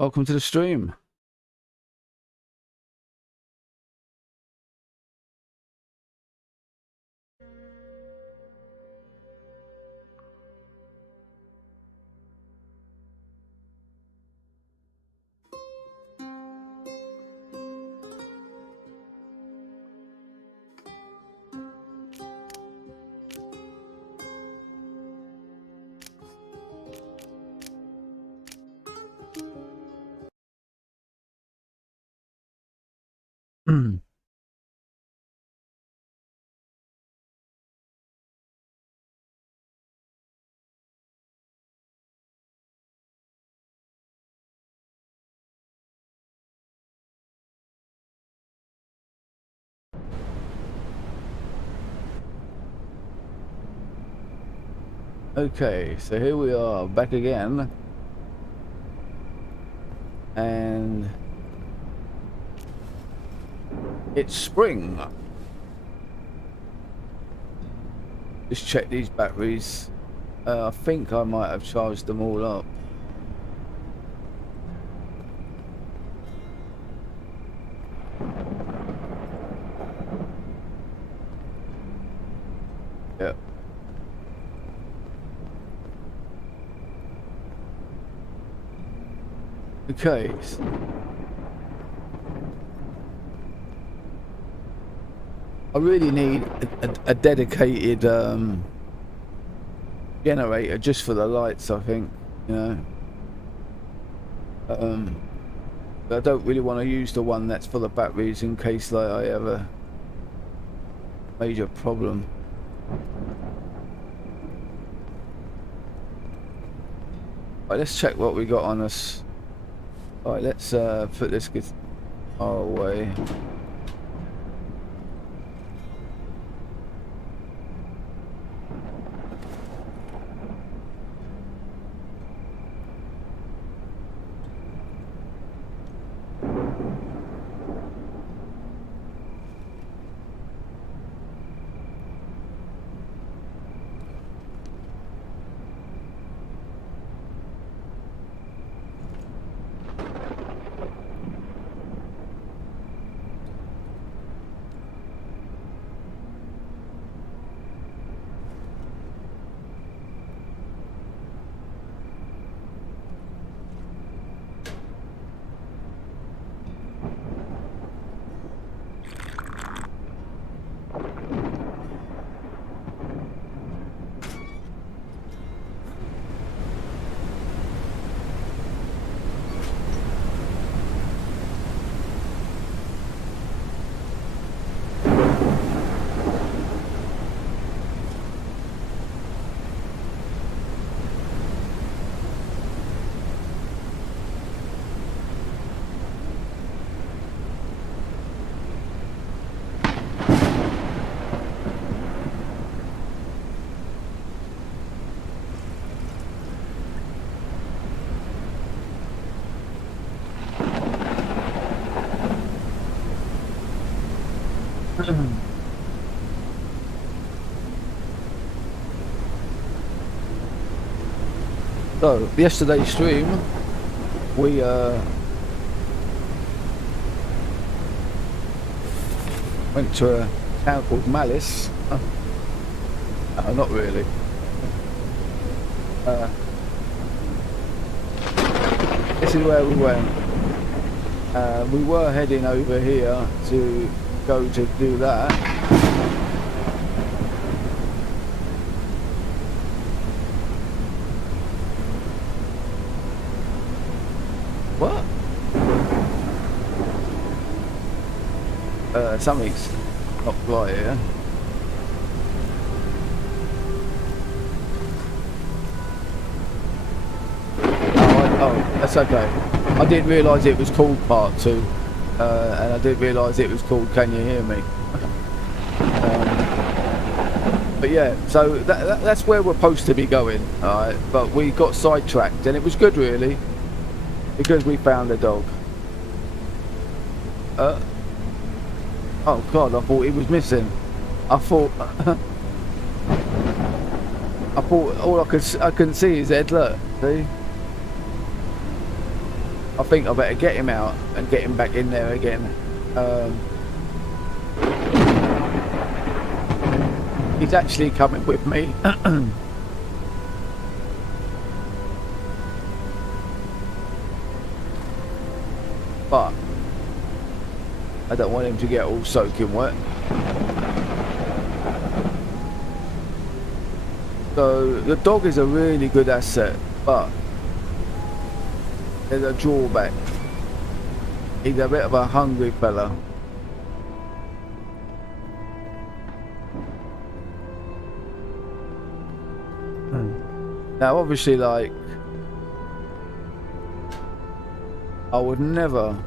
Welcome to the stream. Okay, so here we are back again, and it's spring. Just check these batteries. I think I might have charged them all up. Yeah. Okay. I really need a dedicated generator just for the lights, I think, you know. But I don't really want to use the one that's for the batteries in case like I have a major problem. Right, let's check what we got on us. Alright, let's put this guitar away. So, yesterday's stream, we went to a town called Malice. Not really. This is where we went. We were heading over here to go to do that. What? Something's not right here. Oh, that's okay. I didn't realise it was called Part 2, and I didn't realise it was called Can You Hear Me? But yeah, so that's where we're supposed to be going, alright? But we got sidetracked, and it was good really, because we found a dog. Oh God, I thought he was missing. I thought all I couldn't see his head. Look, see? I think I better get him out and get him back in there again. He's actually coming with me. But I don't want him to get all soaking wet. So the dog is a really good asset, but there's a drawback. He's a bit of a hungry fella. Now obviously, like, I would never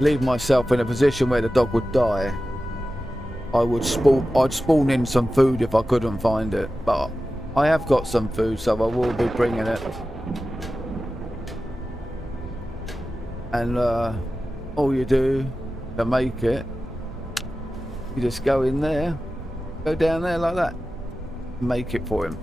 leave myself in a position where the dog would die. I'd spawn in some food if I couldn't find it, but I have got some food, so I will be bringing it. And all you do to make it, you just go in there, go down there like that, make it for him.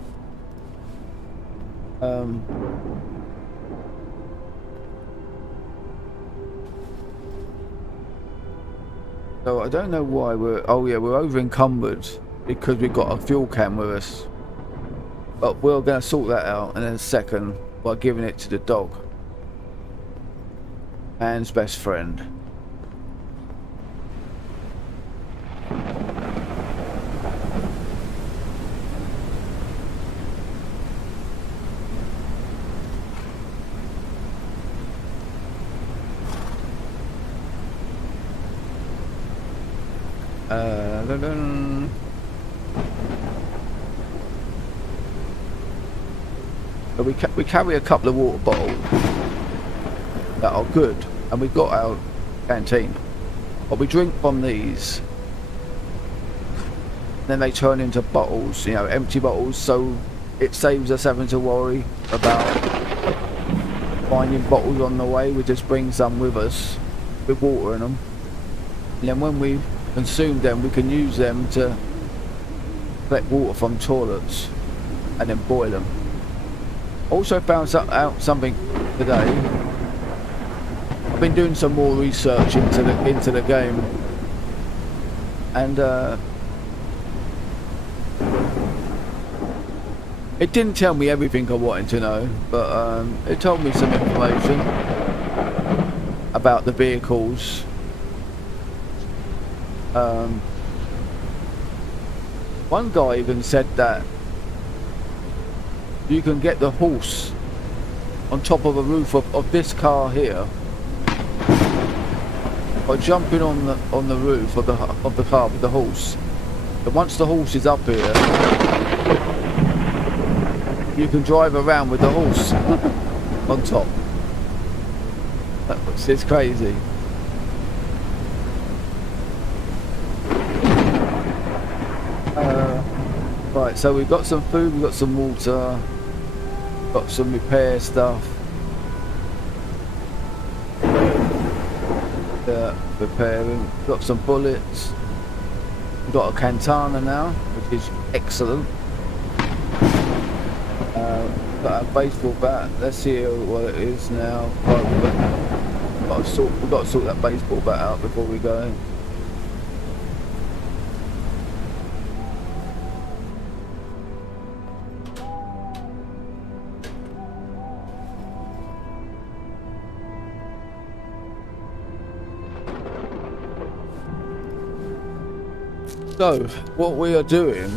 So I don't know why we're over encumbered because we've got a fuel can with us. But we're going to sort that out in a second by giving it to the dog. Man's best friend. We carry a couple of water bottles that are good, and we've got our canteen, but we drink from these, then they turn into bottles, you know, empty bottles, so it saves us having to worry about finding bottles on the way. We just bring some with us with water in them, and then when we consume them, we can use them to collect water from toilets and then boil them. Also found out something today. I've been doing some more research into the game, and it didn't tell me everything I wanted to know, but it told me some information about the vehicles. One guy even said that you can get the horse on top of the roof of this car here by jumping on the roof of the car with the horse. And once the horse is up here, you can drive around with the horse on top. It's crazy. Right, so we've got some food, we've got some water, got some repair stuff. Repairing. Got some bullets. We've got a katana now, which is excellent. Got a baseball bat. Let's see what it is now. We've got to sort that baseball bat out before we go. So, what we are doing,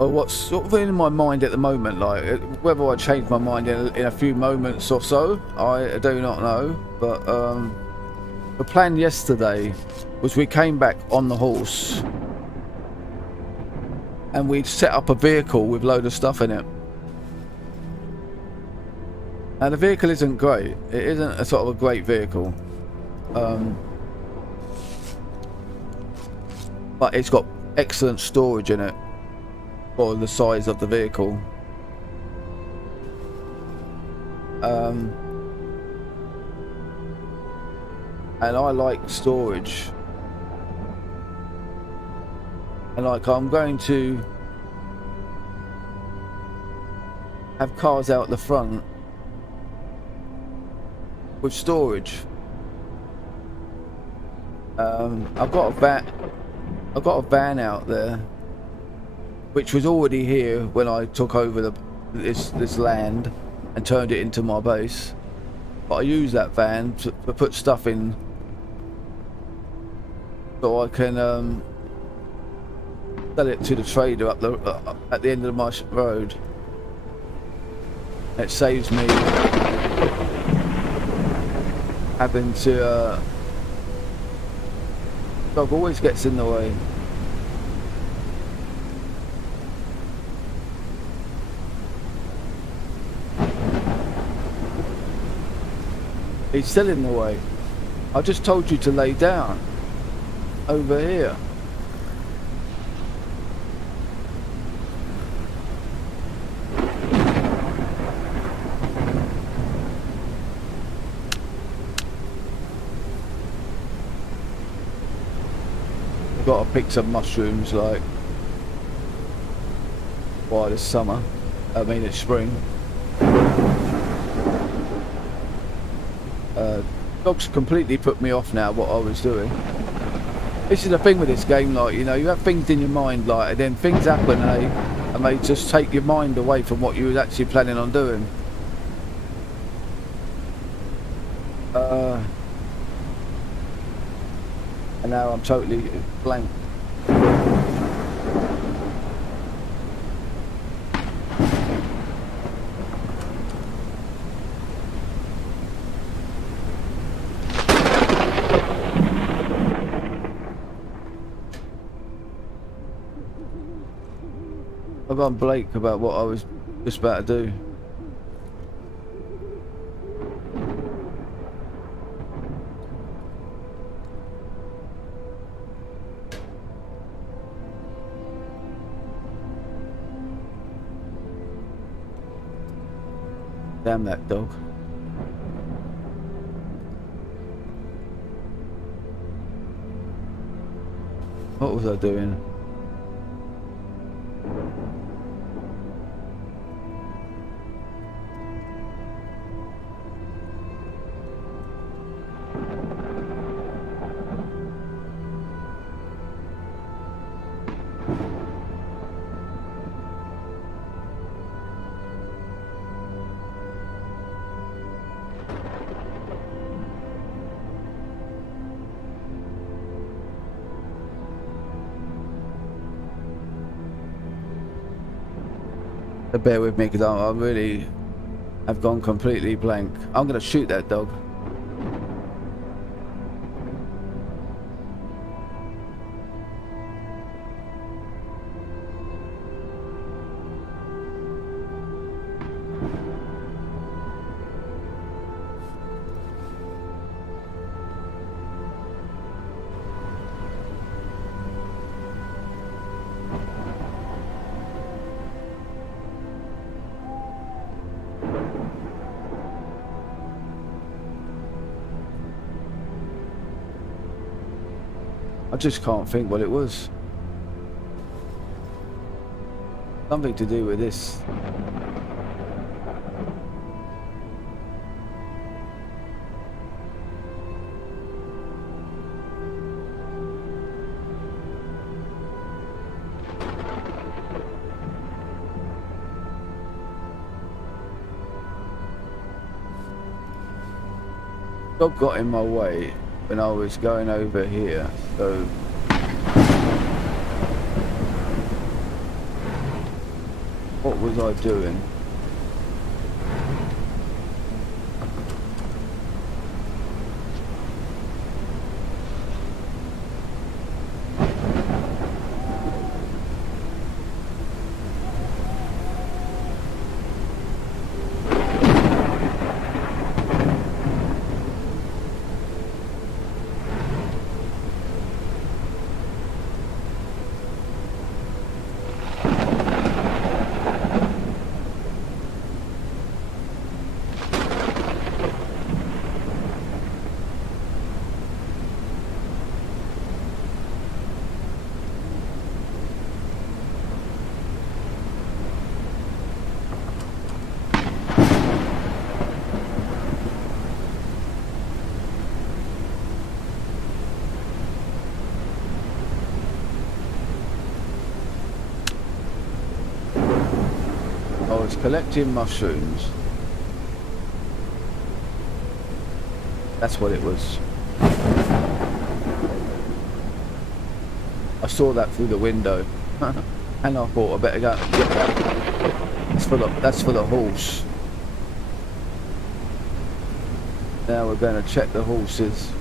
or what's sort of in my mind at the moment, like whether I change my mind in a few moments or so, I do not know. But the plan yesterday was we came back on the horse and we'd set up a vehicle with a load of stuff in it. Now the vehicle isn't great. It isn't a sort of a great vehicle, but it's got excellent storage in it for the size of the vehicle. And I like storage, and like I'm going to have cars out the front with storage. I've got a van out there, which was already here when I took over this land and turned it into my base. But I use that van to put stuff in, so I can sell it to the trader up at the end of my road. It saves me having to. Dog always gets in the way. He's still in the way. I just told you to lay down over here. Got to pick some mushrooms like while it's summer. I mean it's spring. Dogs completely put me off now what I was doing. This is the thing with this game, like, you know, you have things in your mind, like, and then things happen, and they just take your mind away from what you were actually planning on doing. And now I'm totally blank. I've gone Blake about what I was just about to do. Damn that dog. What was I doing? Bear with me because I really have gone completely blank. I'm going to shoot that dog. I just can't think what it was. Something to do with this. Dog got in my way when I was going over here, so what was I doing? was collecting mushrooms. That's what it was. I saw that through the window. And I thought I better go and get that. That's for the horse. Now we're going to check the horses.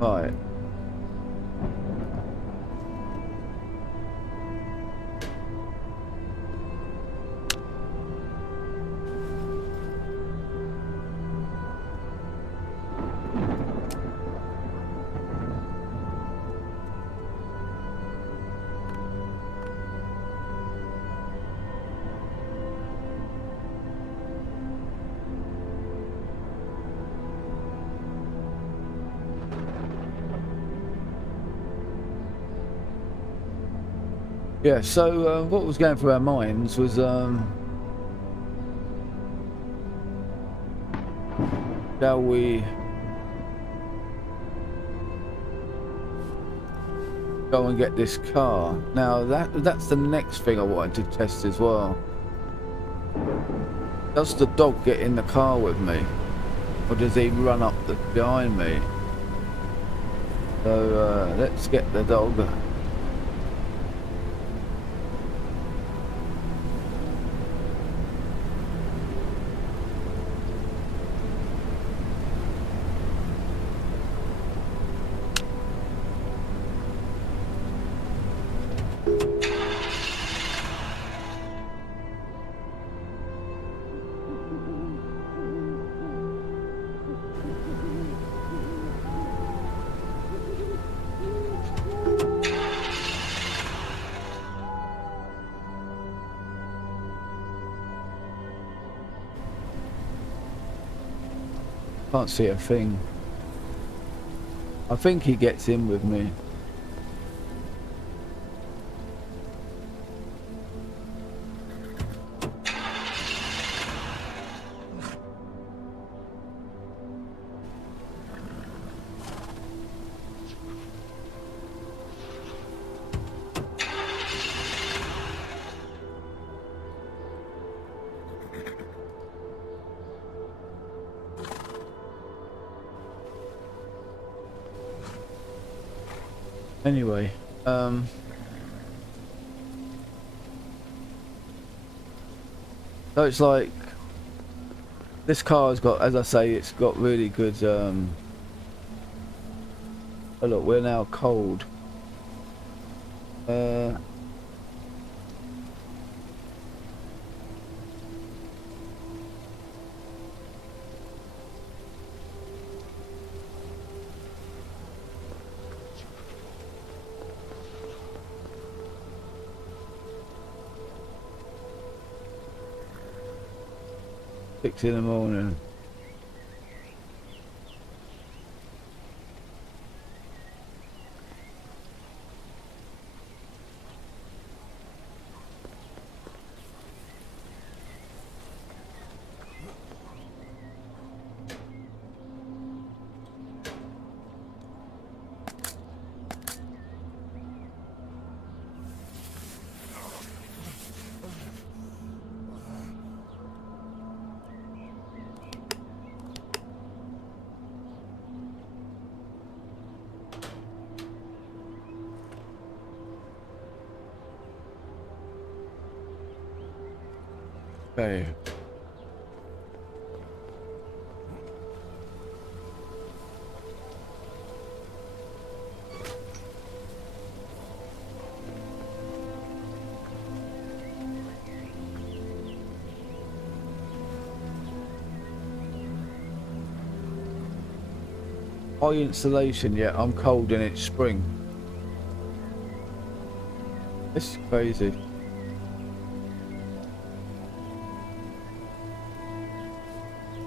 Right. Yeah, so what was going through our minds was shall we go and get this car? Now that's the next thing I wanted to test as well. Does the dog get in the car with me, or does he run up behind me? So let's get the dog. Can't see a thing. I think he gets in with me. Anyway, so it's like this car's got, as I say, it's got really good. Oh look, we're now cold. Six in the morning. Okay. high insulation, yet I'm cold and it's spring. This is crazy.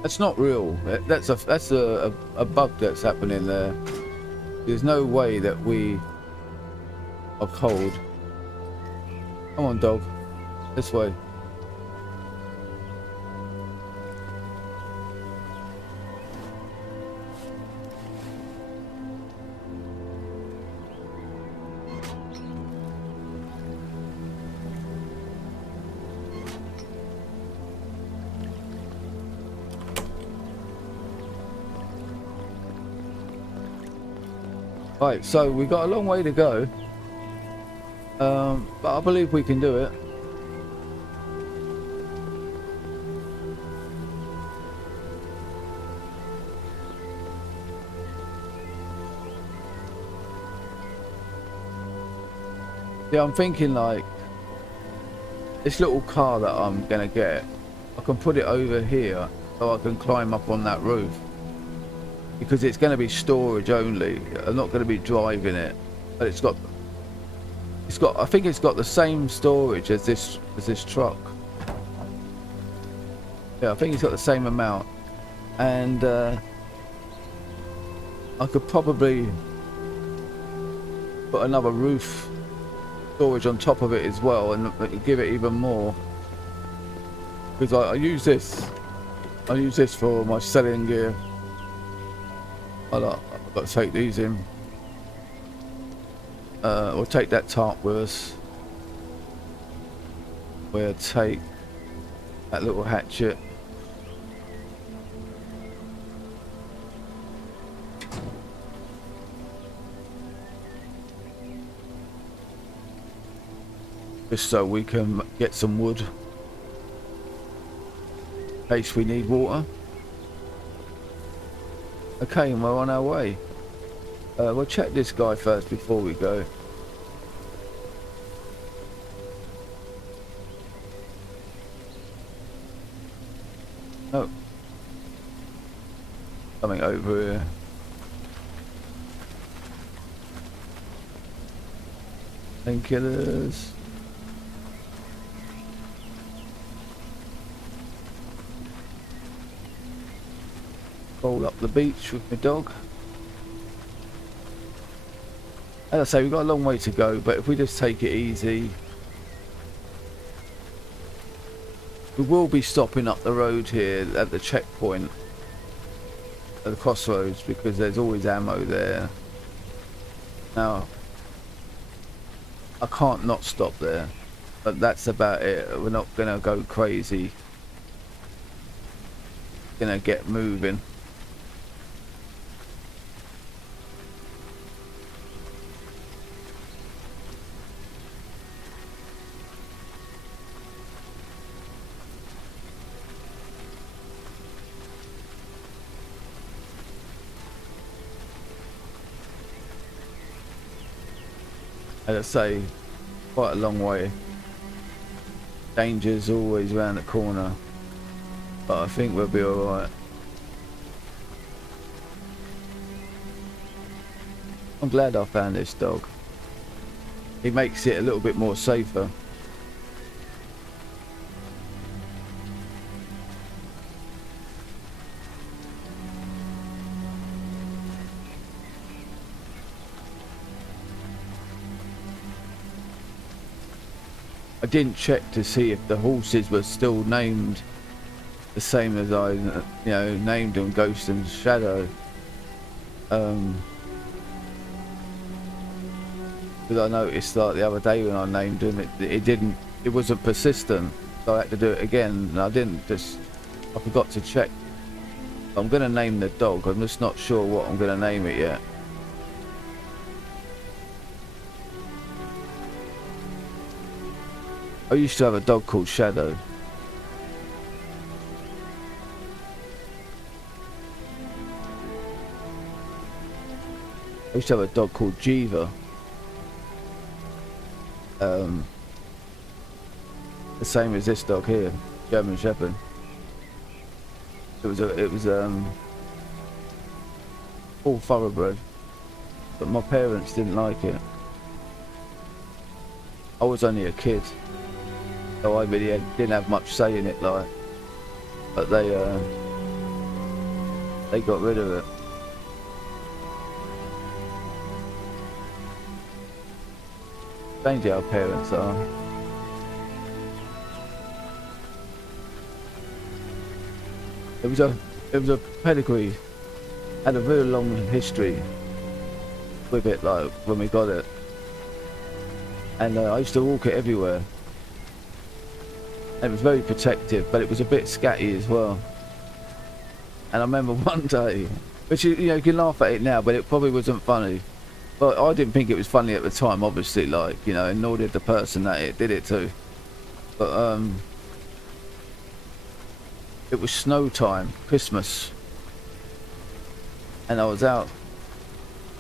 That's not real. That's a bug that's happening there. There's no way that we are cold. Come on, dog. This way. Right, so we've got a long way to go, but I believe we can do it. Yeah, I'm thinking like this little car that I'm gonna get, I can put it over here so I can climb up on that roof. Because it's going to be storage only. I'm not going to be driving it, but it's got. I think it's got the same storage as this truck. Yeah, I think it's got the same amount, and I could probably put another roof storage on top of it as well, and give it even more. Because I use this. I use this for my selling gear. I've got to take these in. We'll take that tarp with us. We'll take that little hatchet. Just so we can get some wood in case we need water. Okay, and we're on our way. We'll check this guy first before we go. Oh. Something over here. Painkillers. Roll up the beach with my dog. As I say, we've got a long way to go, but if we just take it easy, we will be stopping up the road here at the checkpoint, at the crossroads, because there's always ammo there. Now, I can't not stop there, but that's about it. We're not gonna go crazy. Gonna get moving. As I say, quite a long way. Danger's always around the corner, but I think we'll be alright. I'm glad I found this dog. He makes it a little bit more safer. I didn't check to see if the horses were still named the same as I, named them Ghost and Shadow. Because I noticed like the other day when I named them, it wasn't persistent, so I had to do it again, and I forgot to check. I'm going to name the dog, I'm just not sure what I'm going to name it yet. I used to have a dog called Shadow. I used to have a dog called Jiva. The same as this dog here, German Shepherd. It was all thoroughbred, but my parents didn't like it. I was only a kid, so I really didn't have much say in it, like. But they got rid of it. Strange how parents are. It was a pedigree, had a very long history with it, like when we got it, and I used to walk it everywhere. And it was very protective, but it was a bit scatty as well. And I remember one day, which you can laugh at it now, but it probably wasn't funny. But I didn't think it was funny at the time, obviously, like, and nor did the person that it did it to. But it was snow time, Christmas, and I was out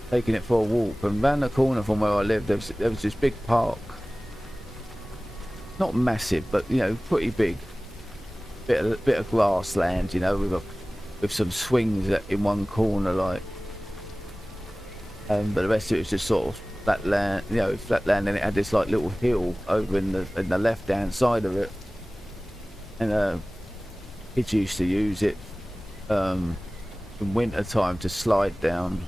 taking it for a walk, and round the corner from where I lived, there was this big park. Not massive, but pretty big. Bit of grassland, with some swings in one corner, like. But the rest of it was just sort of flat land, flat land, and it had this like little hill over in the left-hand side of it. And kids used to use it in winter time to slide down.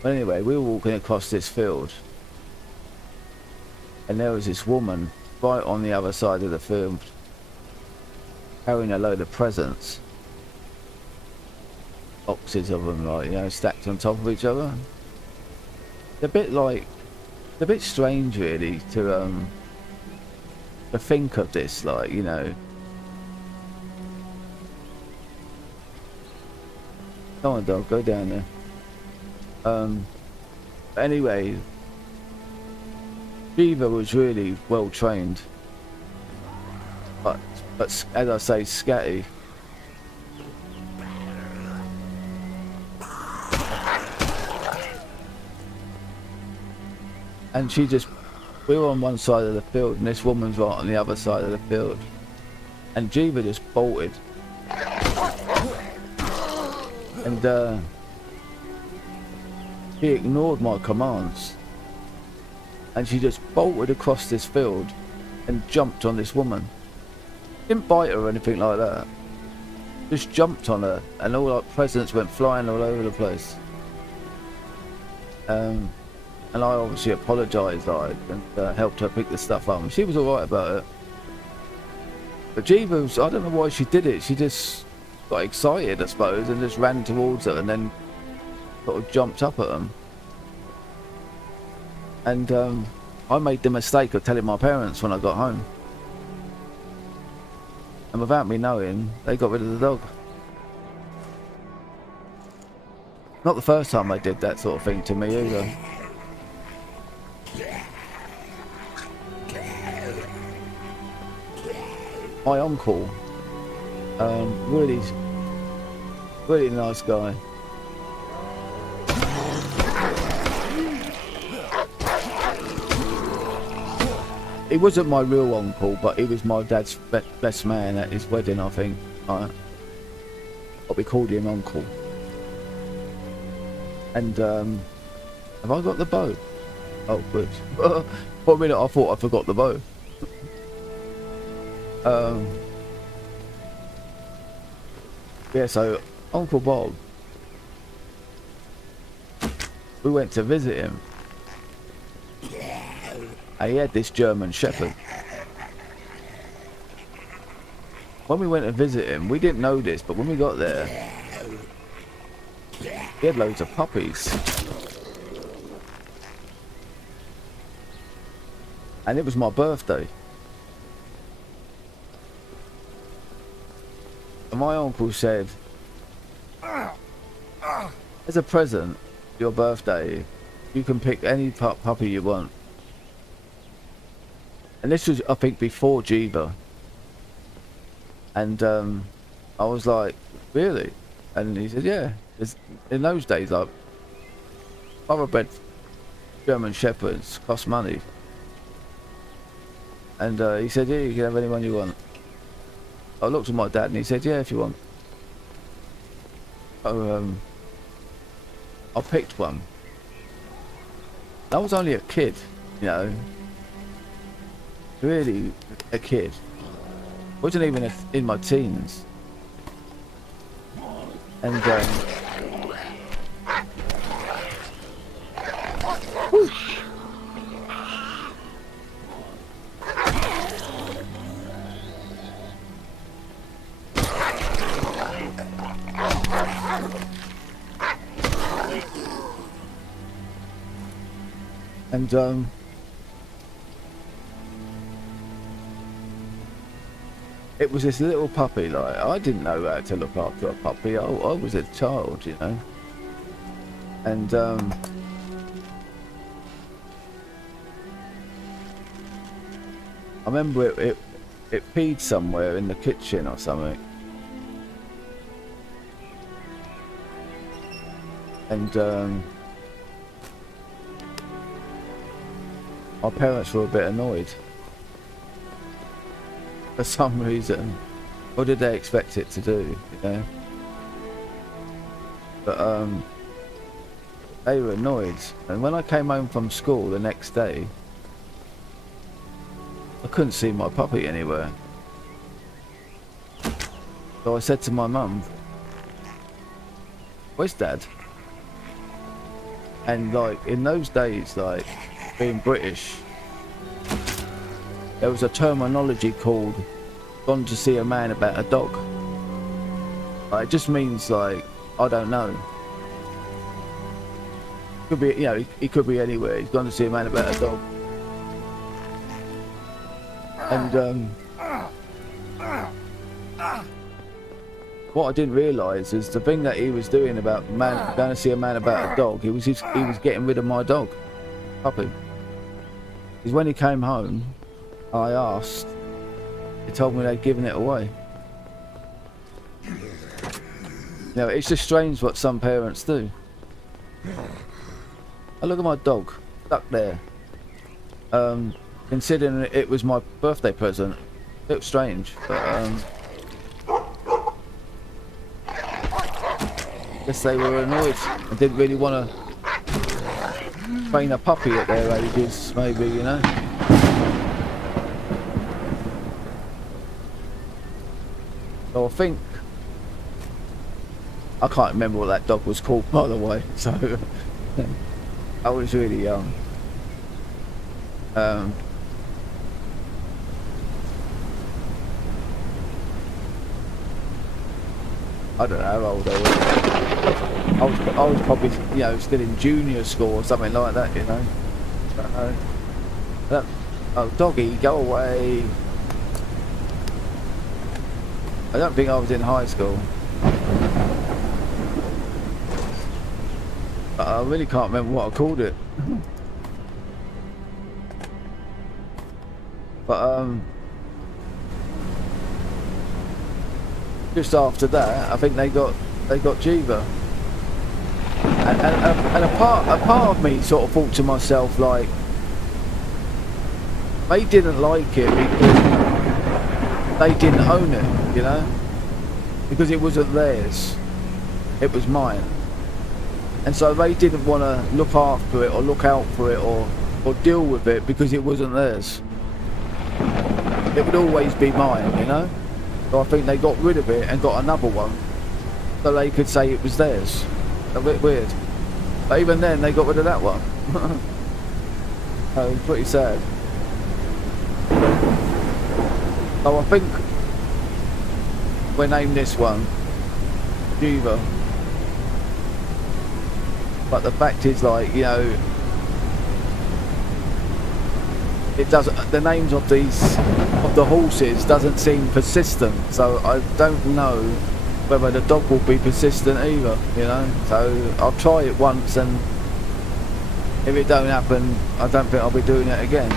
But anyway, we were walking across this field, and there was this woman right on the other side of the field carrying a load of presents, boxes of them, like, stacked on top of each other. It's a bit strange, really, to think of this, like, Come on, dog, go down there. But anyway, Beaver was really well trained, but as I say, scatty. And we were on one side of the field, and this woman's right on the other side of the field, and Jeeva just bolted. And she ignored my commands, and she just bolted across this field and jumped on this woman. Didn't bite her or anything like that, just jumped on her, and all our presents went flying all over the place. And I obviously apologised, and helped her pick the stuff up, and she was alright about it. But Jeeva, I don't know why she did it. She just got excited, I suppose, and just ran towards her, and then sort of jumped up at them. And I made the mistake of telling my parents when I got home, and without me knowing, they got rid of the dog. Not the first time they did that sort of thing to me either. My uncle, really nice guy. He wasn't my real uncle, but he was my dad's best man at his wedding, I think. But we called him Uncle. And have I got the bow? Oh, good. For a minute I thought I forgot the bow. Yeah, so Uncle Bob, we went to visit him, and he had this German Shepherd. When we went to visit him, we didn't know this, but when we got there, he had loads of puppies. And it was my birthday. And my uncle said, as a present for your birthday, you can pick any puppy you want. And this was, I think, before Jeeva. And I was like, really? And he said, yeah. In those days, like, thoroughbred German Shepherds cost money. And he said, yeah, you can have anyone you want. I looked at my dad and he said, yeah, if you want. So I picked one. I was only a kid, you know, really a kid. Wasn't even in my teens. And it was this little puppy. Like, I didn't know how to look after a puppy. I was a child, you know. And I remember it peed somewhere in the kitchen or something. And our parents were a bit annoyed for some reason. What did they expect it to do, you know? But they were annoyed. And when I came home from school the next day, I couldn't see my puppy anywhere. So I said to my mum, "Where's Dad?" And like, in those days, like, being British, there was a terminology called "gone to see a man about a dog." Like, it just means, like, I don't know. Could be, you know, he could be anywhere. He's gone to see a man about a dog. And what I didn't realise is the thing that he was doing about going to see a man about a dog. He was getting rid of my dog, puppy. Because when he came home, I asked. He told me they'd given it away. You know, it's just strange what some parents do. Oh, look at my dog stuck there. Considering it was my birthday present, a bit strange, but I guess they were annoyed and didn't really want to train a puppy at their ages, maybe, you know. So I think, I can't remember what that dog was called, by the way, so I was really young. I don't know how old I was. I was probably, you know, still in junior school or something like that, you know. Oh, doggy, go away. I don't think I was in high school. But I really can't remember what I called it. But just after that, I think they got Jiva, and a part of me sort of thought to myself, like, they didn't like it because they didn't own it, you know, because it wasn't theirs, it was mine, and so they didn't want to look after it or look out for it or deal with it because it wasn't theirs. It would always be mine, you know. So I think they got rid of it and got another one so they could say it was theirs. A bit weird. But even then, they got rid of that one. So pretty sad. So I think we named this one Jiva. But the fact is, like, you know, it doesn't. The names of the horses doesn't seem persistent, so I don't know whether the dog will be persistent either. You know, so I'll try it once, and if it don't happen, I don't think I'll be doing it again.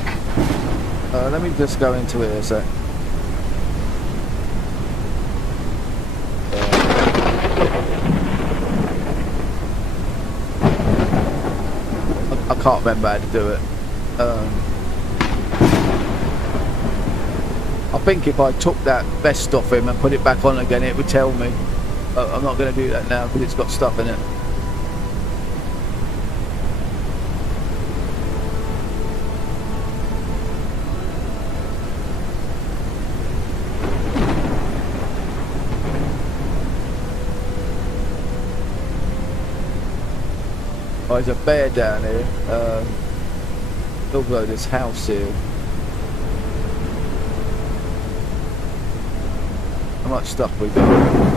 Let me just go into it a sec. I can't remember how to do it. I think if I took that vest off him and put it back on again, it would tell me. But I'm not going to do that now because it's got stuff in it. Oh, there's a bear down here. Also this house here. How much stuff we got?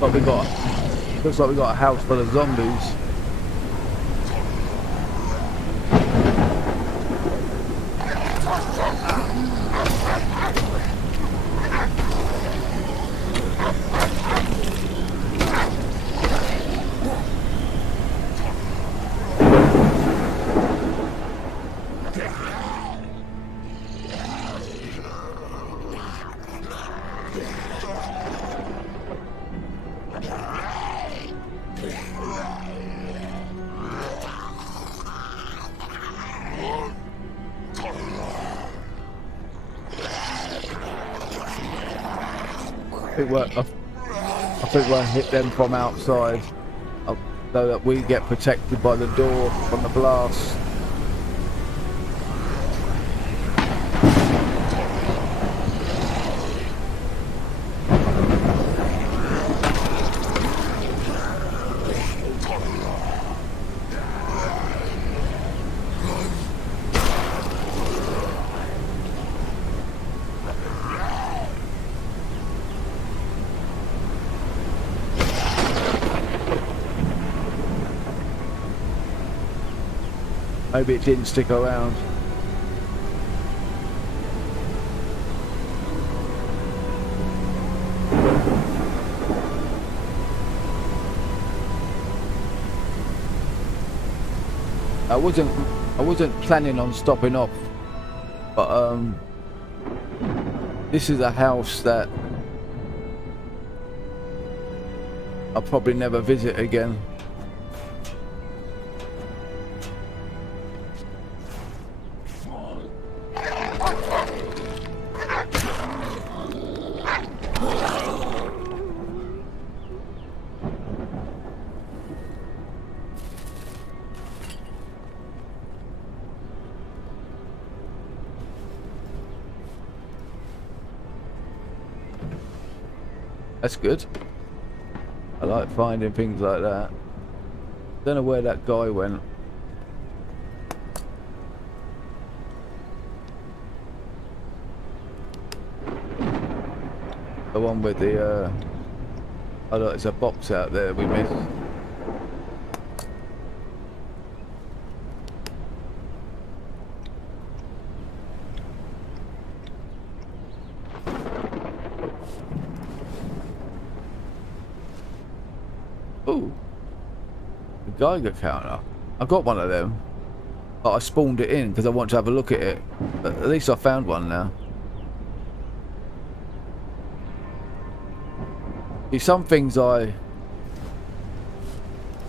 What we got? Looks like we got a house full of zombies. I think we'll hit them from outside so that we get protected by the door from the blast. Maybe it didn't stick around. I wasn't planning on stopping off, but this is a house that I'll probably never visit again. That's good. I like finding things like that. Don't know where that guy went. The one with the oh look, there's a box out there we missed. Ooh, the Geiger counter. I got one of them, but I spawned it in because I want to have a look at it. But at least I found one now. See, some things I...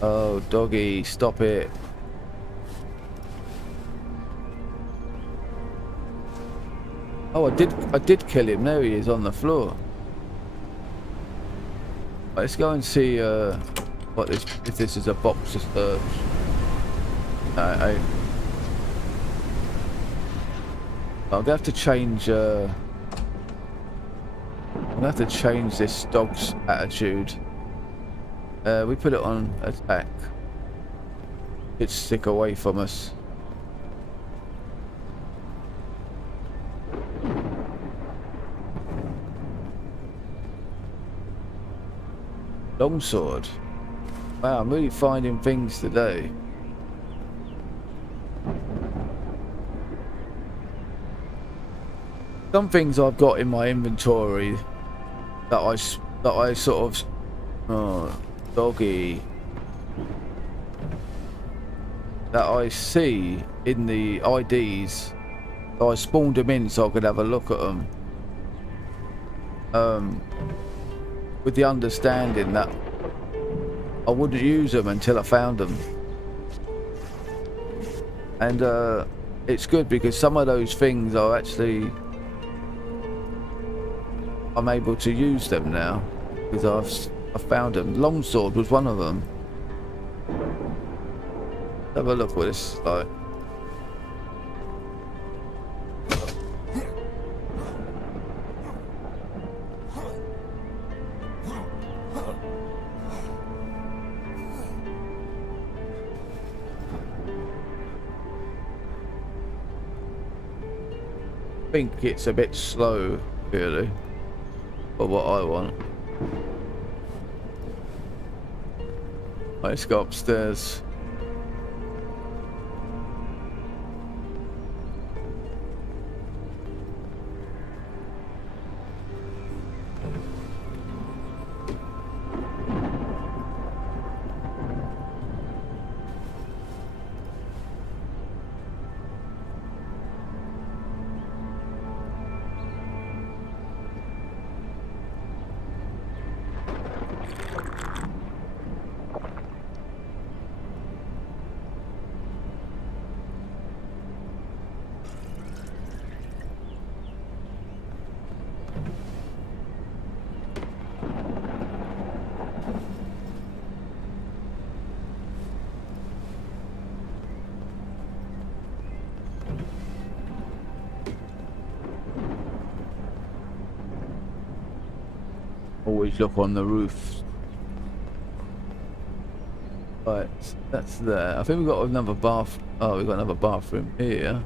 Oh, doggy, stop it. Oh, I did kill him. There he is on the floor. Let's go and see what this, if this is a box to search. I'll have to change. I'm gonna have to change this dog's attitude. We put it on attack. bit stick away from us. Longsword. Wow, I'm really finding things today. Some things I've got in my inventory that I sort of doggy that I see in the IDs. So I spawned them in so I could have a look at them. With the understanding that I wouldn't use them until I found them. And it's good because some of those things are actually, I'm able to use them now because I've found them. Longsword was one of them. Have a look what this is like. I think it's a bit slow, really, for what I want. Let's go upstairs. Always look on the roof. Right, that's there. I think we've got another bath. Oh, we've got another bathroom here.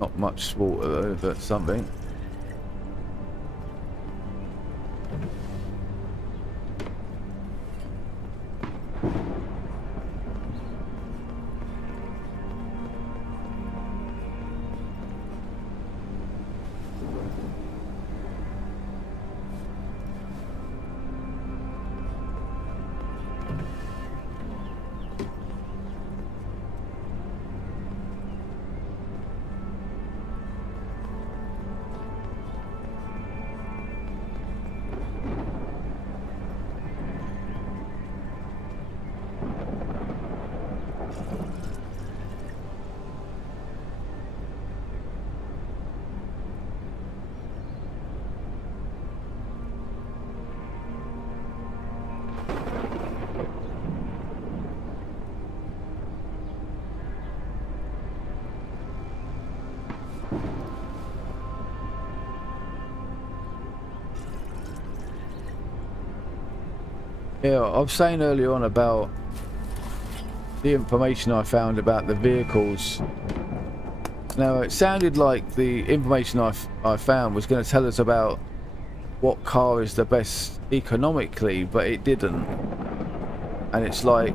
Not much water though, but something. Yeah, I was saying earlier on about the information I found about the vehicles. Now, it sounded like the information I found was going to tell us about what car is the best economically, but it didn't. And it's like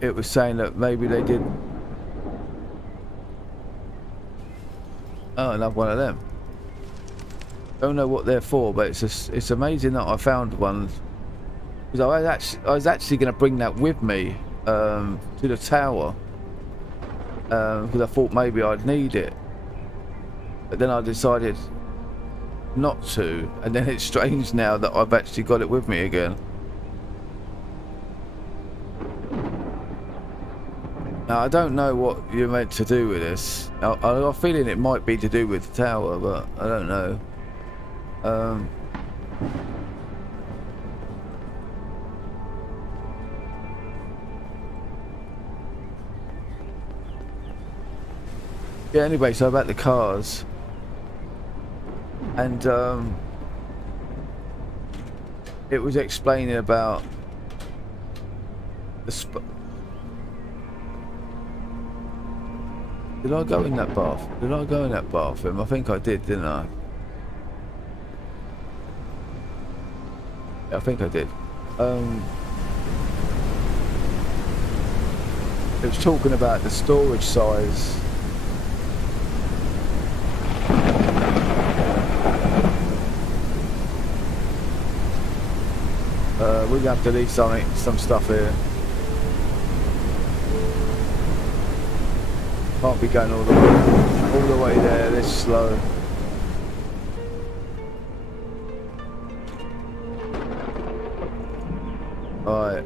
it was saying that maybe they did. Oh, another one of them. Don't know what they're for, but it's amazing that I found one. Because I was actually going to bring that with me to the tower because I thought maybe I'd need it, but then I decided not to, and then it's strange now that I've actually got it with me again. Now I don't know what you're meant to do with this. I have a feeling it might be to do with the tower, but I don't know. Yeah, anyway, so about the cars. And it was explaining about Did I go in that bath? Did I go in that bathroom? I think I did, didn't I? Yeah, I think I did. It was talking about the storage size. We're gonna have to leave some stuff here. Can't be going all the way there this slow. Alright,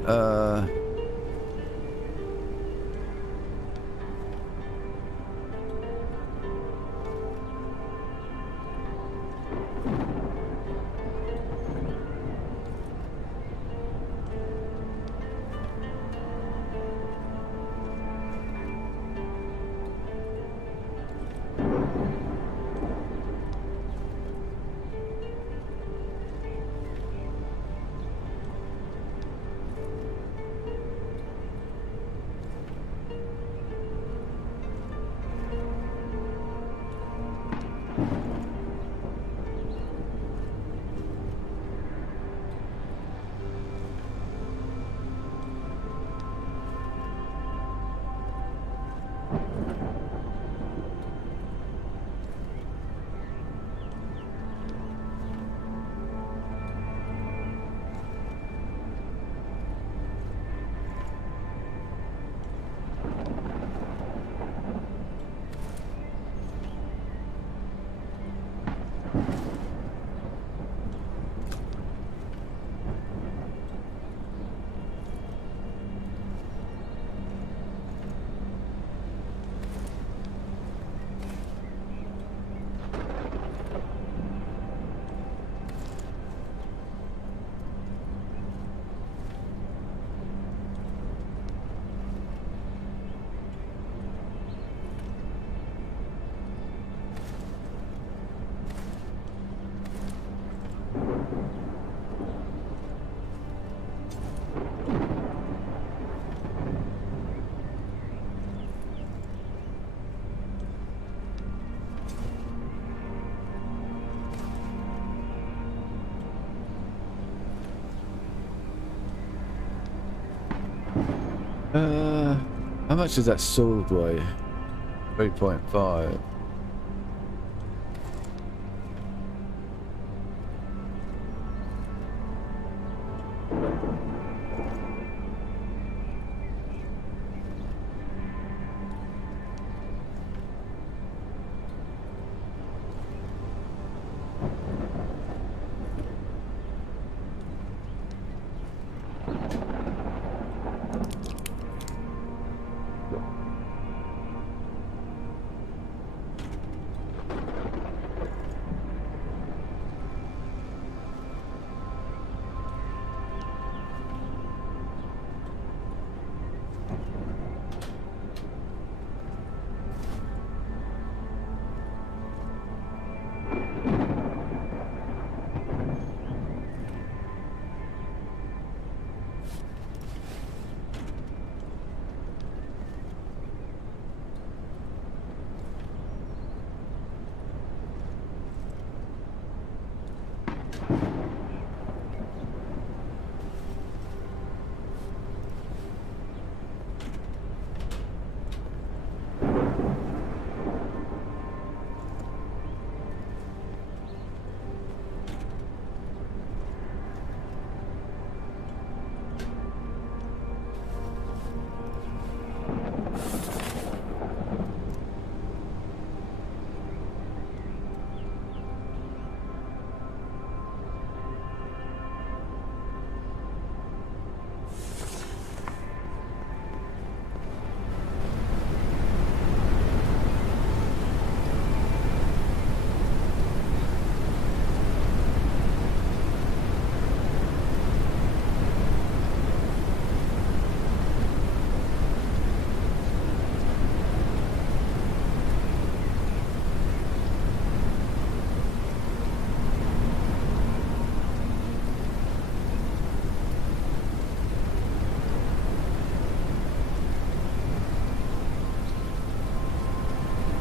how much does that sword weigh? 3.5.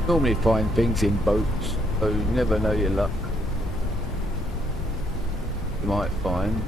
Normally find things in boats, so you never know your luck. You might find.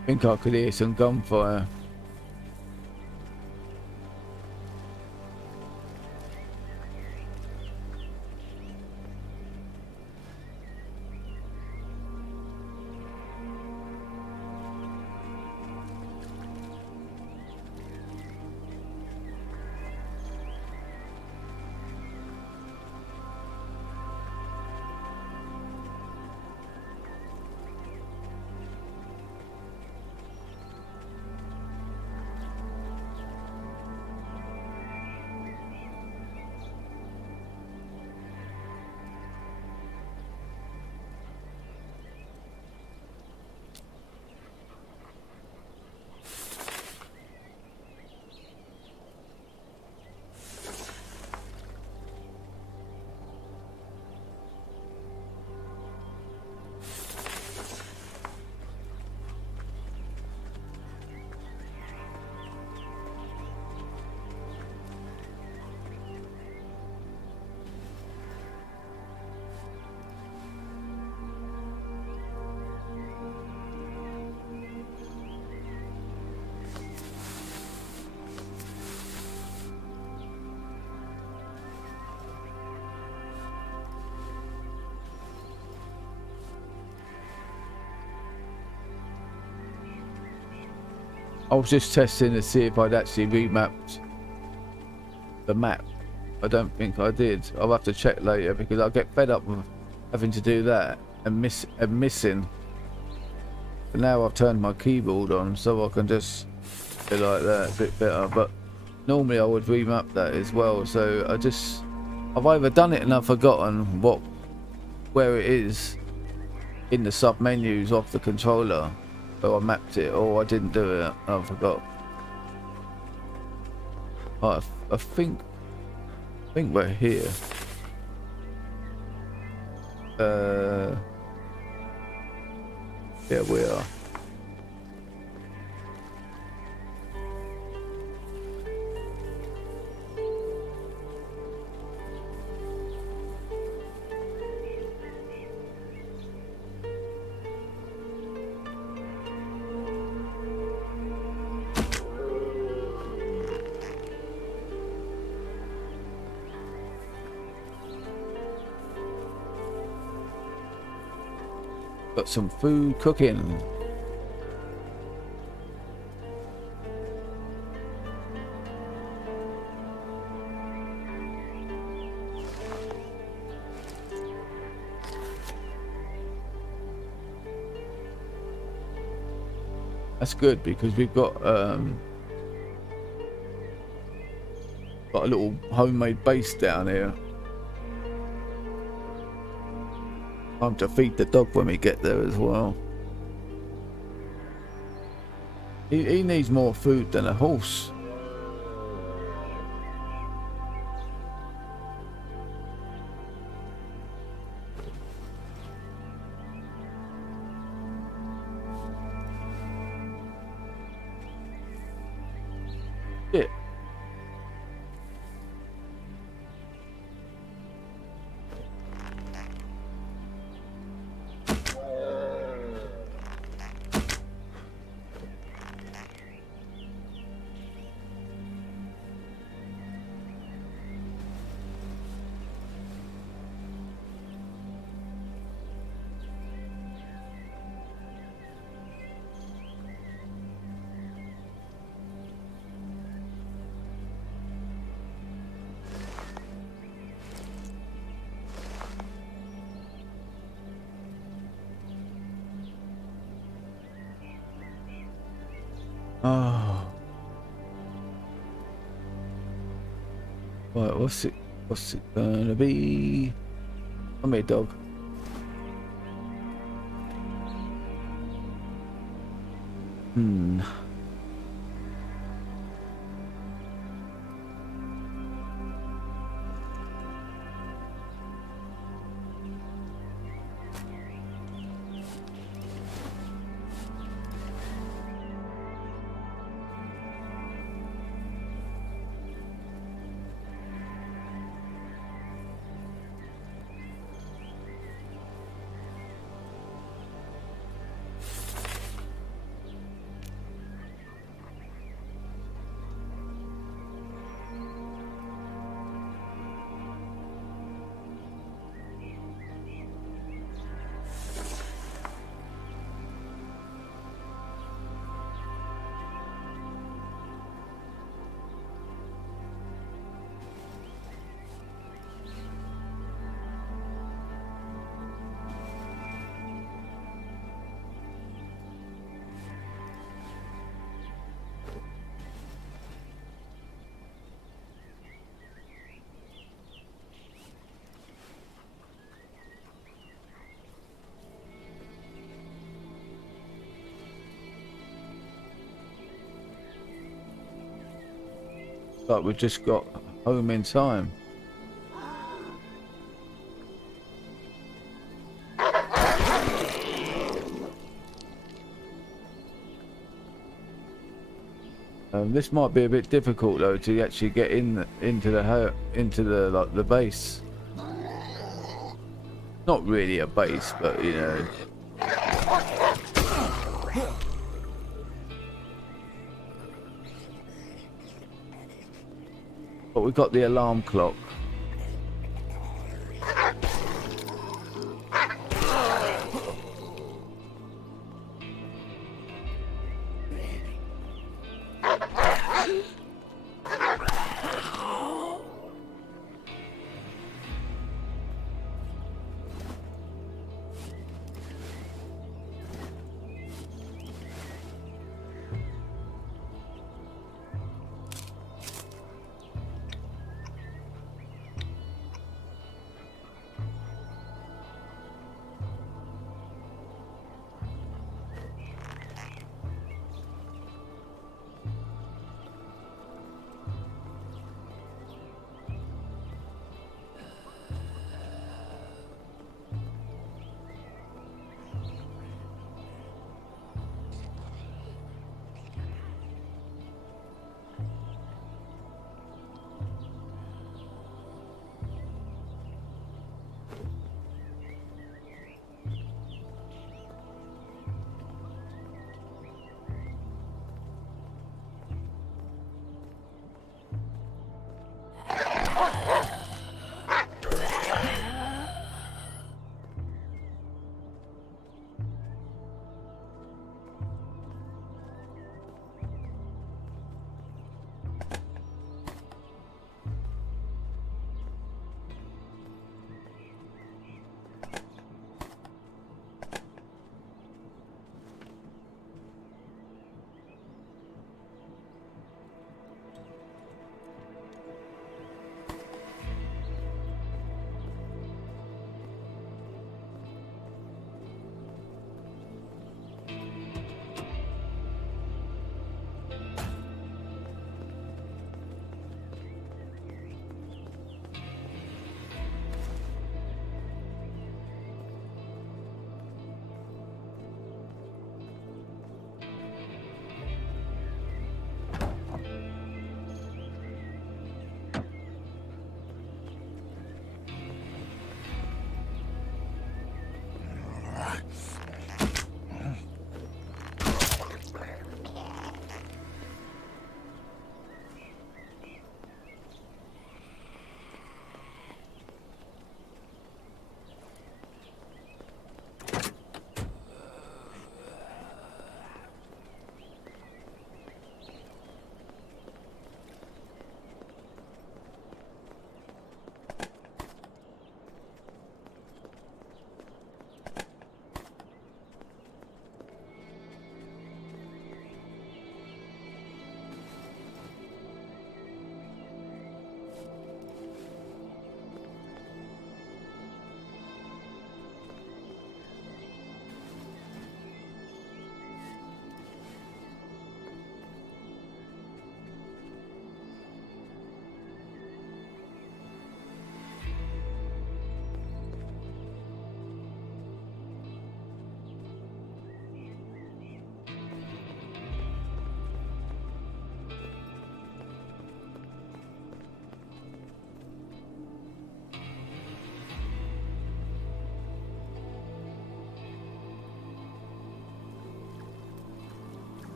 I think I could hear some gunfire. I was just testing to see if I'd actually remapped the map. I don't think I did. I'll have to check later because I'll get fed up with having to do that and missing. But now I've turned my keyboard on so I can just do like that a bit better. But normally I would remap that as well. So I've either done it and I've forgotten where it is in the sub menus off the controller. So I mapped it, or I didn't do it. I forgot. I think we're here. Yeah, we are. Got some food cooking. That's good because we've got a little homemade base down here. Time to feed the dog when we get there as well. He needs more food than a horse. Shit. Oh. Right, what's it gonna be? Come here, dog. But we've just got home in time. This might be a bit difficult though to actually get into the base. Not really a base, but you know. But we've got the alarm clock.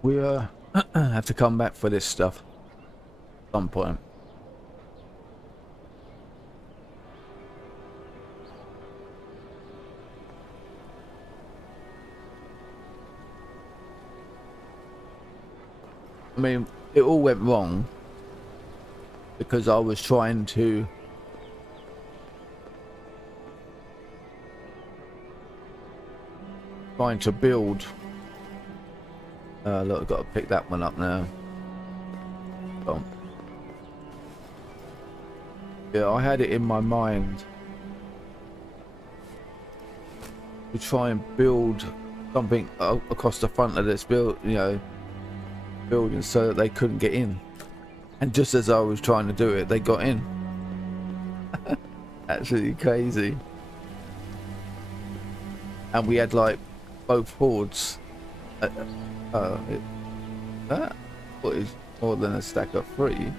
We have to come back for this stuff at some point. I mean, it all went wrong because I was trying to build. Look, I've got to pick that one up now. Oh. Yeah, I had it in my mind to try and build something across the front of this building so that they couldn't get in. And just as I was trying to do it, they got in. Absolutely crazy. And we had like both hordes. That is more than a stack of 3.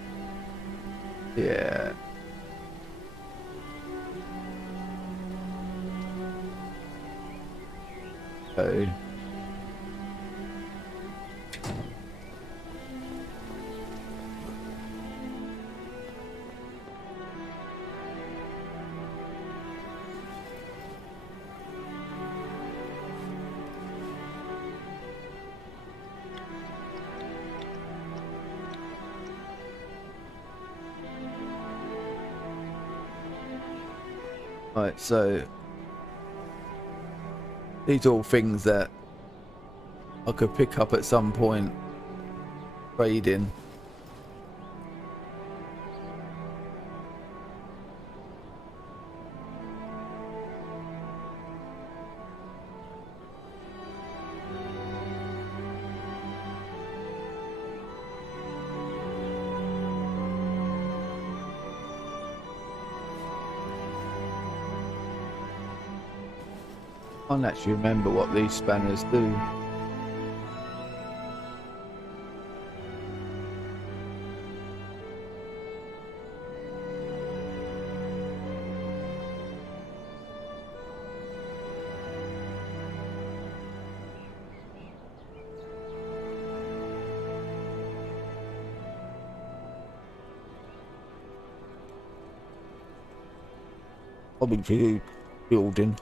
Yeah. Okay. Right, so these are all things that I could pick up at some point, trading. can't actually remember what these spanners do. Probably to building.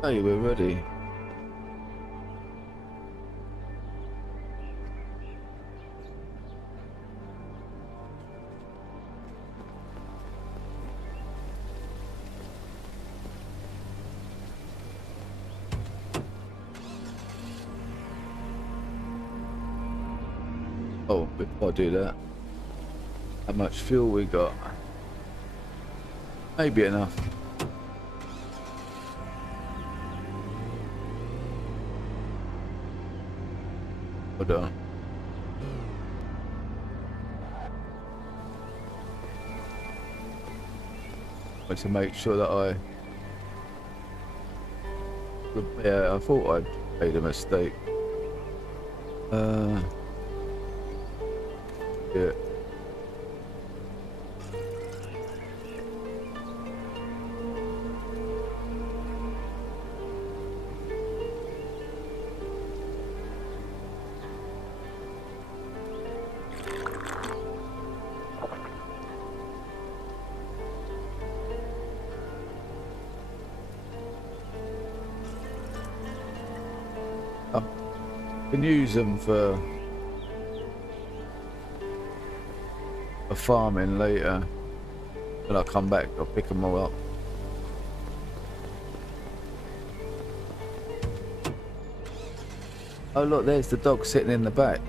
Hey, we're ready. Oh, before I do that, how much fuel we got? Maybe enough. Hold on. I want to make sure that yeah, I thought I made a mistake. Yeah. Can use them for farming later. When I come back, I'll pick them all up. Oh look, there's the dog sitting in the back.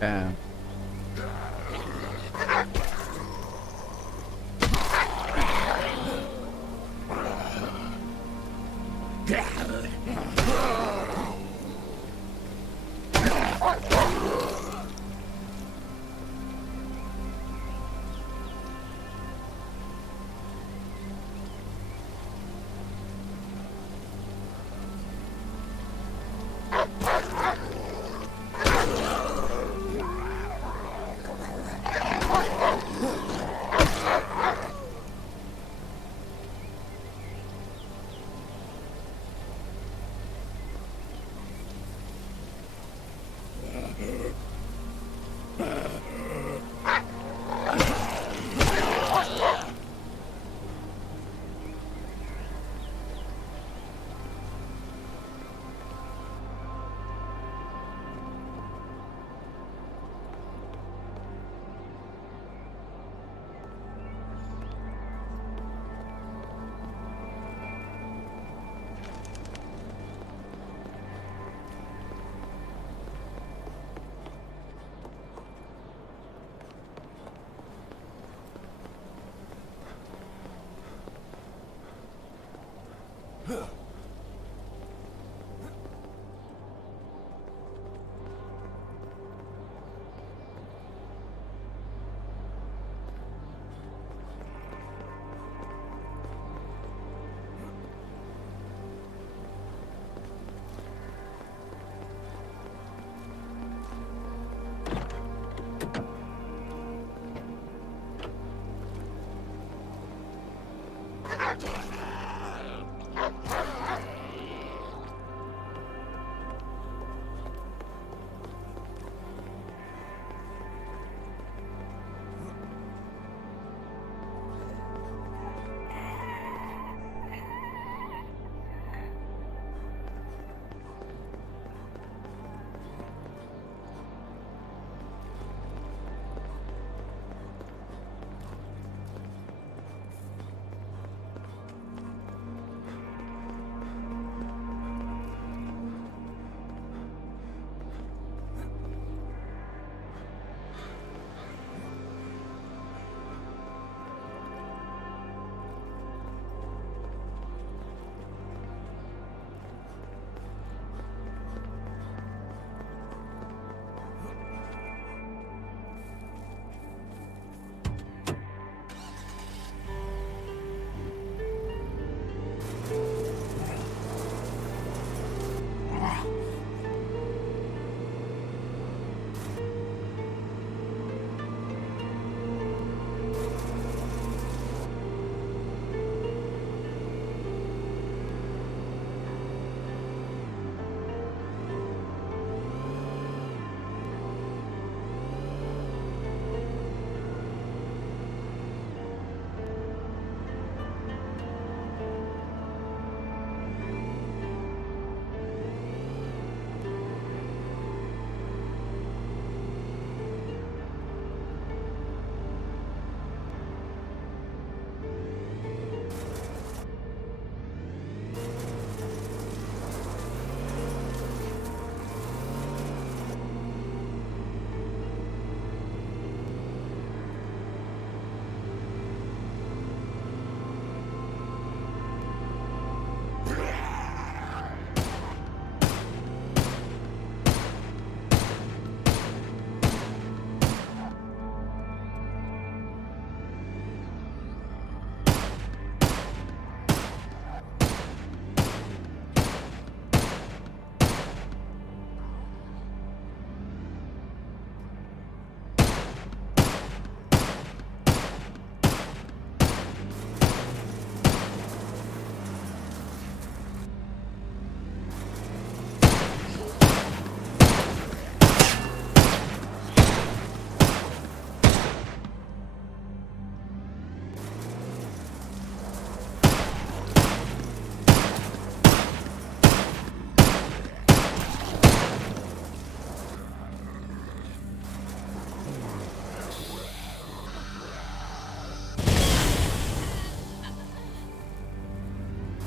Yeah.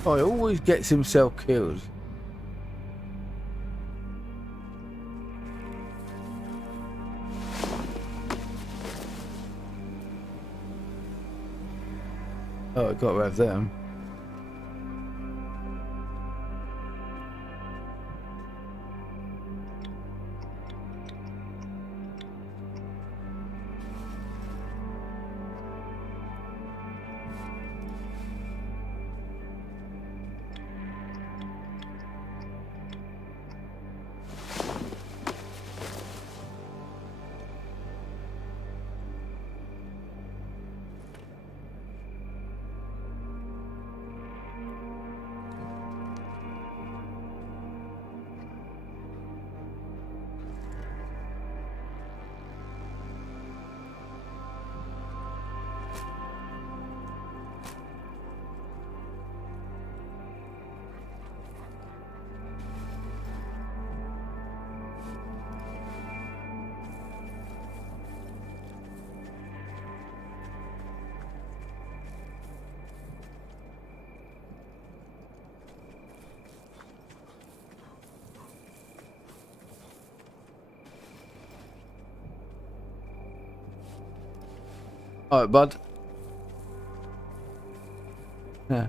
Oh, he always gets himself killed. Oh, I gotta have them. Alright, bud. Yeah.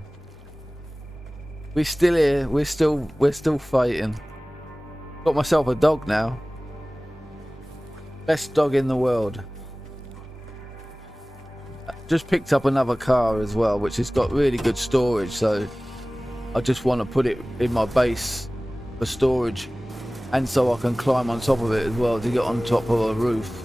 We're still here. We're still fighting. Got myself a dog now. Best dog in the world. Just picked up another car as well, which has got really good storage, so I just want to put it in my base for storage, and so I can climb on top of it as well to get on top of a roof.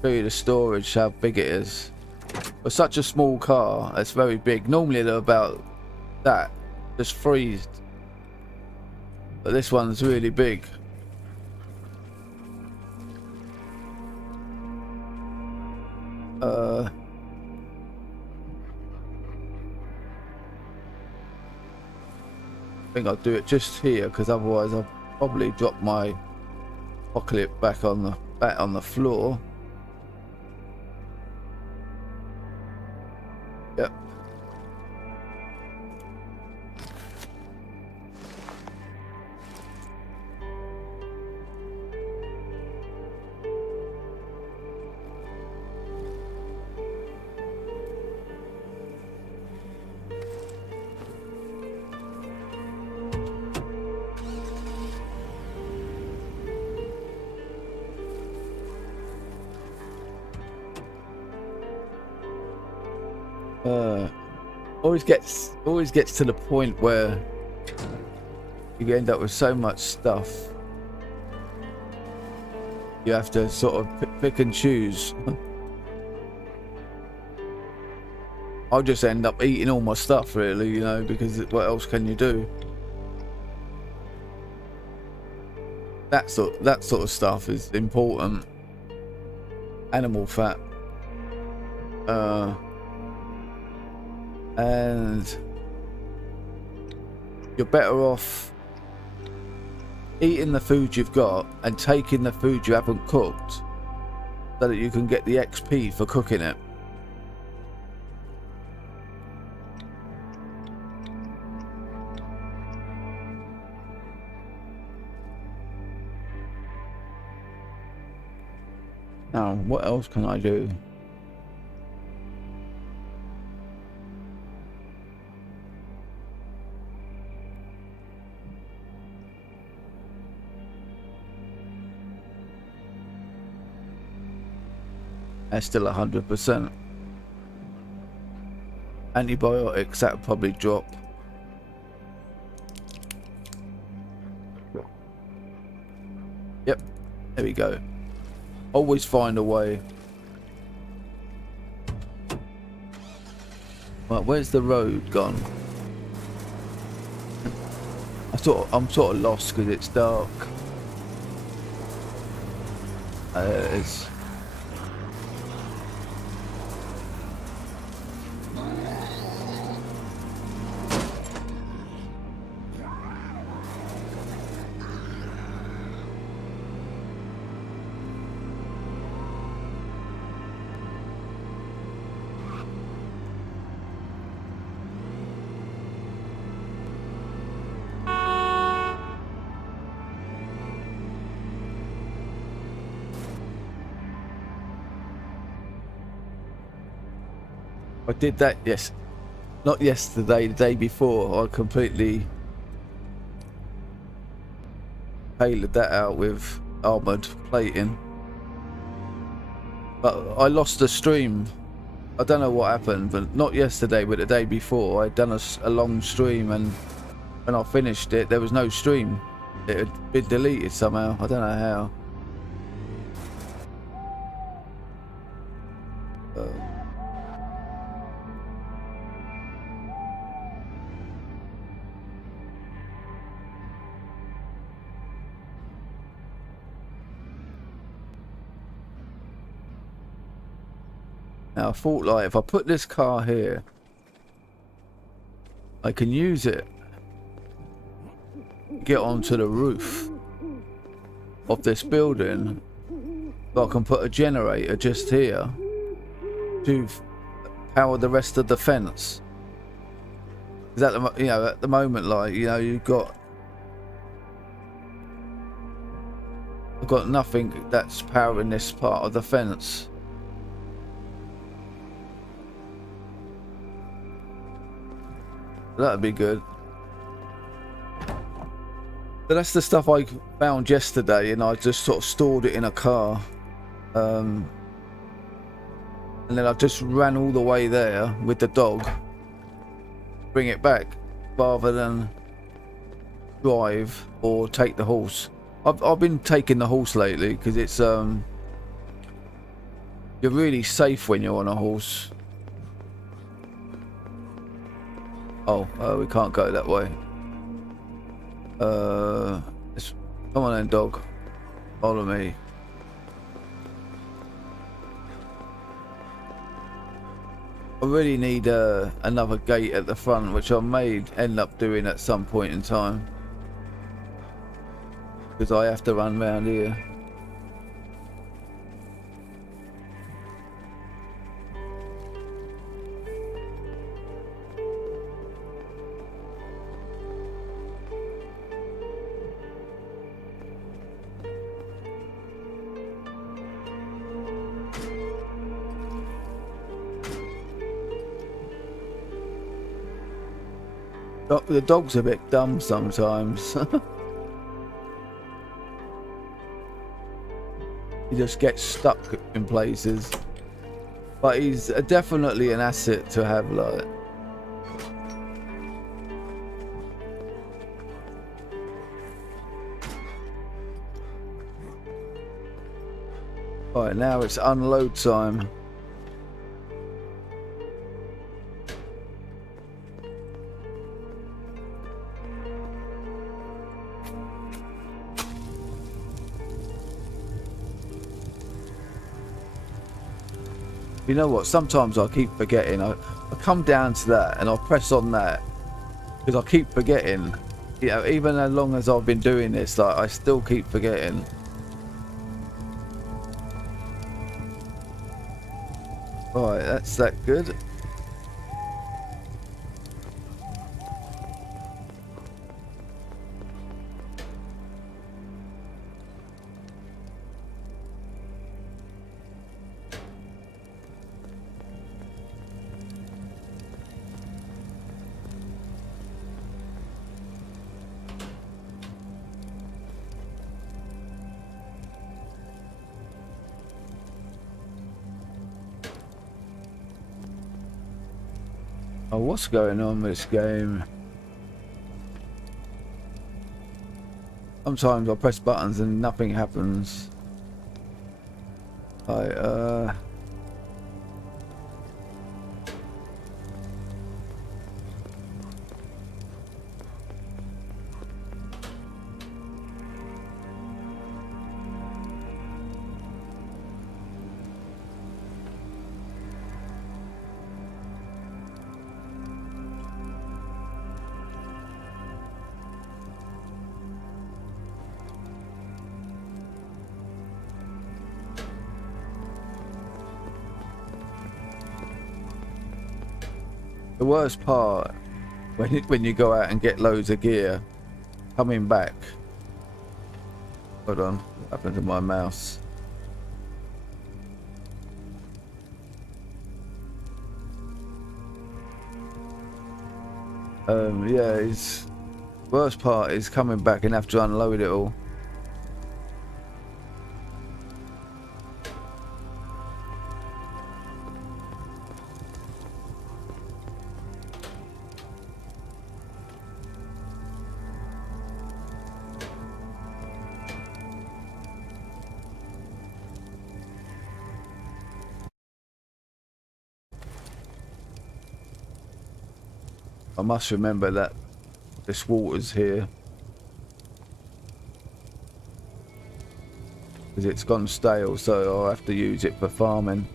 Show you the storage, how big it is. For such a small car, it's very big. Normally they're about that, just freezed. But this one's really big. I think I'll do it just here, because otherwise I'll probably drop my apocalypse back on the floor. Yep. Always gets to the point where you end up with so much stuff you have to sort of pick and choose. I'll just end up eating all my stuff, really, you know, because what else can you do? That sort of stuff is important. Animal fat. And you're better off eating the food you've got and taking the food you haven't cooked so that you can get the XP for cooking it. Now, what else can I do? That's still 100%. Antibiotics, that'll probably drop. Yep, there we go. Always find a way. Right, where's the road gone? I'm sort of lost because it's dark. There it is. I did that, yes. Not yesterday, the day before. I completely tailored that out with armoured plating. But I lost the stream. I don't know what happened, but not yesterday, but the day before. I'd done a long stream, and when I finished it, there was no stream. It had been deleted somehow. I don't know how. Now I thought, like, if I put this car here, I can use it, get onto the roof of this building, but I can put a generator just here to power the rest of the fence. Is that the, you know, at the moment, like, you know, I've got nothing that's powering this part of the fence. That'd be good. But that's the stuff I found yesterday, and I just sort of stored it in a car. And then I just ran all the way there with the dog, bring it back, rather than drive or take the horse. I've been taking the horse lately because it's you're really safe when you're on a horse. Oh, we can't go that way. Come on then, dog. Follow me. I really need another gate at the front, which I may end up doing at some point in time, because I have to run round here. The dog's a bit dumb sometimes. He just gets stuck in places. But he's definitely an asset to have, like. Right, now it's unload time. You know what, sometimes I keep forgetting. I come down to that and I'll press on that because I keep forgetting. You know, even as long as I've been doing this, like, I still keep forgetting. Right, that's that good. Oh, what's going on with this game? Sometimes I press buttons and nothing happens. Right, the worst part when you go out and get loads of gear, coming back. Hold on, what happened to my mouse? Yeah, his worst part is coming back and have to unload it all. I must remember that this water's here. Because it's gone stale, so I'll have to use it for farming.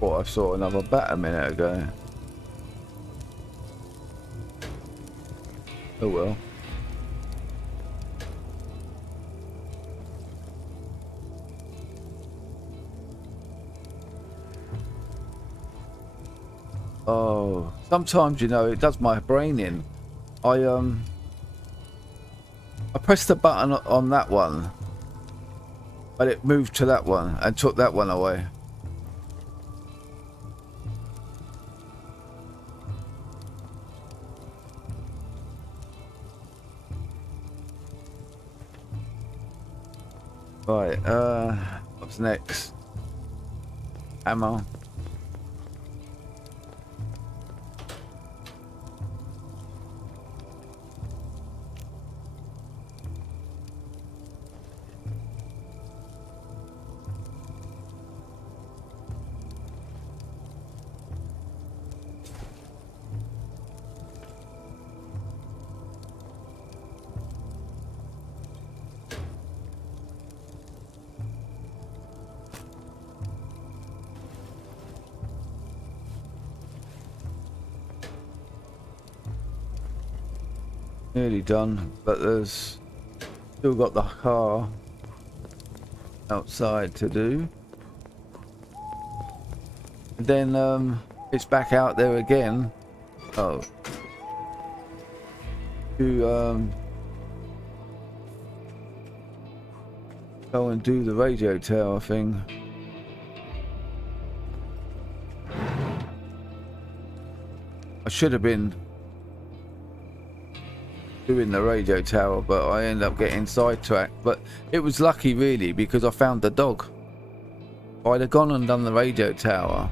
Thought I saw another bat a minute ago. Oh well. Oh, sometimes, you know, it does my brain in. I pressed the button on that one, but it moved to that one and took that one away. Right, what's next? Ammo. Nearly done, but there's still got the car outside to do. And then it's back out there again. Oh, to go and do the radio tower thing. I should have been doing the radio tower, but I ended up getting sidetracked. But it was lucky really, because I found the dog. If I'd have gone and done the radio tower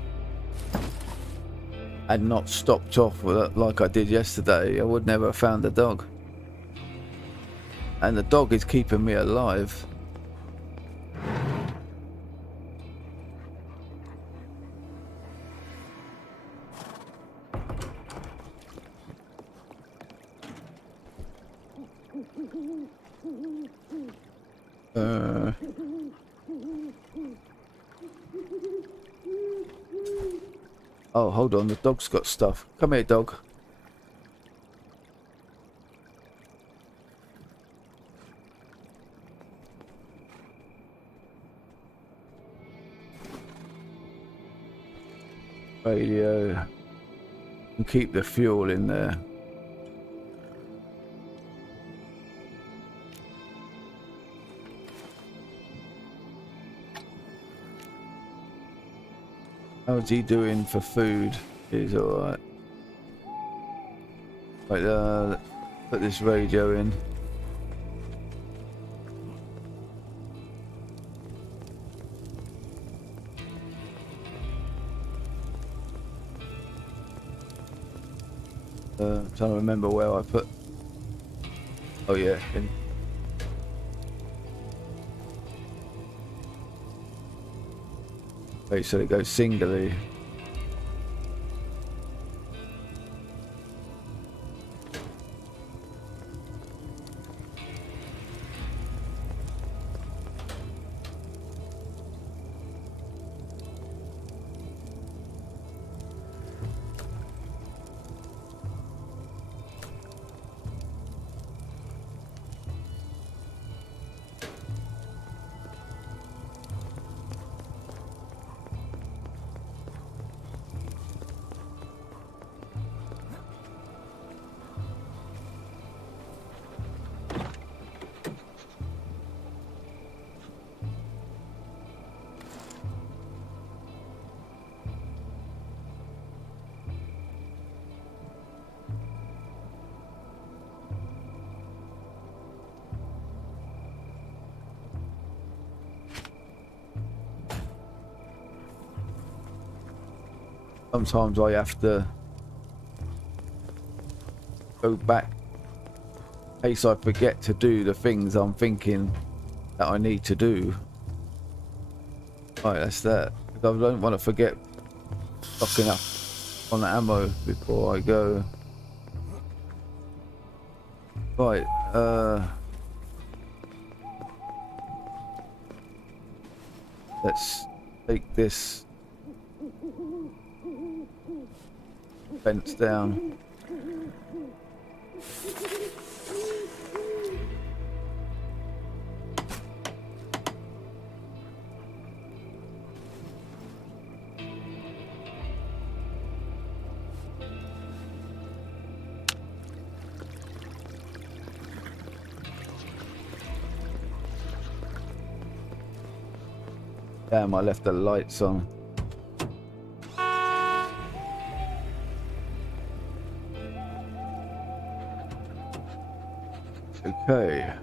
and not stopped off with it like I did yesterday, I would never have found the dog. And the dog is keeping me alive. Oh, hold on, the dog's got stuff. Come here, dog. Radio. And keep the fuel in there. How's he doing for food? He's alright. Right, put this radio in. I'm trying to remember where I put. Oh yeah. Okay, so it goes singly. sometimes I have to go back in case I forget to do the things I'm thinking that I need to do. Right, that's that. I don't want to forget stocking up on the ammo before I go. Right, let's take this fence down. Damn, I left the lights on. Okay.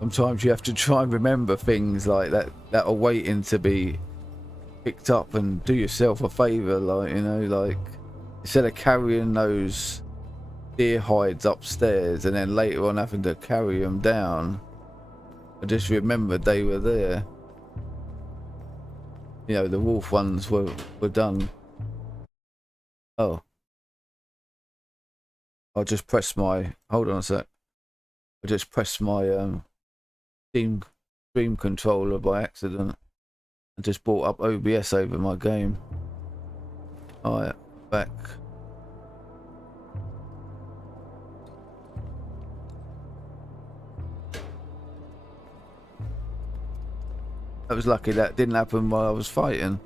Sometimes you have to try and remember things like that are waiting to be picked up, and do yourself a favour, like, you know, like instead of carrying those deer hides upstairs and then later on having to carry them down, I just remembered they were there. You know, the wolf ones were done. Oh, I'll just press my, hold on a sec, I just pressed my stream controller by accident and just brought up OBS over my game. Alright, back. I was lucky that didn't happen while I was fighting.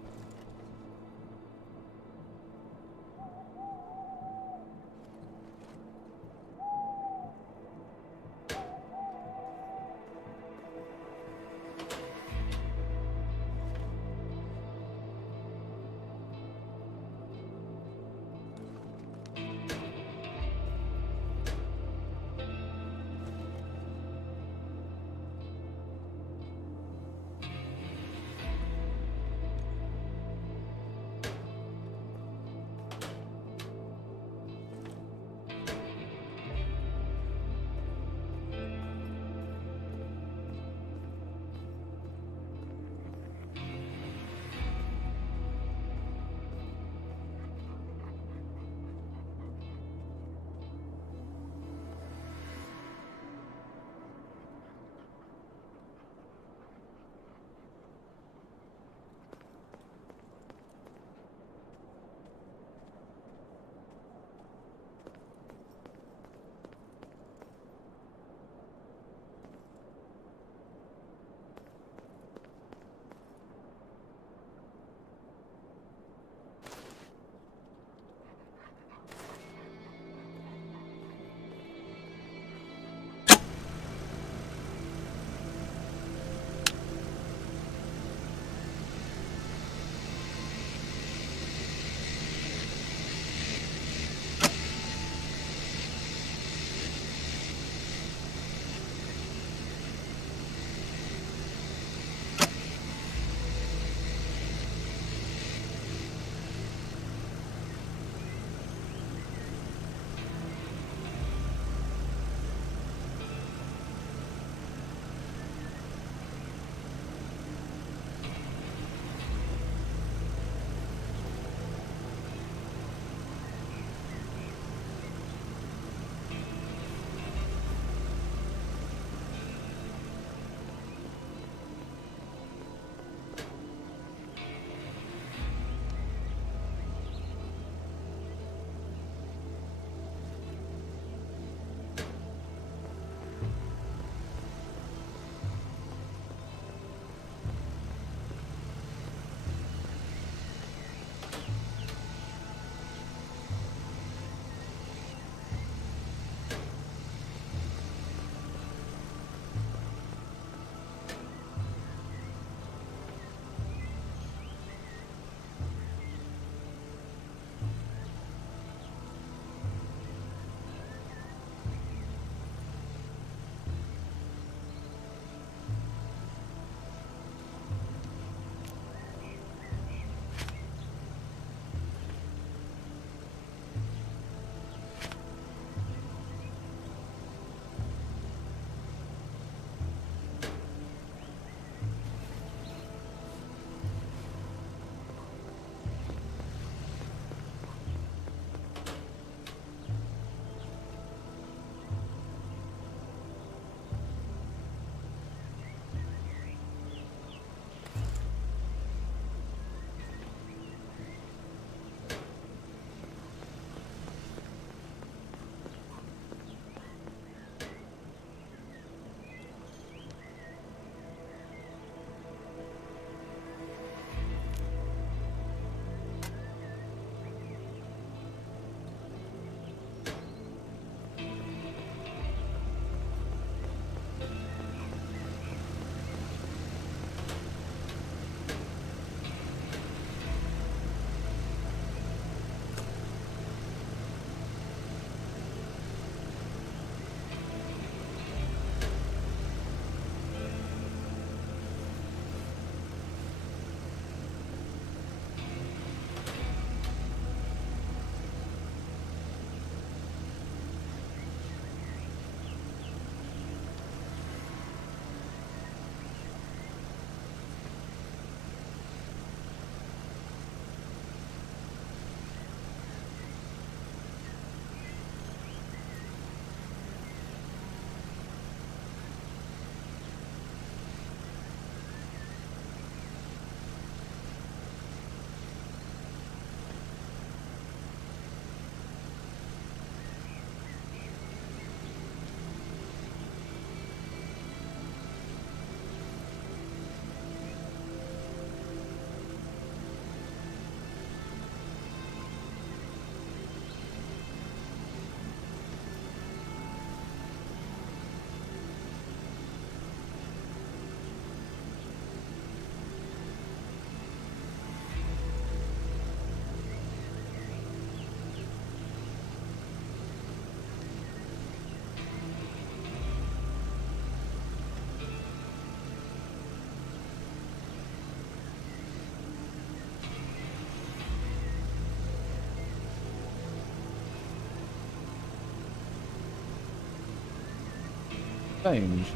Change.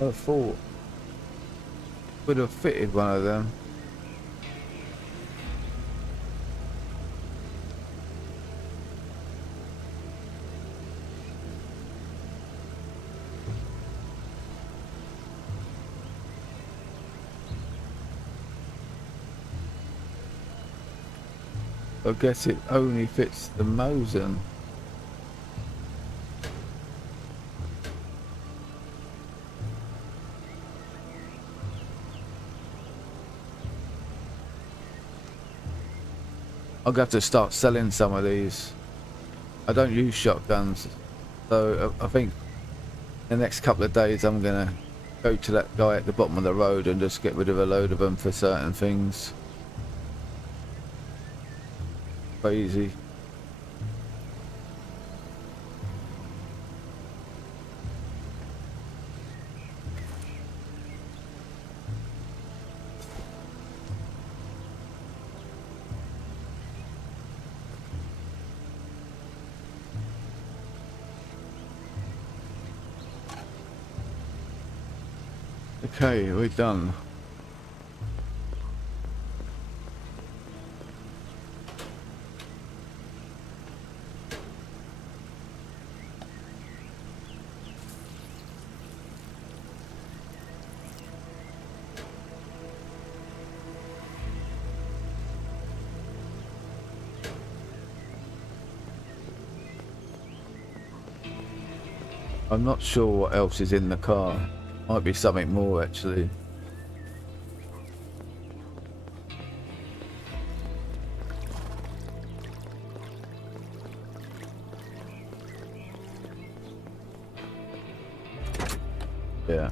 I thought would have fitted one of them. I guess it only fits the Mosin. I'm gonna have to start selling some of these. I don't use shotguns, so I think in the next couple of days I'm gonna go to that guy at the bottom of the road and just get rid of a load of them for certain things. Crazy. Okay, we're done. I'm not sure what else is in the car. Might be something more actually. Yeah.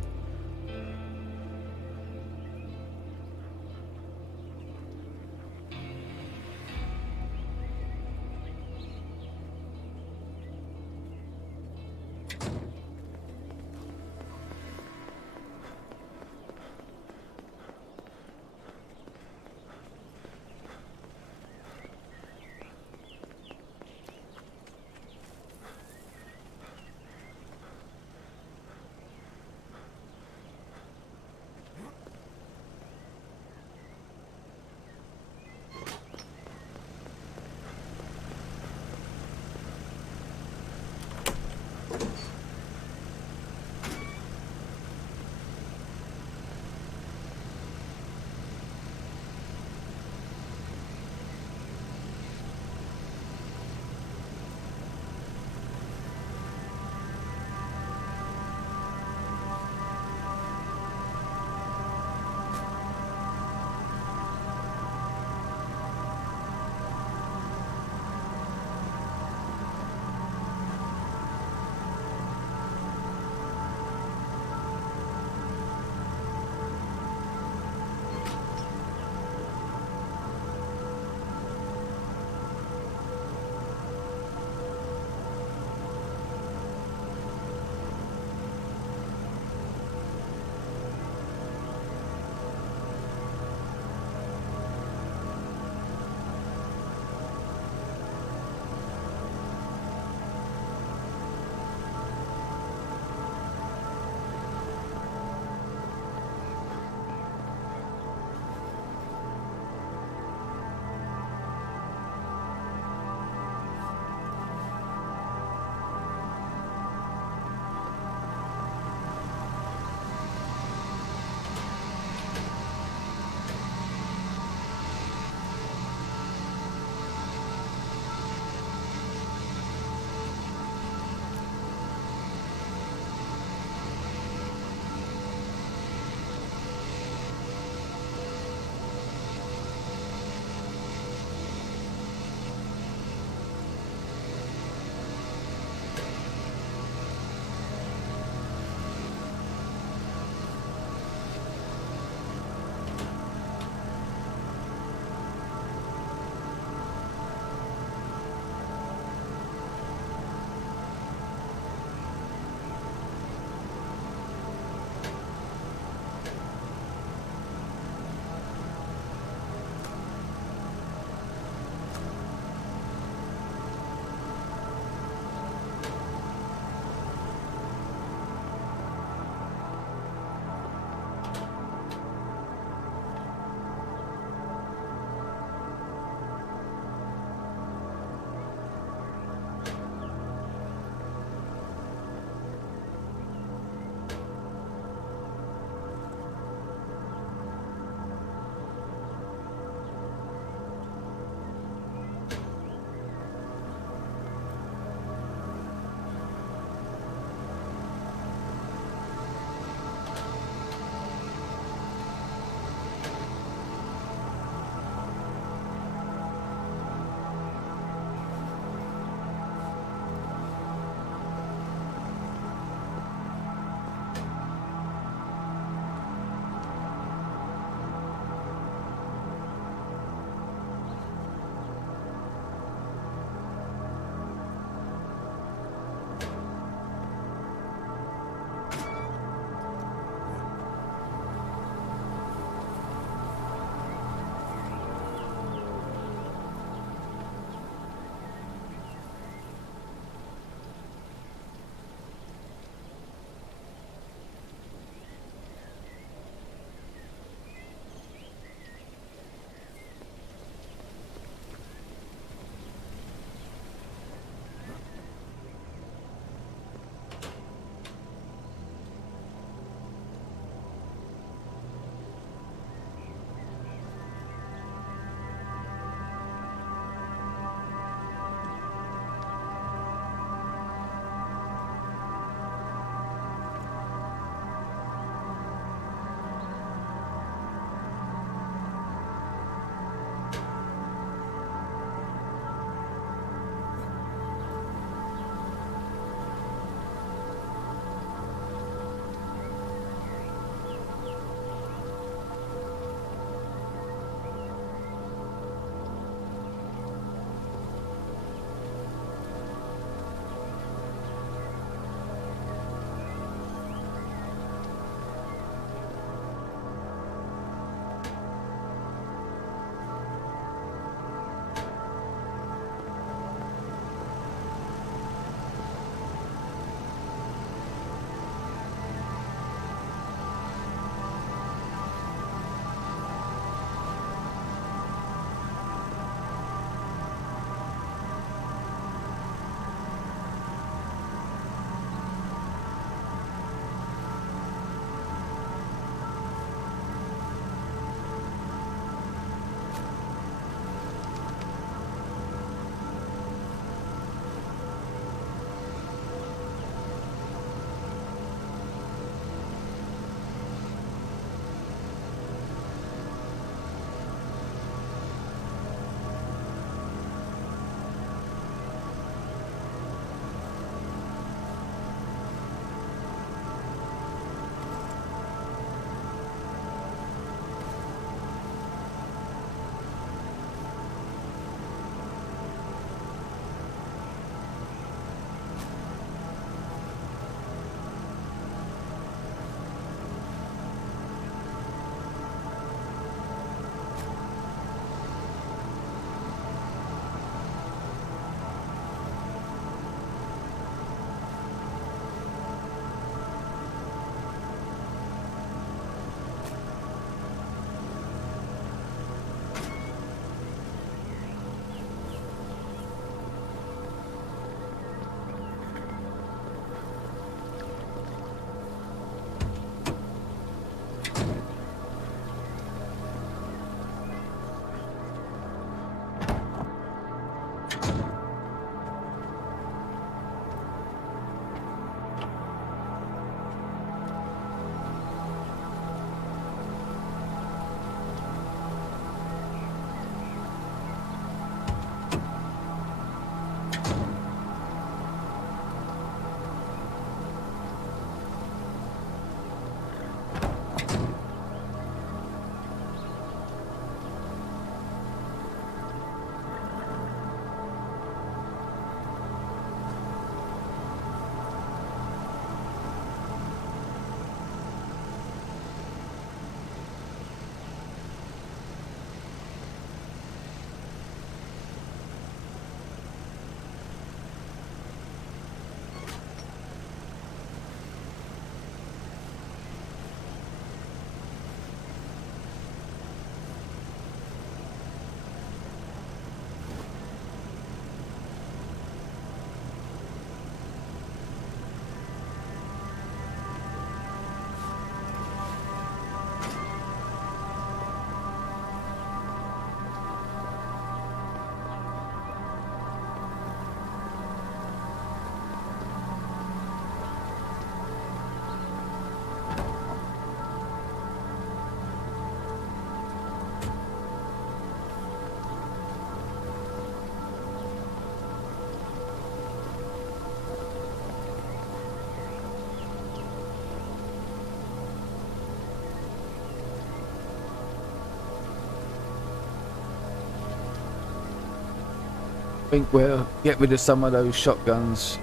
think we'll get rid of some of those shotguns.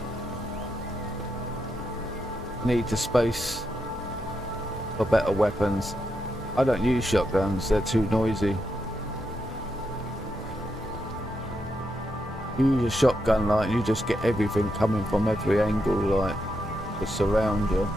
Need to space for better weapons. I don't use shotguns, they're too noisy. Use a shotgun, like, you just get everything coming from every angle, like, to surround you.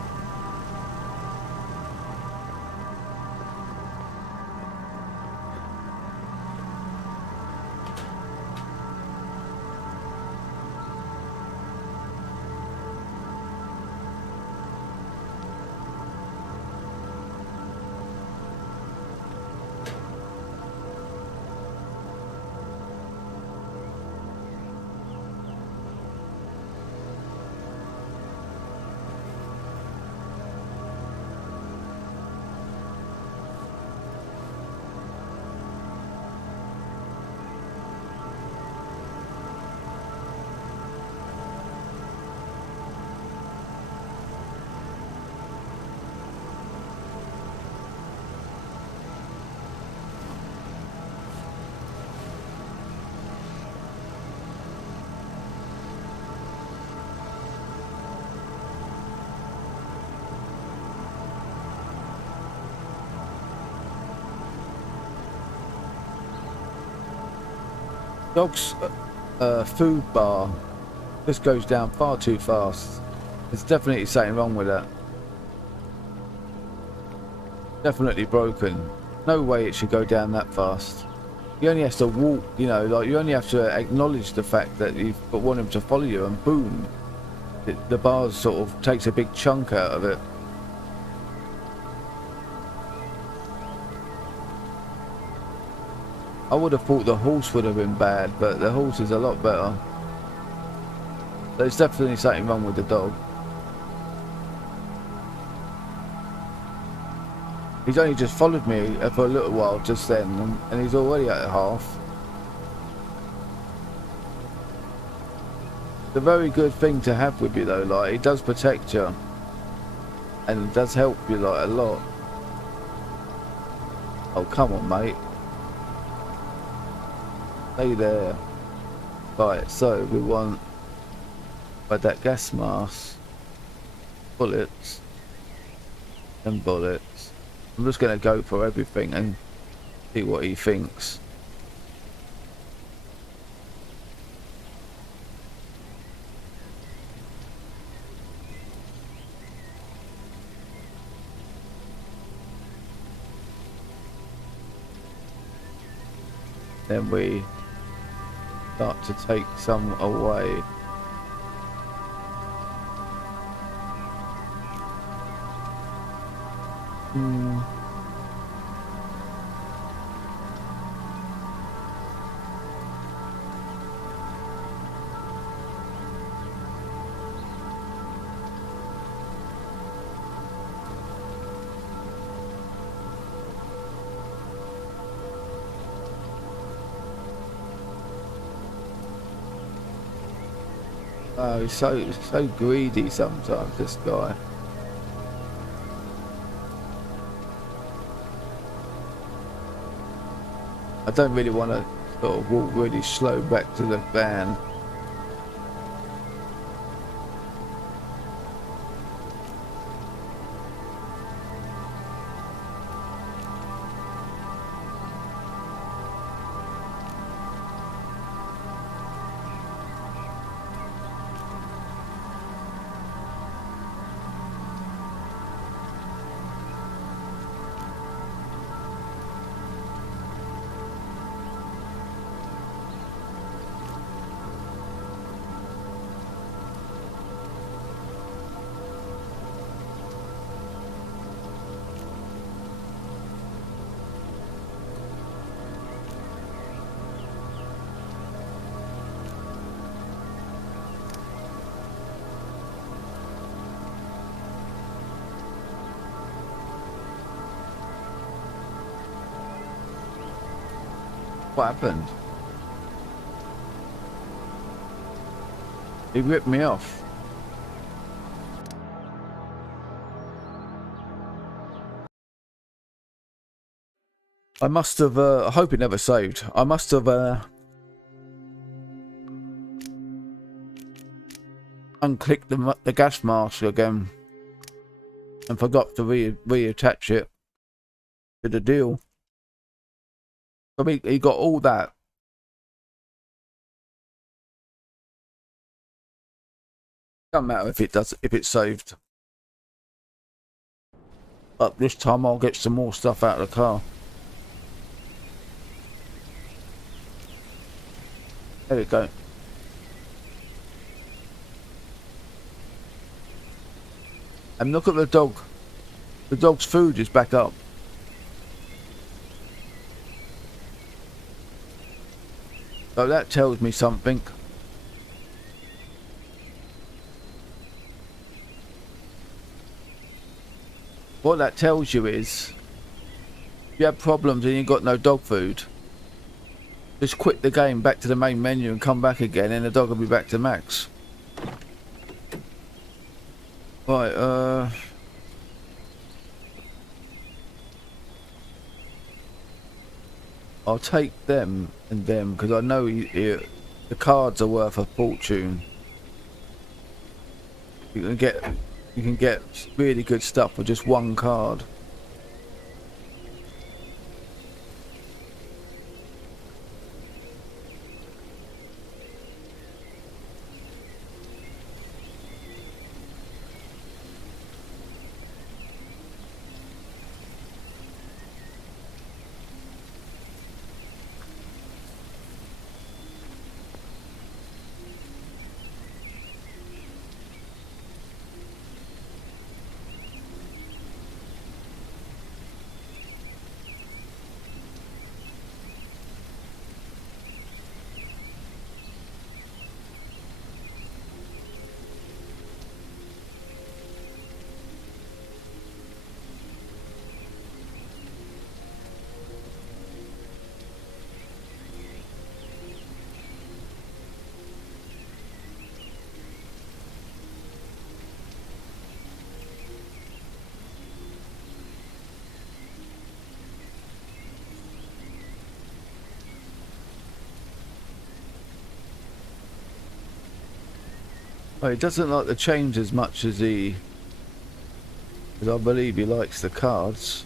Dog's food bar just goes down far too fast. There's definitely something wrong with that. Definitely broken. No way it should go down that fast. You only have to walk, you know, like you only have to acknowledge the fact that you want him to follow you, and boom, the bar sort of takes a big chunk out of it. I would have thought the horse would have been bad, but the horse is a lot better. There's definitely something wrong with the dog. He's only just followed me for a little while just then, and he's already at half. It's a very good thing to have with you though, like, it does protect you. And it does help you, like, a lot. Oh, come on, mate. Stay there. Right, so we want that gas mask, bullets, and bullets. I'm just going to go for everything and see what he thinks. Then we start to take some away. Oh, he's so greedy sometimes, this guy. I don't really want to sort of walk really slow back to the van. What happened? He ripped me off. I must have, I hope it never saved. I must have unclick the gas mask again and forgot to reattach it to the deal. I mean, he got all that. Doesn't matter if it's saved. But this time I'll get some more stuff out of the car. There we go. And look at the dog. The dog's food is back up. So that tells me something. What that tells you is, if you have problems and you've got no dog food, just quit the game, back to the main menu and come back again, and the dog will be back to max. Right, I'll take them and them, because I know the cards are worth a fortune. You can get really good stuff with just one card. Well, he doesn't like the change as much as I believe he likes the cards.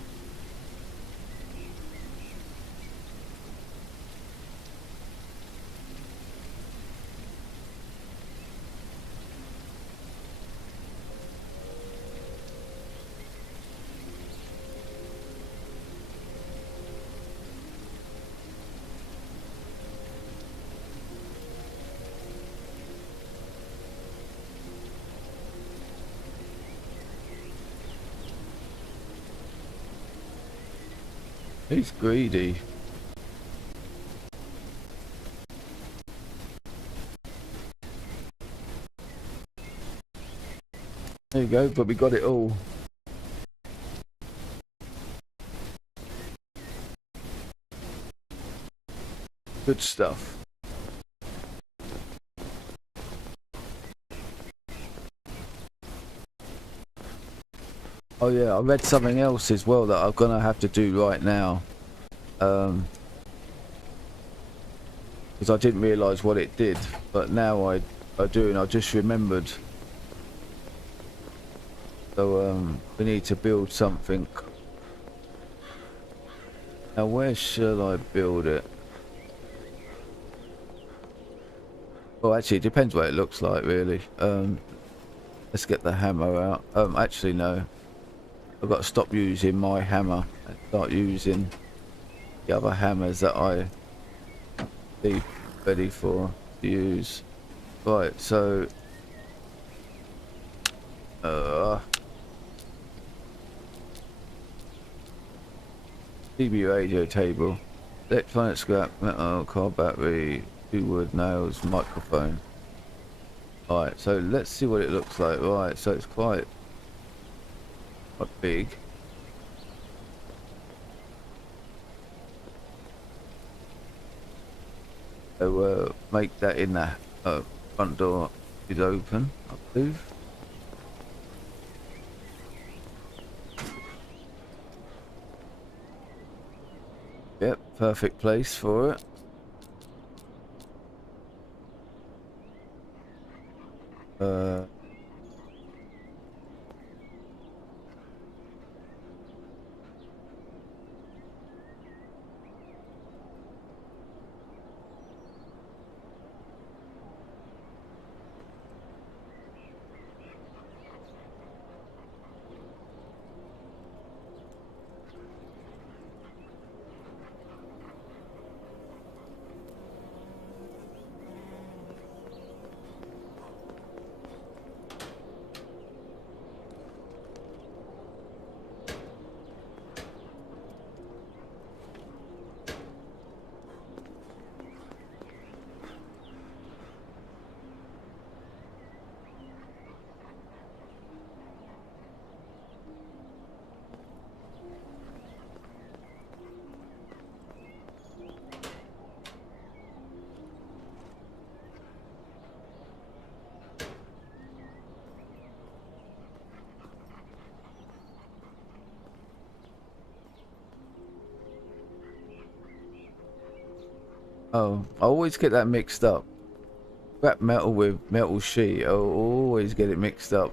He's greedy. There you go, but we got it all. Good stuff. Oh yeah, I read something else as well that I'm gonna have to do right now. Because I didn't realise what it did, but now I do, and I just remembered. So we need to build something. Now where shall I build it? Well, actually it depends what it looks like really. Let's get the hammer out. Actually no. I've got to stop using my hammer and start using the other hammers that I be ready for to use. Right, so TV radio table, electronic scrap, metal, car battery, 2 wood, nails, microphone. Alright, so let's see what it looks like. Right, so it's quite big. So make that in the front door is open, I believe. Yep, perfect place for it. Uh, oh, I always get that mixed up. Scrap metal with metal sheet. I always get it mixed up.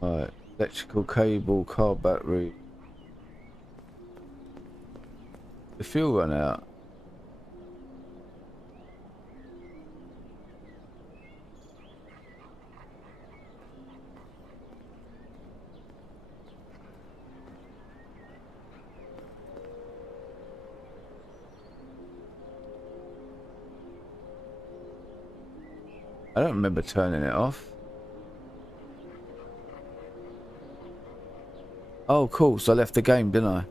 Right, electrical cable, car battery. The fuel run out. I don't remember turning it off. Oh, cool. So I left the game, didn't I?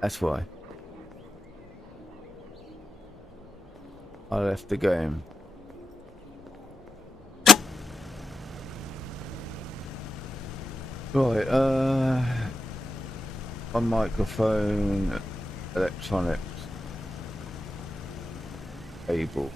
That's why. I left the game. Right, on microphone, electronics, cable.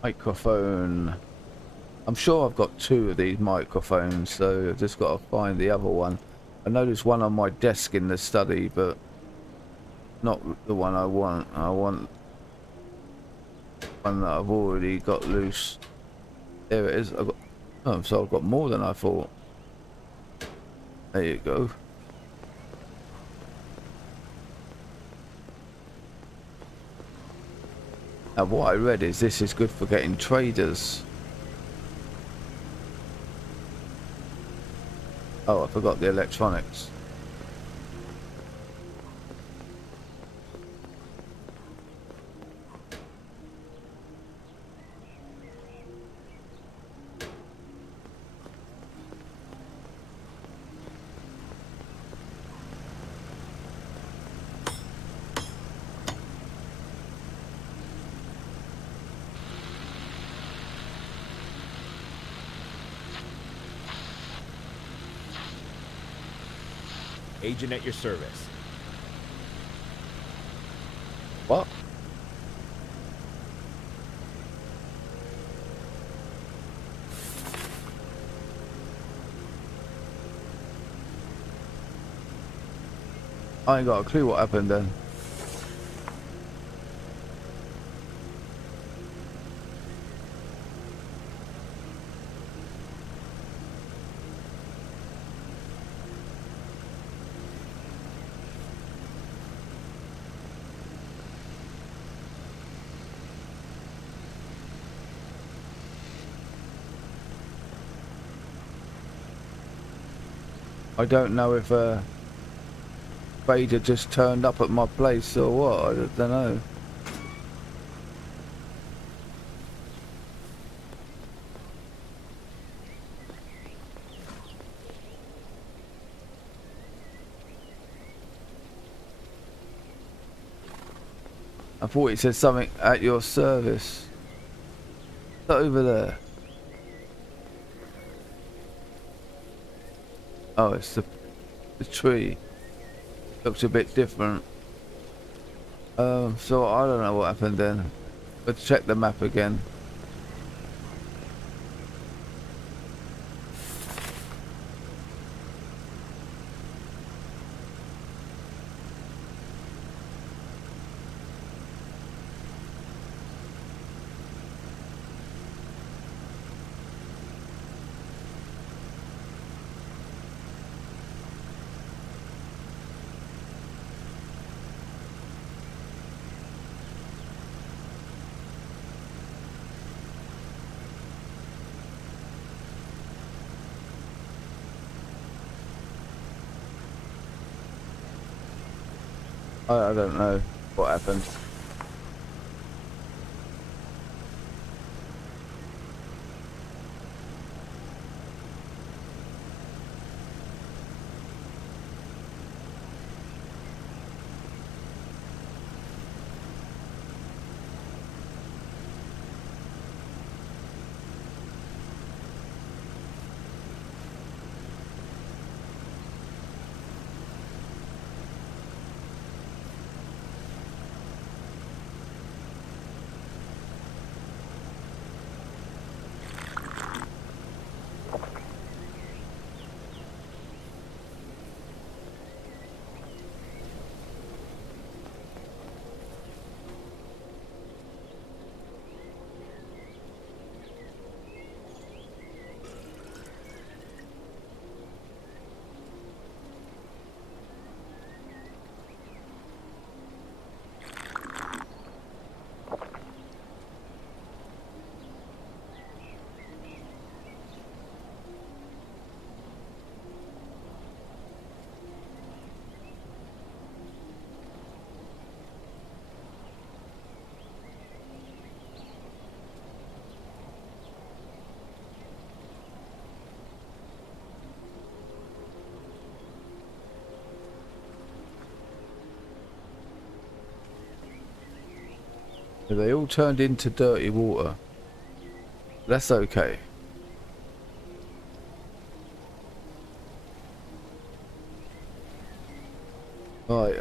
Microphone. I'm sure I've got two of these microphones, so I've just got to find the other one. I know there's one on my desk in the study, but not the one I want. I want one that I've already got loose. There it is. I've got, oh, so I've got more than I thought. There you go. Now what I read is this is good for getting traders. Oh, I forgot the electronics. Agent at your service. What? I ain't got a clue what happened then. I don't know if Vader just turned up at my place or what. I don't know. I thought it said something at your service. Is that over there? Oh, it's the tree. Looks a bit different. So I don't know what happened then. Let's check the map again. I don't know what happened. They all turned into dirty water. That's okay. Right,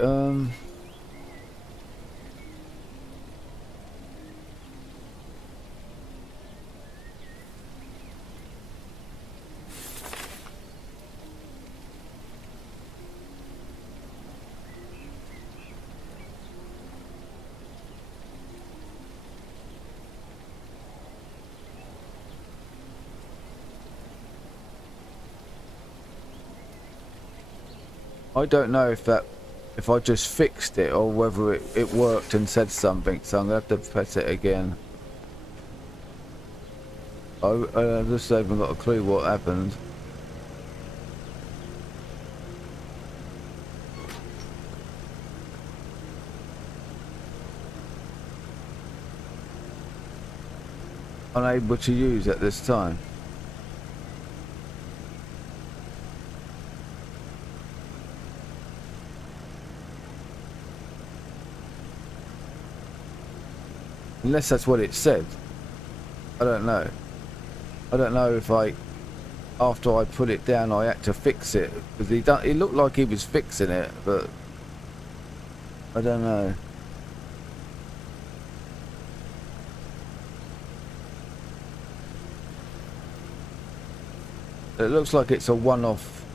I don't know if I just fixed it or whether it worked and said something, so I'm gonna have to press it again. I just haven't got a clue what happened. Unable to use at this time. Unless that's what it said. I don't know. I don't know if after I put it down I had to fix it, because he looked like he was fixing it, but I don't know. It looks like it's a one-off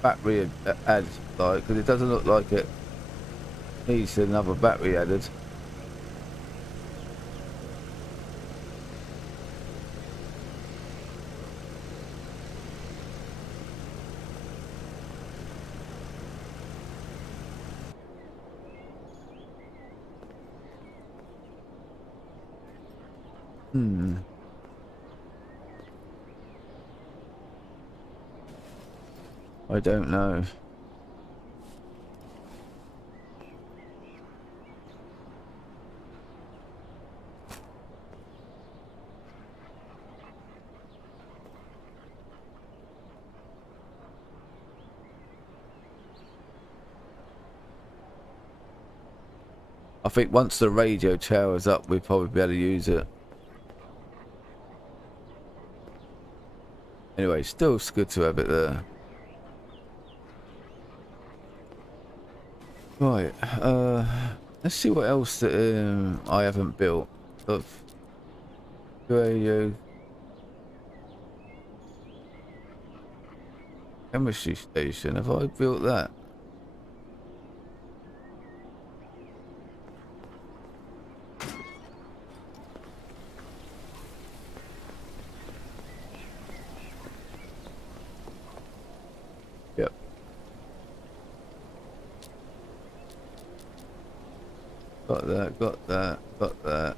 battery add, like, because it doesn't look like it needs another battery added. I don't know. I think once the radio tower's up, we'll probably be able to use it. Anyway, still it's good to have it there. Right, let's see what else that I haven't built. Of radio chemistry station. Have I built that? Yep. Got that, got that, got that.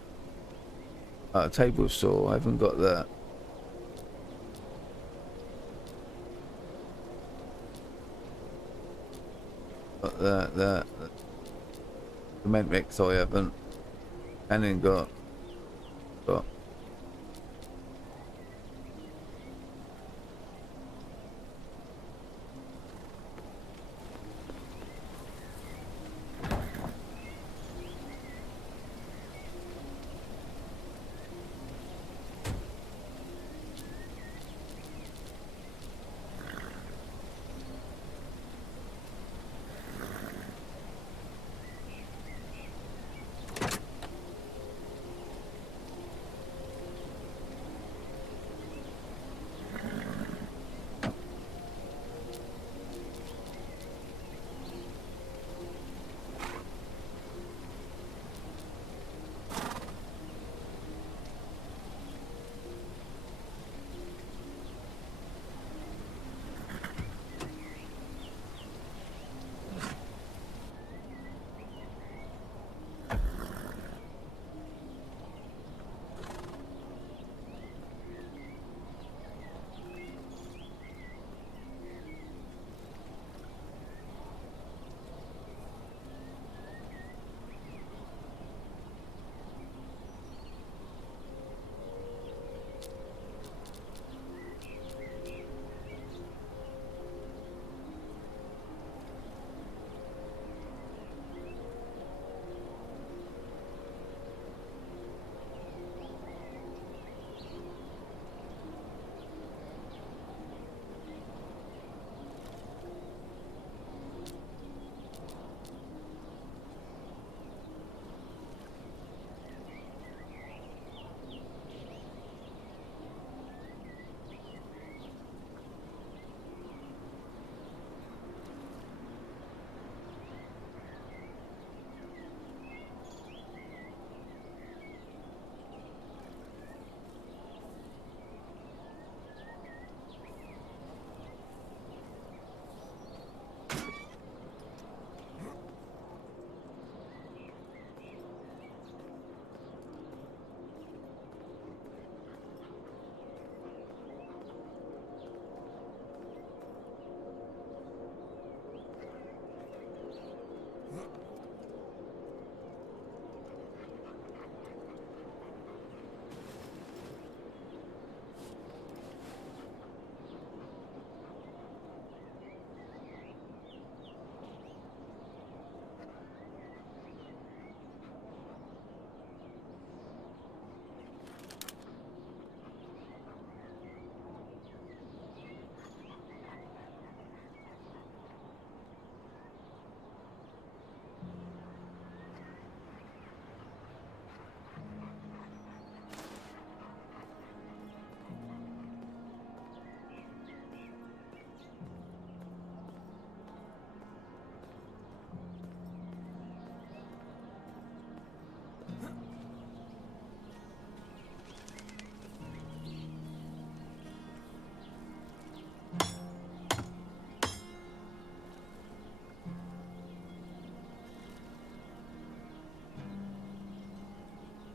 Table saw, I haven't got that. Got that. Cement mix I haven't. And then got.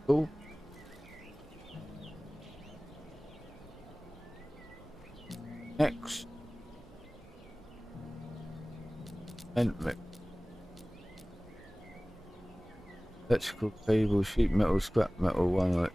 Cool. Next. Cement mix. Electrical cable, sheet metal, scrap metal, one of it.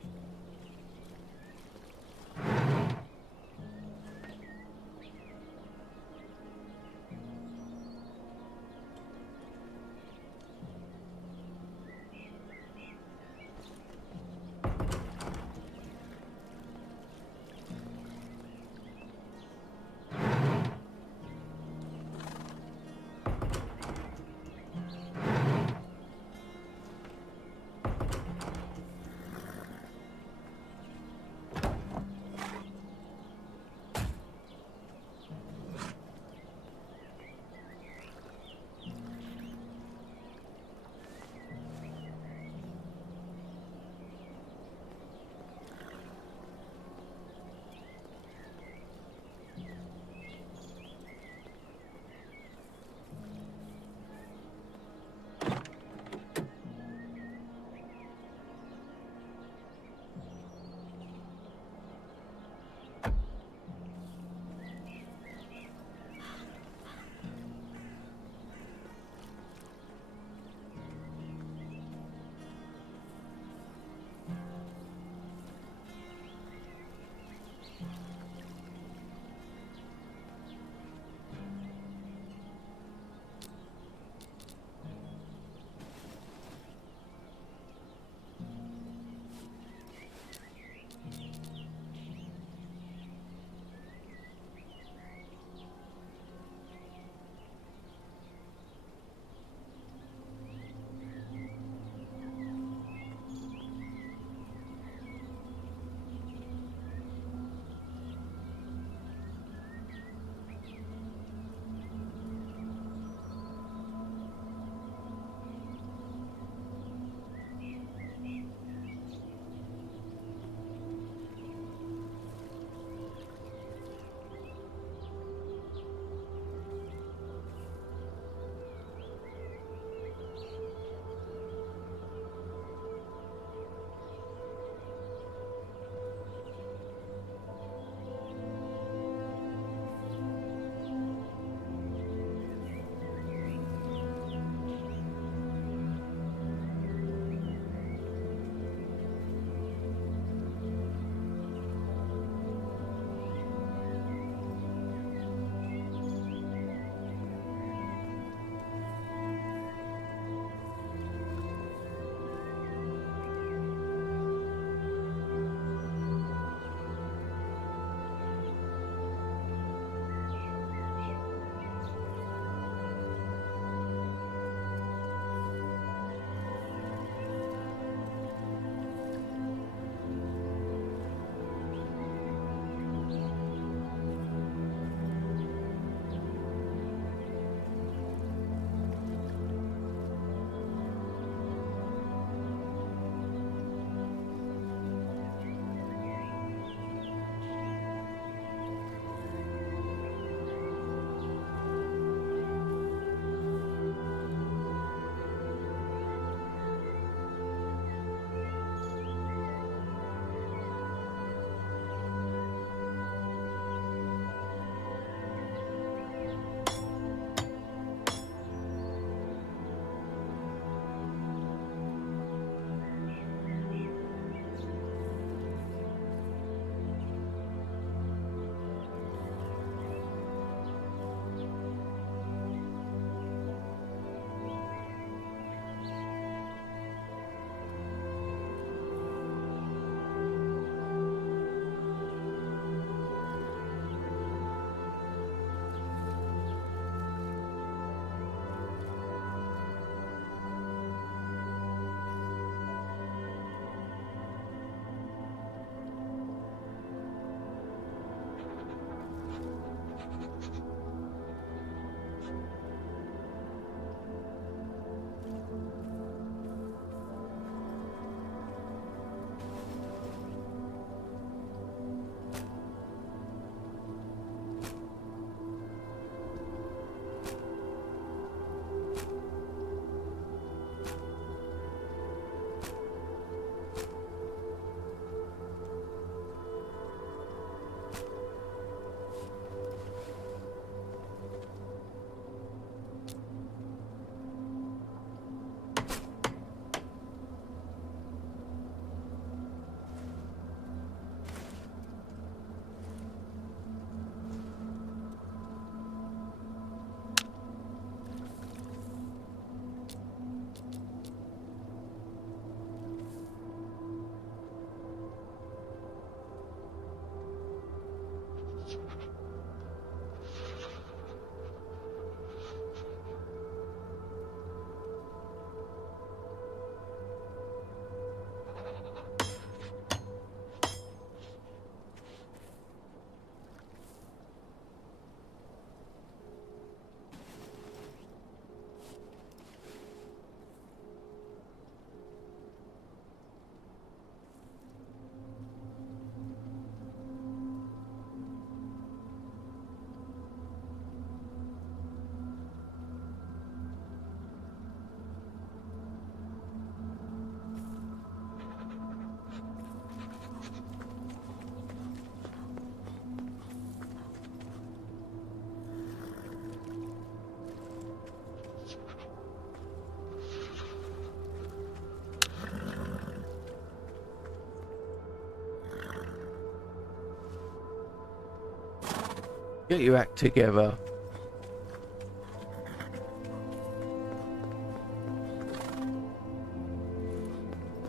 Get your act together.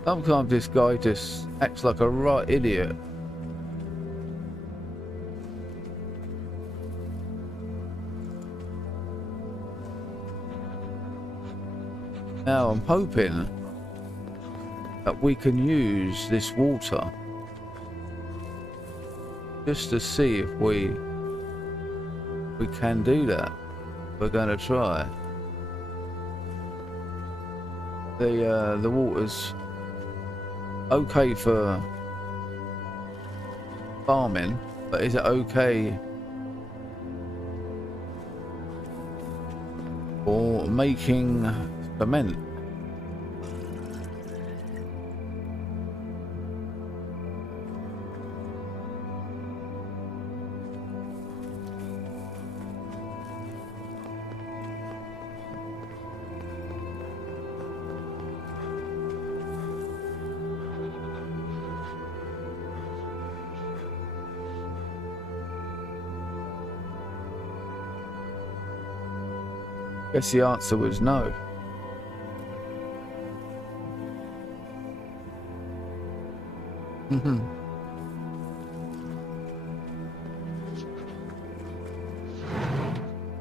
Sometimes this guy just acts like a right idiot. Now I'm hoping that we can use this water just to see if we can do that. We're going to try. The water's okay for farming, but is it okay for making cement? Guess the answer was no. It's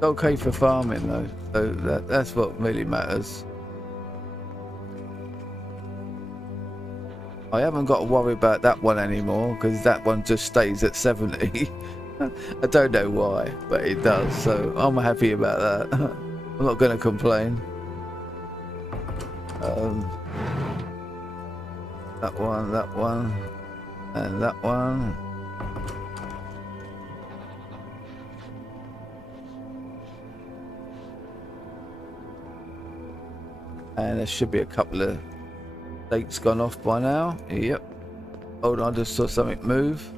okay for farming though, so that's what really matters. I haven't got to worry about that one anymore because that one just stays at 70. I don't know why, but it does, so I'm happy about that. I'm not going to complain. That one, and that one. And there should be a couple of dates gone off by now. Yep. Hold on, I just saw something move.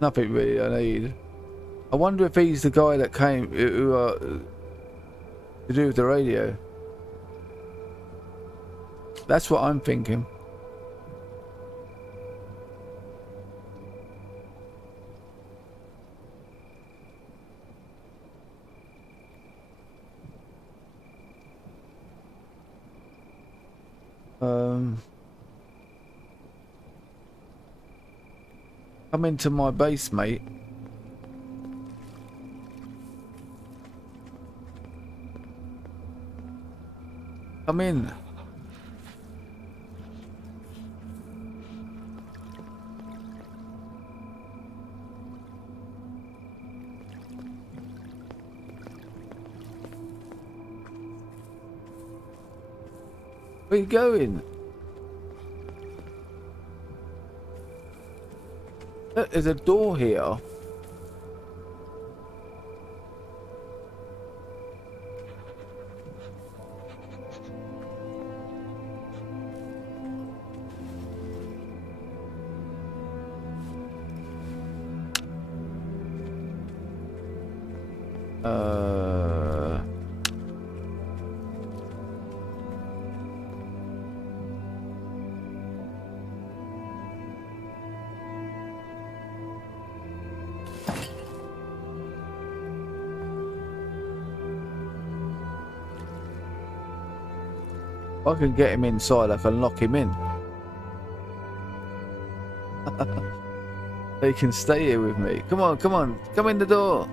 Nothing really I need. I wonder if he's the guy that came to do with the radio. That's what I'm thinking. Come into my base, mate. Come in. Where you going? Look, there's a door here. If I can get him inside, I can lock him in. He can stay here with me. Come on, come on, come in the door.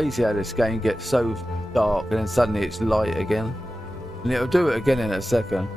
Crazy how this game gets so dark and then suddenly it's light again. And it'll do it again in a second.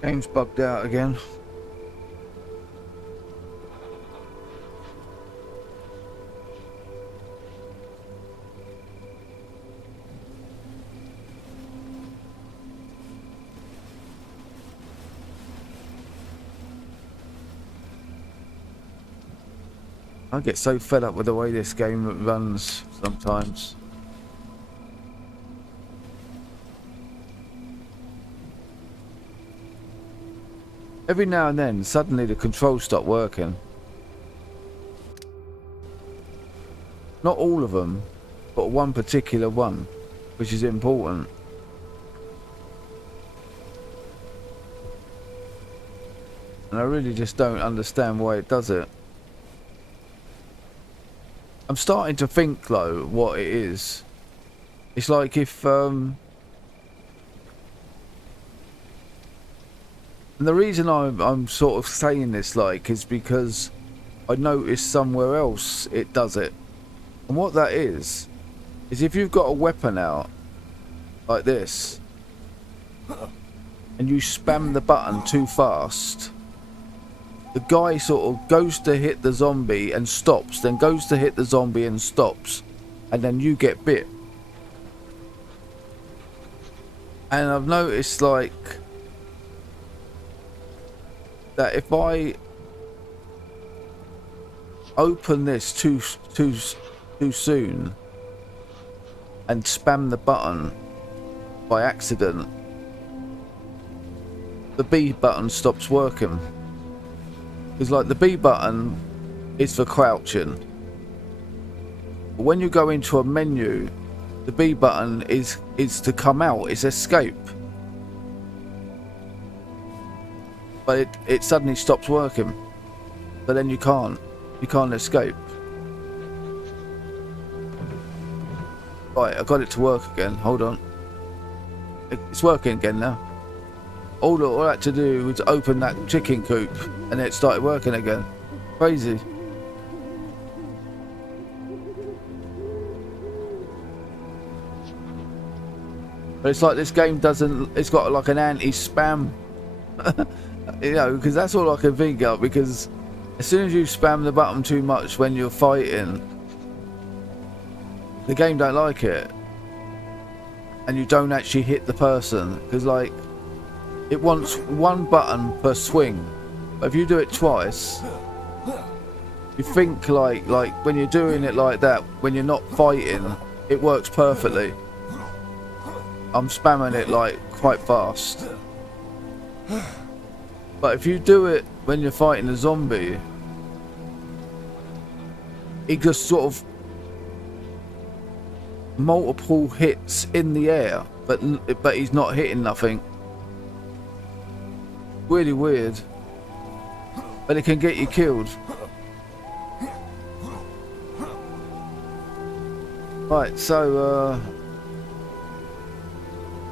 Game's bugged out again. I get so fed up with the way this game runs sometimes. Every now and then, suddenly the controls stop working. Not all of them, but one particular one, which is important. And I really just don't understand why it does it. I'm starting to think though what it is. It's like if and the reason I'm sort of saying this like is because I noticed somewhere else it does it. And what that is if you've got a weapon out like this and you spam the button too fast, the guy sort of goes to hit the zombie and stops, then goes to hit the zombie and stops, and then you get bit. And I've noticed like that if I open this too soon and spam the button by accident, the B button stops working. Because like the B button is for crouching, but when you go into a menu, the B button is to come out, it's escape. But it suddenly stops working, but then you can't escape. Right, I got it to work again. Hold on, it's working again now. All I had to do was open that chicken coop and it started working again. Crazy. But it's like this game it's got like an anti-spam, you know, because that's all I can think of, because as soon as you spam the button too much when you're fighting, the game don't like it. And you don't actually hit the person, because like, it wants one button per swing, but if you do it twice, you think like when you're doing it like that, when you're not fighting, it works perfectly. I'm spamming it like quite fast, but if you do it when you're fighting a zombie, it just sort of multiple hits in the air, but he's not hitting nothing. Really weird, but it can get you killed. Right, so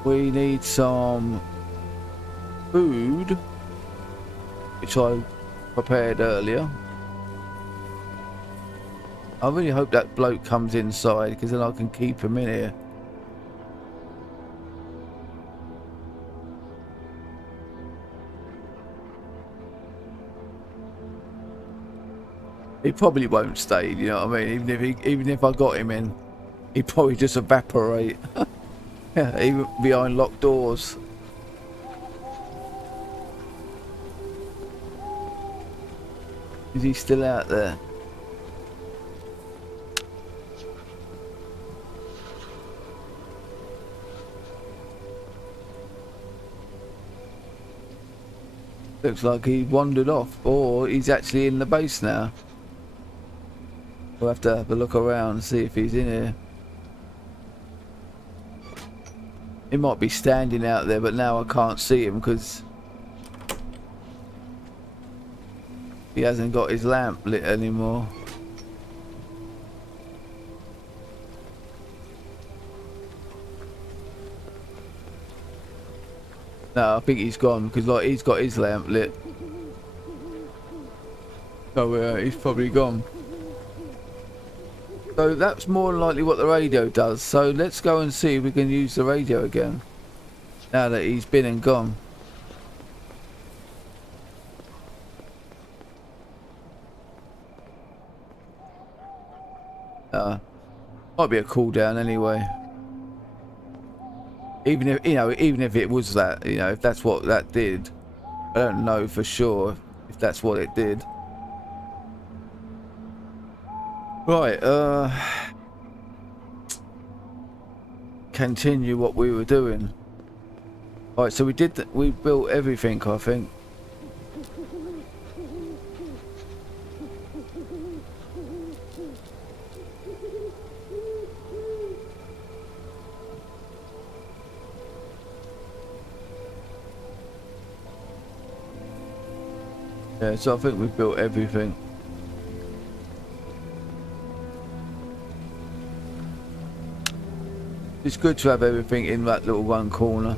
we need some food, which I prepared earlier. I really hope that bloke comes inside, because then I can keep him in here. He probably won't stay, you know what I mean? Even if I got him in, he'd probably just evaporate. Yeah, even behind locked doors. Is he still out there? Looks like he wandered off, or he's actually in the base now. We'll have to have a look around and see if he's in here. He might be standing out there, but now I can't see him because he hasn't got his lamp lit anymore. No, I think he's gone because like he's got his lamp lit. So he's probably gone. So that's more than likely what the radio does. So let's go and see if we can use the radio again. Now that he's been and gone. Might be a cooldown anyway. Even if, you know, even if it was that, you know, if that's what that did. I don't know for sure if that's what it did. Right, continue what we were doing. Right, so we built everything, I think. Yeah, so I think we've built everything. It's good to have everything in that little one corner.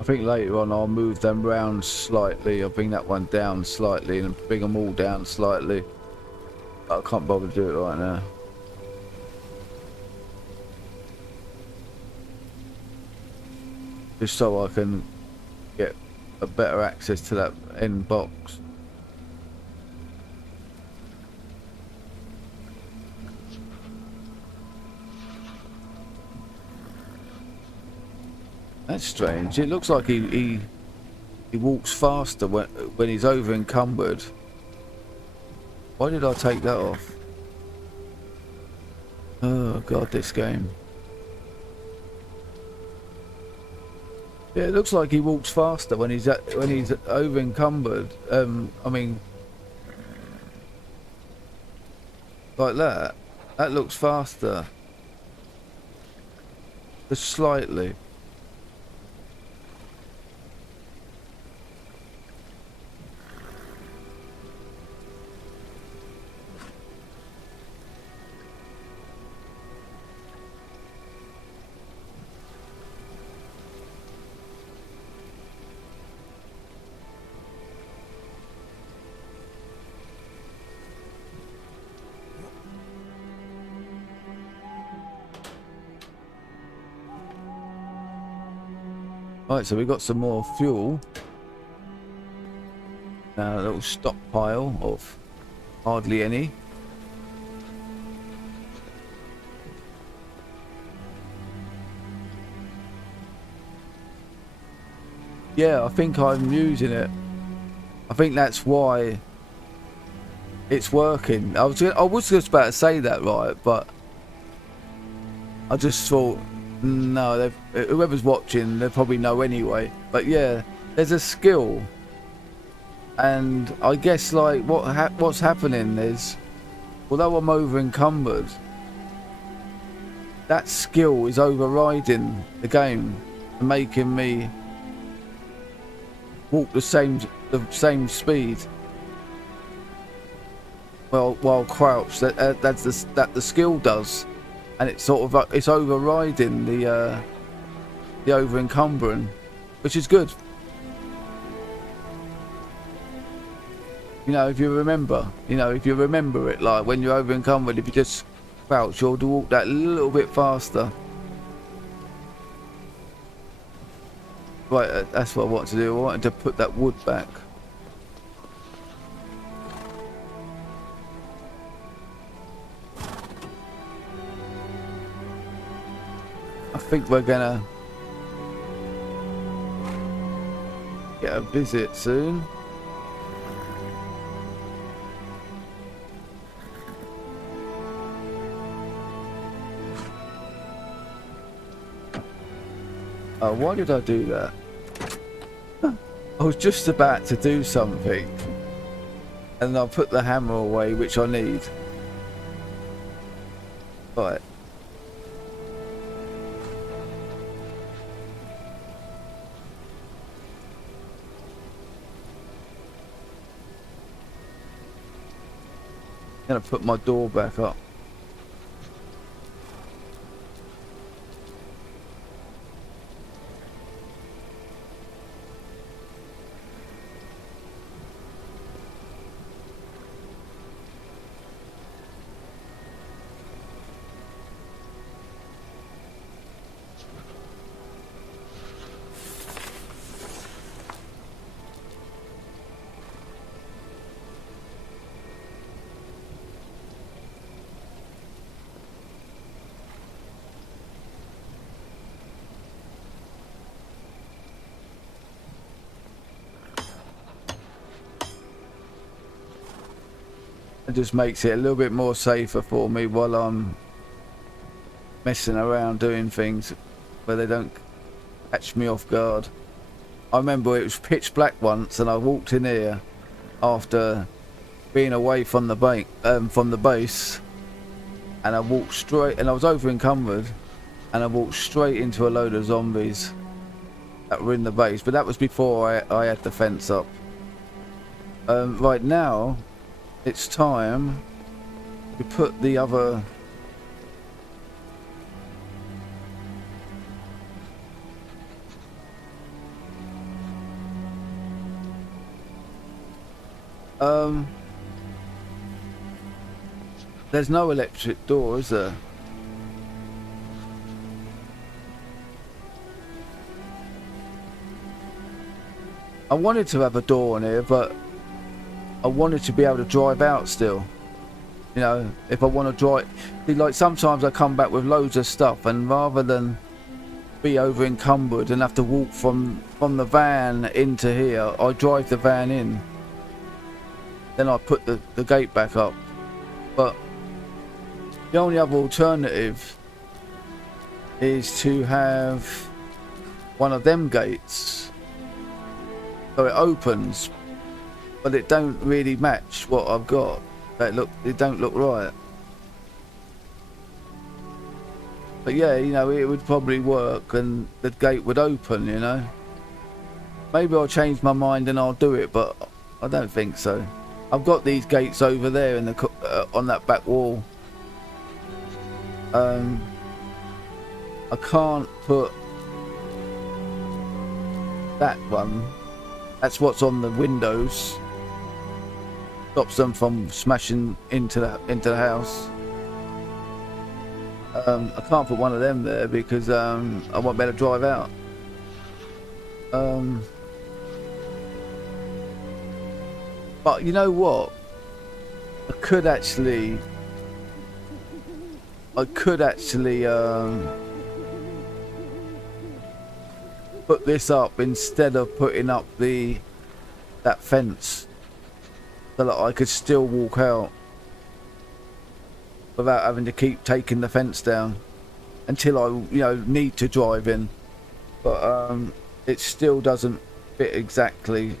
I think later on I'll move them round slightly. I'll bring that one down slightly and bring them all down slightly. I can't bother to do it right now. Just so I can get a better access to that end box. That's strange. It looks like he walks faster when he's over encumbered. Why did I take that off? Oh god, this game. Yeah, it looks like he walks faster when he's over encumbered. I mean, like that. That looks faster. Just slightly. Right, so we got some more fuel. Now a little stockpile of hardly any. Yeah, I think I'm using it. I think that's why it's working. I was just about to say that, right? But I just thought, no, whoever's watching, they probably know anyway. But yeah, there's a skill, and I guess like what's happening is, although I'm over encumbered, that skill is overriding the game and making me walk the same speed. Well, while crouched, that the skill does. And it's sort of it's overriding the over encumbering, which is good. You know, if you remember it, like when you're over encumbered, if you just crouch, you'll walk that little bit faster. Right, that's what I wanted to do. I wanted to put that wood back. I think we're gonna get a visit soon. Oh, why did I do that? I was just about to do something, and I'll put the hammer away, which I need. Right. I'm gonna put my door back up. It just makes it a little bit more safer for me while I'm messing around doing things where they don't catch me off guard. I remember it was pitch black once, and I walked in here after being away from the base, and I walked straight, and I was over encumbered, and I walked straight into a load of zombies that were in the base. But that was before I had the fence up. Right now, it's time to put the other there's no electric door, is there? I wanted to have a door on here, but I wanted to be able to drive out still. You know, if I want to drive, like sometimes I come back with loads of stuff, and rather than be over encumbered and have to walk from the van into here, I drive the van in. Then I put the gate back up. But the only other alternative is to have one of them gates. So it opens, but it don't really match what I've got. It don't look right. But yeah, you know, it would probably work and the gate would open, you know. Maybe I'll change my mind and I'll do it, but I don't think so. I've got these gates over there in the on that back wall. I can't put that one. That's what's on the windows. Stops them from smashing into the house. I can't put one of them there because I won't be able to drive out. But you know what? I could actually put this up instead of putting up that fence, so that I could still walk out without having to keep taking the fence down until I, you know, need to drive in. But it still doesn't fit exactly,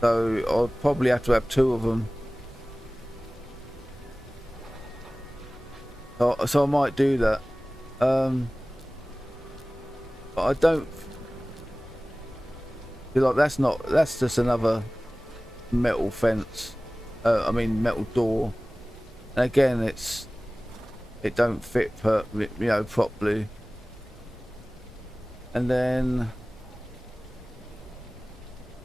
so I'll probably have to have two of them. So I might do that. But I don't, like, that's just another metal fence. I mean metal door. And again, it don't fit you know, properly. And then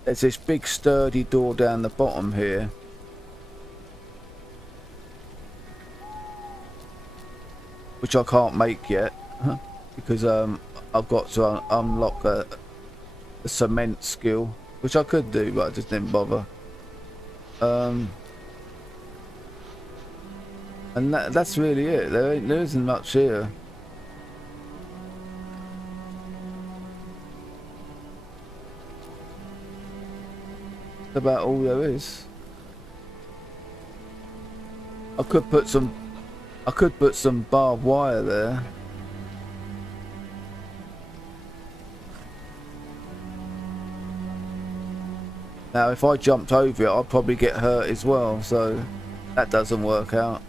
there's this big sturdy door down the bottom here. Which I can't make yet because I've got to unlock a cement skill, which I could do, but I just didn't bother. And that's really it. There isn't much here. That's about all there is. I could put some barbed wire there. Now if I jumped over it, I'd probably get hurt as well, so that doesn't work out.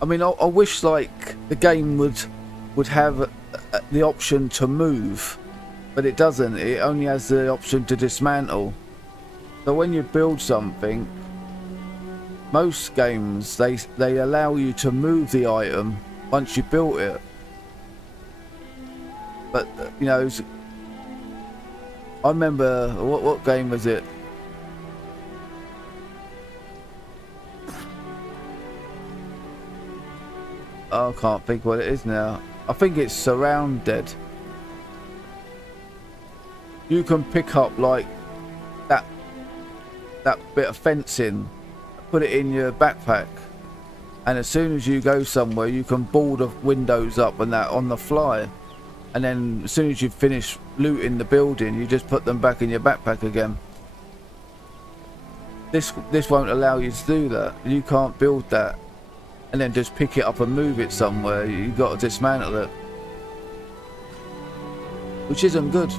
I mean, I wish like the game would have the option to move, but it doesn't. It only has the option to dismantle. So when you build something, most games they allow you to move the item once you built it. But you know, I remember what game was it? I can't think what it is now. I think it's Surrounded. You can pick up like that bit of fencing, put it in your backpack, and as soon as you go somewhere you can ball the windows up and that on the fly, and then as soon as you finish looting the building you just put them back in your backpack again. This won't allow you to do that. You can't build that and then just pick it up and move it somewhere. You've got to dismantle it, which isn't good.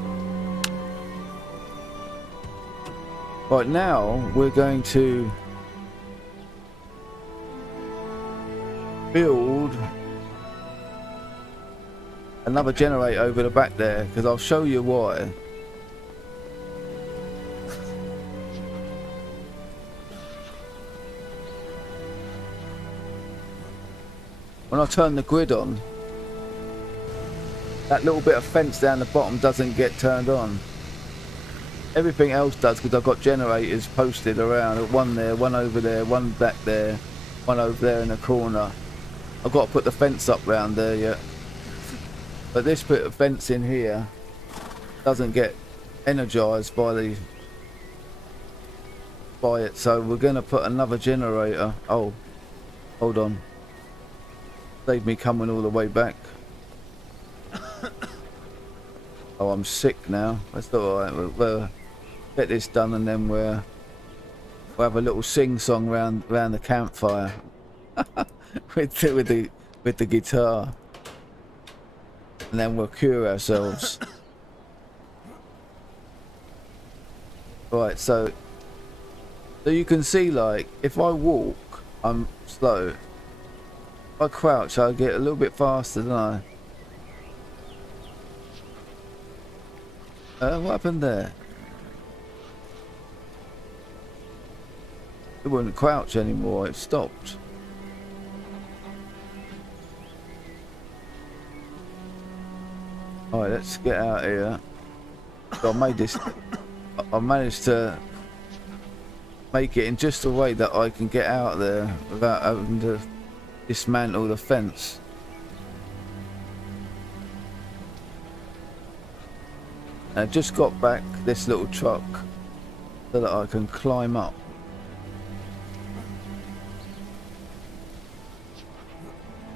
Right, now we're going to build another generator over the back there, because I'll show you why. When I turn the grid on, that little bit of fence down the bottom doesn't get turned on. Everything else does, because I've got generators posted around. One there, one over there, one back there, one over there in the corner. I've got to put the fence up round there yet. But this bit of fence in here doesn't get energized by it, so we're going to put another generator. Oh, hold on. Save me coming all the way back. Oh, I'm sick now. That's alright. We'll get this done, and then we'll have a little sing-song round the campfire with the guitar, and then we'll cure ourselves. Right, so you can see, like, if I walk, I'm slow. If I crouch, I'll get a little bit faster, don't I? What happened there? It wouldn't crouch anymore, it stopped. Alright, let's get out here. So I managed to make it in just a way that I can get out there without having to dismantle the fence. And I just got back this little truck so that I can climb up.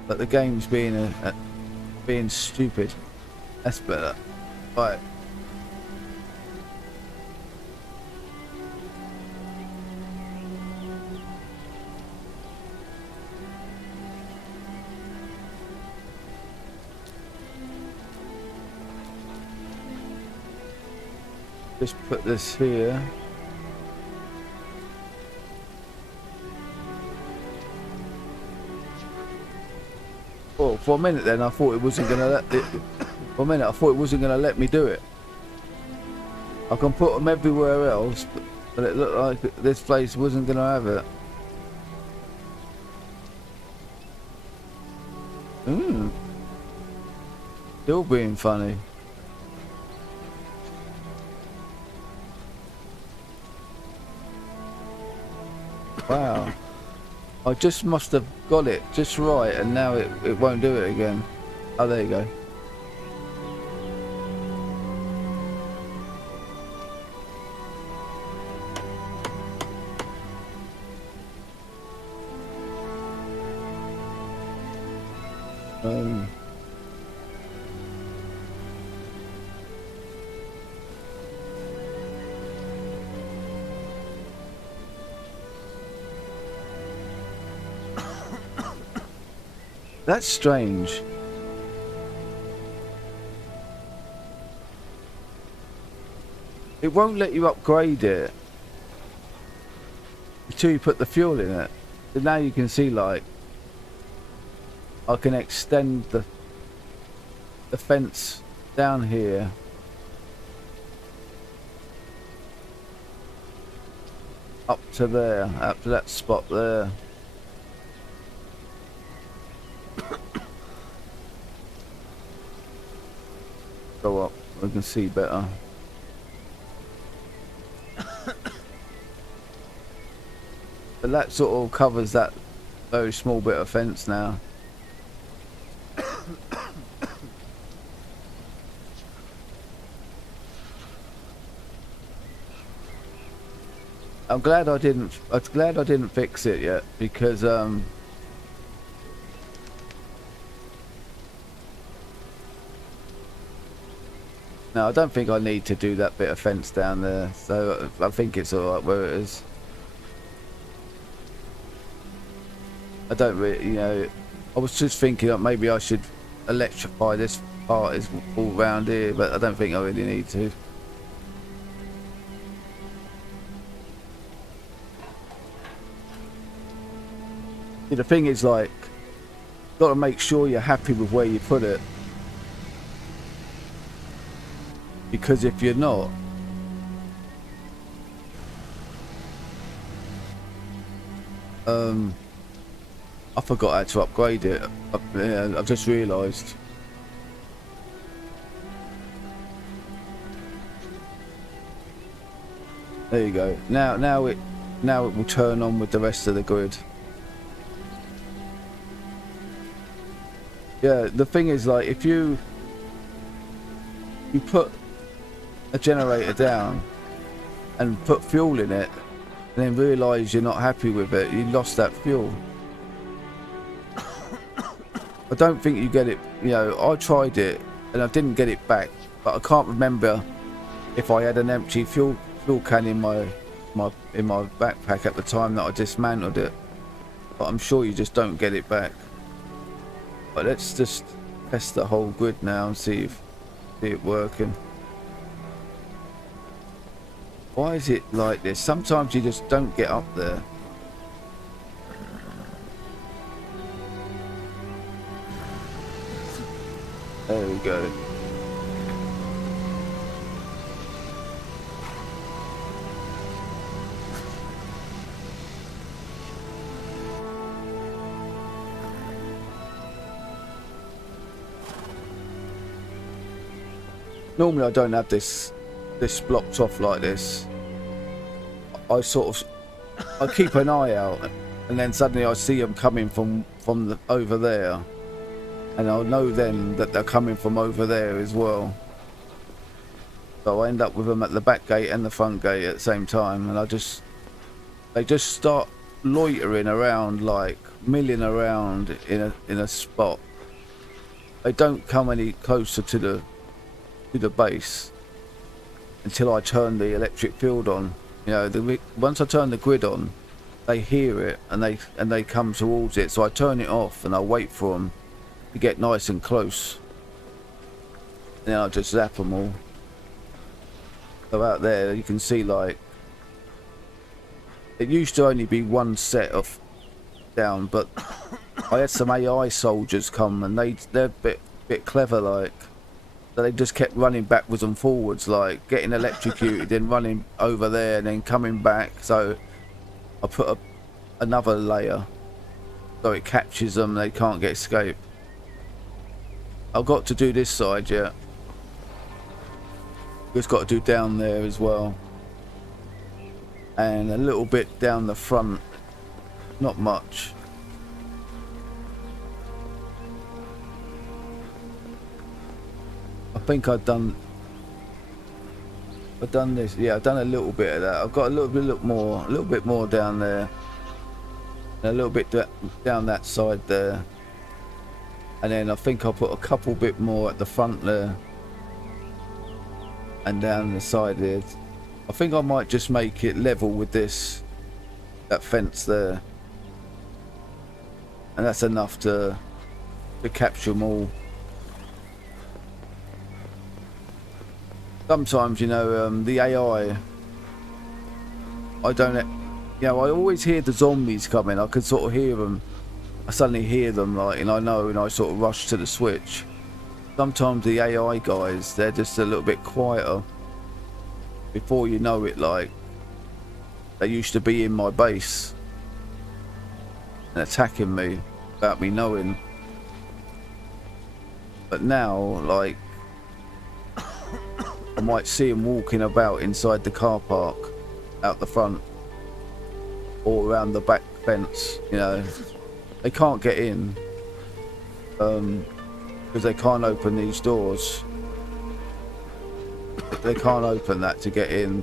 But the game's being stupid. That's better. Right. Just put this here. Oh, for a minute then I thought it wasn't gonna let it. For a minute I thought it wasn't gonna let me do it. I can put them everywhere else, but it looked like this place wasn't gonna have it. Still being funny. Wow. I just must have got it just right, and now it won't do it again. Oh, there you go. That's strange. It won't let you upgrade it until you put the fuel in it. So now you can see, like, I can extend the fence down here. Up to there, up to that spot there. Go up, we can see better. But that sort of covers that very small bit of fence now. I'm glad I didn't fix it yet, because no, I don't think I need to do that bit of fence down there, so I think it's alright where it is. I don't really, you know, I was just thinking that maybe I should electrify this part is all round here, but I don't think I really need to. See, the thing is, like, got to make sure you're happy with where you put it. Because if you're not, I forgot how to upgrade it. I've just realised. There you go. Now it will turn on with the rest of the grid. Yeah, the thing is, like, if you put a generator down and put fuel in it and then realise you're not happy with it, you lost that fuel. I don't think you get it, you know, I tried it and I didn't get it back, but I can't remember if I had an empty fuel can in my backpack at the time that I dismantled it, but I'm sure you just don't get it back. But let's just test the whole grid now and see it working. Why is it like this? Sometimes you just don't get up there. There we go. Normally I don't have this blocked off like this. I keep an eye out, and then suddenly I see them coming from over there, and I'll know then that they're coming from over there as well. So I end up with them at the back gate and the front gate at the same time, and they just start loitering around, like milling around in a spot. They don't come any closer to the base until I turn the electric field on. You know, once I turn the grid on, they hear it and they come towards it. So I turn it off and I wait for them to get nice and close. And then I just zap them all. So out there you can see, like, it used to only be one set of down, but I had some AI soldiers come and they're a bit clever, like. So they just kept running backwards and forwards, like getting electrocuted, then running over there and then coming back. So I put another layer so it catches them, they can't get escape. I've got to do this side yet. Just got to do down there as well. And a little bit down the front. Not much. I think I've done this. Yeah, I've done a little bit of that. I've got a little bit more down there, and a little bit down that side there, and then I think I'll put a couple bit more at the front there, and down the side there. I think I might just make it level with that fence there, and that's enough to capture them all. Sometimes, you know, the AI, I don't, you know, I always hear the zombies coming. I can sort of hear them. I suddenly hear them, like, and I know, and I sort of rush to the switch. Sometimes the AI guys, they're just a little bit quieter. Before you know it, like, they used to be in my base and attacking me without me knowing. But now, like, I might see them walking about inside the car park, out the front, or around the back fence. You know, they can't get in because they can't open these doors. They can't open that to get in.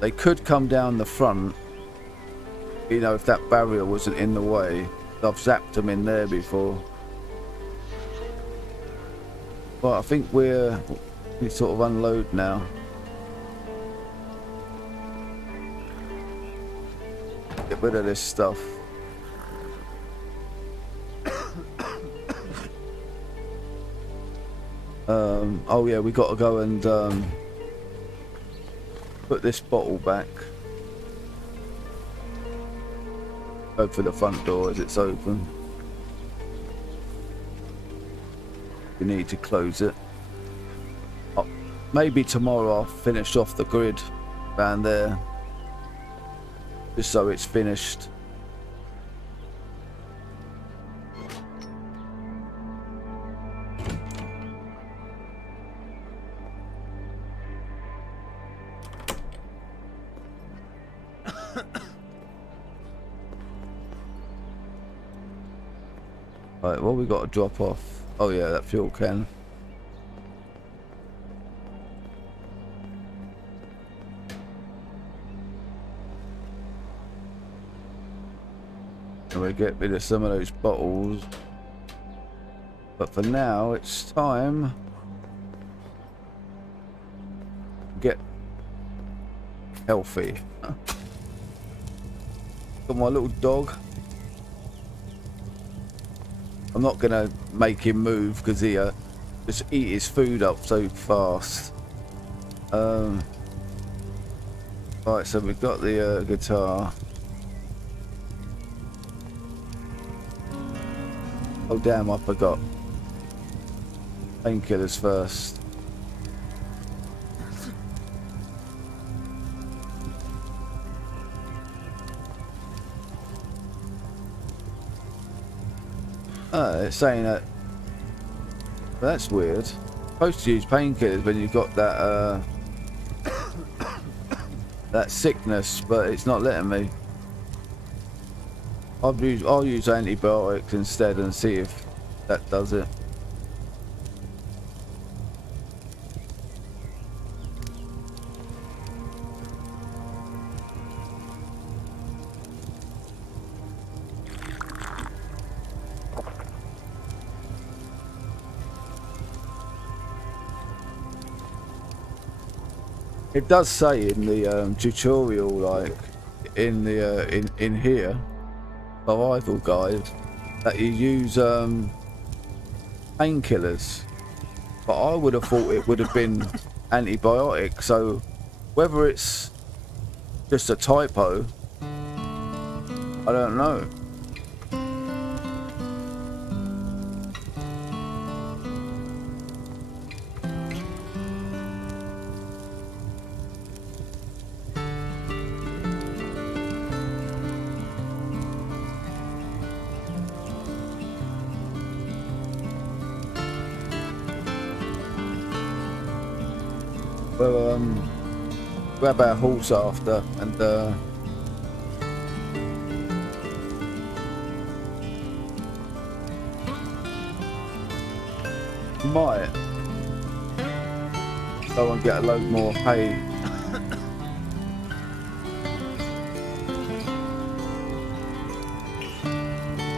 They could come down the front, you know, if that barrier wasn't in the way. I've zapped them in there before. But I think we sort of unload now. Get rid of this stuff. Oh yeah, we got to go and put this bottle back. Go for the front door as it's open. We need to close it. Maybe tomorrow I'll finish off the grid around there, just so it's finished. Right, what we got to drop off? Oh yeah, that fuel can. And we get rid of some of those bottles. But for now, it's time to get healthy. Got my little dog. I'm not gonna make him move because he just eat his food up so fast. Right, so we've got the guitar. Oh damn, I forgot. Painkillers first. It's saying that. That's weird. Supposed to use painkillers when you've got that that sickness, but it's not letting me. I'll use antibiotics instead and see if that does it. It does say in the tutorial, like in the in here, survival guide, that you use painkillers, but I would have thought it would have been antibiotics. So whether it's just a typo, I don't know. Well, grab our horse after and might go and get a load more hay.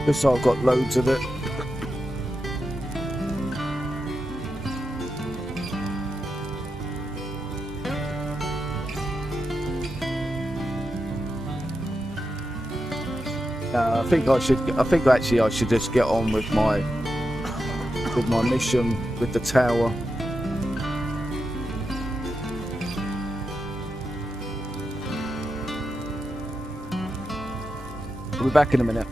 Just so I've got loads of it. I think actually I should just get on with my mission with the tower. I'll be back in a minute.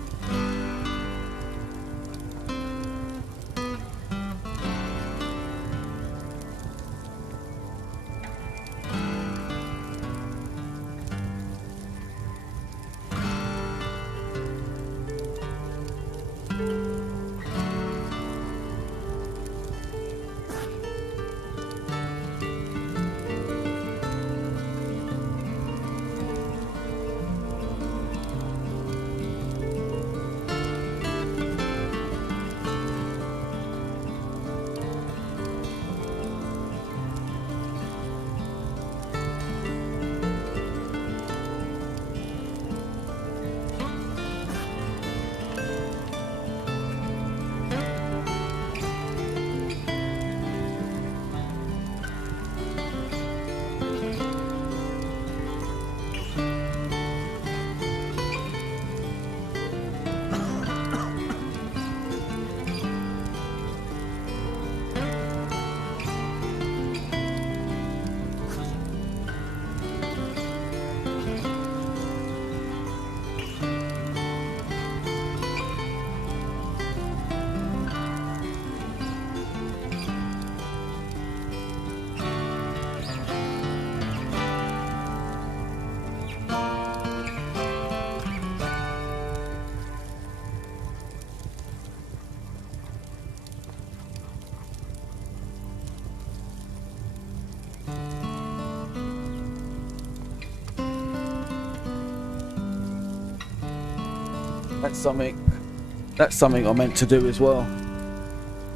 That's something I meant to do as well.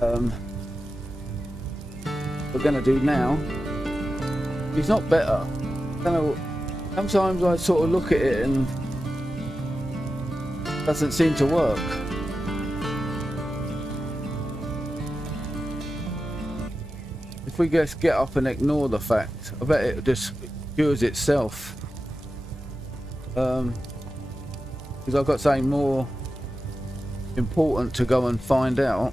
We're gonna do now. It's not better. I don't know. Sometimes I sort of look at it and it doesn't seem to work. If we just get up and ignore the fact, I bet it just cures itself. Because I've got something more important to go and find out,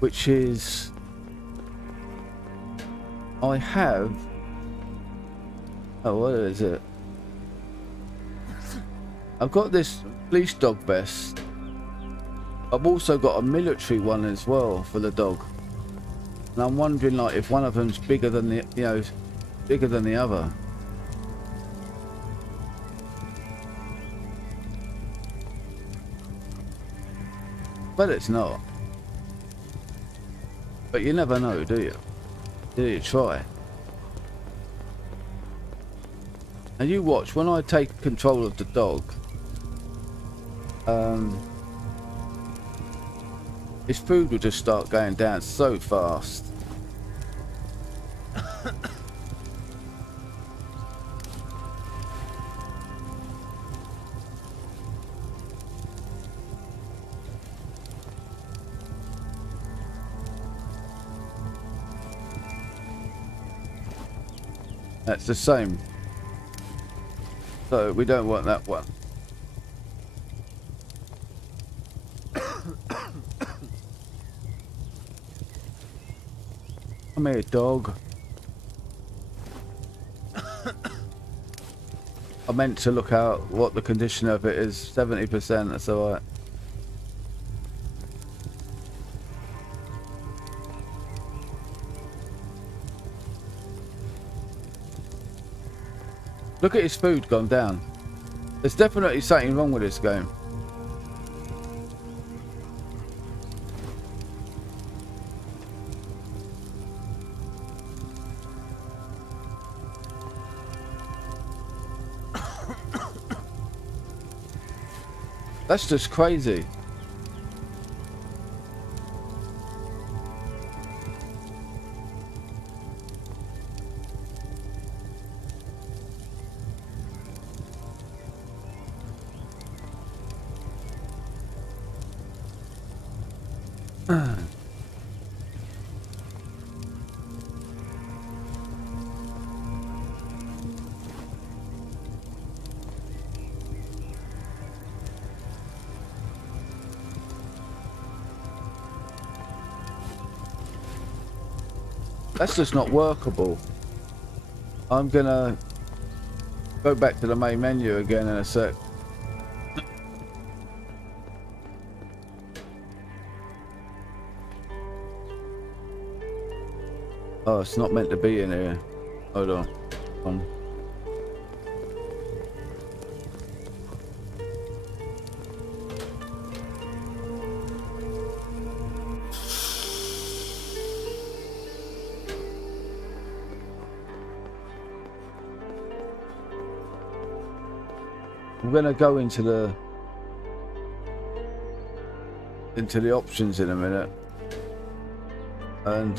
which is I have Oh, what is it? I've got this police dog vest. I've also got a military one as well for the dog. And I'm wondering, like, if one of them's bigger than the, you know, bigger than the other. But it's not. But you never know, do you? Do you try? And you watch, when I take control of the dog, his food will just start going down so fast. That's the same. So we don't want that one. Come here, dog. I meant to look out what the condition of it is. 70%, that's alright. Look at his food gone down. There's definitely something wrong with this game. That's just crazy. That's just not workable. I'm gonna go back to the main menu again in a sec. Oh, it's not meant to be in here. Hold on. I'm gonna go into the options in a minute, and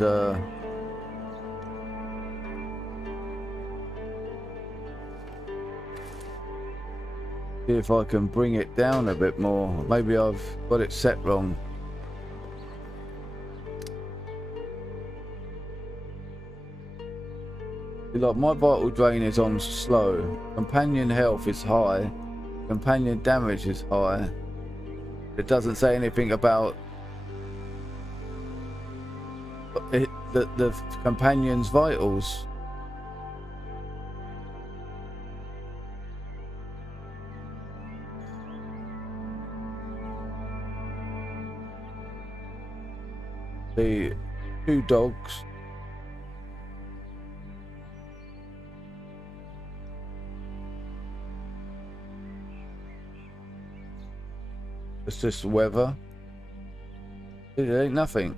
see if I can bring it down a bit more. Maybe I've got it set wrong. Like, my vital drain is on slow, companion health is high, companion damage is high. It doesn't say anything about it, the companion's vitals. The two dogs. It's just weather. It ain't nothing.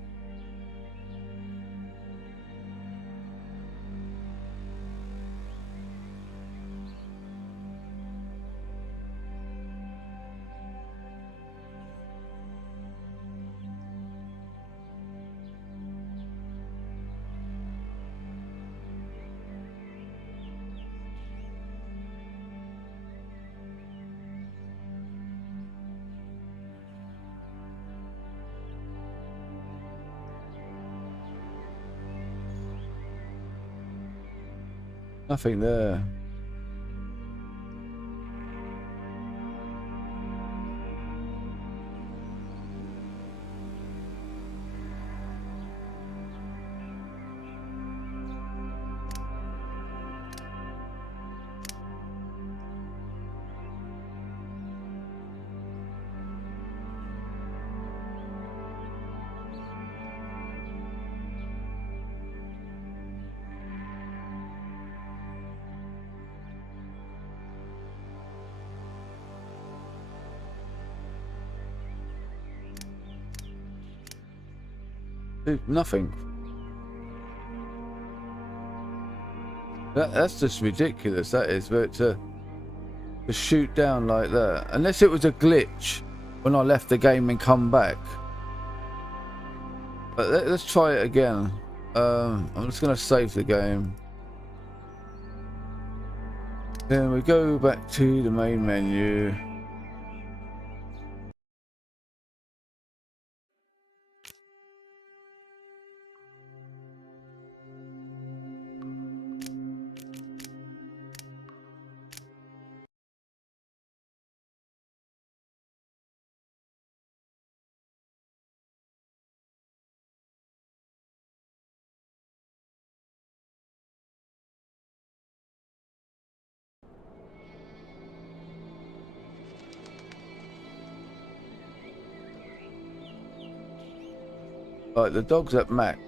Nothing there. Dude, nothing. That's just ridiculous, that is, but to shoot down like that. Unless it was a glitch when I left the game and come back. But let's try it again. I'm just going to save the game. Then we go back to the main menu. Right, the dog's at max.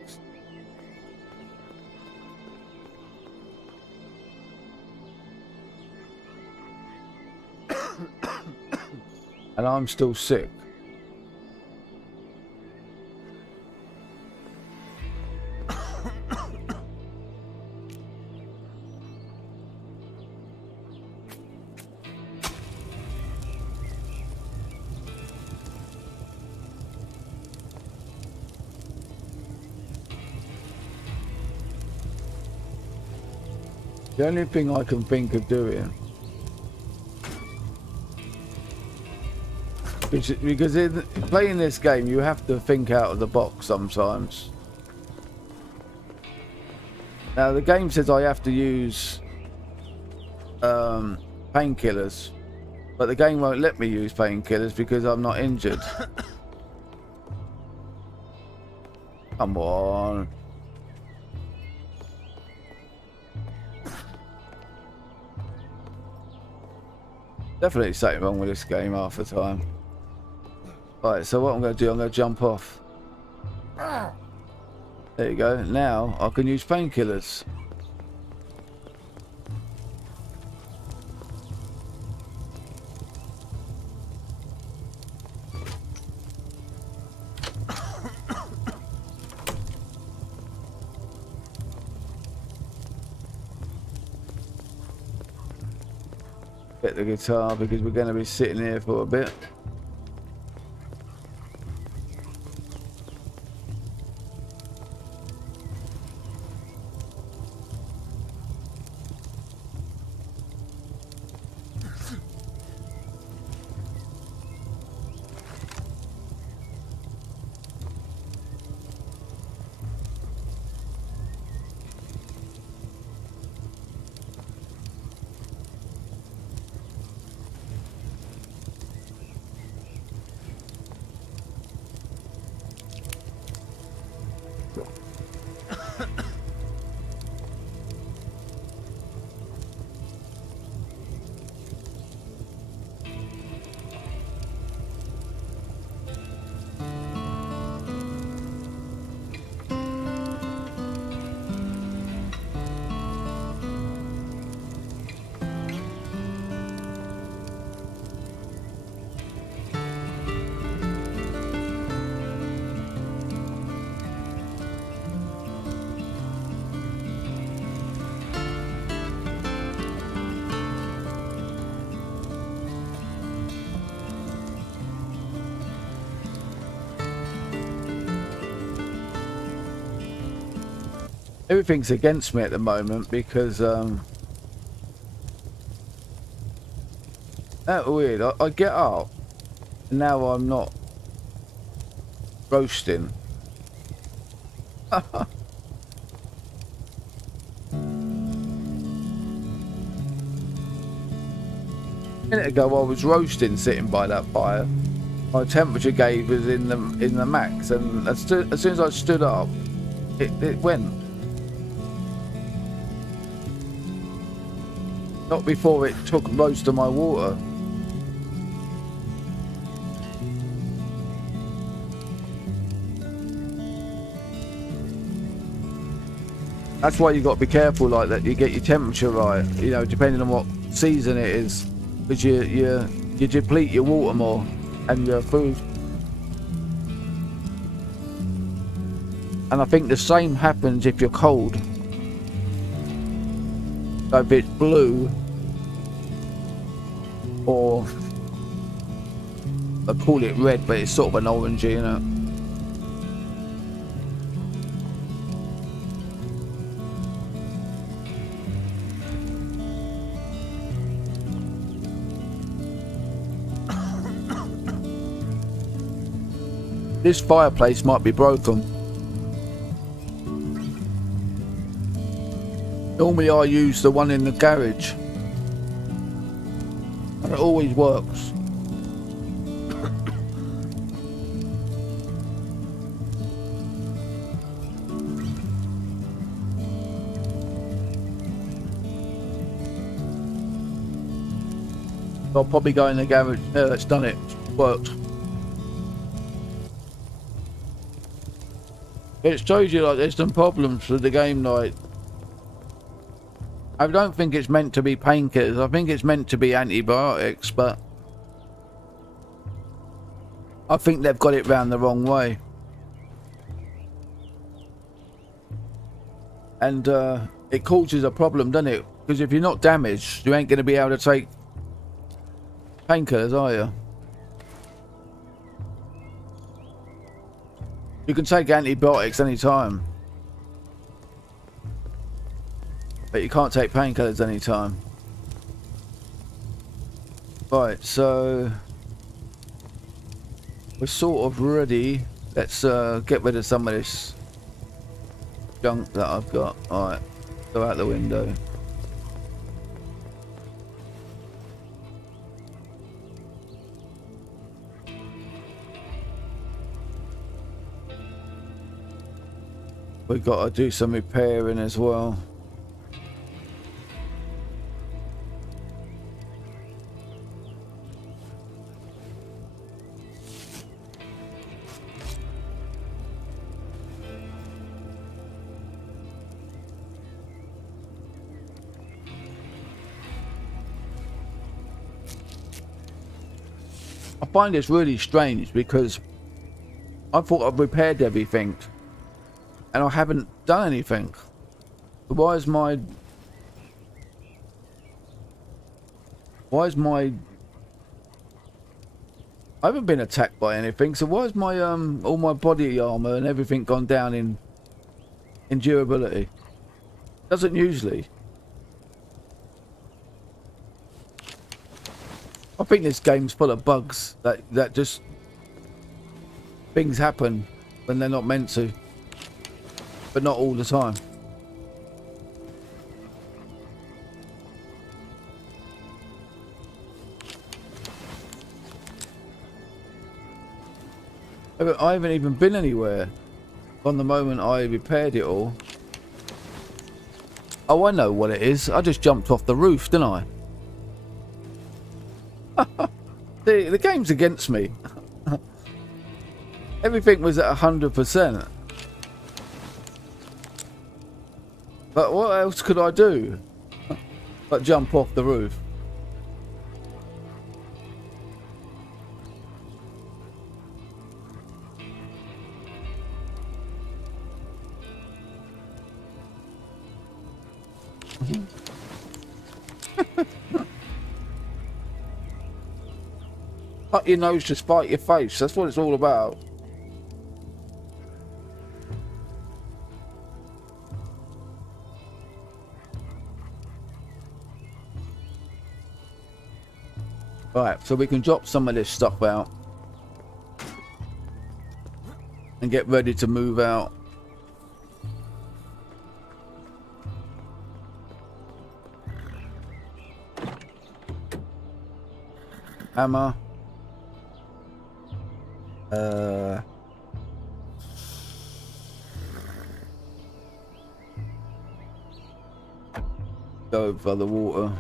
And I'm still sick. The only thing I can think of doing, because in playing this game you have to think out of the box sometimes. Now the game says I have to use painkillers, but the game won't let me use painkillers because I'm not injured. Come on. Definitely something wrong with this game half the time. Right, so what I'm going to do, I'm going to jump off. There you go. Now I can use painkillers. Get the guitar because we're going to be sitting here for a bit. Everything's against me at the moment because that's weird. I get up and now I'm not roasting. A minute ago I was roasting sitting by that fire. My temperature gauge was in the max, and as soon as I stood up, it went. Not before it took most of my water. That's why you got to be careful like that. You get your temperature right, you know, depending on what season it is, because you deplete your water more and your food. And I think the same happens if you're cold. So if it's blue, or I call it red, but it's sort of an orangey, you know. This fireplace might be broken. Normally I use the one in the garage. And it always works. I'll probably go in the garage. Yeah, it's done it. It's worked. It shows you like there's some problems with the game. Like, I don't think it's meant to be painkillers. I think it's meant to be antibiotics, but I think they've got it round the wrong way. And it causes a problem, doesn't it? Because if you're not damaged, you ain't going to be able to take painkillers, are you? You can take antibiotics anytime, but you can't take painkillers anytime. Right, so we're sort of ready. Let's get rid of some of this junk that I've got. Alright, go out the window. We've got to do some repairing as well. I find this really strange because I thought I've repaired everything and I haven't done anything. Why is my I haven't been attacked by anything, so why is my all my body armor and everything gone down in durability? Doesn't usually. I think this game's full of bugs that just things happen when they're not meant to, but not all the time. I haven't even been anywhere from the moment I repaired it all. Oh, I know what it is. I just jumped off the roof, didn't I? The game's against me. Everything was at 100%. But what else could I do but jump off the roof? Cut your nose to spite your face. That's what it's all about. Right, so we can drop some of this stuff out and get ready to move out. Hammer. Go for the water.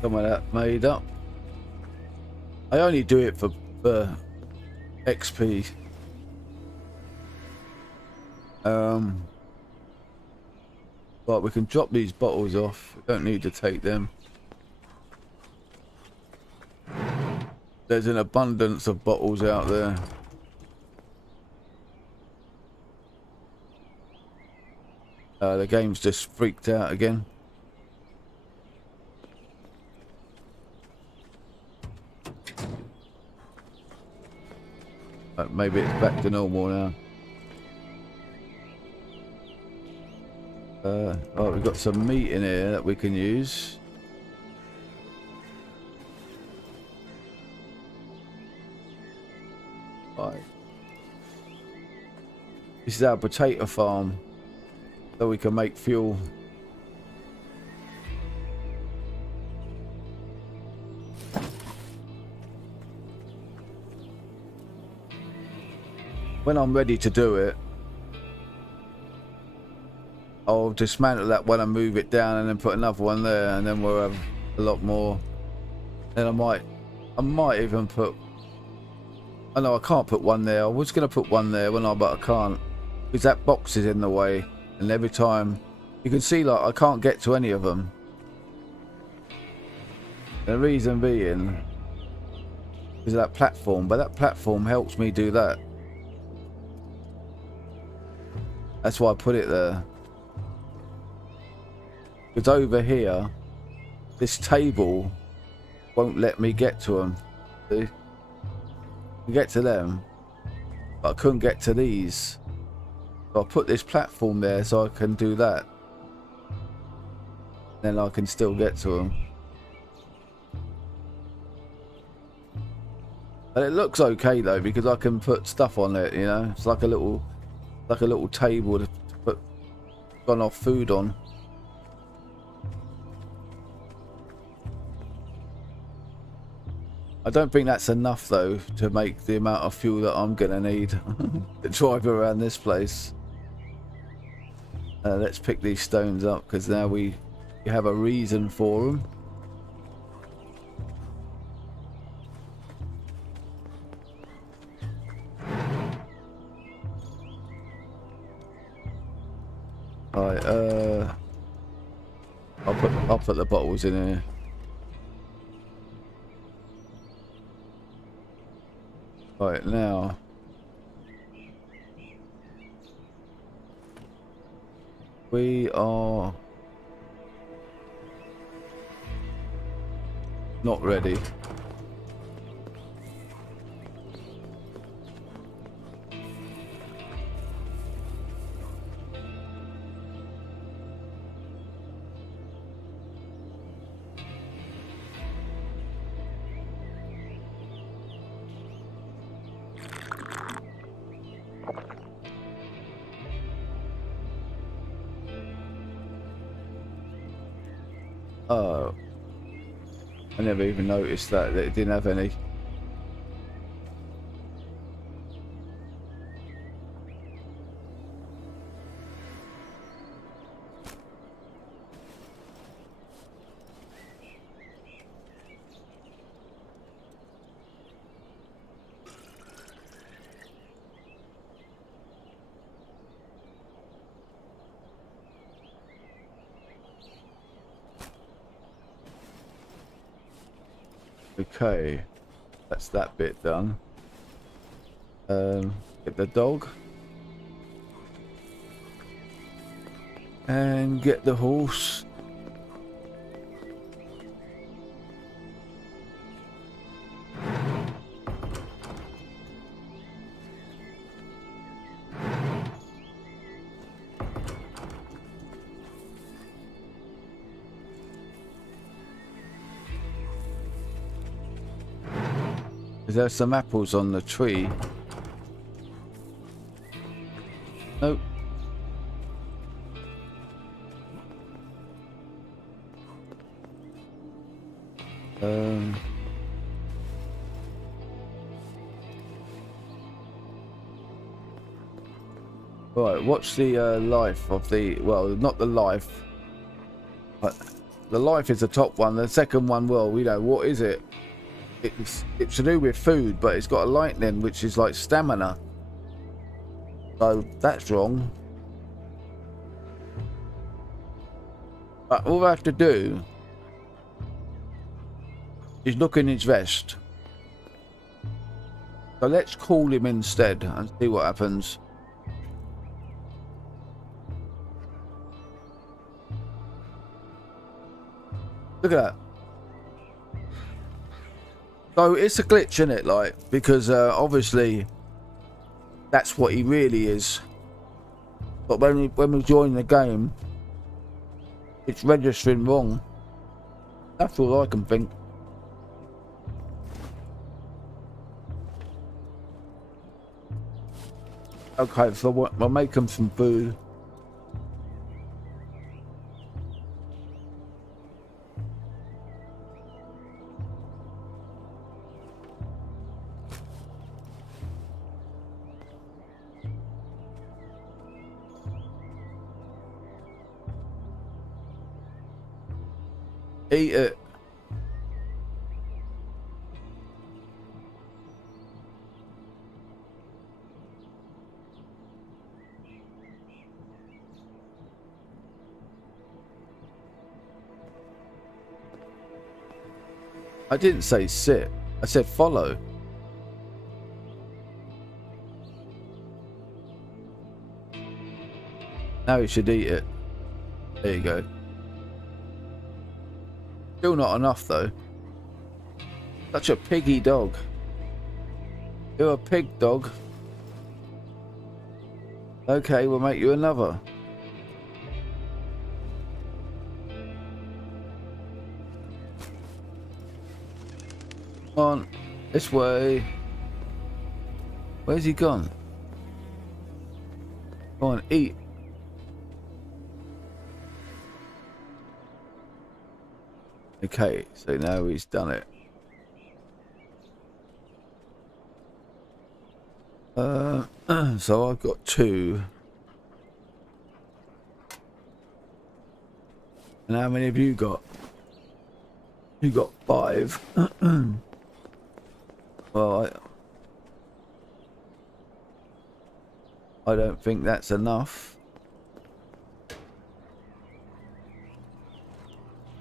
some of that made up. I only do it for XP. But we can drop these bottles off. We don't need to take them. There's an abundance of bottles out there. The game's just freaked out again. Maybe it's back to normal now. Oh, we've got some meat in here that we can use. Right. This is our potato farm, so we can make fuel. When I'm ready to do it, I'll dismantle that one and move it down and then put another one there, and then we'll have a lot more. Then I might even put, I know I can't put one there. I was going to put one there but I can't, because that box is in the way, and every time you can see, like, I can't get to any of them. The reason being is that platform, but that platform helps me do that. That's why I put it there. Because over here, this table won't let me get to them. See? I can get to them, but I couldn't get to these. So I put this platform there so I can do that. Then I can still get to them. But it looks okay though, because I can put stuff on it, you know. It's like a little table to put gone off food on. I don't think that's enough though to make the amount of fuel that I'm gonna need to drive around this place. Let's pick these stones up, because now we have a reason for them. Right, I'll put the bottles in here. Right, now we are not ready. Oh, I never even noticed that it didn't have any. Okay, that's that bit done. Get the dog and get the horse. There's some apples on the tree. Nope. Right, what's the life of the, well, not the life, but the life is the top one. The second one, well, you know, what is it? It's to do with food, but it's got a lightning, which is like stamina. So that's wrong. But all I have to do is look in his vest. So let's call him instead and see what happens. Look at that. So it's a glitch, isn't it? Like, because obviously that's what he really is. But when we join the game, it's registering wrong. That's all I can think. Okay, so we'll make him some food. Eat it. I didn't say sit. I said follow. Now you should eat it. There you go. Still not enough though. Such a piggy dog. You're a pig dog. Okay, we'll make you another. Come on, this way. Where's he gone? Go on, eat. Okay, so now he's done it. So I've got 2. And how many have you got? You got 5. Well, I don't think that's enough.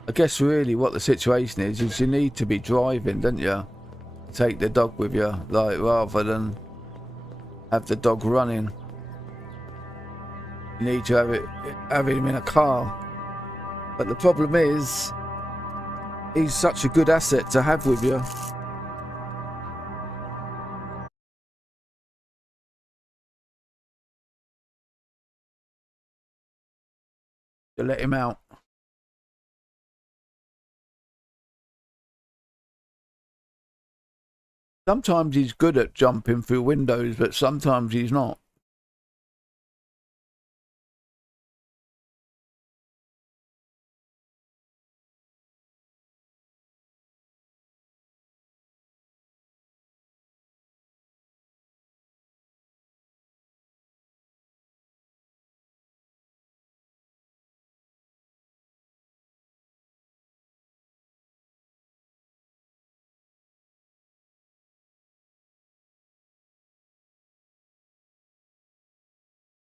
I guess really what the situation is you need to be driving, don't you? Take the dog with you, like, rather than have the dog running. You need to have him in a car. But the problem is, he's such a good asset to have with you. To let him out. Sometimes he's good at jumping through windows, but sometimes he's not.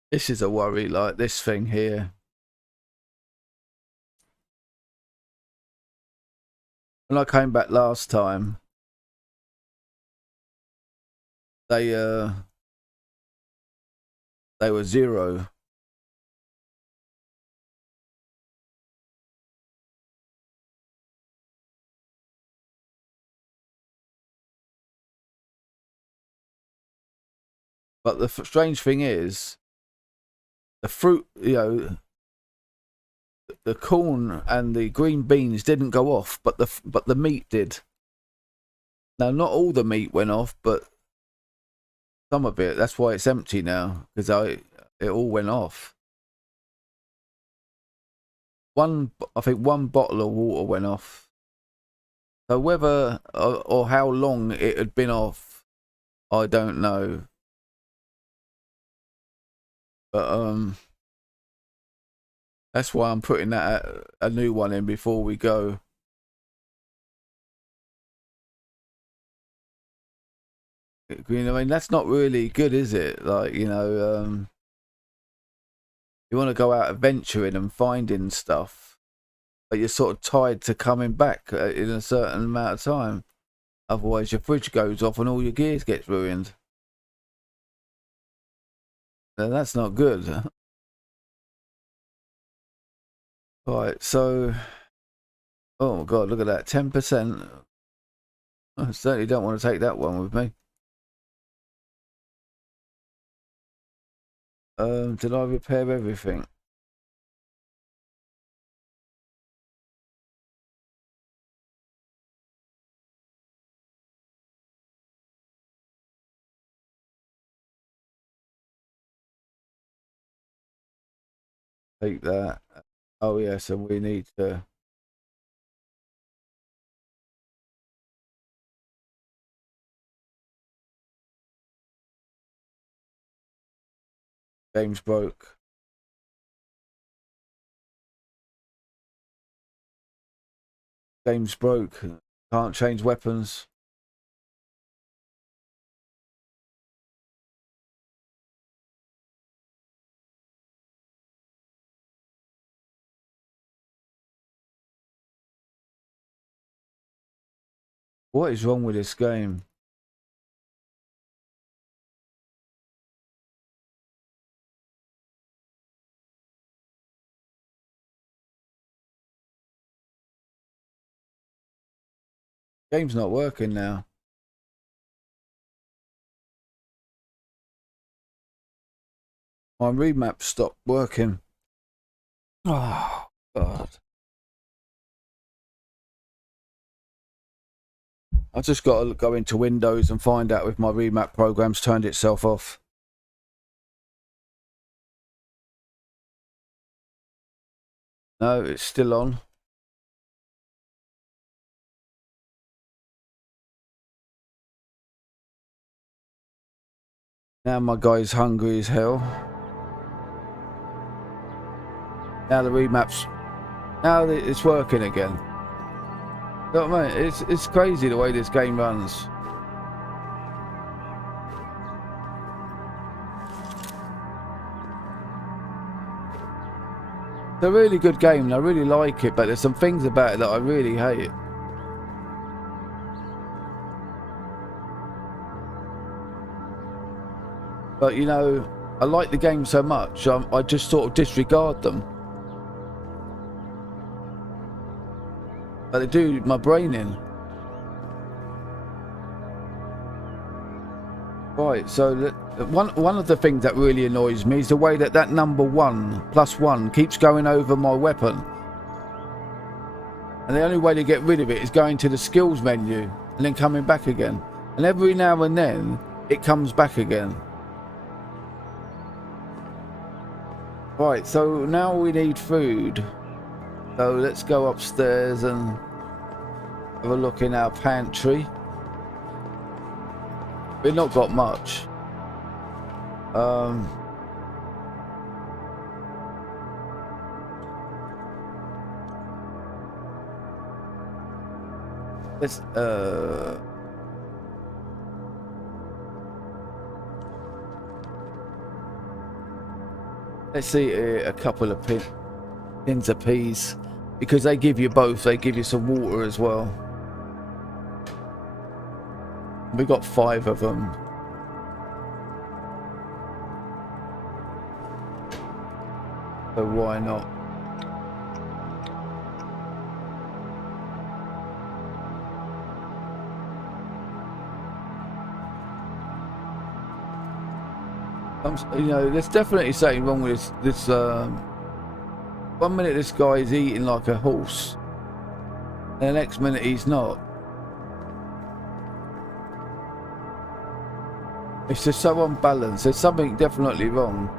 This is a worry, like this thing here. When I came back last time, they were 0. But the strange thing is, the fruit, you know, the corn and the green beans didn't go off, but the meat did. Now, not all the meat went off, but some of it. That's why it's empty now, because it all went off. I think one bottle of water went off. So whether or how long it had been off, I don't know. But That's why I'm putting that a new one in before we go. You know, I mean, that's not really good, is it? Like, you know, you want to go out adventuring and finding stuff, but you're sort of tied to coming back in a certain amount of time. Otherwise, your fridge goes off and all your gears gets ruined. And that's not good. Right, so, oh my God, look at that, 10%. I certainly don't want to take that one with me. Did I repair everything? Take that. Oh yeah, so we need to. Game's broke. Game's broke. Can't change weapons. What is wrong with this game? Game's not working now. My remap stopped working. Oh, God. I just got to go into Windows and find out if my remap program's turned itself off. No, it's still on. Now my guy's hungry as hell. Now the remap's... Now it's working again. You know what I mean? It's crazy the way this game runs. It's a really good game and I really like it, but there's some things about it that I really hate. But you know, I like the game so much, I just sort of disregard them. But they do my brain in. Right, so one of the things that really annoys me is the way that number 1 plus 1 keeps going over my weapon. And the only way to get rid of it is going to the skills menu and then coming back again. And every now and then it comes back again. Right, so now we need food. So let's go upstairs and have a look in our pantry. We've not got much. Let's see a couple of tins of peas, because they give you both. They give you some water as well. We got 5 of them. So why not? You know, there's definitely something wrong with this. 1 minute this guy is eating like a horse, and the next minute he's not. It's just so unbalanced. There's something definitely wrong.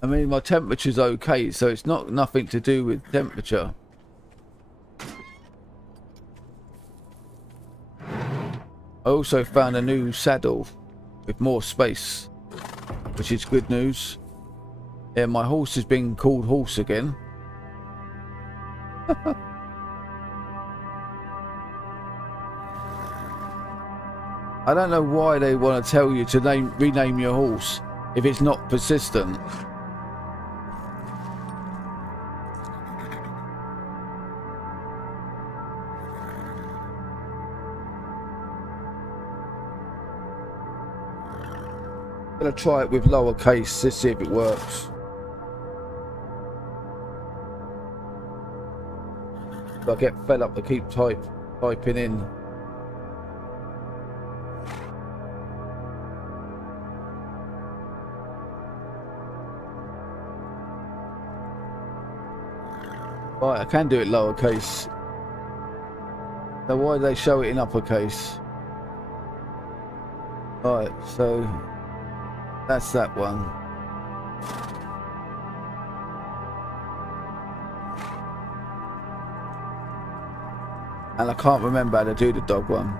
I mean, my temperature's okay, so it's not nothing to do with temperature. I also found a new saddle with more space, which is good news. Yeah, my horse has been called Horse again. I don't know why they want to tell you to rename your horse if it's not persistent. I'm gonna try it with lowercase to see if it works. I get fed up to keep typing in. Right, I can do it lowercase. Now why do they show it in uppercase? Right, so that's that one. And I can't remember how to do the dog one.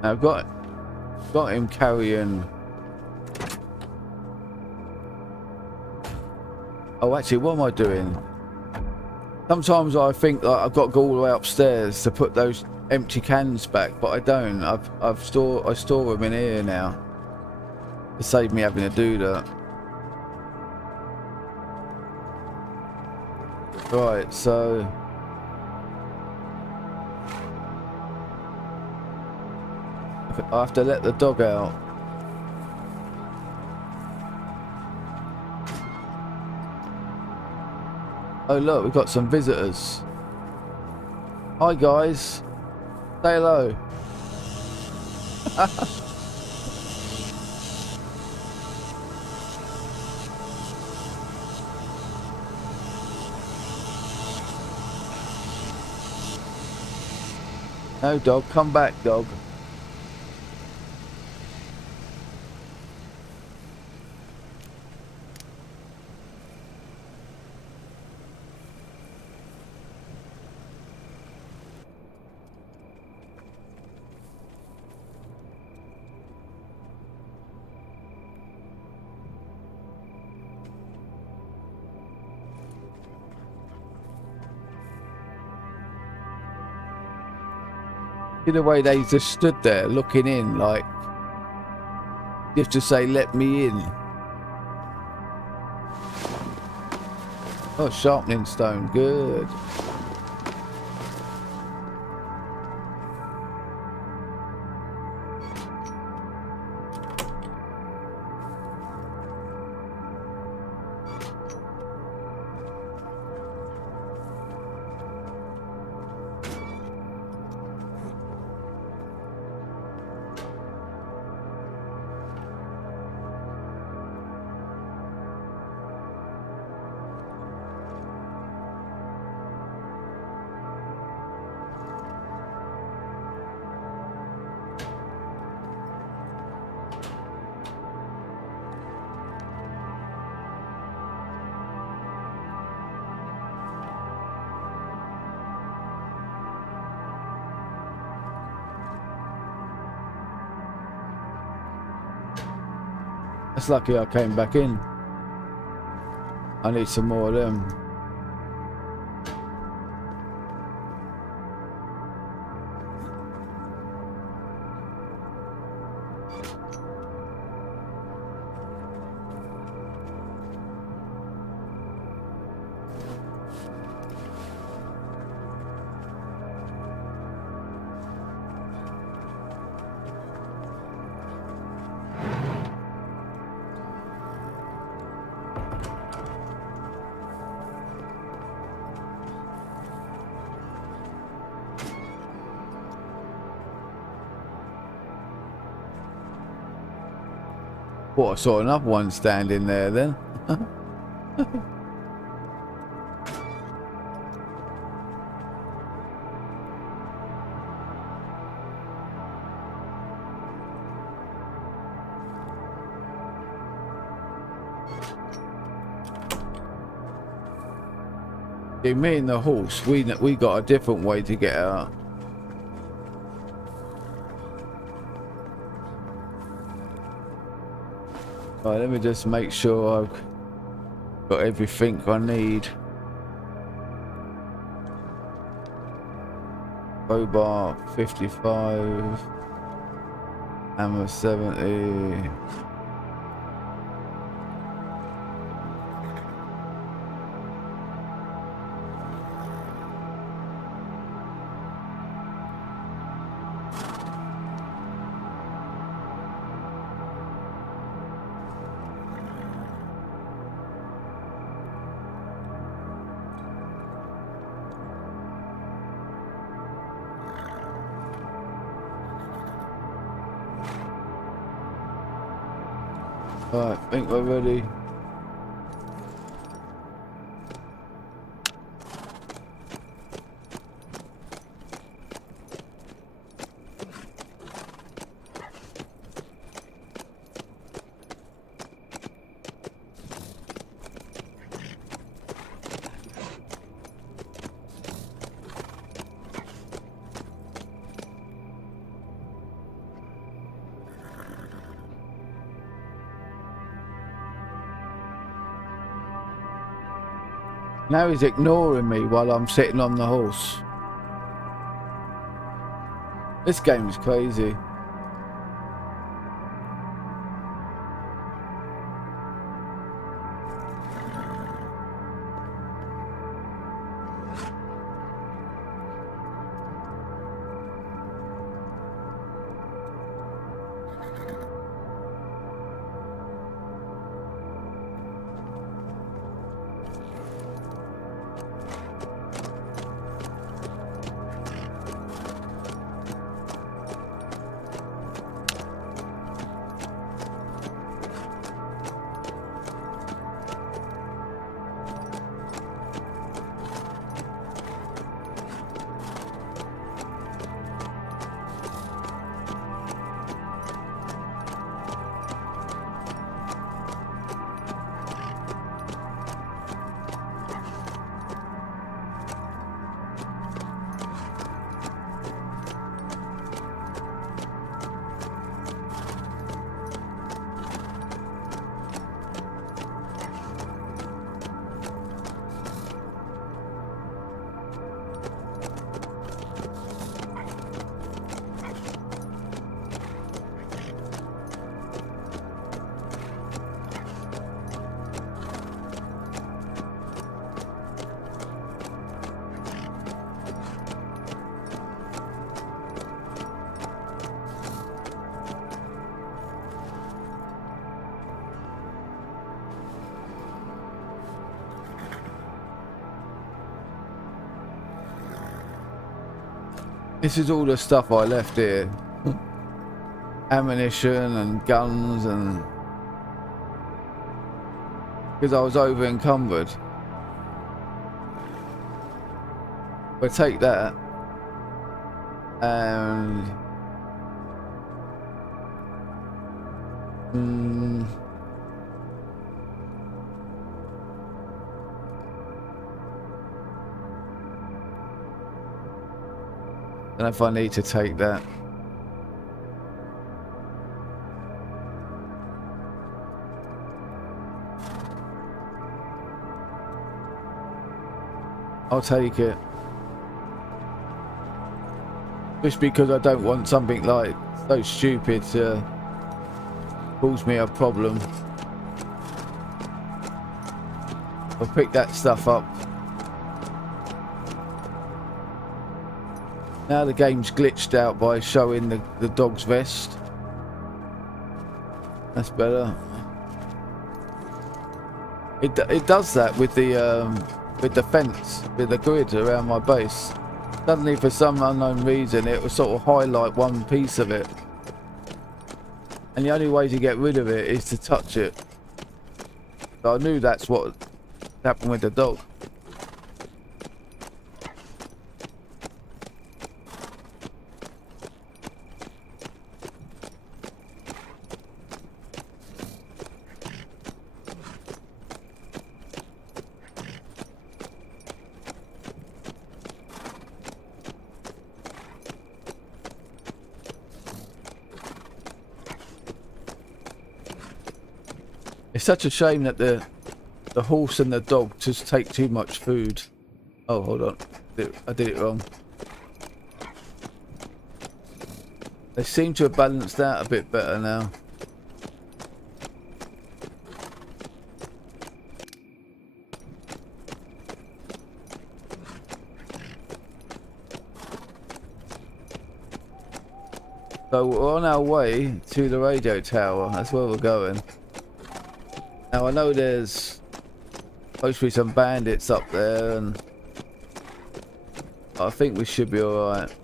I've got him carrying. Oh, actually, what am I doing? Sometimes I think that I've got to go all the way upstairs to put those empty cans back, but I don't. I store them in here now to save me having to do that. Right, so. I have to let the dog out. Oh look, we've got some visitors. Hi guys. Say hello. No dog, come back dog. The way they just stood there looking in, like you have to say let me in. Oh, sharpening stone, good. It's lucky I came back in. I need some more of them. What, I saw another one standing there then. See, me and the horse, we got a different way to get out. Right, let me just make sure I've got everything I need. Crowbar 55, ammo 70. Right, I think we're ready. Now he's ignoring me while I'm sitting on the horse. This game is crazy. This is all the stuff I left here. Ammunition and guns, and because I was over encumbered. We'll take that and I don't know if I need to take that. I'll take it. Just because I don't want something like so stupid to caused me a problem. I'll pick that stuff up. Now the game's glitched out by showing the dog's vest. That's better. It does that with the fence, with the grid around my base. Suddenly, for some unknown reason, it will sort of highlight one piece of it. And the only way to get rid of it is to touch it. So I knew that's what happened with the dog. It's such a shame that the horse and the dog just take too much food. Oh, hold on. I did it wrong. They seem to have balanced out a bit better now. So we're on our way to the radio tower. That's where we're going. Now I know there's supposed to be some bandits up there, and I think we should be alright.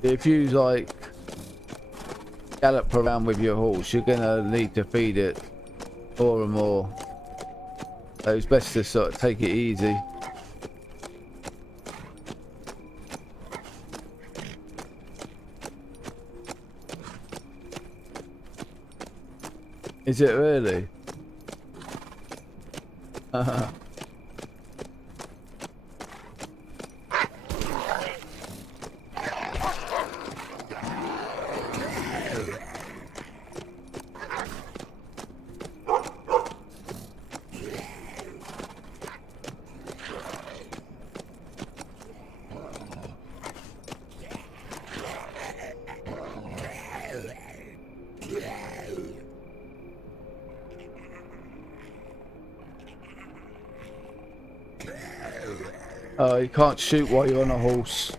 If you like gallop around with your horse, you're gonna need to feed it more and more. So it's best to sort of take it easy. Is it really? Oh, you can't shoot while you're on a horse.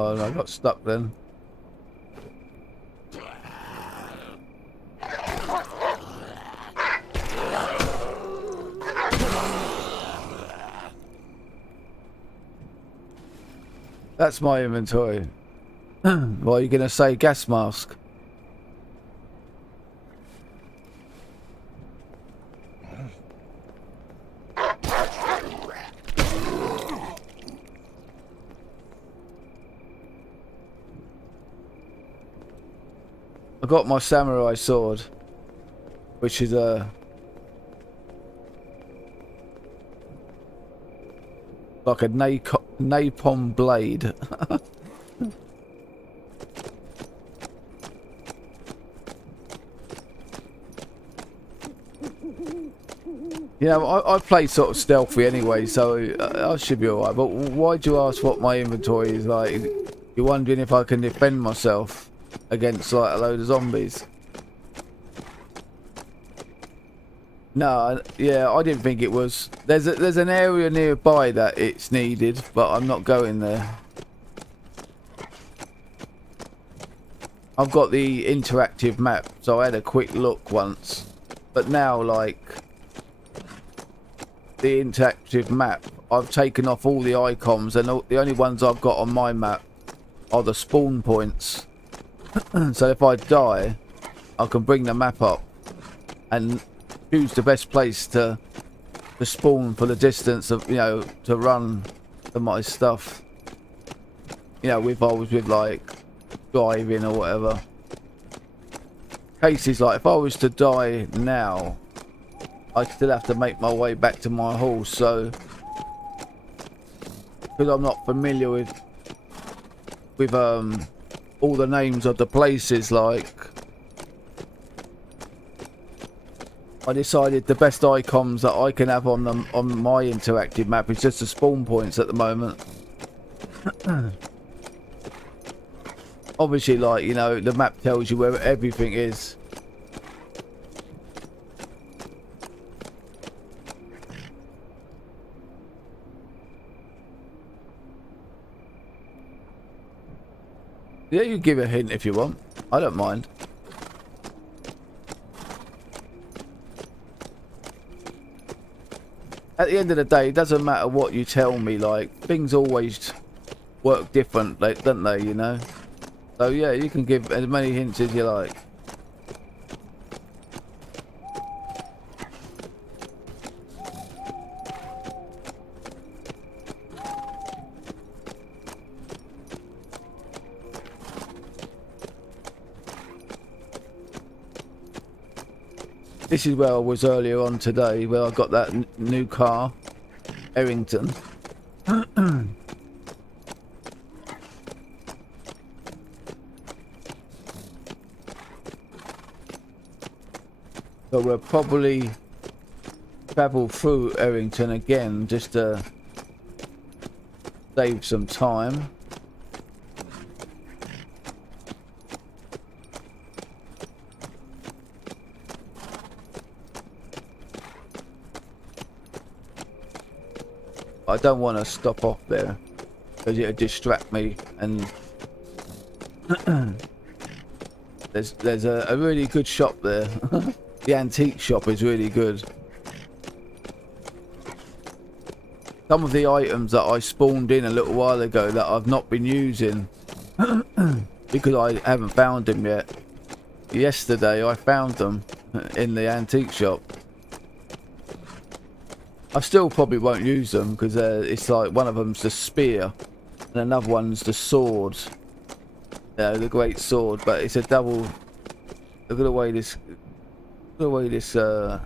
Oh no, I got stuck then. That's my inventory. What are you gonna say? Gas mask? I got my samurai sword, which is a like a napalm blade. Yeah, I play sort of stealthy anyway, so I should be alright. But why'd you ask what my inventory is like? You're wondering if I can defend myself against like a load of zombies? No, yeah, I didn't think it was. There's an area nearby that it's needed, but I'm not going there. I've got the interactive map, so I had a quick look once, but now like the interactive map I've taken off all the icons, and the only ones I've got on my map are the spawn points. So if I die, I can bring the map up and choose the best place to spawn for the distance of, you know, to run to my stuff. You know, if I was with like driving or whatever. Cases like if I was to die now, I still have to make my way back to my horse. So because I'm not familiar with all the names of the places, like I decided the best icons that I can have on them on my interactive map is just the spawn points at the moment. Obviously, like, you know, the map tells you where everything is. Yeah, you give a hint if you want. I don't mind. At the end of the day, it doesn't matter what you tell me, like, things always work different, like, don't they, you know? So yeah, you can give as many hints as you like. This is where I was earlier on today, where I got that new car, Errington. So we'll probably travel through Errington again just to save some time. I don't want to stop off there because it'll distract me, and there's a really good shop there. The antique shop is really good. Some of the items that I spawned in a little while ago that I've not been using because I haven't found them yet. Yesterday I found them in the antique shop. I still probably won't use them because it's like one of them's the spear and another one's the sword. You know, the great sword, but it's a double. Look at the way this. Look at the way this. I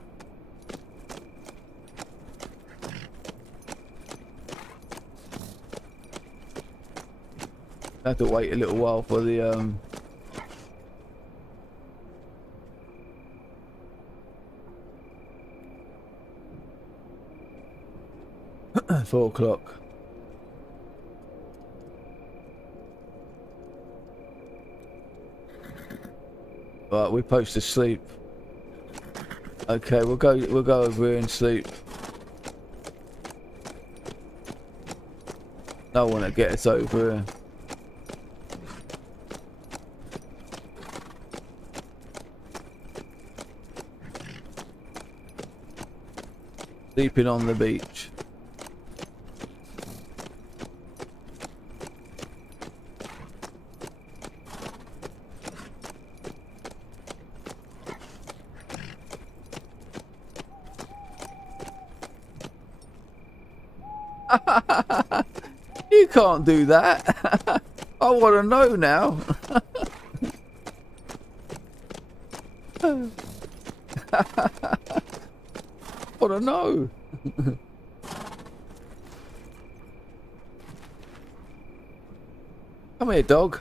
have to wait a little while for the 4 o'clock. Right, we're supposed to sleep. Okay, we'll go over here and sleep. No one to get us over here. Sleeping on the beach. You can't do that. I want to know now. Want to know. Come here, dog.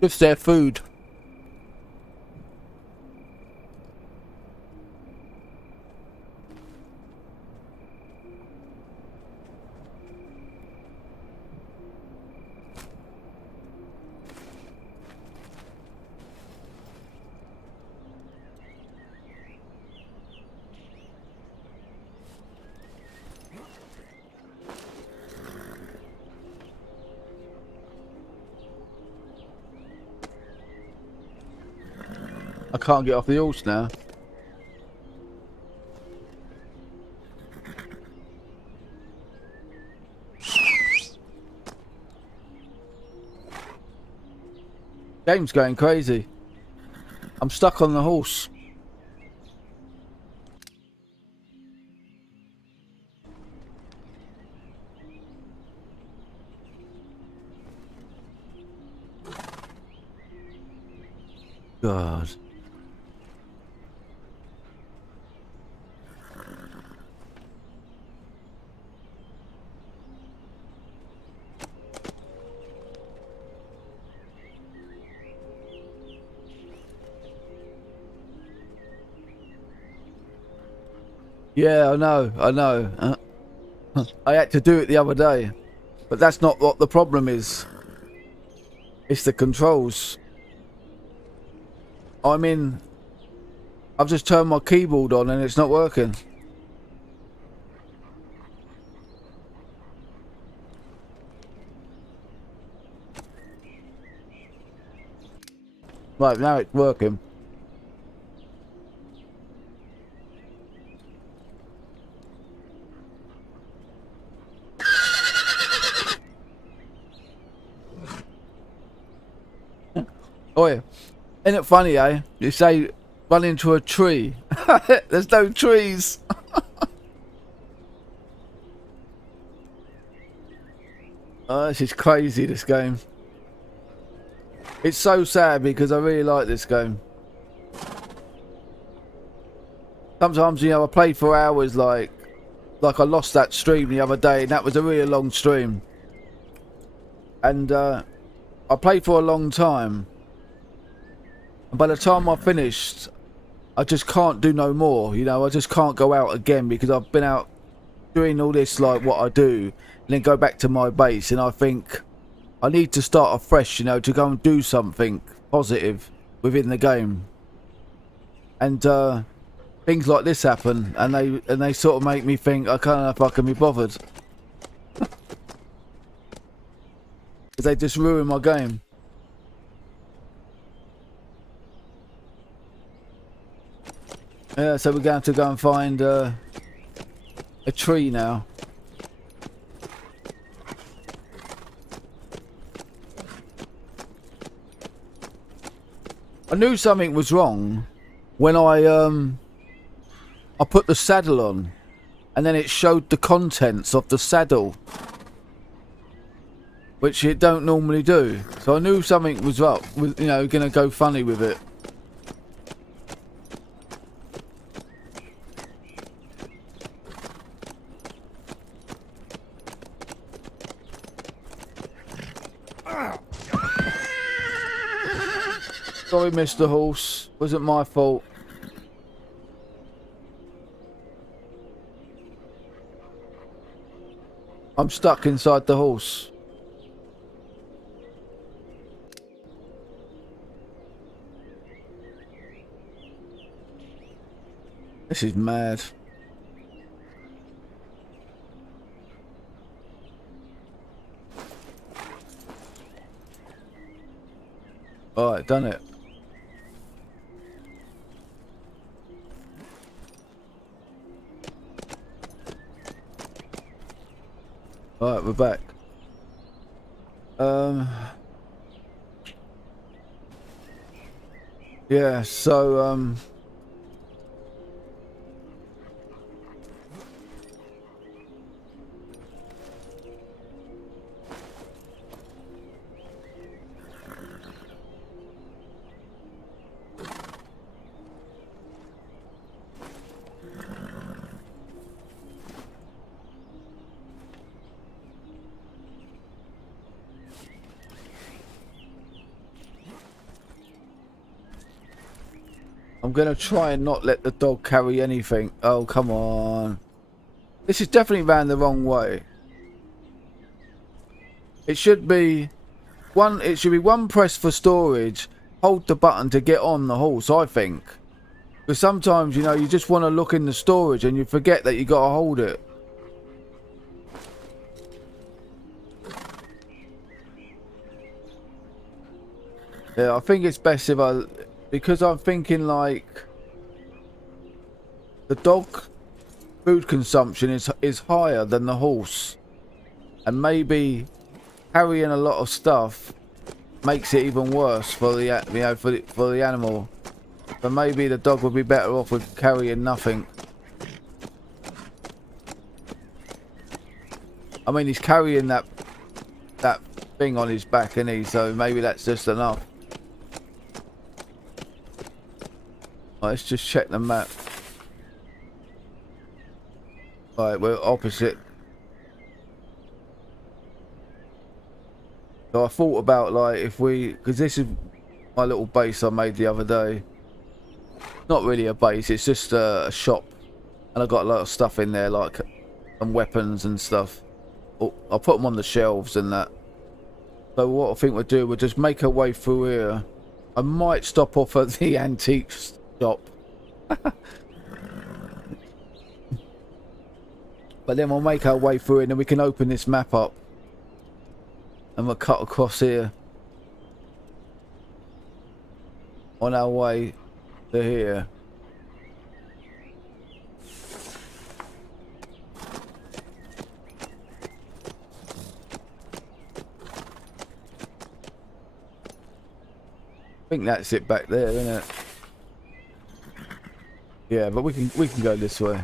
Just their food. I can't get off the horse now. Game's going crazy. I'm stuck on the horse. God. Yeah, I know. I had to do it the other day, but that's not what the problem is. It's the controls. I've just turned my keyboard on and it's not working. Right, now it's working. Oh yeah. Isn't it funny, eh? You say run into a tree. There's no trees. Oh, this is crazy, this game. It's so sad because I really like this game. Sometimes, you know, I play for hours like I lost that stream the other day and that was a really long stream. And I played for a long time. And by the time I finished, I just can't do no more, you know, I just can't go out again because I've been out doing all this like what I do and then go back to my base and I think I need to start afresh, you know, to go and do something positive within the game. And things like this happen and they sort of make me think I can't know if I can be bothered. Because they just ruin my game. Yeah, so we're going to go and find a tree now. I knew something was wrong when I put the saddle on and then it showed the contents of the saddle, which it don't normally do. So I knew something was up with, you know, gonna go funny with it. Sorry, Mr. Horse. Wasn't my fault. I'm stuck inside the horse. This is mad. Alright, done it. Alright, we're back. Yeah, so I'm gonna try and not let the dog carry anything. Oh, come on. This is definitely ran the wrong way. It should be one press for storage, hold the button to get on the horse, I think. Because sometimes, you know, you just want to look in the storage and you forget that you got to hold it. Yeah, I think it's best if because I'm thinking like the dog food consumption is higher than the horse, and maybe carrying a lot of stuff makes it even worse for the for the animal. But maybe the dog would be better off with carrying nothing. I mean, he's carrying that thing on his back, isn't he? So maybe that's just enough. Let's just check the map. Right, we're opposite. So I thought about like if we, because this is my little base I made the other day. Not really a base, it's just a shop, and I got a lot of stuff in there like some weapons and stuff. Oh, I'll put them on the shelves and that. So what I think we'll do, we'll just make our way through here. I might stop off at the antique shop. But then we'll make our way through it and then we can open this map up. And we'll cut across here. On our way to here. I think that's it back there, isn't it? Yeah, but we can go this way.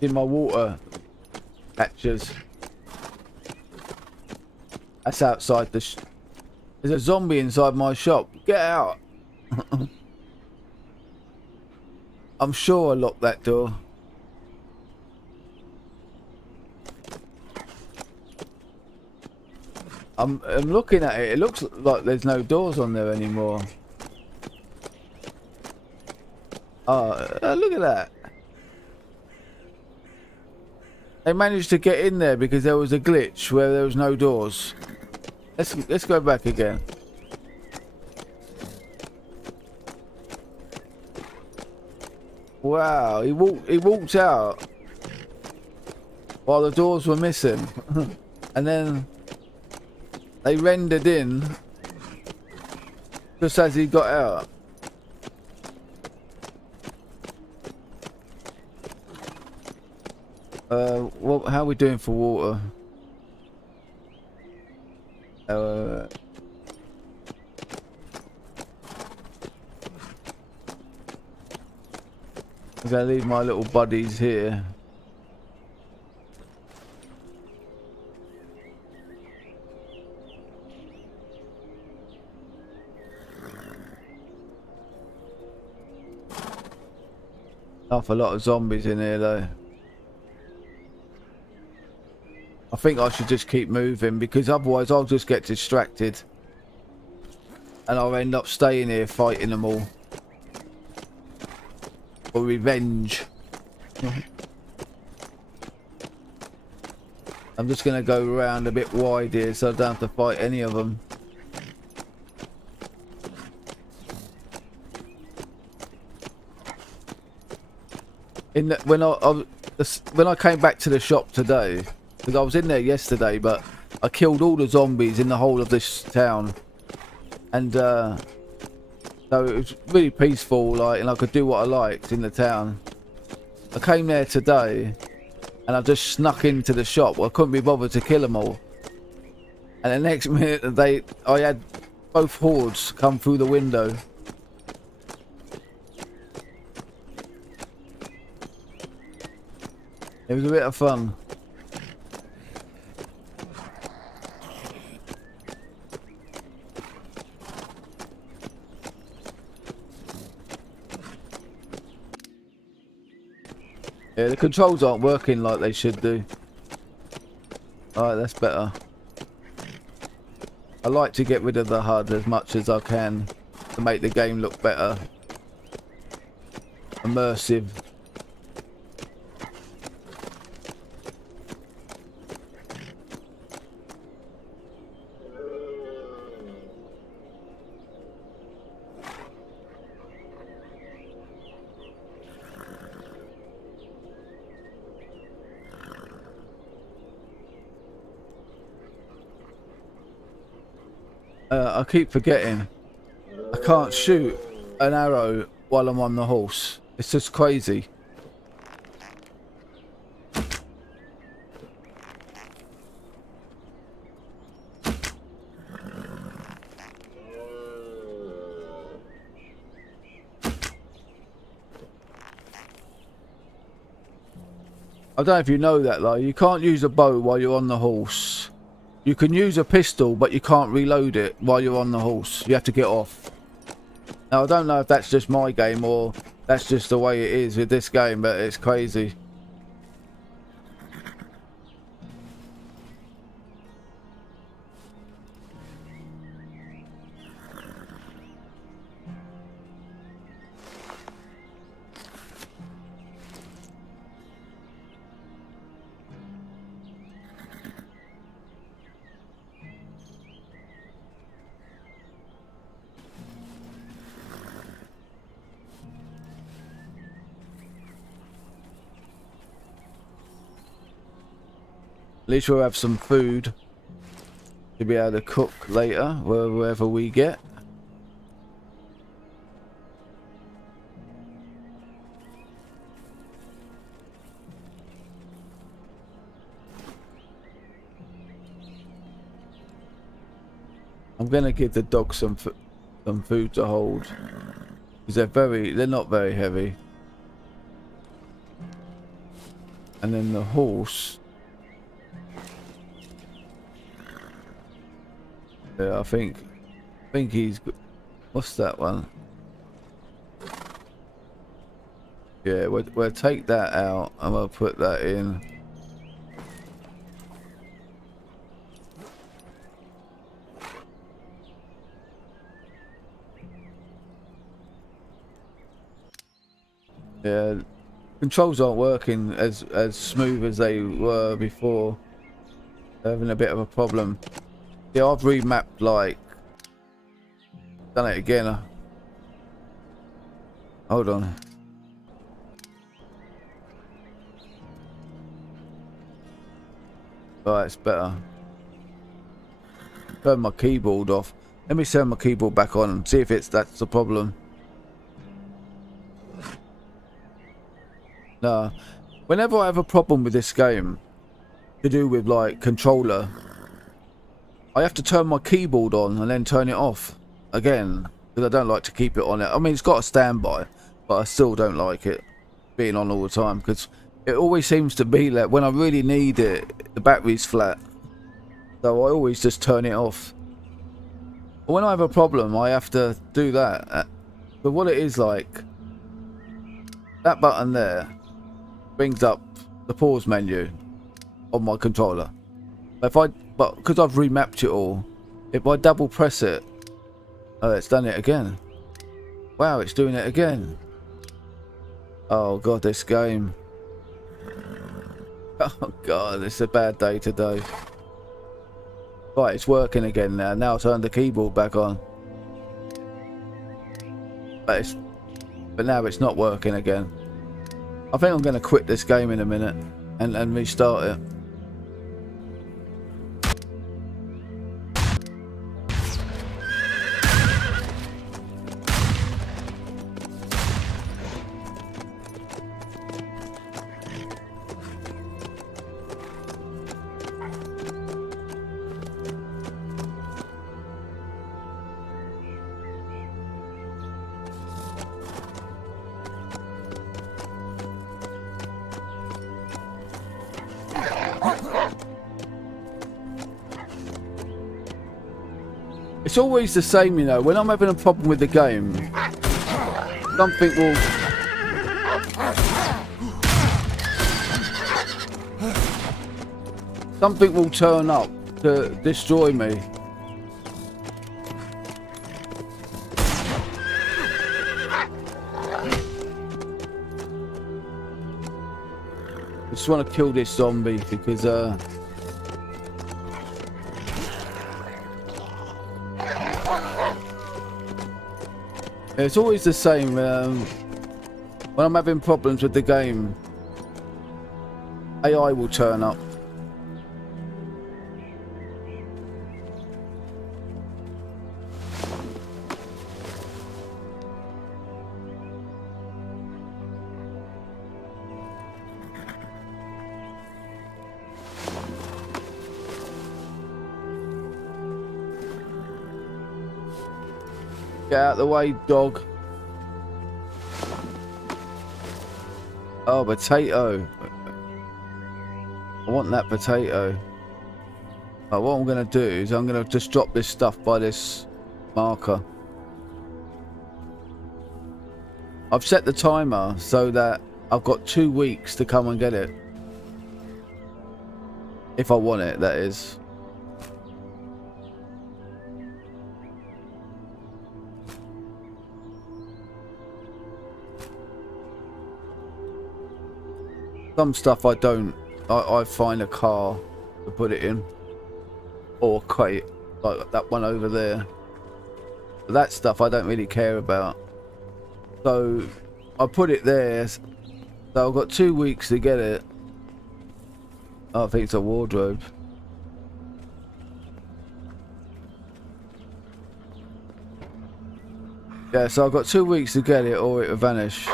In my water patches. That's outside the there's a zombie inside my shop. Get out. I'm sure I locked that door. I'm looking at it. It looks like there's no doors on there anymore. Oh, look at that. They managed to get in there because there was a glitch where there was no doors. Let's go back again. Wow, he walked out while the doors were missing, and then they rendered in just as he got out. How are we doing for water? I'm gonna leave my little buddies here. Not a lot of zombies in here though. I think I should just keep moving because otherwise I'll just get distracted and I'll end up staying here fighting them all for revenge. I'm just gonna go around a bit wide here so I don't have to fight any of them. When I came back to the shop today, because I was in there yesterday, but I killed all the zombies in the whole of this town, and so it was really peaceful, like, and I could do what I liked in the town. I came there today, and I just snuck into the shop. Well, I couldn't be bothered to kill them all, and the next minute I had both hordes come through the window. It was a bit of fun. Yeah, the controls aren't working like they should do. Alright, that's better. I like to get rid of the HUD as much as I can to make the game look better. Immersive. I keep forgetting I can't shoot an arrow while I'm on the horse. It's just crazy. I don't know if you know that, though. You can't use a bow while you're on the horse. You can use a pistol, but you can't reload it while you're on the horse. You have to get off. Now, I don't know if that's just my game or that's just the way it is with this game, but it's crazy. At least we'll have some food to be able to cook later, wherever we get. I'm gonna give the dog some food to hold because they're not very heavy. And then the horse. Yeah, I think he's. What's that one? Yeah, we'll take that out and we'll put that in. Yeah, controls aren't working as smooth as they were before. They're having a bit of a problem. Yeah, I've remapped, like, done it again. Hold on. Right, it's better. Turn my keyboard off. Let me turn my keyboard back on and see if that's the problem. No. Whenever I have a problem with this game, to do with, like, controller, I have to turn my keyboard on and then turn it off again because I don't like to keep it on it. I mean, it's got a standby, but I still don't like it being on all the time because it always seems to be like when I really need it, the battery's flat. So I always just turn it off. But when I have a problem, I have to do that. But what it is like, that button there brings up the pause menu on my controller. But because I've remapped it all, if I double press it, oh, it's done it again. Wow, it's doing it again. Oh god, this game. Oh god, it's a bad day today. Right, it's working again now. Now I'll turn the keyboard back on. But now it's not working again. I think I'm going to quit this game in a minute and restart it. It's always the same, you know, when I'm having a problem with the game, something will... Something will turn up to destroy me. I just want to kill this zombie because it's always the same when I'm having problems with the game. AI will turn up. Get out of the way, dog. Oh, potato. I want that potato. But what I'm going to do is I'm going to just drop this stuff by this marker. I've set the timer so that I've got 2 weeks to come and get it. If I want it, that is. Some stuff I don't. I find a car to put it in. Or a crate, like that one over there. But that stuff I don't really care about. So I put it there. So I've got 2 weeks to get it. Oh, I think it's a wardrobe. Yeah, so I've got 2 weeks to get it or it'll vanish.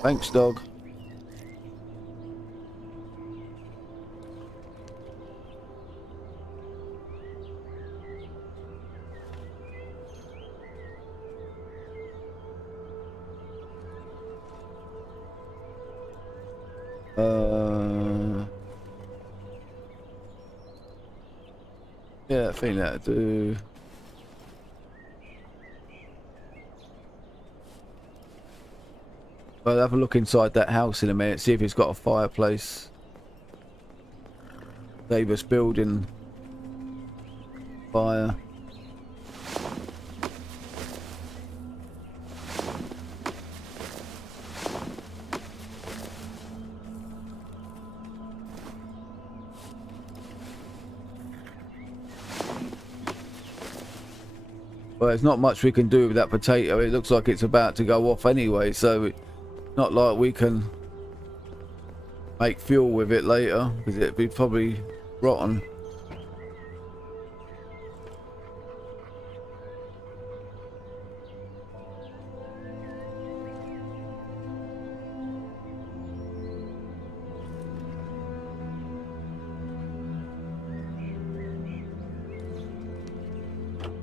Thanks, dog. Yeah, I think that'll do. I'll have a look inside that house in a minute, see if it's got a fireplace. Davis building fire. Well, there's not much we can do with that potato. It looks like it's about to go off anyway, so it's not like we can make fuel with it later, because it'd be probably rotten.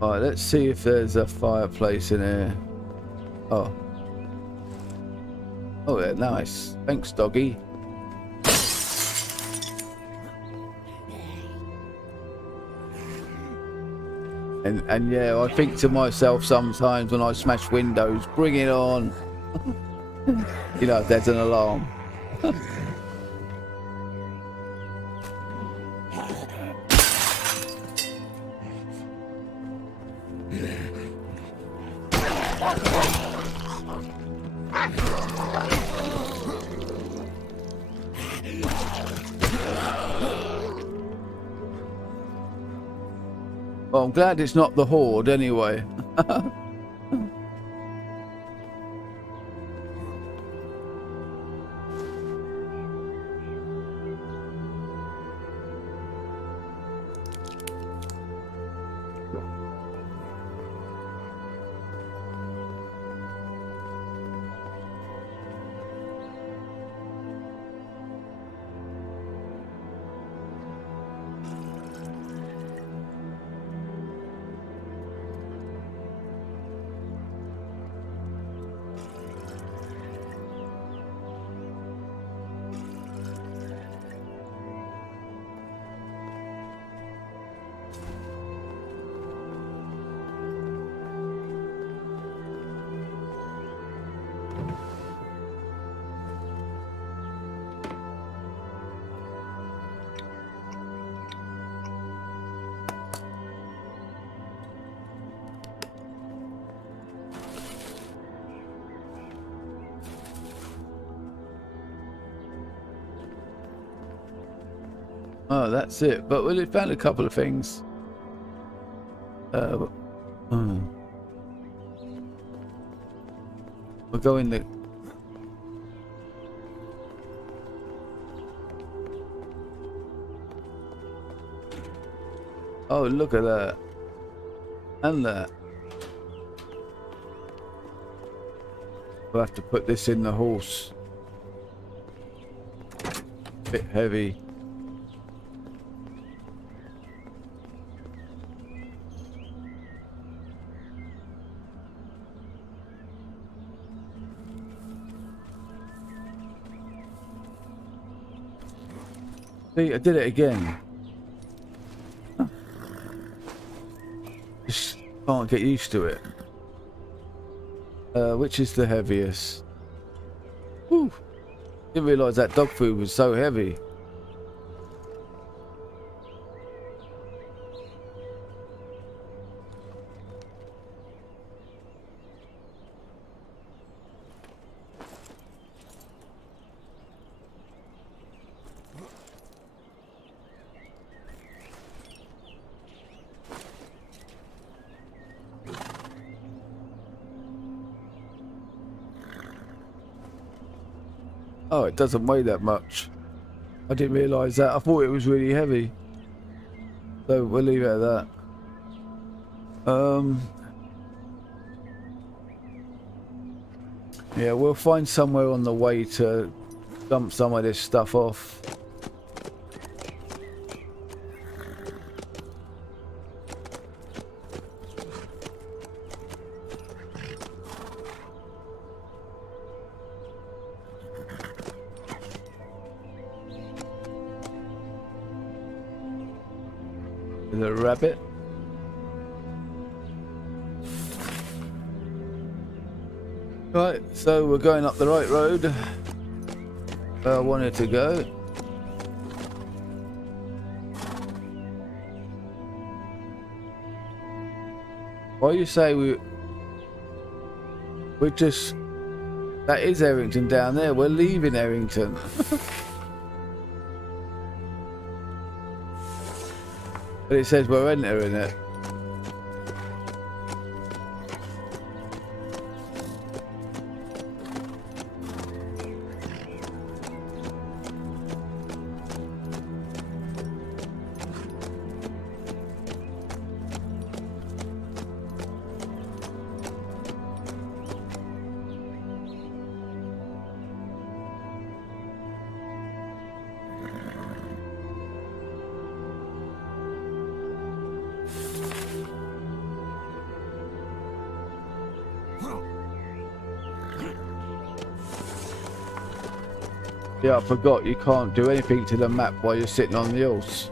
Alright, let's see if there's a fireplace in here. Oh. Oh, yeah, nice. Thanks, doggy. And yeah, I think to myself sometimes when I smash windows, bring it on. You know, if there's an alarm. Well, I'm glad it's not the Horde anyway. Oh, that's it. But we found a couple of things. We'll go in the... Oh, look at that. And that. We'll have to put this in the horse. Bit heavy. See, I did it again. Just can't get used to it. Which is the heaviest? Whew. Didn't realise that dog food was so heavy. Oh, it doesn't weigh that much. I didn't realise that. I thought it was really heavy. So we'll leave it at that. Yeah, we'll find somewhere on the way to dump some of this stuff off. The rabbit. Right, so we're going up the right road where I wanted to go. Why you say we're just... That is Errington down there. We're leaving Errington. But it says we're entering it. Yeah, I forgot you can't do anything to the map while you're sitting on the horse.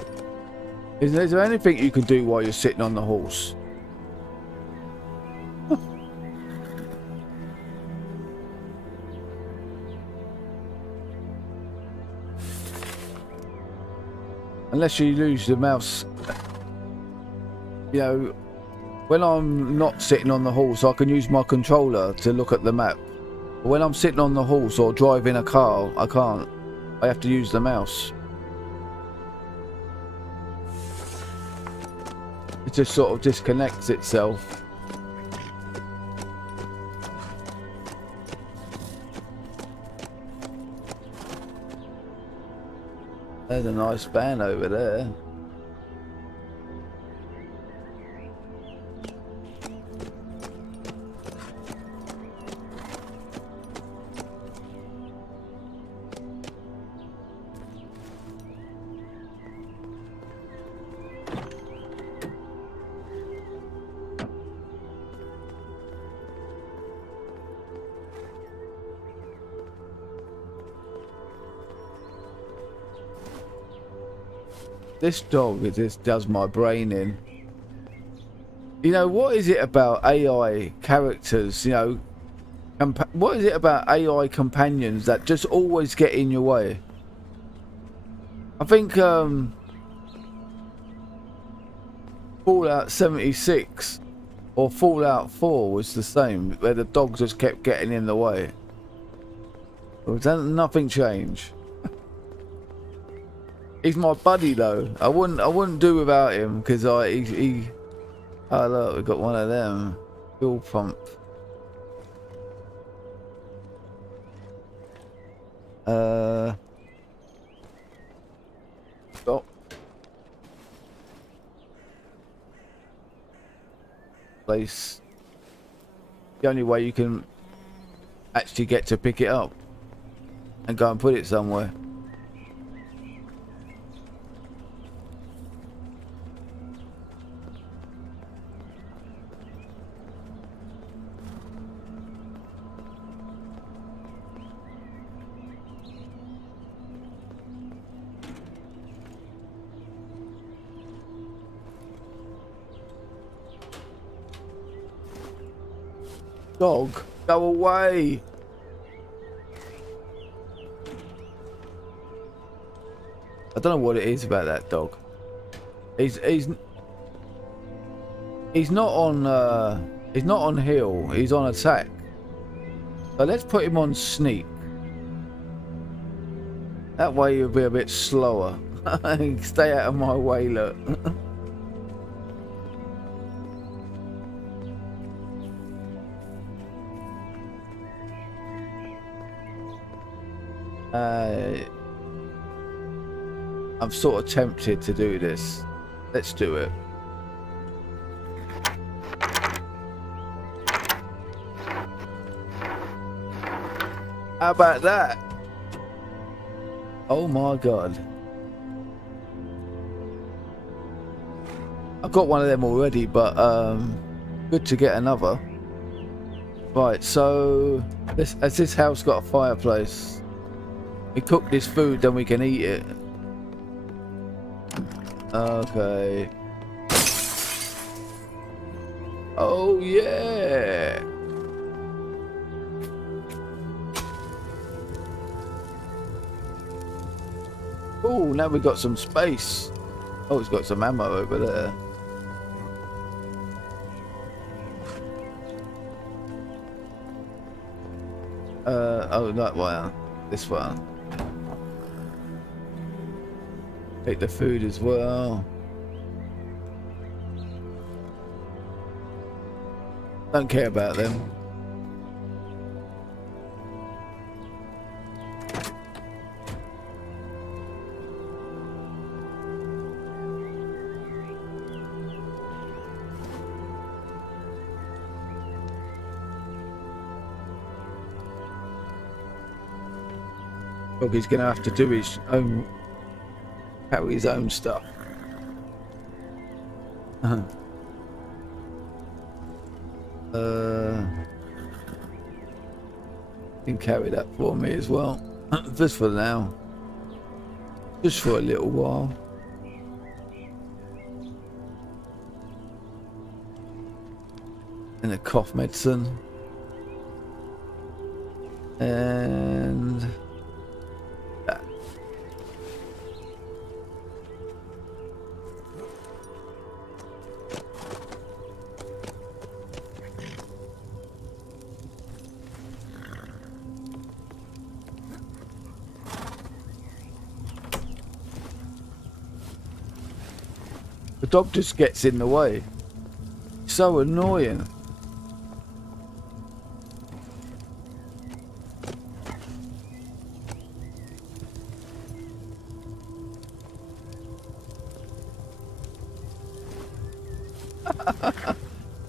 Is there anything you can do while you're sitting on the horse? Unless you lose the mouse. You know, when I'm not sitting on the horse, I can use my controller to look at the map. But when I'm sitting on the horse or driving a car, I can't. I have to use the mouse. It just sort of disconnects itself. There's a nice van over there. This dog, it just does my brain in. You know, what is it about AI characters, you know, what is it about AI companions that just always get in your way? I think Fallout 76 or Fallout 4 was the same, where the dogs just kept getting in the way. Nothing changed. He's my buddy though. I wouldn't do without him because he. Oh look, we got one of them. Fuel pump. Stop. Place. The only way you can actually get to pick it up and go and put it somewhere. Dog, go away. I don't know what it is about that dog. He's not on hill, he's on attack. So let's put him on sneak. That way he'll be a bit slower. Stay out of my way, look. I'm sort of tempted to do this. Let's do it. How about that? Oh my god. I've got one of them already, but good to get another. Right, so has this house got a fireplace? We cook this food, then we can eat it. Okay. Oh yeah. Oh, now we got some space. Oh, it's got some ammo over there. Oh, that one. This one. Take the food as well. Don't care about them. He's gonna have to do his own, carry his own stuff. Can carry that for me as well. Just for now. Just for a little while. And a cough medicine. And that. The dog just gets in the way. So annoying.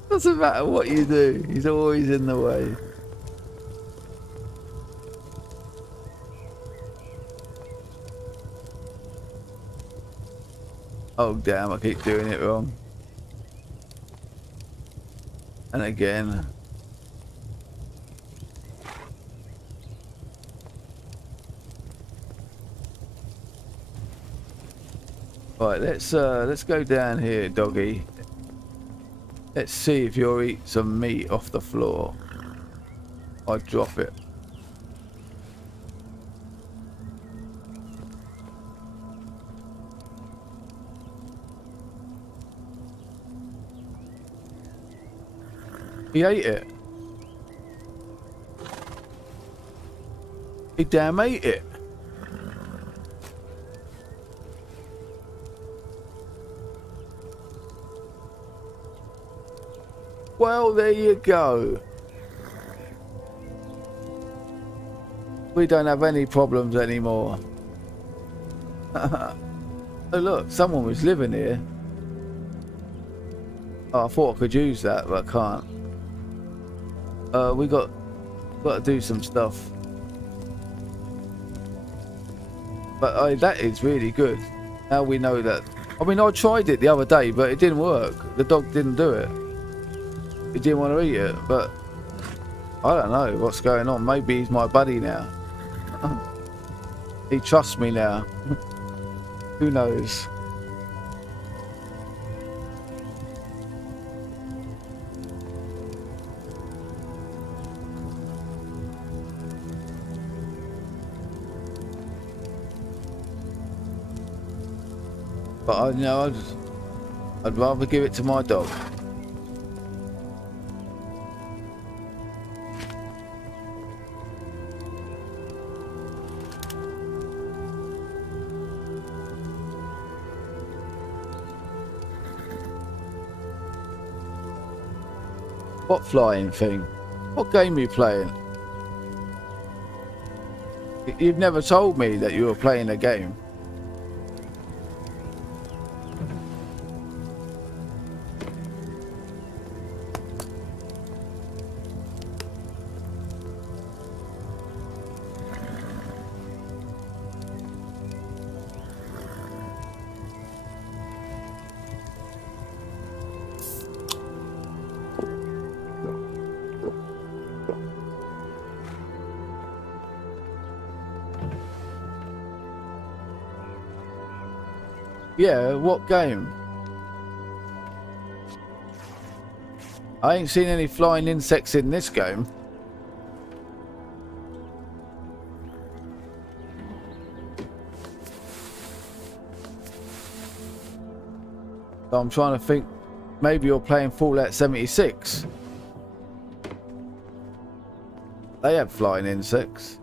Doesn't matter what you do, he's always in the way. Oh damn, I keep doing it wrong. And again. Right, let's go down here, doggy. Let's see if you'll eat some meat off the floor. I'll drop it. He ate it. He damn ate it. Well, there you go. We don't have any problems anymore. Oh look, someone was living here. Oh, I thought I could use that, but I can't. We got to do some stuff. But that is really good. Now we know that. I mean, I tried it the other day, but it didn't work. The dog didn't do it. He didn't want to eat it, but I don't know what's going on. Maybe he's my buddy now. He trusts me now. Who knows? But I'd rather give it to my dog. What flying thing? What game are you playing? You've never told me that you were playing a game. Yeah, what game? I ain't seen any flying insects in this game. So I'm trying to think, maybe you're playing Fallout 76. They have flying insects.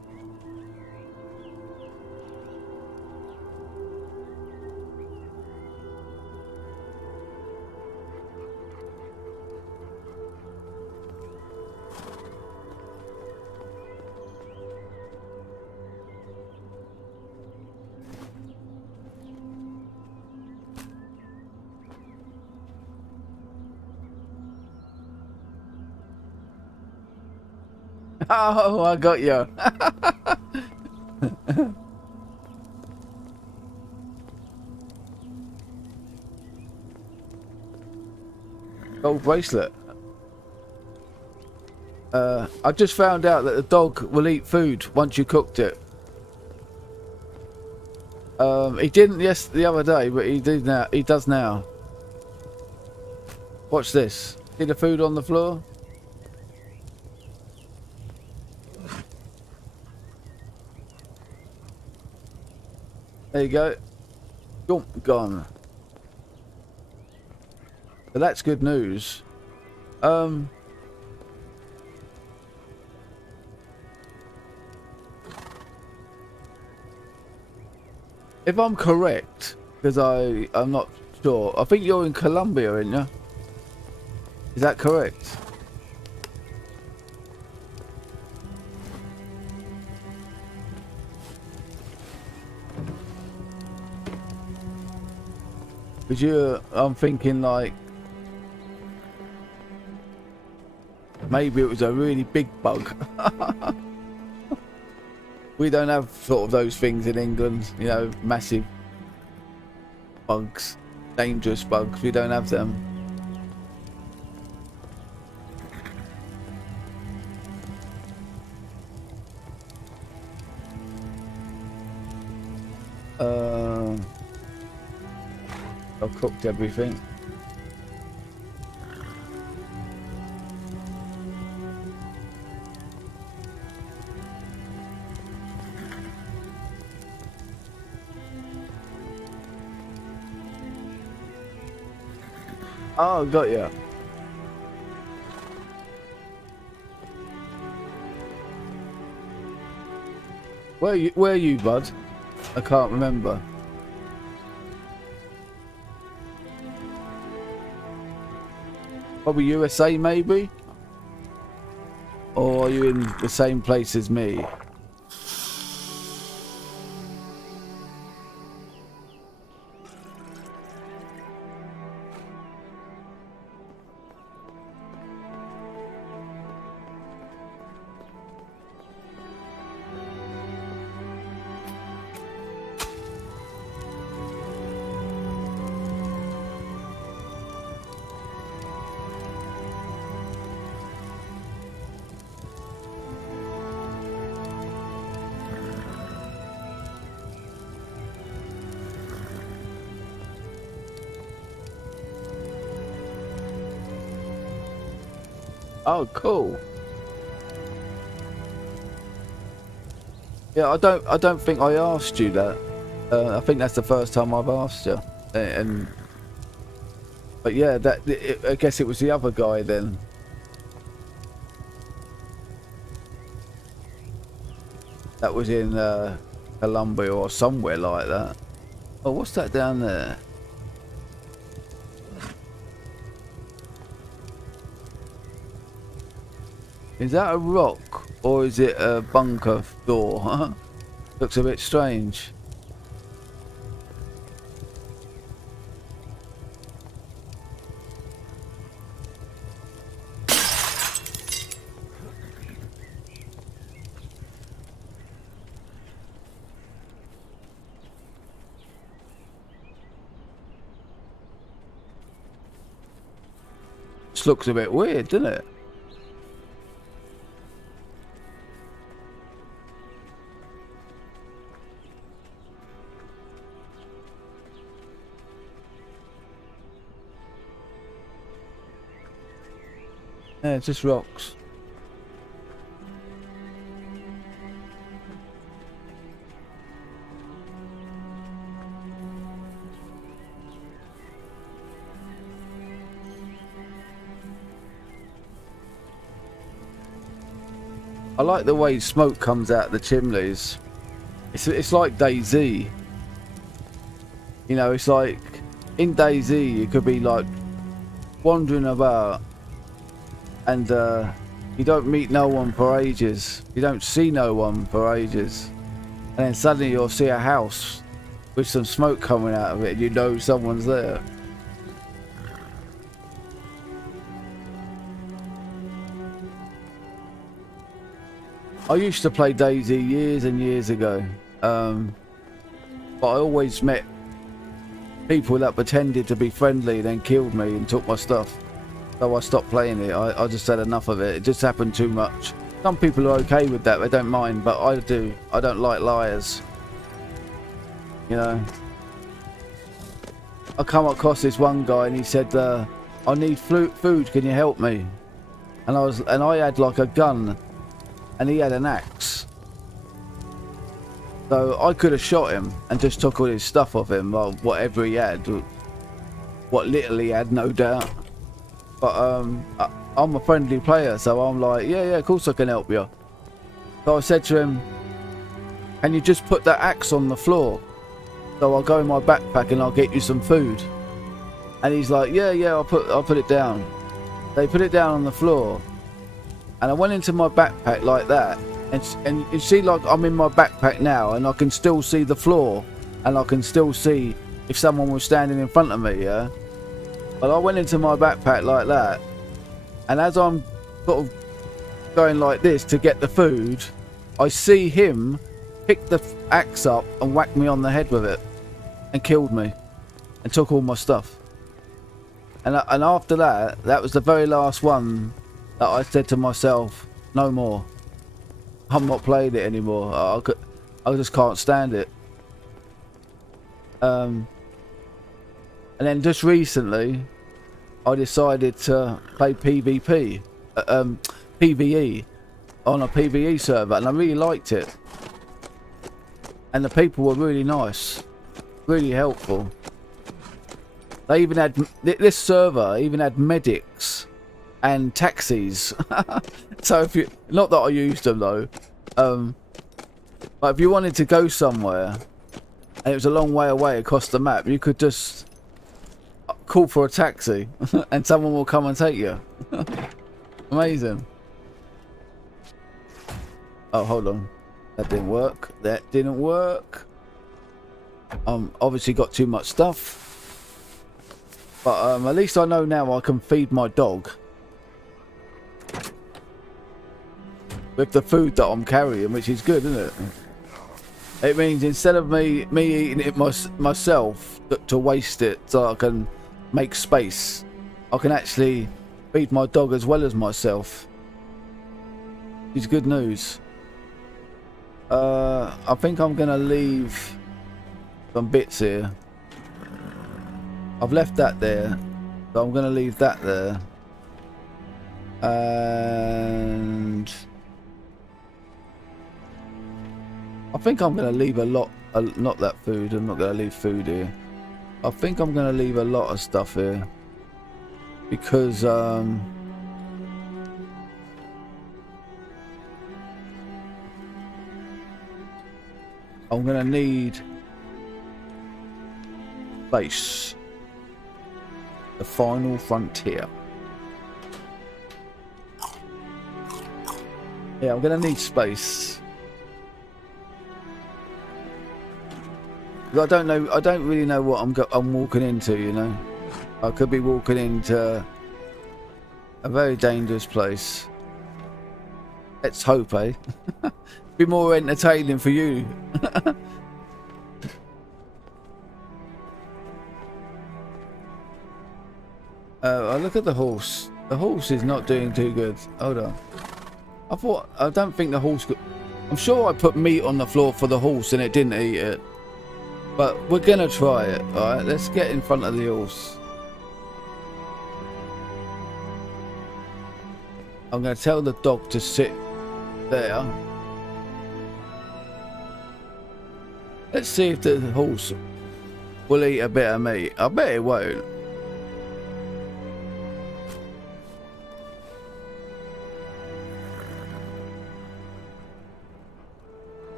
Oh, I got you. Gold bracelet. I just found out that the dog will eat food once you cooked it. He didn't the other day, but he did now. He does now. Watch this. See the food on the floor? There you go. Gone. So that's good news. If I'm correct, because I'm not sure. I think you're in Colombia, aren't you? Is that correct? Because I'm thinking like maybe it was a really big bug. We don't have sort of those things in England, you know, massive bugs, dangerous bugs. We don't have them. I've cooked everything. Oh, got you. Where are you, bud? I can't remember. Probably USA, maybe? Or are you in the same place as me? Oh, cool. Yeah, I don't think I asked you that. I think that's the first time I've asked you. But yeah, I guess it was the other guy then. That was in Colombia or somewhere like that. Oh, what's that down there? Is that a rock or is it a bunker door? Looks a bit strange. This looks a bit weird, doesn't it? Yeah, it's just rocks. I like the way smoke comes out the chimneys. It's like DayZ. You know, it's like in DayZ you could be like wandering about and you don't meet no one for ages. You don't see no one for ages. And then suddenly you'll see a house with some smoke coming out of it and you know someone's there. I used to play DayZ years and years ago. But I always met people that pretended to be friendly and then killed me and took my stuff. So I stopped playing it. I just had enough of it. It just happened too much. Some people are okay with that, they don't mind, but I do. I don't like liars. You know. I come across this one guy and he said, I need food, can you help me? And I had like a gun and he had an axe. So I could have shot him and just took all his stuff off him, well, whatever he had. What little he had, no doubt. But I'm a friendly player, so I'm like, yeah, of course I can help you. So I said to him, can you just put that axe on the floor? So I'll go in my backpack and I'll get you some food. And he's like, yeah, I'll put it down. They put it down on the floor. And I went into my backpack like that. And you see, like, I'm in my backpack now and I can still see the floor. And I can still see if someone was standing in front of me, yeah? But I went into my backpack like that, and as I'm sort of going like this to get the food, I see him pick the axe up and whack me on the head with it, and killed me, and took all my stuff. And after that, that was the very last one that I said to myself, no more. I'm not playing it anymore. I just can't stand it. And then just recently, I decided to play PvP, PvE, on a PvE server, and I really liked it. And the people were really nice, really helpful. They even had, this server even had medics and taxis. So if you, not that I used them though, but if you wanted to go somewhere, and it was a long way away across the map, you could just call for a taxi and someone will come and take you. Amazing. Oh, hold on. That didn't work. That didn't work. Obviously got too much stuff. But at least I know now I can feed my dog with the food that I'm carrying, which is good, isn't it? It means instead of me eating it myself to waste it so I can make space, I can actually feed my dog as well as myself. It's good news. I think I'm gonna leave some bits here. I've left that there, so I'm gonna leave that there. And I think I'm gonna leave a lot, not that food. I'm not gonna leave food here. I think I'm gonna leave a lot of stuff here because I'm gonna need space. The final frontier. Yeah, I'm gonna need space. I don't know. I don't really know what I'm walking into. You know, I could be walking into a very dangerous place. Let's hope, eh? Be more entertaining for you. I look at the horse. The horse is not doing too good. Hold on. I don't think the horse could. I'm sure I put meat on the floor for the horse and it didn't eat it. But we're gonna try it, alright? Let's get in front of the horse. I'm gonna tell the dog to sit there. Let's see if the horse will eat a bit of meat. I bet it won't.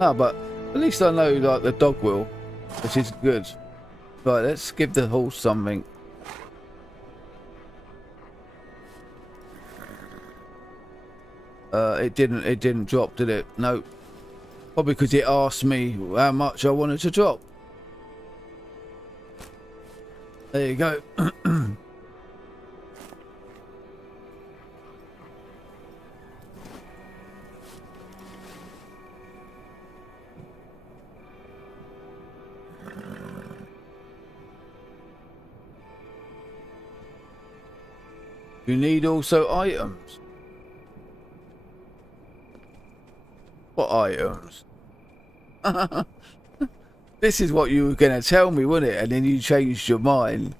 Ah, but at least I know like the dog will, which is good. Right, let's give the horse something. It didn't drop, did it? No. Probably because it asked me how much I wanted to drop. There you go. You need also items. What items? This is what you were going to tell me, wasn't it? And then you changed your mind.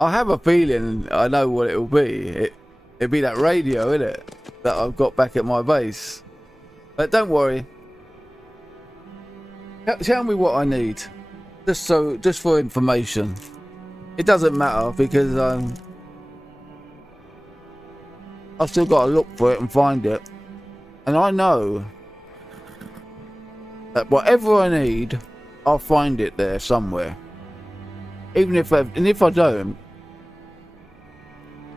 I have a feeling I know what it'll be. It'll be that radio, isn't it? That I've got back at my base. But don't worry. Tell me what I need. Just for information. It doesn't matter because I've still got to look for it and find it. And I know that whatever I need, I'll find it there somewhere. Even if I don't,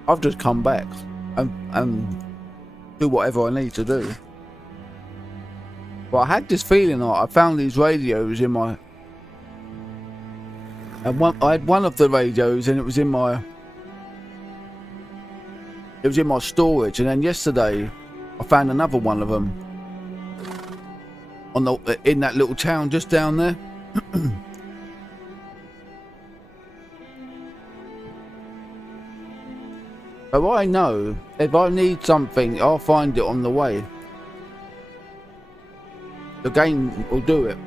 I've just come back and do whatever I need to do. But I had this feeling like I found these radios in my. And I had one of the radios, and it was in my storage. And then yesterday, I found another one of them in that little town just down there. So I know if I need something, I'll find it on the way. The game will do it.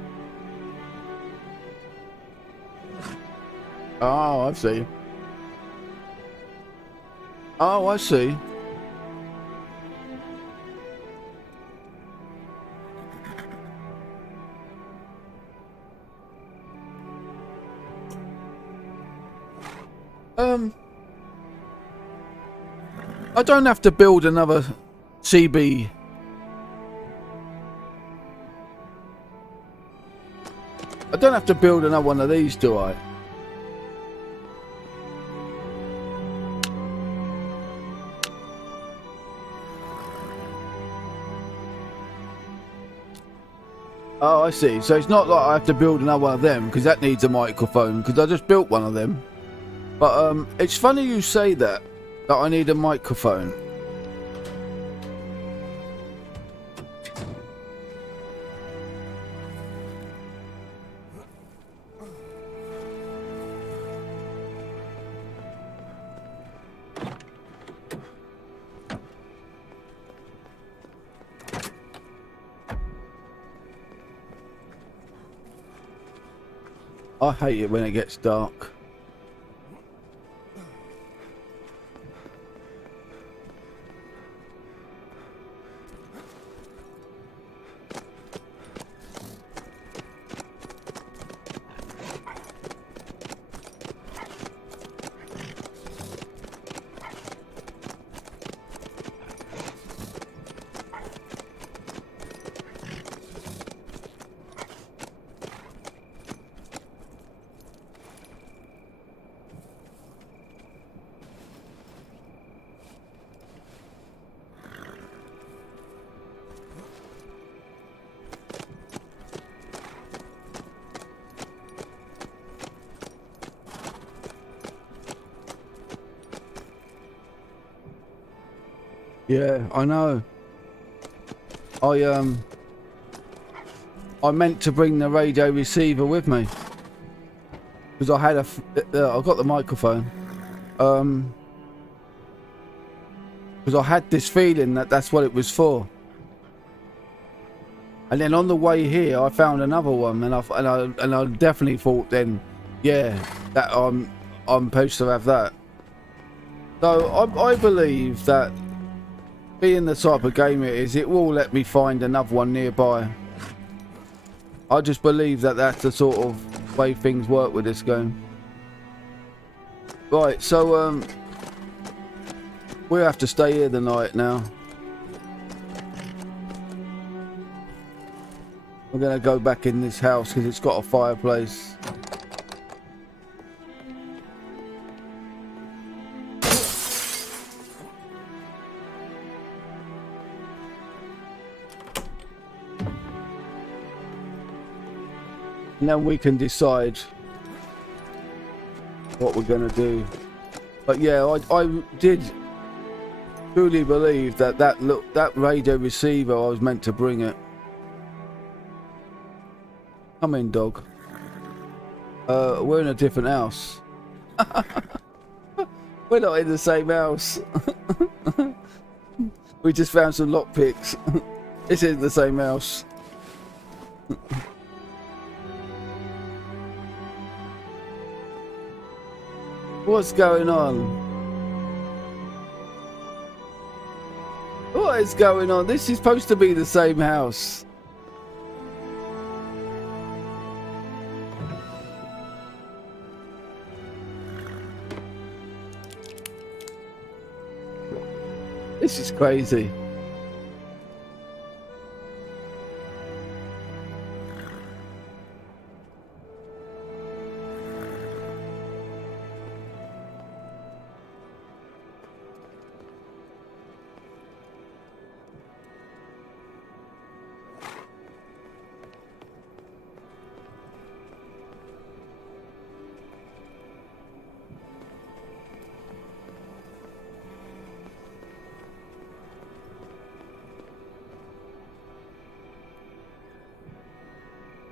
Oh, I see. Oh, I see. I don't have to build another CB. I don't have to build another one of these, do I? Oh, I see. So it's not like I have to build another one of them, because that needs a microphone, because I just built one of them. But it's funny you say that I need a microphone. I hate it when it gets dark. Yeah, I know. I meant to bring the radio receiver with me because I had I got the microphone. Because I had this feeling that that's what it was for. And then on the way here, I found another one, and I definitely thought then, yeah, that I'm supposed to have that. So I believe that, being the type of game it is, it will let me find another one nearby. I just believe that that's the sort of way things work with this game. Right, so we have to stay here the night now. We're gonna go back in this house because it's got a fireplace. And then we can decide what we're gonna do. But yeah, I did truly believe that radio receiver, I was meant to bring it. Come in, dog. We're in a different house. We're not in the same house. We just found some lockpicks. This isn't the same house. What's going on? What is going on? This is supposed to be the same house. This is crazy.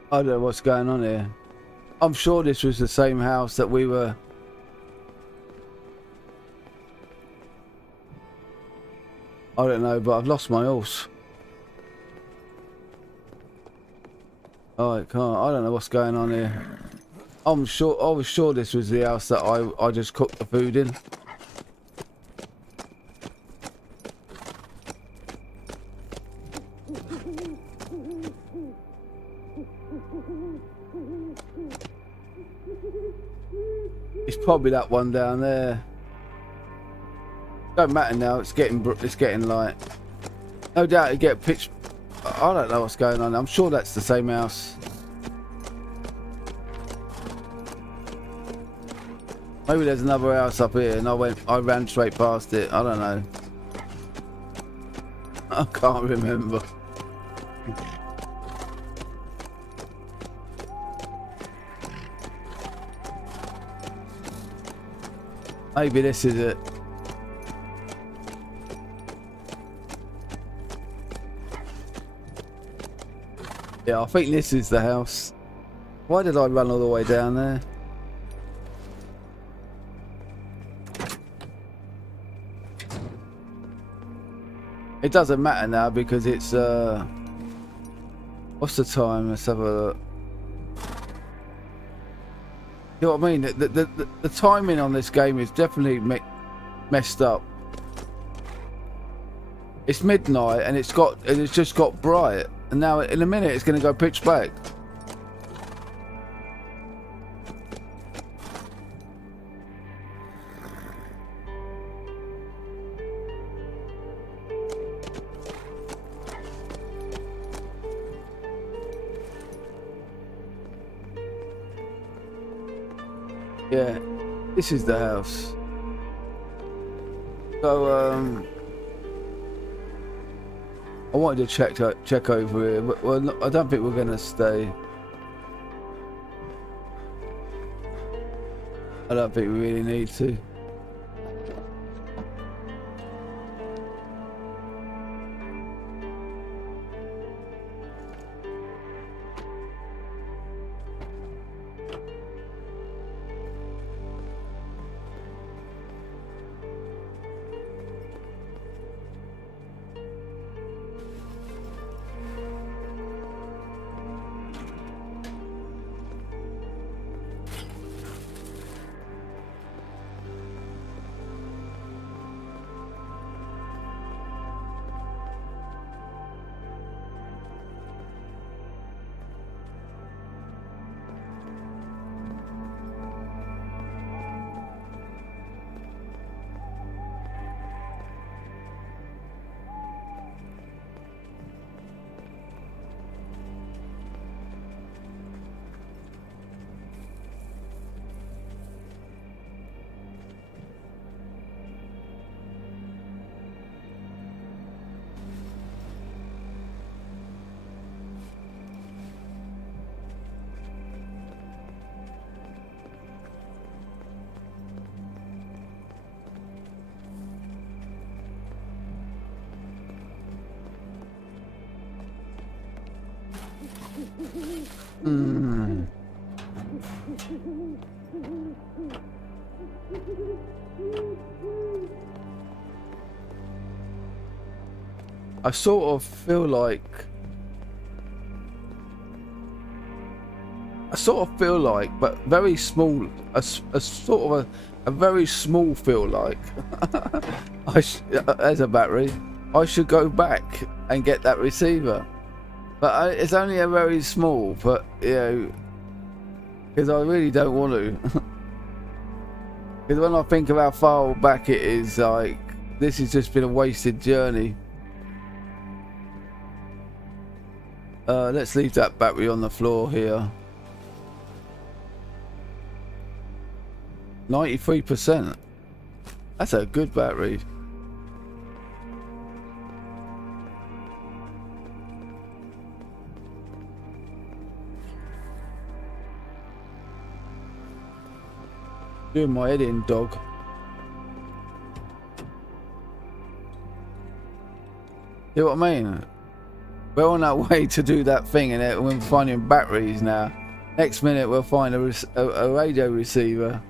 I don't know what's going on here. I'm sure this was the same house that we were... I don't know, but I've lost my horse. Oh, I can't. I don't know what's going on here. I was sure this was the house that I just cooked the food in. It's probably that one down there. Don't matter now. It's getting light. No doubt it get pitch. I don't know what's going on. I'm sure that's the same house. Maybe there's another house up here, and I ran straight past it. I don't know. I can't remember. Maybe this is it. Yeah, I think this is the house. Why did I run all the way down there? It doesn't matter now because it's what's the time? Let's have a look. You know what I mean? The timing on this game is definitely messed up. It's midnight and it's just got bright, and now in a minute it's going to go pitch black. Yeah, this is the house. So I wanted to check over here, but well, I don't think we're gonna stay. I don't think we really need to. I sort of feel like but very small, a sort of a very small feel like there's a battery. I should go back and get that receiver, but it's only a very small, but you know, because I really don't want to. Because when I think of how far back it is, like, this has just been a wasted journey. Let's leave that battery on the floor here. 93%. That's a good battery. Doing my head in, dog. You know what I mean? We're on our way to do that thing, and we're finding batteries now. Next minute we'll find a radio receiver.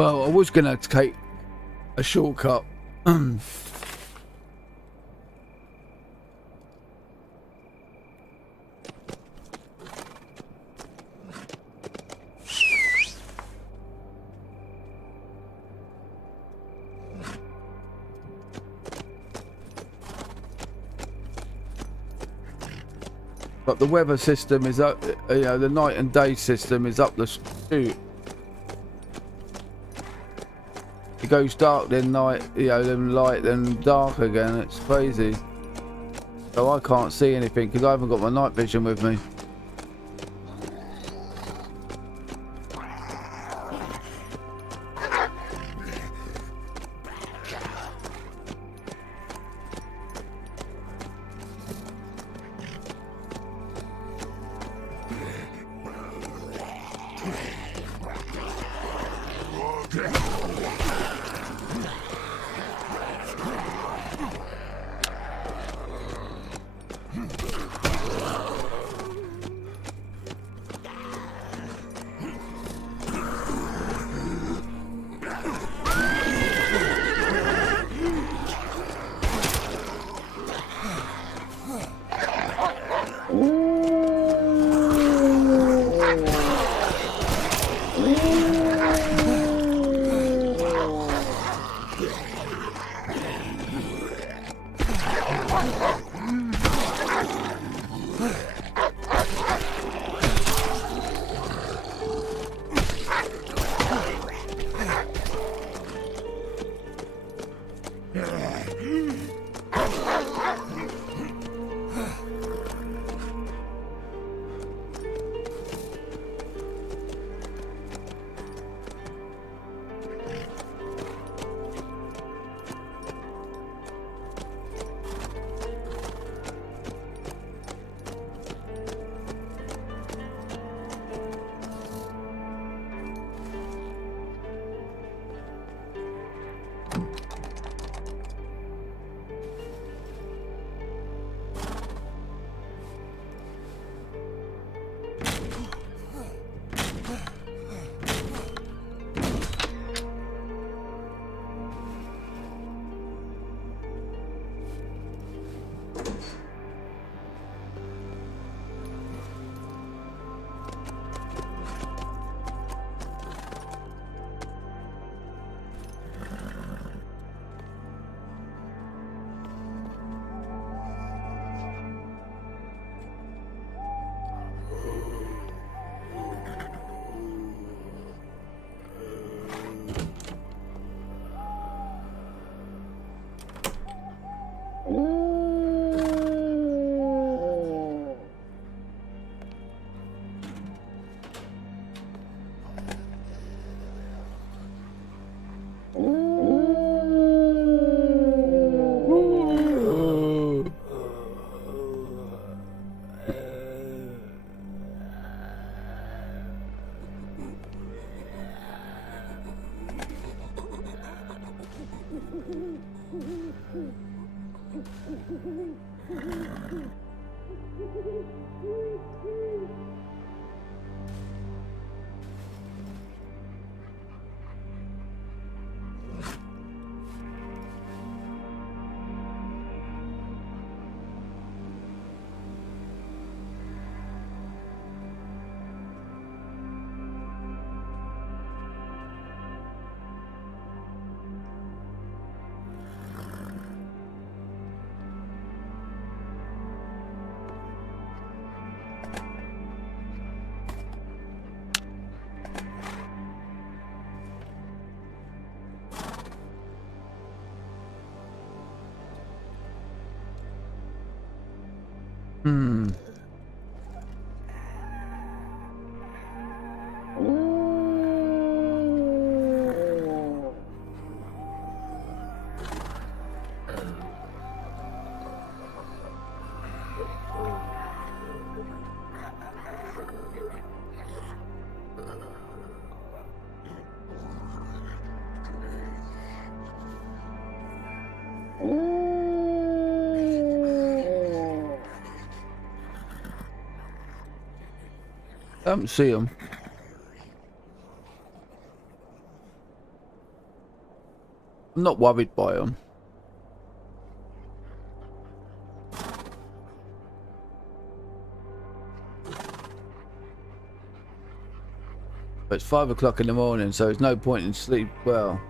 Well, I was gonna take a shortcut. But the weather system is up, you know, the night and day system is up the chute. It goes dark, then night, you know, then light, then dark again. It's crazy. So I can't see anything because I haven't got my night vision with me. Hmm. I don't see them. I'm not worried by them. But it's 5 o'clock in the morning, so there's no point in sleep. Well,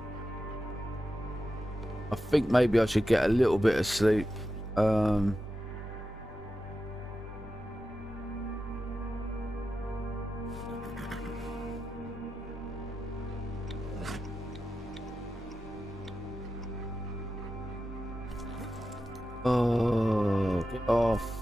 I think maybe I should get a little bit of sleep. Oh, get off.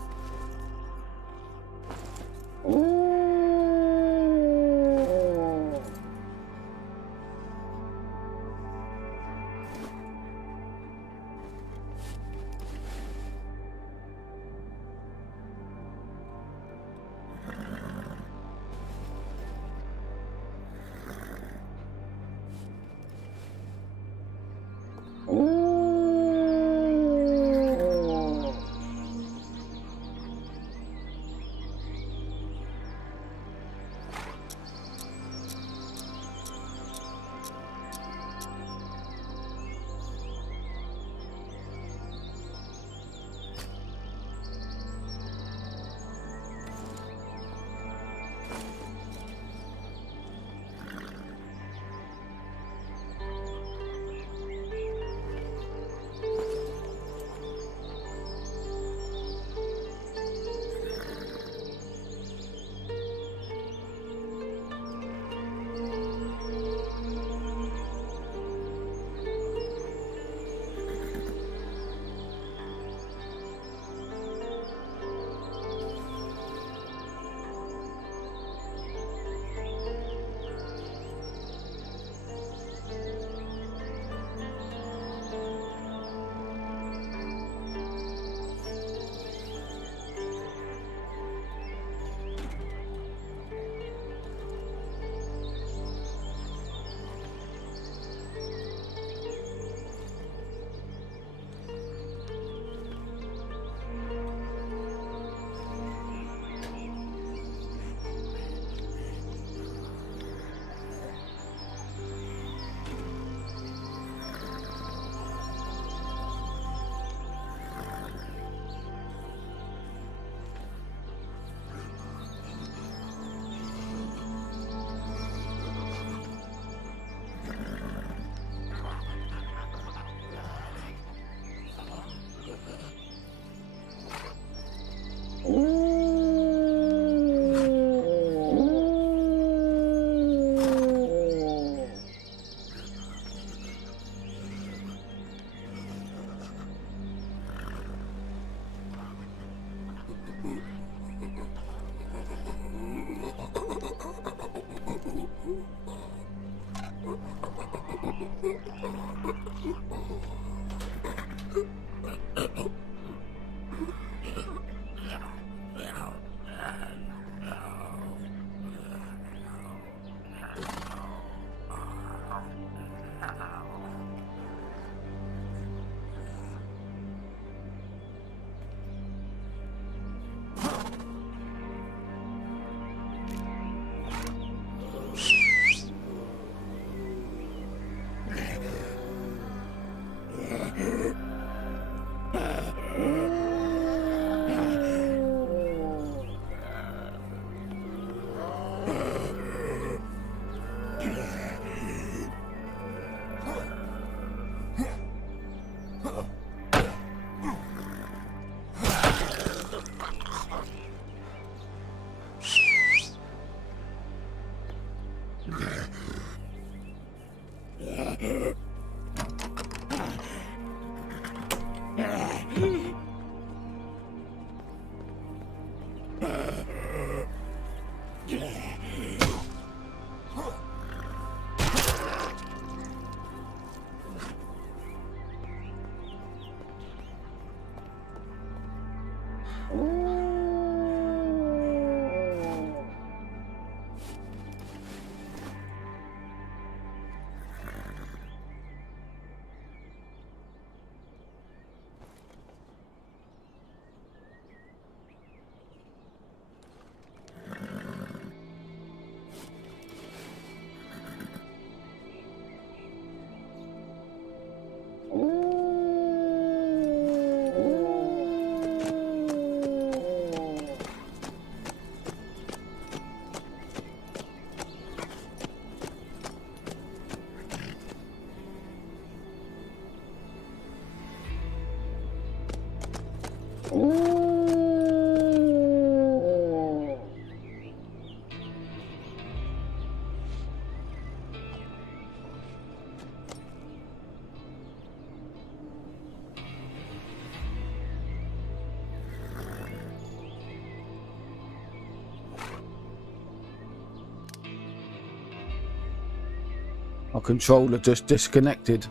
My controller just disconnected.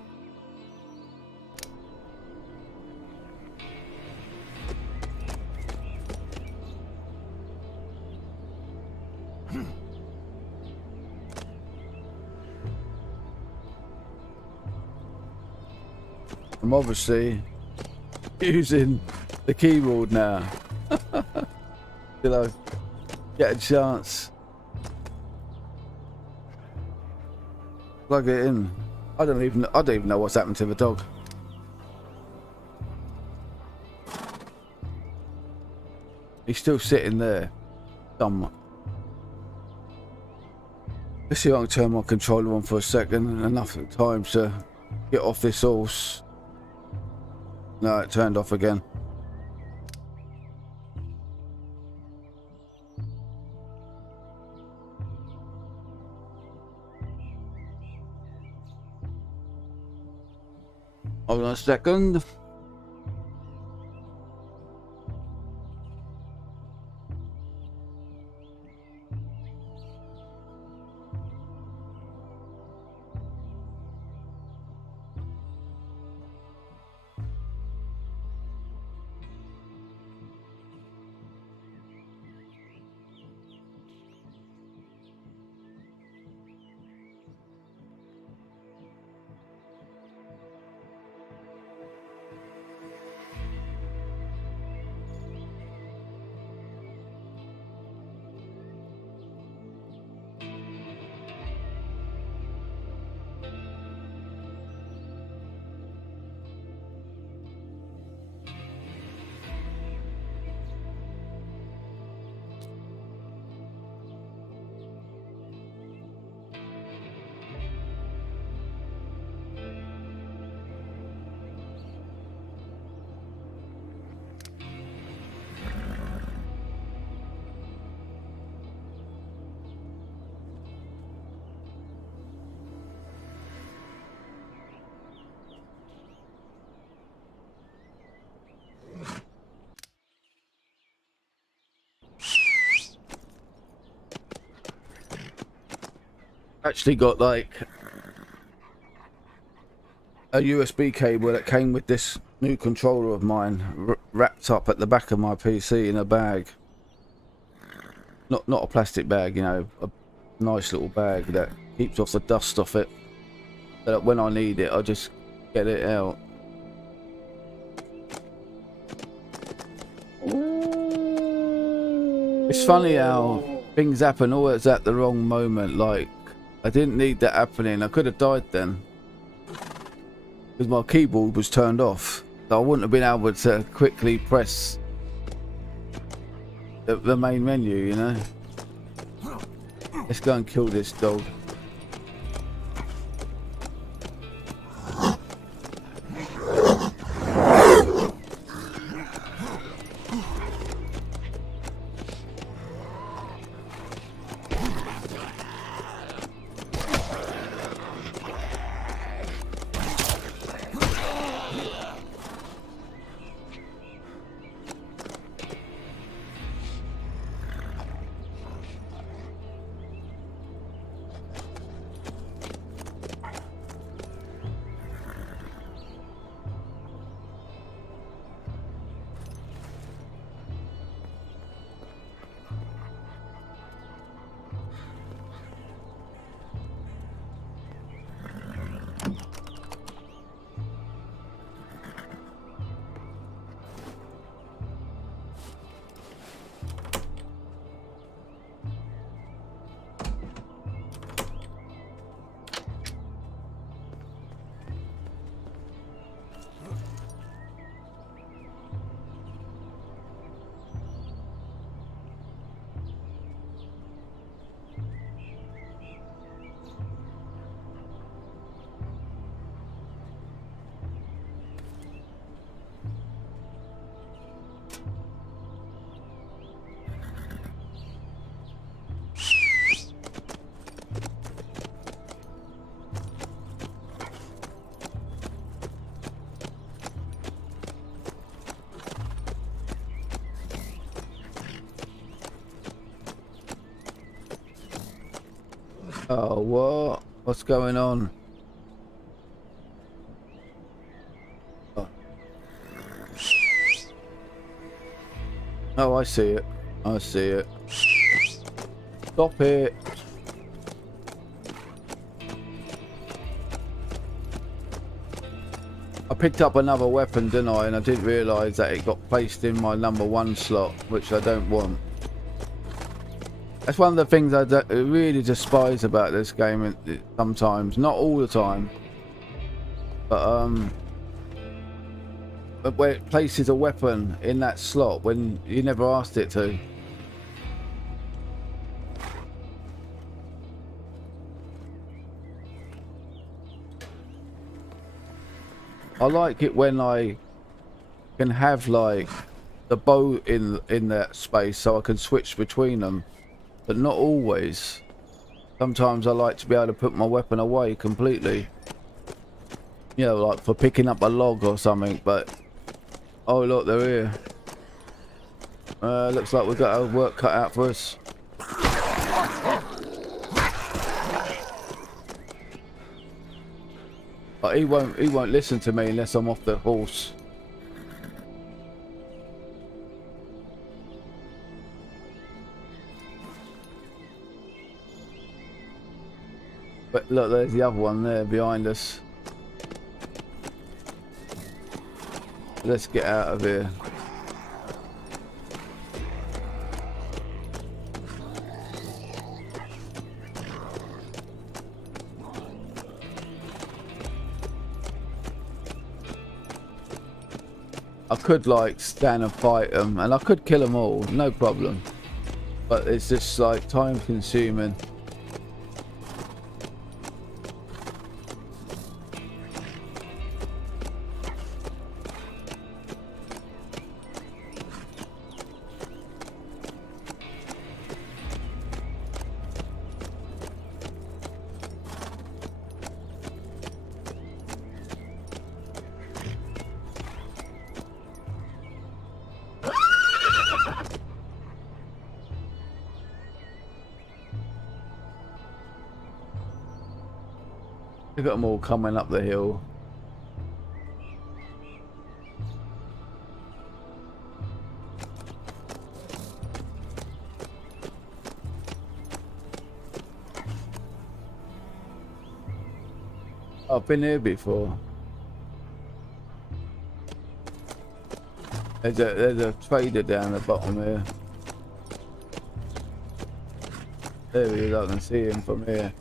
I'm obviously using the keyboard now. Till I get a chance. Plug it in. I don't even know what's happened to the dog. He's still sitting there. Dumb. Let's see if I can turn my controller on for a second. Enough time to get off this horse. No, it turned off again. Hold on a second. Actually got like a USB cable that came with this new controller of mine wrapped up at the back of my PC in a bag. Not a plastic bag, you know, a nice little bag that keeps off the dust off it. So that when I need it, I just get it out. It's funny how things happen always at the wrong moment. Like, I didn't need that happening. I could have died then. Because my keyboard was turned off. So I wouldn't have been able to quickly press the main menu, you know. Let's go and kill this dog. Oh, what? What's going on? Oh, oh, I see it. I see it. Stop it. I picked up another weapon, didn't I? And I didn't realise that it got placed in my #1 slot, which I don't want. That's one of the things I really despise about this game sometimes. Not all the time. But where it places a weapon in that slot when you never asked it to. I like it when I can have like the bow in that space so I can switch between them, but not always. Sometimes I like to be able to put my weapon away completely, you know, like for picking up a log or something. But oh look, they're here. Looks like we've got our work cut out for us. But he won't listen to me unless I'm off the horse. But look, there's the other one there behind us. Let's get out of here. I could like stand and fight them, and I could kill them all, no problem. But it's just like time consuming. We've got them all coming up the hill. I've been here before. There's a trader down the bottom here. There he is, I can see him from here.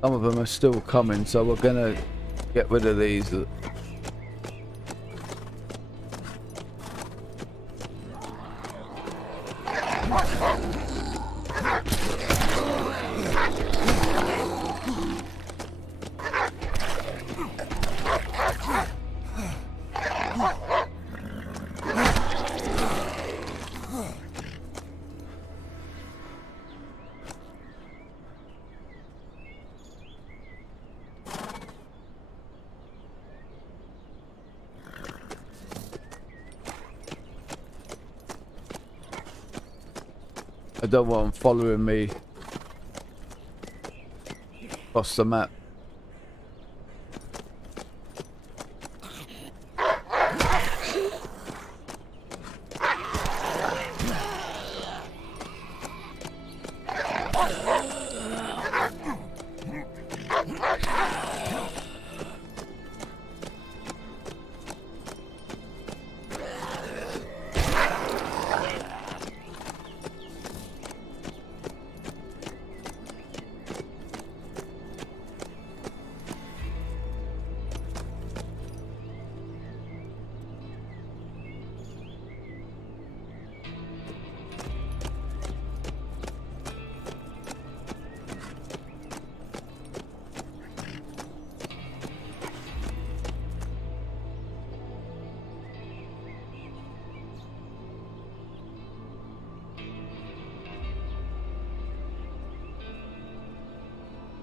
Some of them are still coming, so we're gonna get rid of these. I don't want them following me across the map.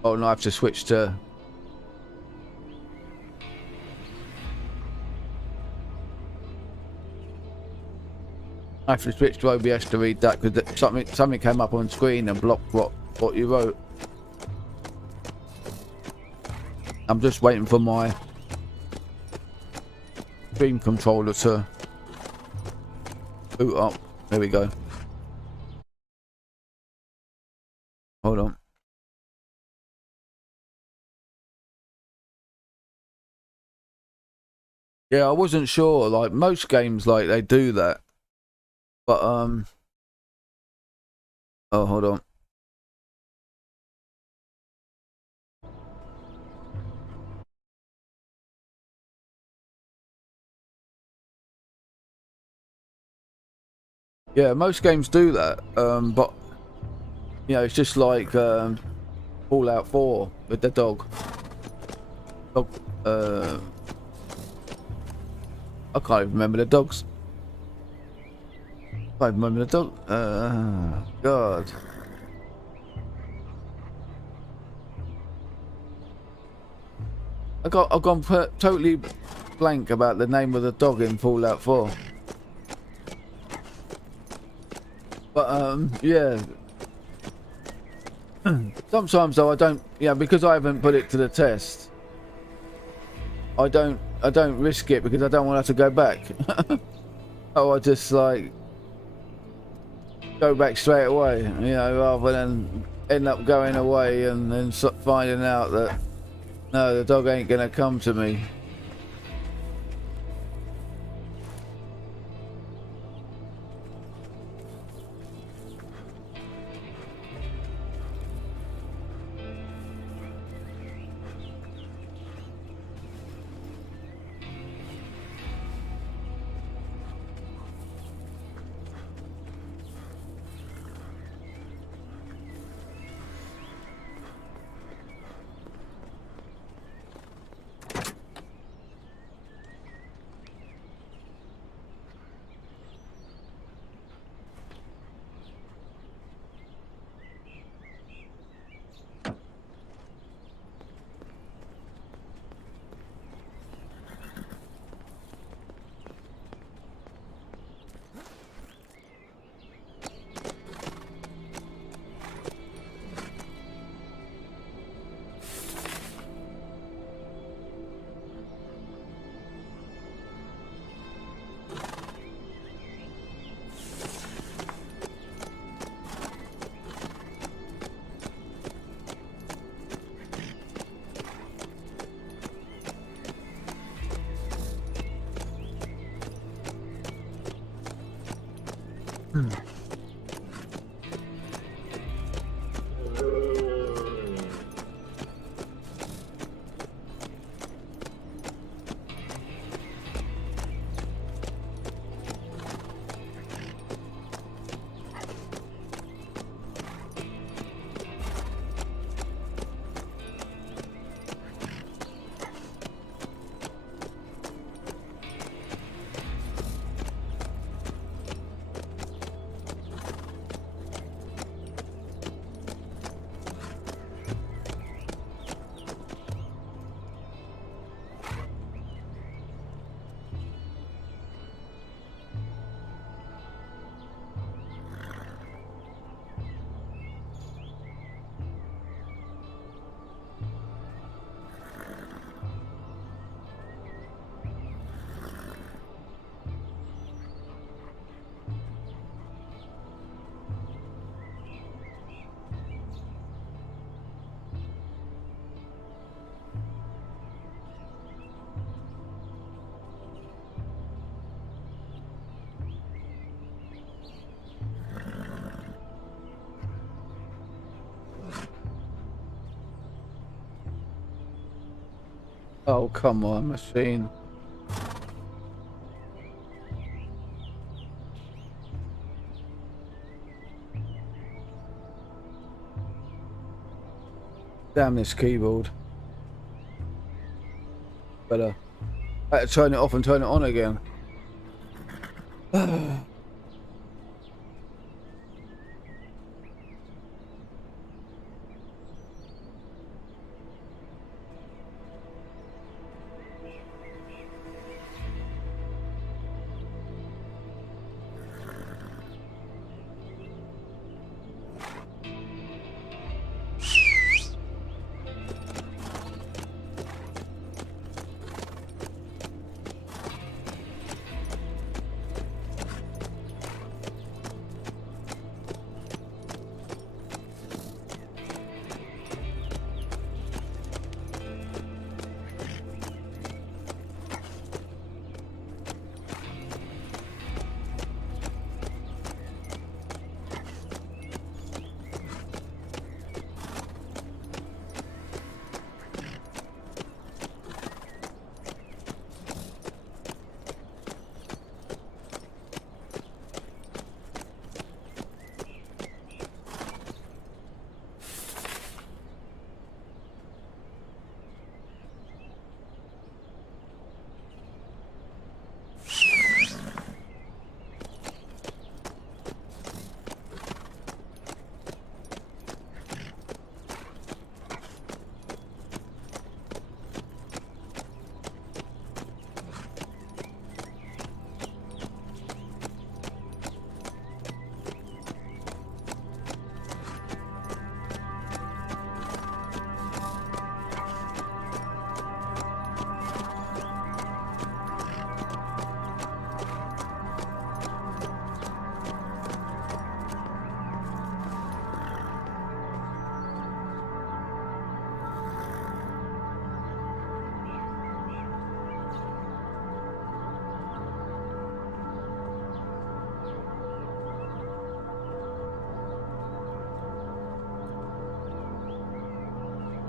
Oh no, I have to switch to... I have to switch to OBS to read that because something came up on screen and blocked what you wrote. I'm just waiting for my stream controller to boot up. There we go. Hold on. Yeah, I wasn't sure. Like most games, like they do that, but oh, hold on. Yeah, most games do that, but you know, it's just like Fallout 4 with the dog. I can't even remember the dogs. I can't remember the dog. God. I've gone totally blank about the name of the dog in Fallout 4. But yeah. Sometimes though I don't, yeah, because I haven't put it to the test. I don't risk it because I don't want to have to go back. Oh, I just like go back straight away, you know, rather than end up going away and then finding out that no, the dog ain't gonna come to me. Oh, come on, machine. Damn this keyboard. Better. I had to turn it off and turn it on again.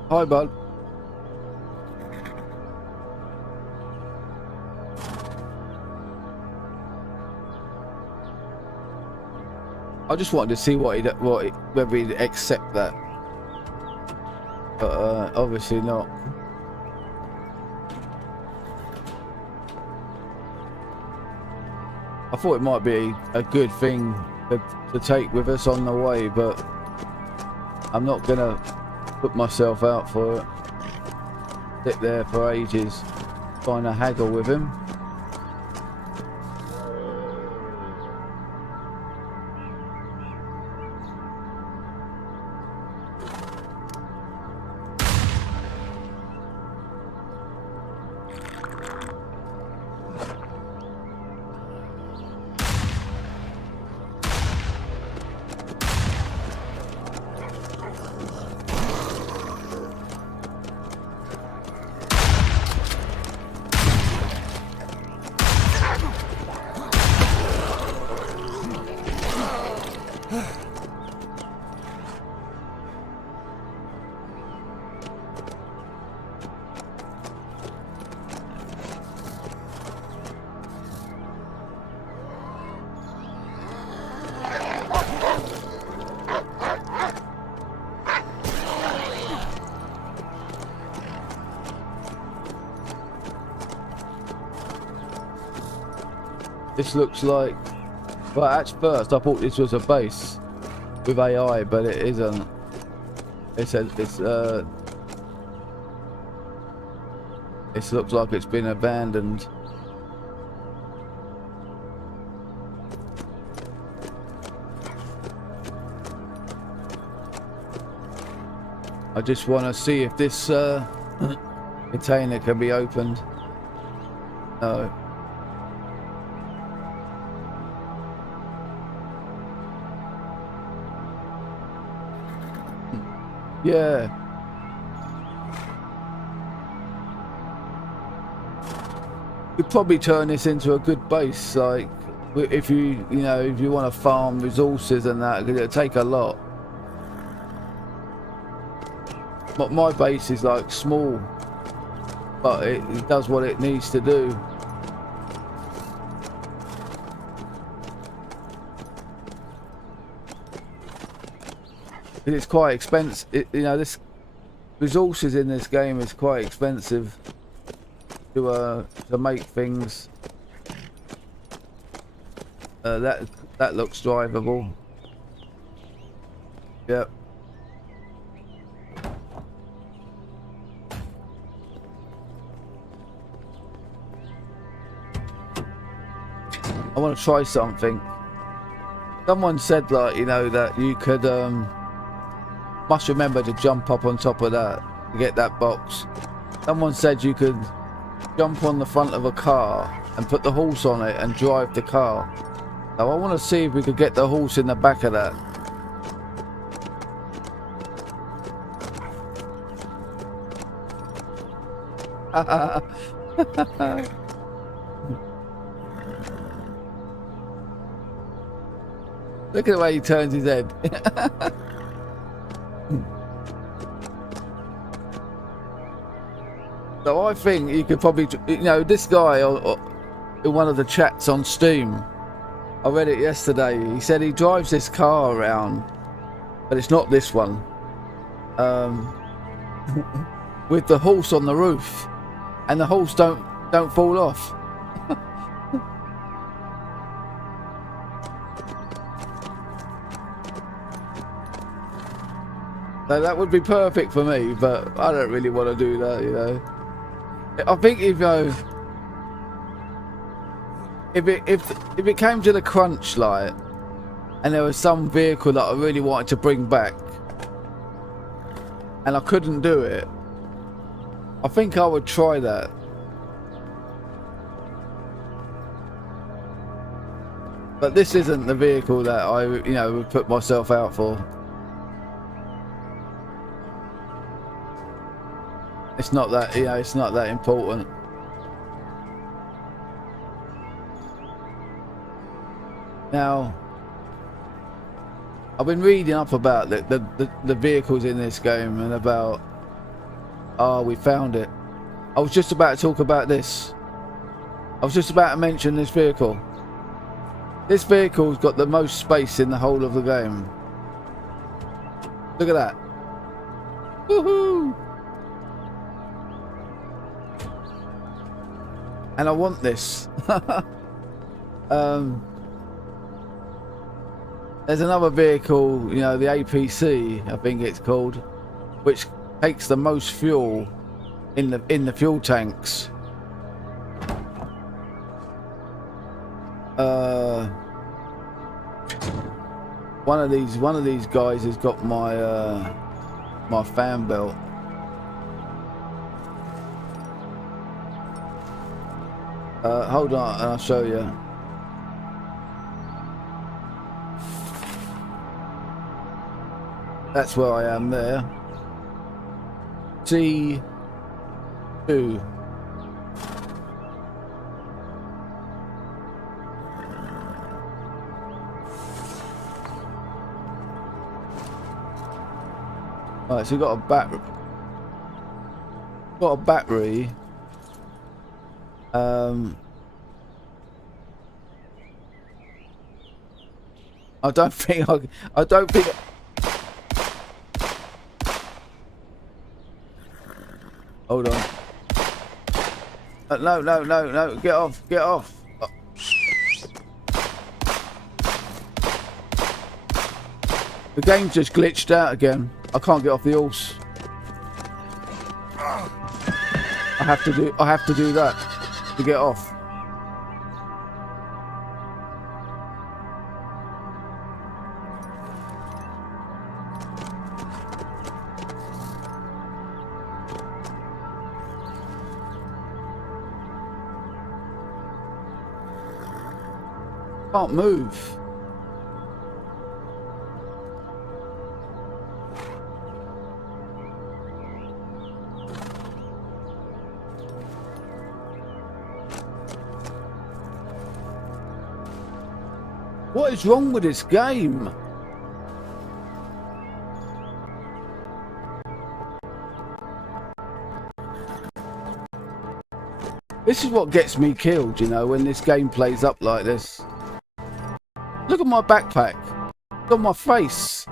Hi, bud. I just wanted to see whether he'd accept that, but obviously not. I thought it might be a good thing to take with us on the way, but I'm not gonna put myself out for it. Sit there for ages trying to haggle with him. This looks like, well, at first I thought this was a base with AI, but it isn't. It looks like it's been abandoned. I just want to see if this container can be opened. No. Yeah. You'd probably turn this into a good base, like if you want to farm resources and that, because it'll take a lot. But my base is like small, but it does what it needs to do. It's quite expensive. This resources in this game is quite expensive to make things. That looks drivable. Yep. I want to try something. Someone said, like, that you could must remember to jump up on top of that to get that box. Someone said you could jump on the front of a car and put the horse on it and drive the car. Now I want to see if we could get the horse in the back of that. Look at the way he turns his head. So I think you could probably, this guy in one of the chats on Steam, I read it yesterday, he said he drives this car around, but it's not this one, with the horse on the roof, and the horse don't fall off. So that would be perfect for me, but I don't really want to do that, I think if it came to the crunch, like, and there was some vehicle that I really wanted to bring back, and I couldn't do it, I think I would try that. But this isn't the vehicle that I, would put myself out for. It's not that, it's not that important. Now, I've been reading up about the vehicles in this game and about Oh, we found it. I was just about to talk about this. I was just about to mention this vehicle. This vehicle's got the most space in the whole of the game. Look at that. Woohoo! And I want this. There's another vehicle, you know, the APC, I think it's called, which takes the most fuel in the fuel tanks. One of these guys has got my my fan belt. Hold on, and I'll show you. That's where I am there. C2. Right, so you got a battery. Got a battery. I don't think. Hold on. No! Get off! Get off! Oh. The game just glitched out again. I can't get off the horse. I have to do that to get off. Can't move. What is wrong with this game? This is what gets me killed, you know, when this game plays up like this. Look at my backpack. Look at my face.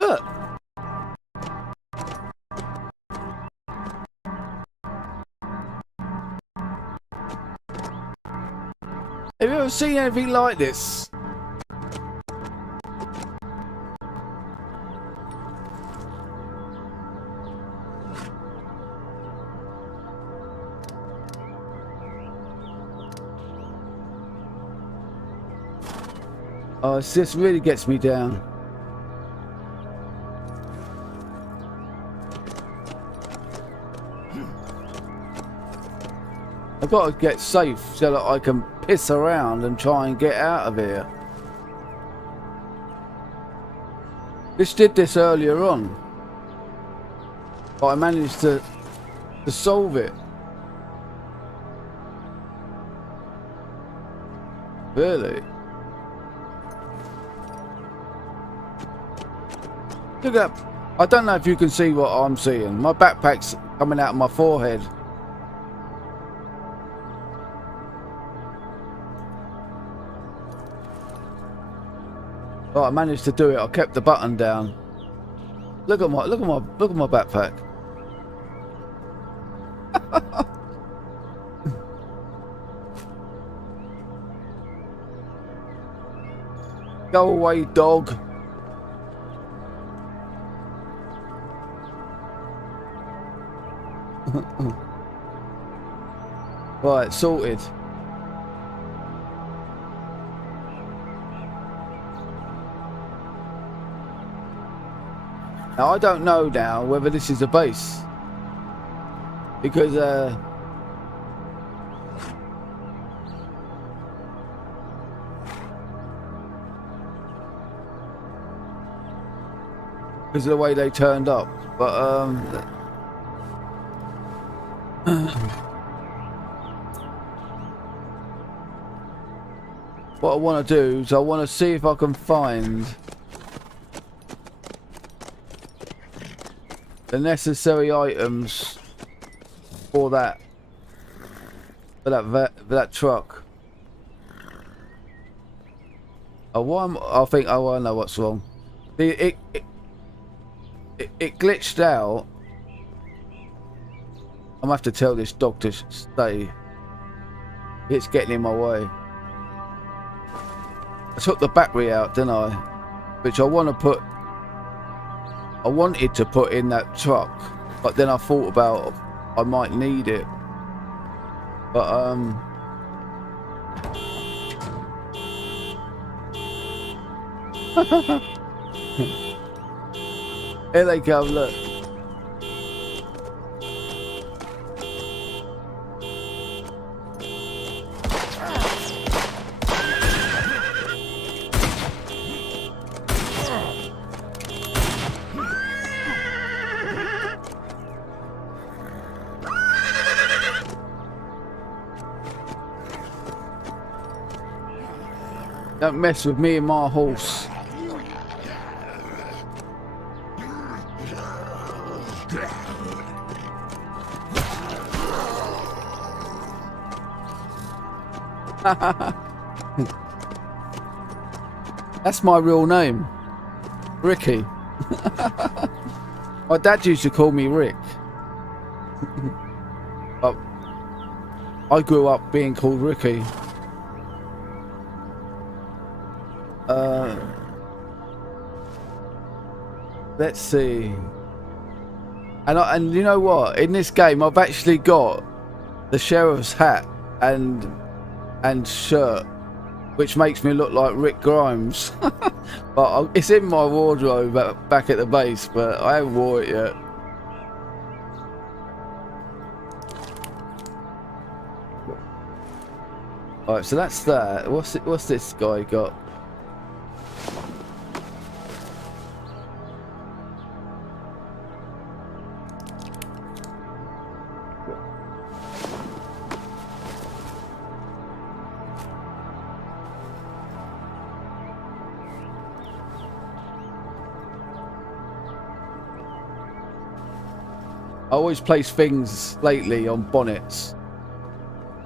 Look. Have you ever seen anything like this? Oh, this really gets me down. I've got to get safe so that I can piss around and try and get out of here. This did this earlier on, but I managed to solve it. Really? Look at that. I don't know if you can see what I'm seeing. My backpack's coming out of my forehead. Oh, I managed to do it. I kept the button down. Look at my backpack. Go away, dog. Right, sorted. Now I don't know now whether this is a base, because of the way they turned up, but what I want to do is I want to see if I can find the necessary items for that truck. Oh, I think. Oh, I know what's wrong. It glitched out. I'm gonna have to tell this dog to stay. It's getting in my way. I took the battery out, didn't I? Which I wanted to put in that truck, but then I thought about I might need it. But here they come, look. Don't mess with me and my horse. That's my real name, Ricky. My dad used to call me Rick. But I grew up being called Ricky. Let's see. And you know what? In this game, I've actually got the sheriff's hat and shirt, which makes me look like Rick Grimes. But it's in my wardrobe back at the base, but I haven't wore it yet. Alright, so that's that. What's this guy got? I always place things lately on bonnets,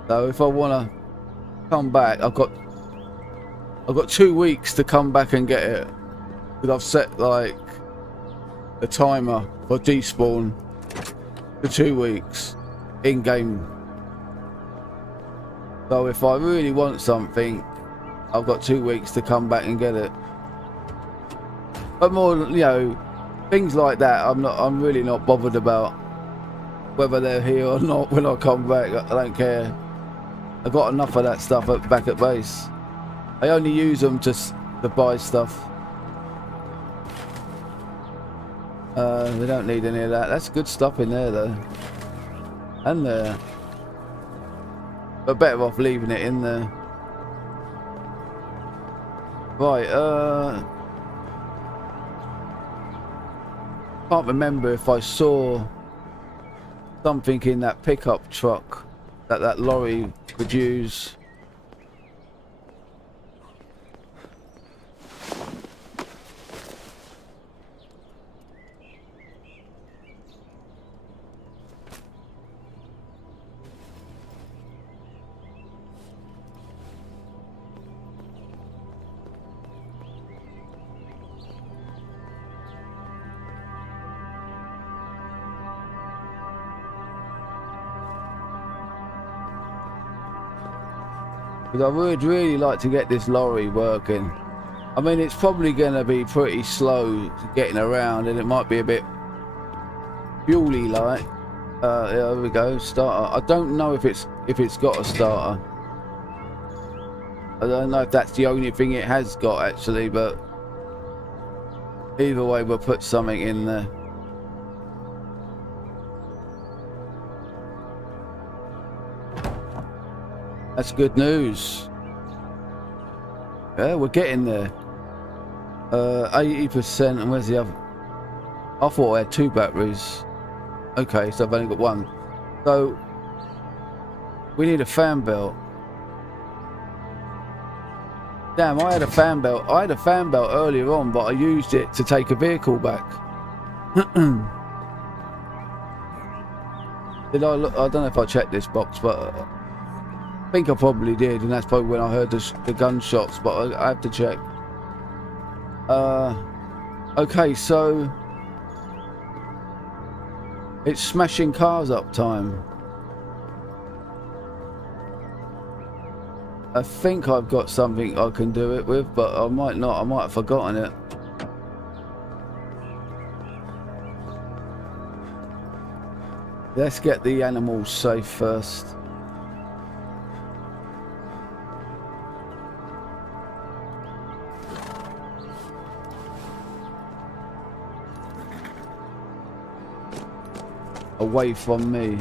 so if I want to come back, I've got 2 weeks to come back and get it, because I've set like the timer for despawn for 2 weeks in game. So if I really want something, I've got 2 weeks to come back and get it. But more, you know, things like that, I'm really not bothered about whether they're here or not. When I come back, I don't care. I've got enough of that stuff back at base. I only use them to buy stuff. We don't need any of that. That's good stuff in there though. And there. But better off leaving it in there. Right, can't remember if I saw something in that pickup truck that lorry could use. Because I would really like to get this lorry working. I mean, it's probably going to be pretty slow getting around, and it might be a bit fuel-y like. Yeah, there we go, starter. I don't know if it's got a starter. I don't know if that's the only thing it has got actually, but either way, we'll put something in there. That's good news. Yeah, we're getting there. 80%, and where's the other? I thought I had 2 batteries. Okay, so I've only got 1. So we need a fan belt. Damn, I had a fan belt. I had a fan belt earlier on, but I used it to take a vehicle back. Did I look? I don't know if I checked this box, but I think I probably did, and that's probably when I heard the gunshots. But I have to check. Okay, so it's smashing cars up time. I think I've got something I can do it with, but I might not. I might have forgotten it. Let's get the animals safe first. Away from me.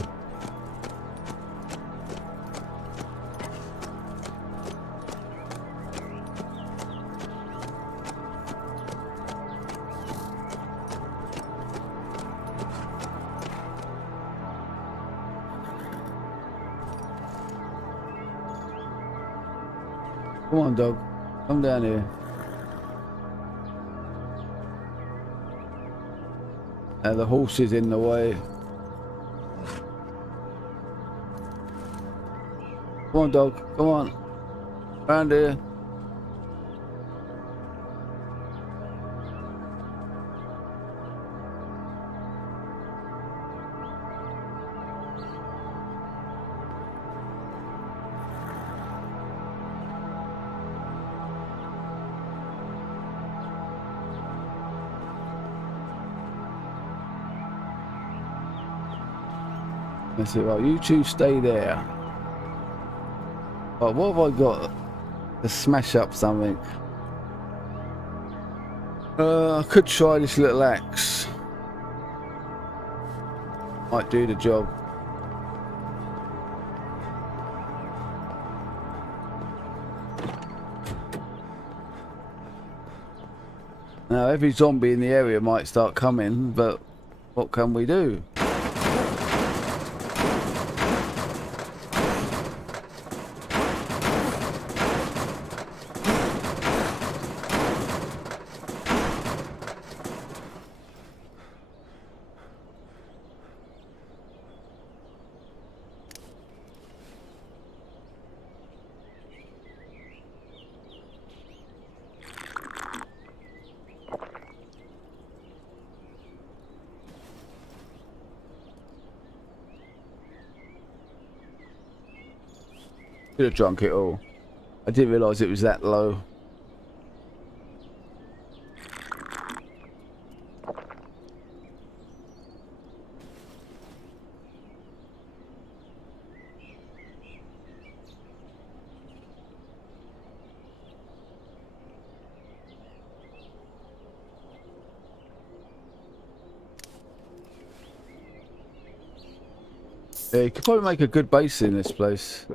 Come on, dog. Come down here. The horse is in the way. Come on, dog. Come on. Round here. Let's see. Right, you two stay there. Right, what have I got to smash up something? I could try this little axe. Might do the job. Now every zombie in the area might start coming, but what can we do? Could have drunk it all. I didn't realise it was that low. Yeah, you could probably make a good base in this place.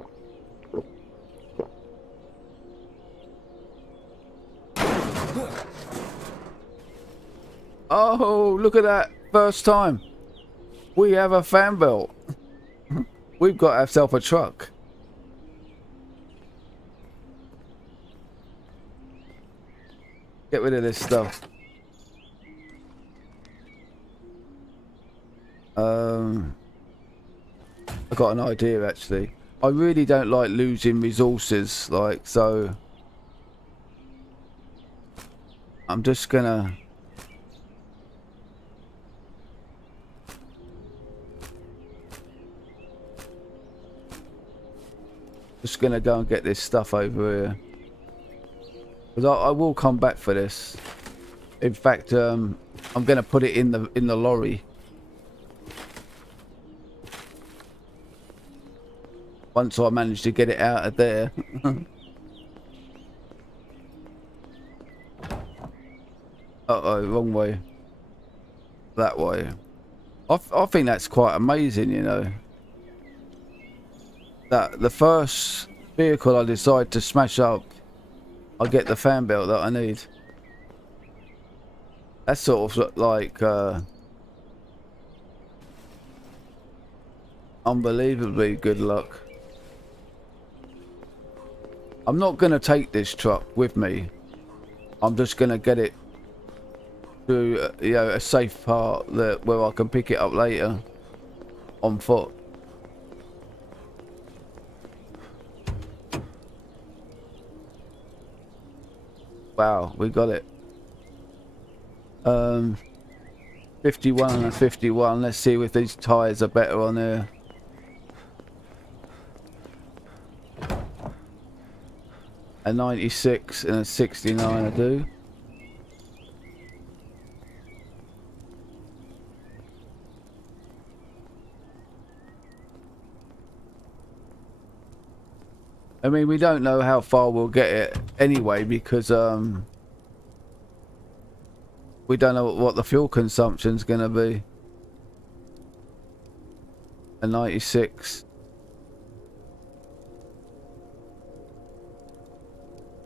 Oh, look at that. First time. We have a fan belt. We've got ourselves a truck. Get rid of this stuff. I got an idea actually. I really don't like losing resources, like, so I'm just gonna go and get this stuff over here, because I will come back for this. In fact, I'm gonna put it in the lorry. Once I manage to get it out of there. Uh-oh, wrong way. That way. I think that's quite amazing, you know. That the first vehicle I decide to smash up, I get the fan belt that I need. That's sort of like unbelievably good luck. I'm not going to take this truck with me. I'm just going to get it to, you know, a safe part where I can pick it up later on foot. Wow, we got it. 51 and a 51. Let's see if these tyres are better on there. A 96 and a 69 I do. I mean, we don't know how far we'll get it anyway because we don't know what the fuel consumption's going to be. A 96.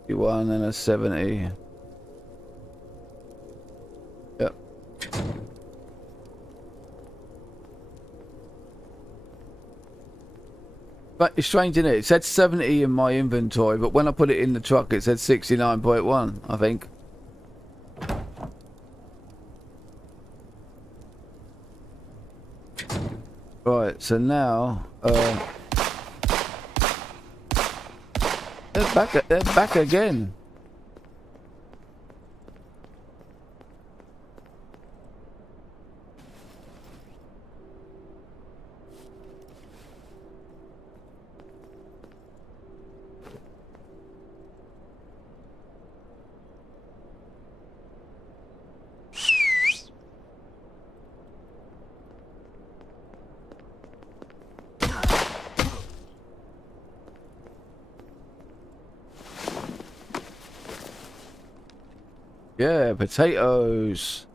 51 and a 70. Yep. But it's strange, isn't it? It said 70 in my inventory, but when I put it in the truck, it said 69.1, I think. Right, so now they're back again. Yeah, potatoes.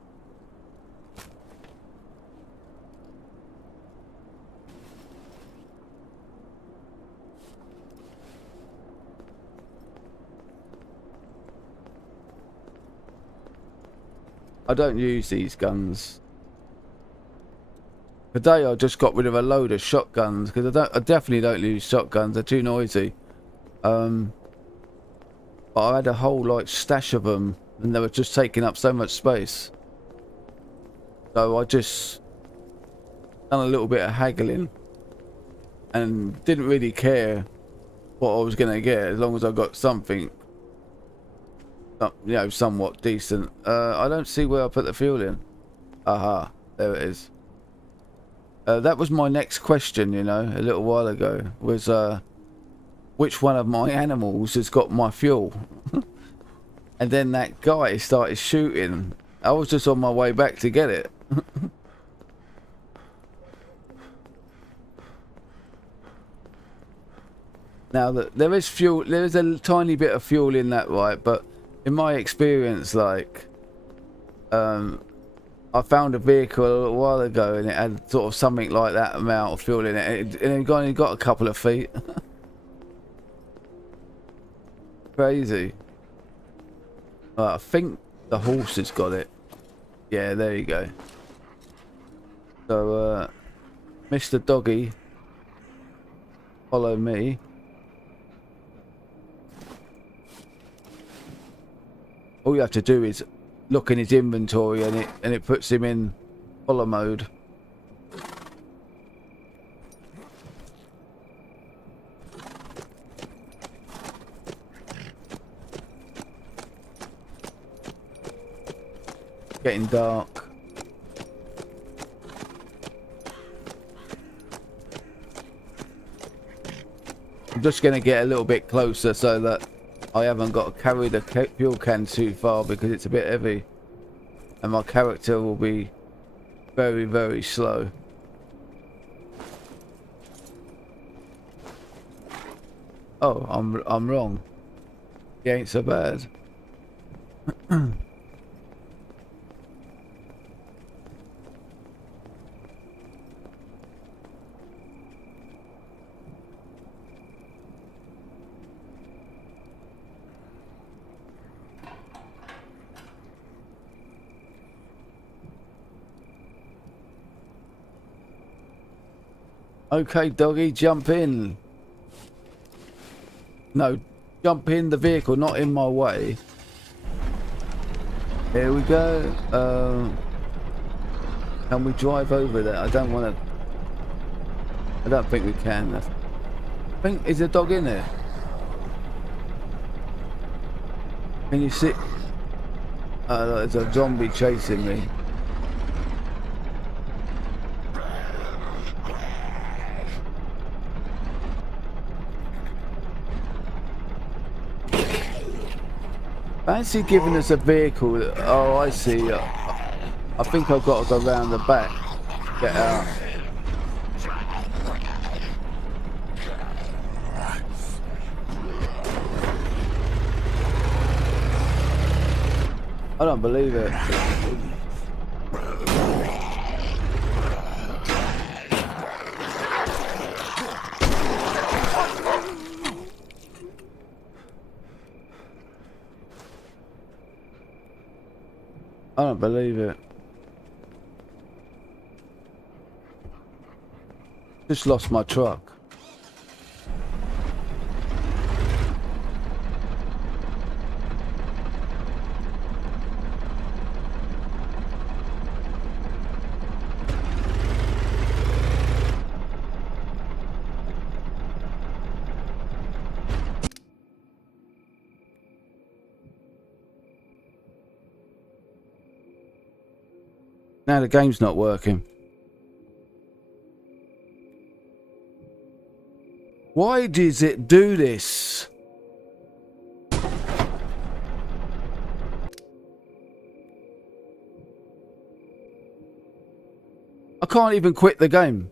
I don't use these guns. Today I just got rid of a load of shotguns because I definitely don't use shotguns. They're too noisy. But I had a whole like stash of them. And they were just taking up so much space. So I just done a little bit of haggling. And didn't really care what I was going to get as long as I got something, you know, somewhat decent. I don't see where I put the fuel in. Aha, there it is. That was my next question, you know, a little while ago. Was which one of my animals has got my fuel? And then that guy started shooting. I was just on my way back to get it. Now there is fuel, there is a tiny bit of fuel in that, right? But in my experience, like, I found a vehicle a little while ago and it had sort of something like that amount of fuel in it, and it only got a couple of feet. Crazy. I think the horse has got it. Yeah, there you go. So, Mr. Doggy, follow me. All you have to do is look in his inventory and it puts him in follow mode. Getting dark. I'm just going to get a little bit closer so that I haven't got to carry the fuel can too far because it's a bit heavy and my character will be very, very slow. Oh, I'm wrong. He ain't so bad. Okay, doggy, jump in. No, jump in the vehicle, not in my way. Here we go. Can we drive over there? I don't want to. I don't think we can. I think, is the dog in there? Can you see? There's a zombie chasing me. Fancy giving us a vehicle. Oh, I see. I think I've got to go round the back. Get out. I don't believe it. I don't believe it. Just lost my truck. Now the game's not working. Why does it do this? I can't even quit the game.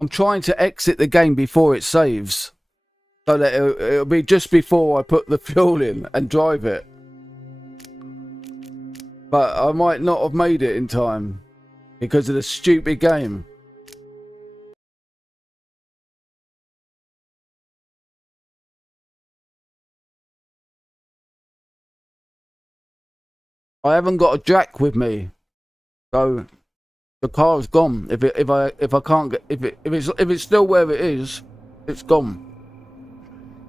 I'm trying to exit the game before it saves. So that it'll be just before I put the fuel in and drive it. But I might not have made it in time because of the stupid game. I haven't got a jack with me, so the car's gone. If I can't get if it's still where it is, it's gone.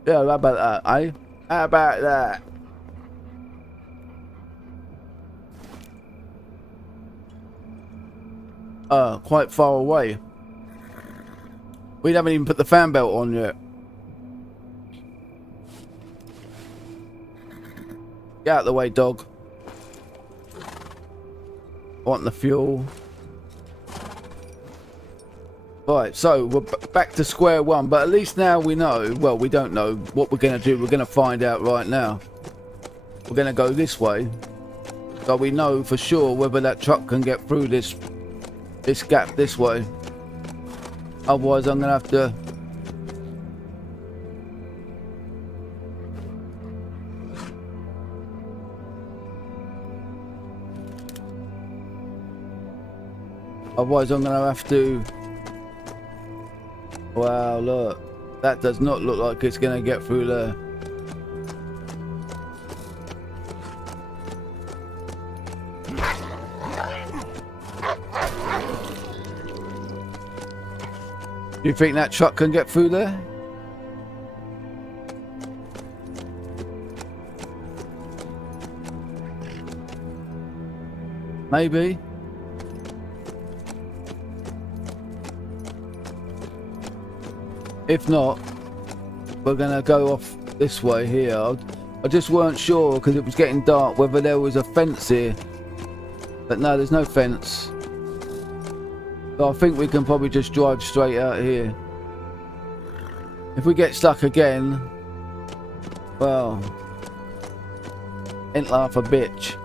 Yeah, how about that, eh? How about that? Quite far away. We haven't even put the fan belt on yet. Get out of the way, dog. I want the fuel. Right, so we're back to square one, but at least now we know, well, we don't know what we're going to do. We're going to find out right now. We're going to go this way, so we know for sure whether that truck can get through this gap this way. Otherwise, I'm going to have to... Otherwise, I'm going to have to... Wow, look. That does not look like it's going to get through there. Do you think that truck can get through there? Maybe. If not, we're gonna go off this way here. I just weren't sure because it was getting dark whether there was a fence here. But no, there's no fence. So I think we can probably just drive straight out here. If we get stuck again, well, ain't laugh a bitch.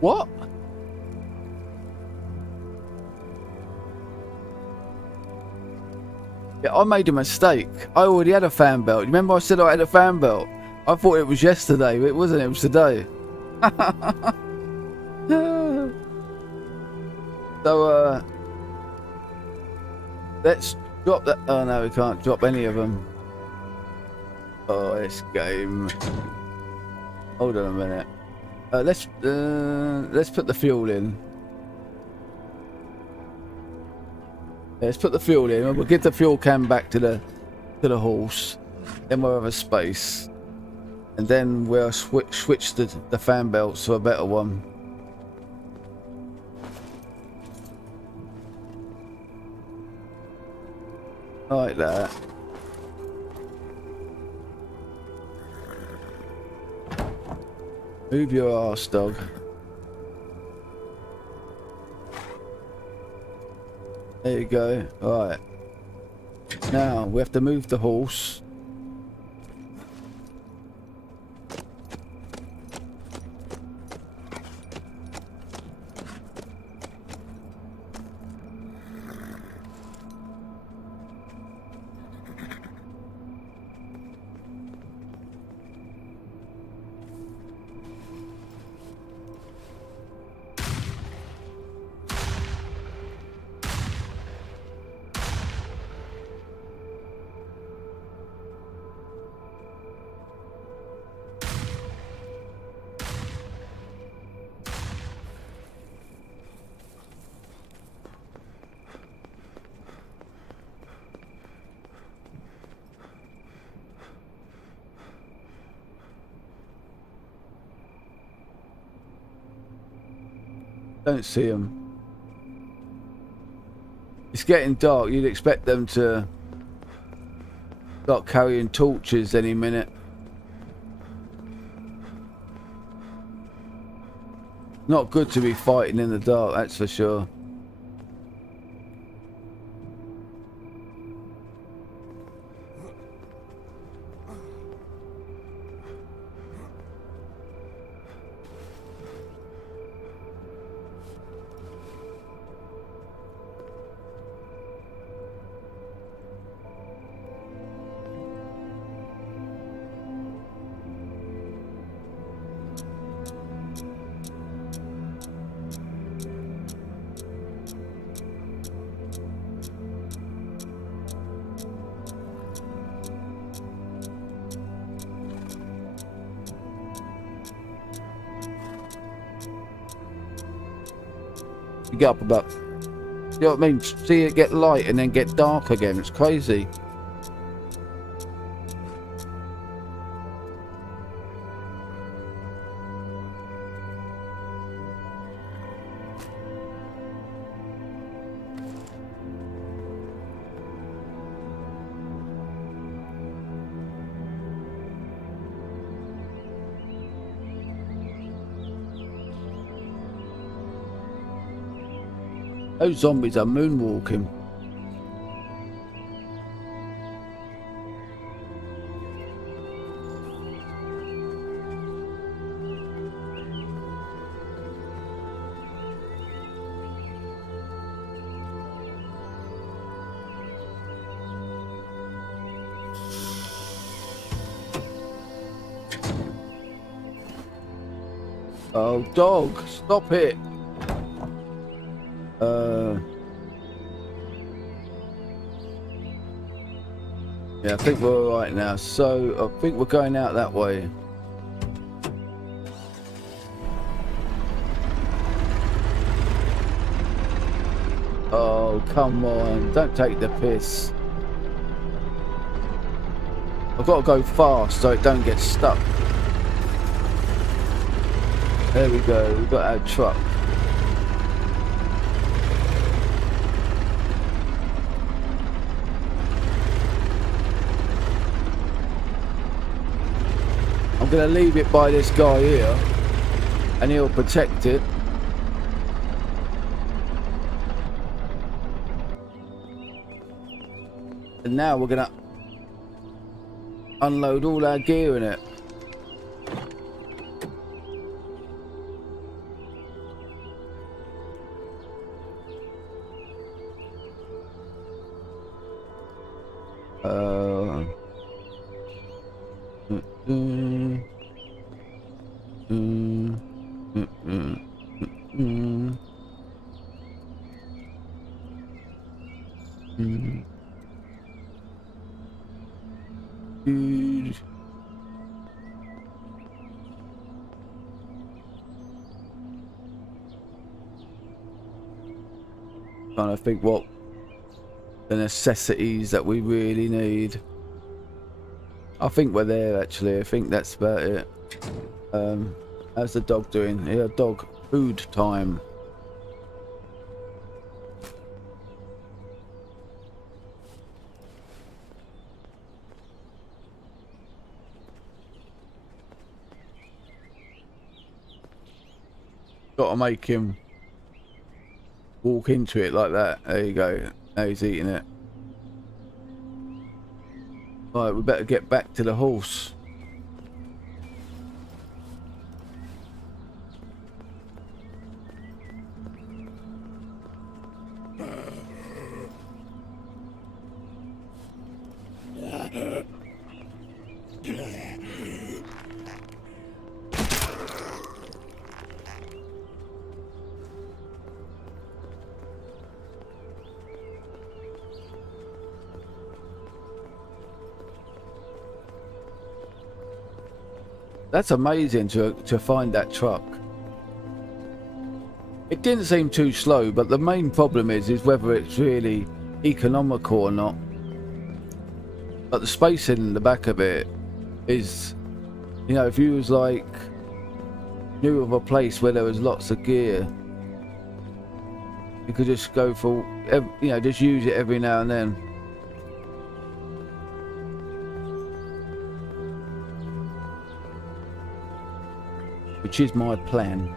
What? Yeah, I made a mistake. I already had a fan belt. Remember I said I had a fan belt? I thought it was yesterday, but it wasn't. It was today. So, let's drop that. Oh no, we can't drop any of them. Oh, this game. Hold on a minute. Let's put the fuel in. Let's put the fuel in. We'll give the fuel can back to the horse. Then we'll have a space, and then we'll switch the fan belts to a better one. Like that. Move your arse, dog. There you go. Alright. Now we have to move the horse. Don't see them. It's getting dark. You'd expect them to start carrying torches any minute. Not good to be fighting in the dark, that's for sure. You get up about, you know what I mean? See it get light and then get dark again. It's crazy. Those zombies are moonwalking. Oh, dog, stop it. Yeah, I think we're alright now. So, I think we're going out that way. Oh, come on. Don't take the piss. I've got to go fast so it don't get stuck. There we go. We've got our truck. I'm going to leave it by this guy here and he'll protect it. And now we're going to unload all our gear in it. Trying to think what the necessities that we really need. I think we're there actually. I think that's about it. How's the dog doing? Yeah, dog food time. Gotta make him walk into it like that. There you go. Now he's eating it. Right, we better get back to the horse. That's amazing to find that truck. It didn't seem too slow, but the main problem is whether it's really economical or not. But the space in the back of it is, you know, if you was like knew of a place where there was lots of gear, you could just go for, you know, just use it every now and then. Which is my plan.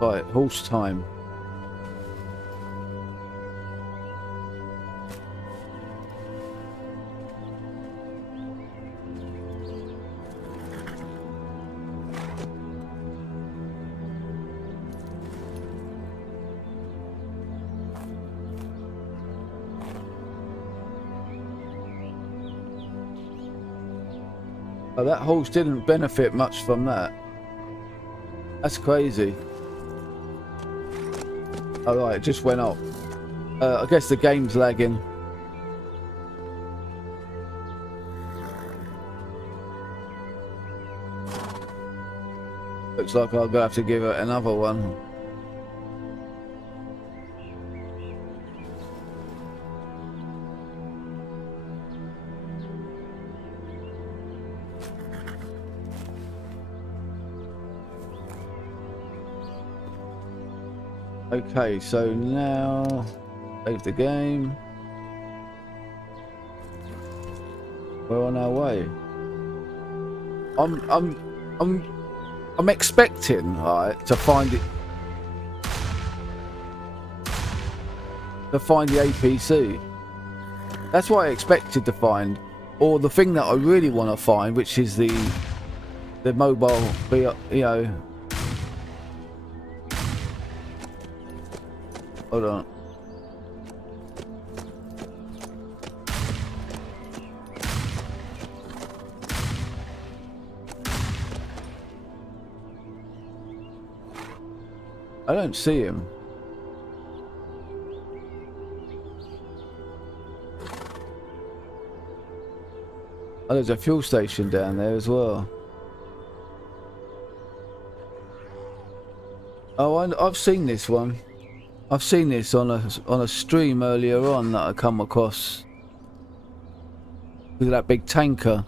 Right, horse time. Oh, that horse didn't benefit much from that. That's crazy. Alright, it just went up. I guess the game's lagging. Looks like I'm gonna have to give it another one. Okay, so now save the game. We're on our way. I'm expecting, right, to find it, to find the APC. That's what I expected to find, or the thing that I really want to find, which is the mobile, you know. Hold on. I don't see him. Oh, there's a fuel station down there as well. Oh, I've seen this one. I've seen this on a stream earlier on that I come across. Look at that big tanker.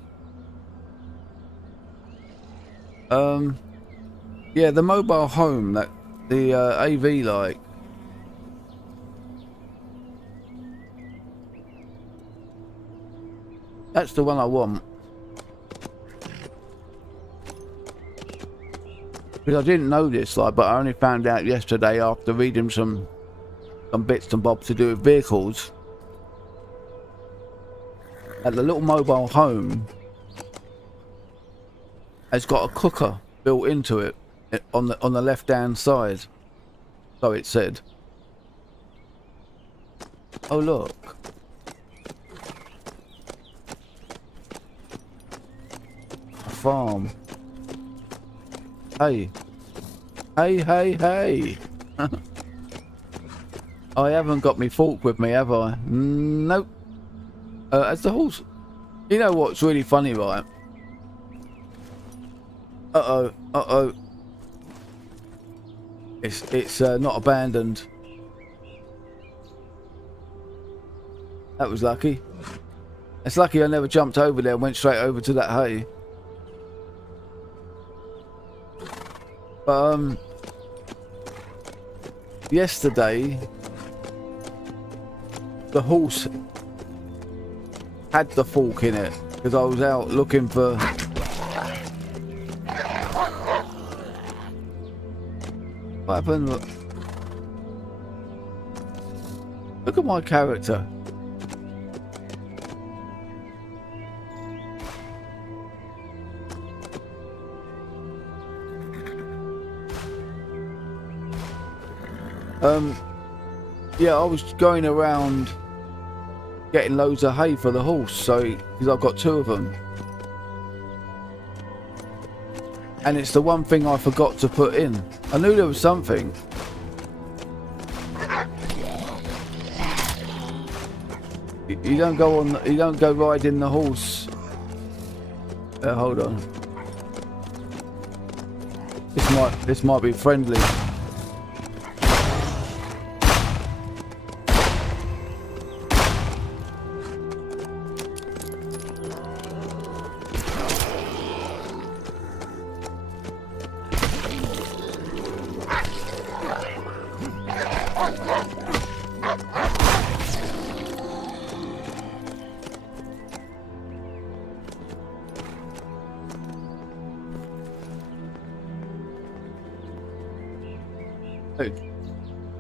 Yeah, the mobile home that the AV like. That's the one I want. Because I didn't know this, like, but I only found out yesterday after reading some bits and bobs to do with vehicles. That the little mobile home has got a cooker built into it on the left hand side. So it said. Oh look. A farm. Hey. Hey. I haven't got my fork with me, have I? Nope. As the horse... You know what's really funny, right? Uh-oh. It's not abandoned. That was lucky. It's lucky I never jumped over there and went straight over to that hay. But, yesterday, the horse had the fork in it because I was out looking for... What happened? Look at my character. Yeah, I was going around getting loads of hay for the horse, so because I've got 2 of them, and it's the one thing I forgot to put in. I knew there was something. You don't go on. You don't go riding the horse. Hold on. This might be friendly.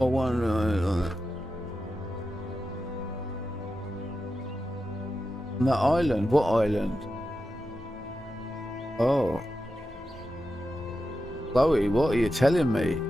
Oh, one on that island. What island? Oh, Chloe, what are you telling me?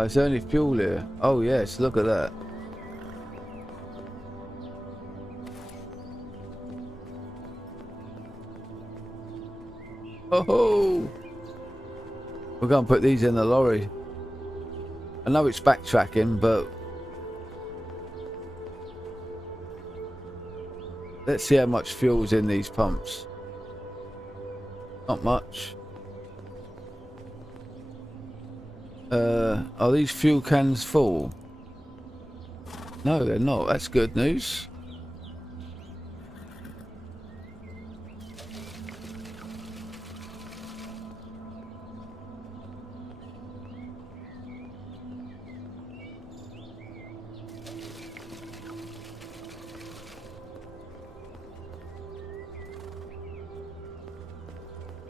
Oh, it's only fuel here. Oh yes, look at that. Oh, we're going to put these in the lorry. I know it's backtracking, but let's see how much fuel's in these pumps. Not much. Are these fuel cans full? No, they're not. That's good news.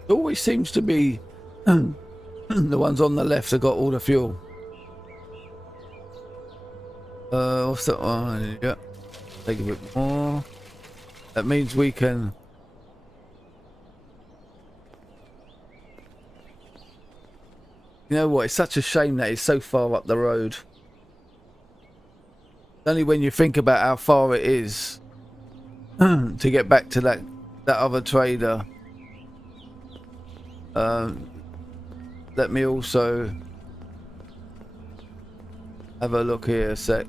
It always seems to be the ones on the left have got all the fuel. What's that one? Yeah. Take a bit more. That means we can... You know what? It's such a shame that it's so far up the road. Only when you think about how far it is to get back to that other trader. Let me also have a look here a sec.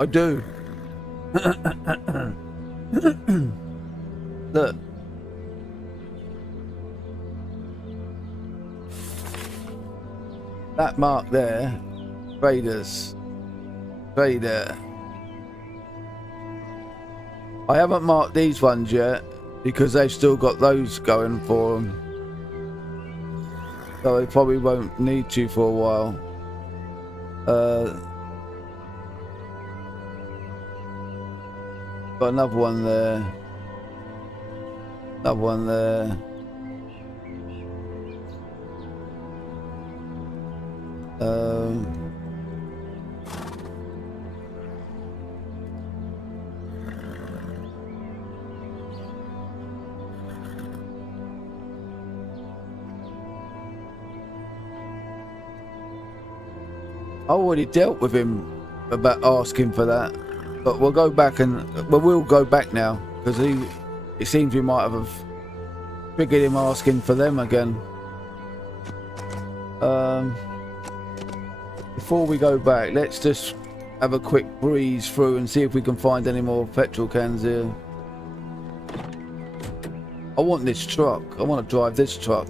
I do. Look. That mark there, traders. Trader. I haven't marked these ones yet because they've still got those going for them. So they probably won't need to for a while. Got another one there. Another one there. Um, I already dealt with him about asking for that, but we'll go back we'll go back now because it seems we might have triggered him asking for them again. Before we go back, let's just have a quick breeze through and see if we can find any more petrol cans here. I want this truck. I want to drive this truck.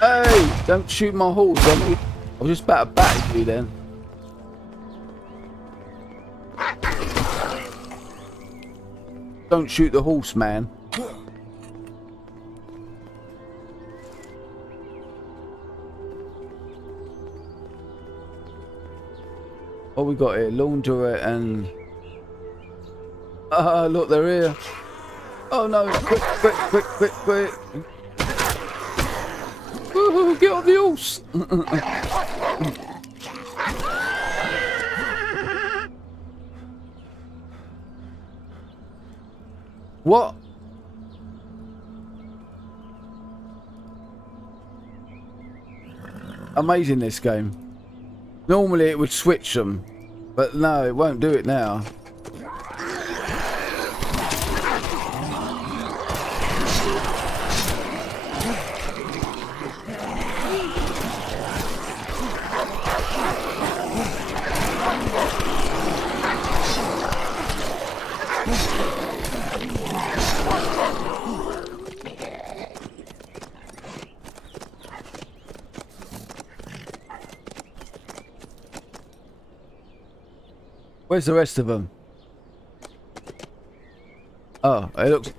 Hey, don't shoot my horse. I was just about to batter you then. Don't shoot the horse, man. What we got here? Laundrette and... Ah, look, they're here. Oh no, quick, quick, quick, quick, quick. Ooh, get on the horse. What? Amazing, this game. Normally it would switch them, but no, it won't do it now. Where's the rest of them? Oh, it looks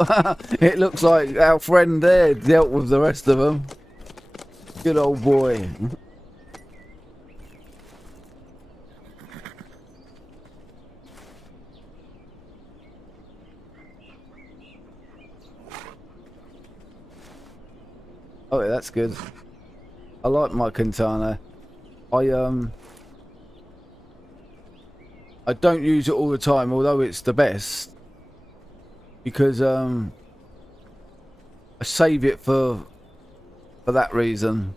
it looks like our friend there dealt with the rest of them. Good old boy. Oh, yeah, that's good. I like my katana. I don't use it all the time, although it's the best, because I save it for that reason.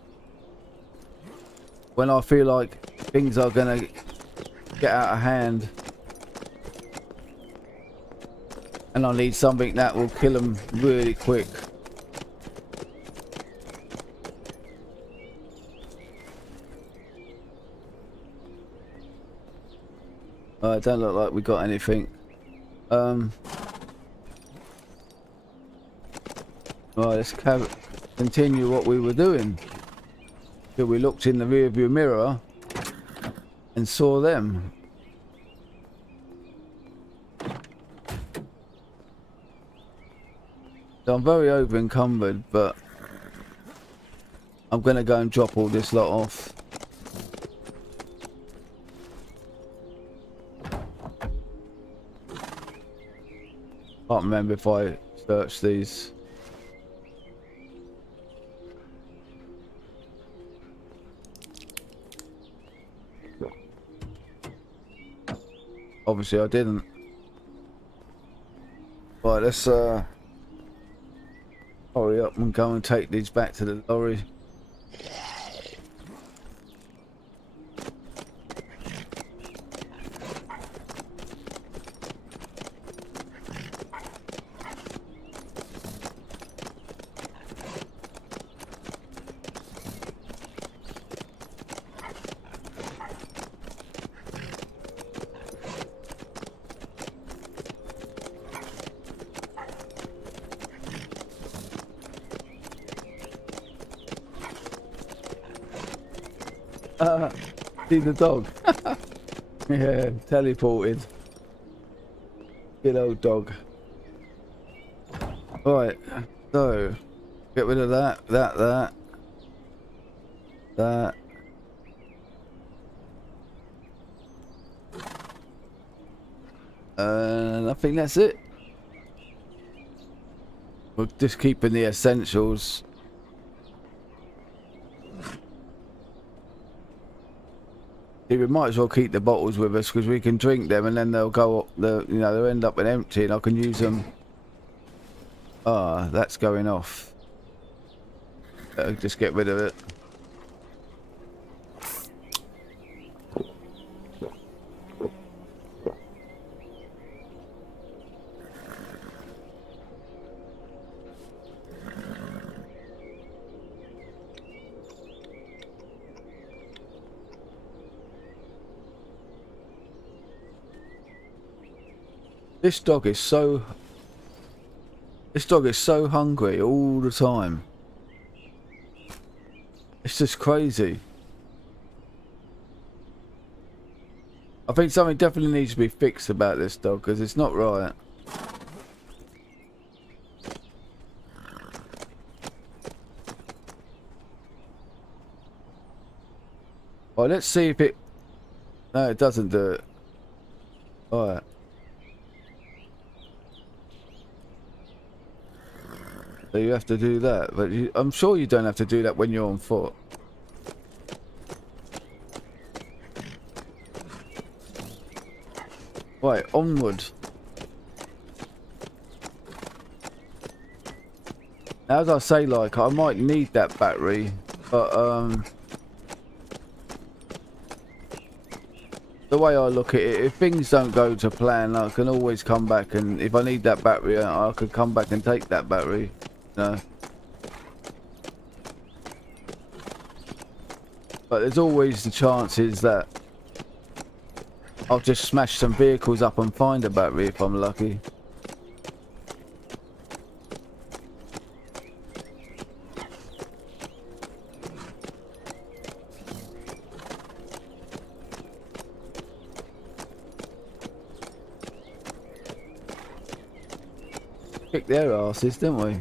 When I feel like things are gonna get out of hand, and I need something that will kill them really quick. It don't look like we got anything. Right, let's continue what we were doing. So we looked in the rearview mirror and saw them. So I'm very over encumbered, but I'm gonna go and drop all this lot off. Can't remember if I searched these. Obviously I didn't. Right, let's hurry up and go and take these back to the lorry. See the dog? Yeah, teleported. Good old dog. Right, so get rid of that. And I think that's it. We're just keeping the essentials. See, we might as well keep the bottles with us because we can drink them and then they'll go up. They'll end up empty, and I can use them. Ah, that's going off. Just get rid of it. This dog is so hungry all the time. It's just crazy. I think something definitely needs to be fixed about this dog because it's not right. Well, let's see if it... No, it doesn't do it. Alright. So you have to do that, but I'm sure you don't have to do that when you're on foot. Right, onward. As I say, like, I might need that battery, but the way I look at it, if things don't go to plan, I can always come back, and if I need that battery, I could come back and take that battery. No. But there's always the chances that I'll just smash some vehicles up and find a battery if I'm lucky. Kick their asses, didn't we?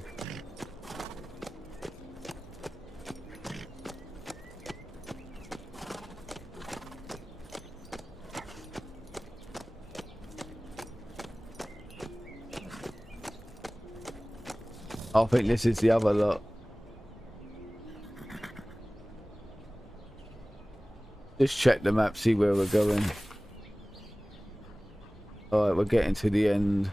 I think this is the other lot. Just check the map, see where we're going. Alright, we're getting to the end.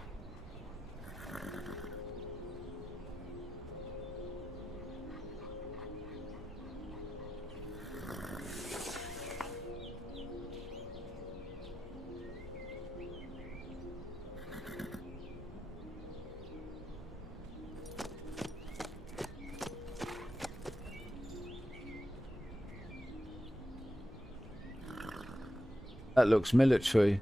That looks military.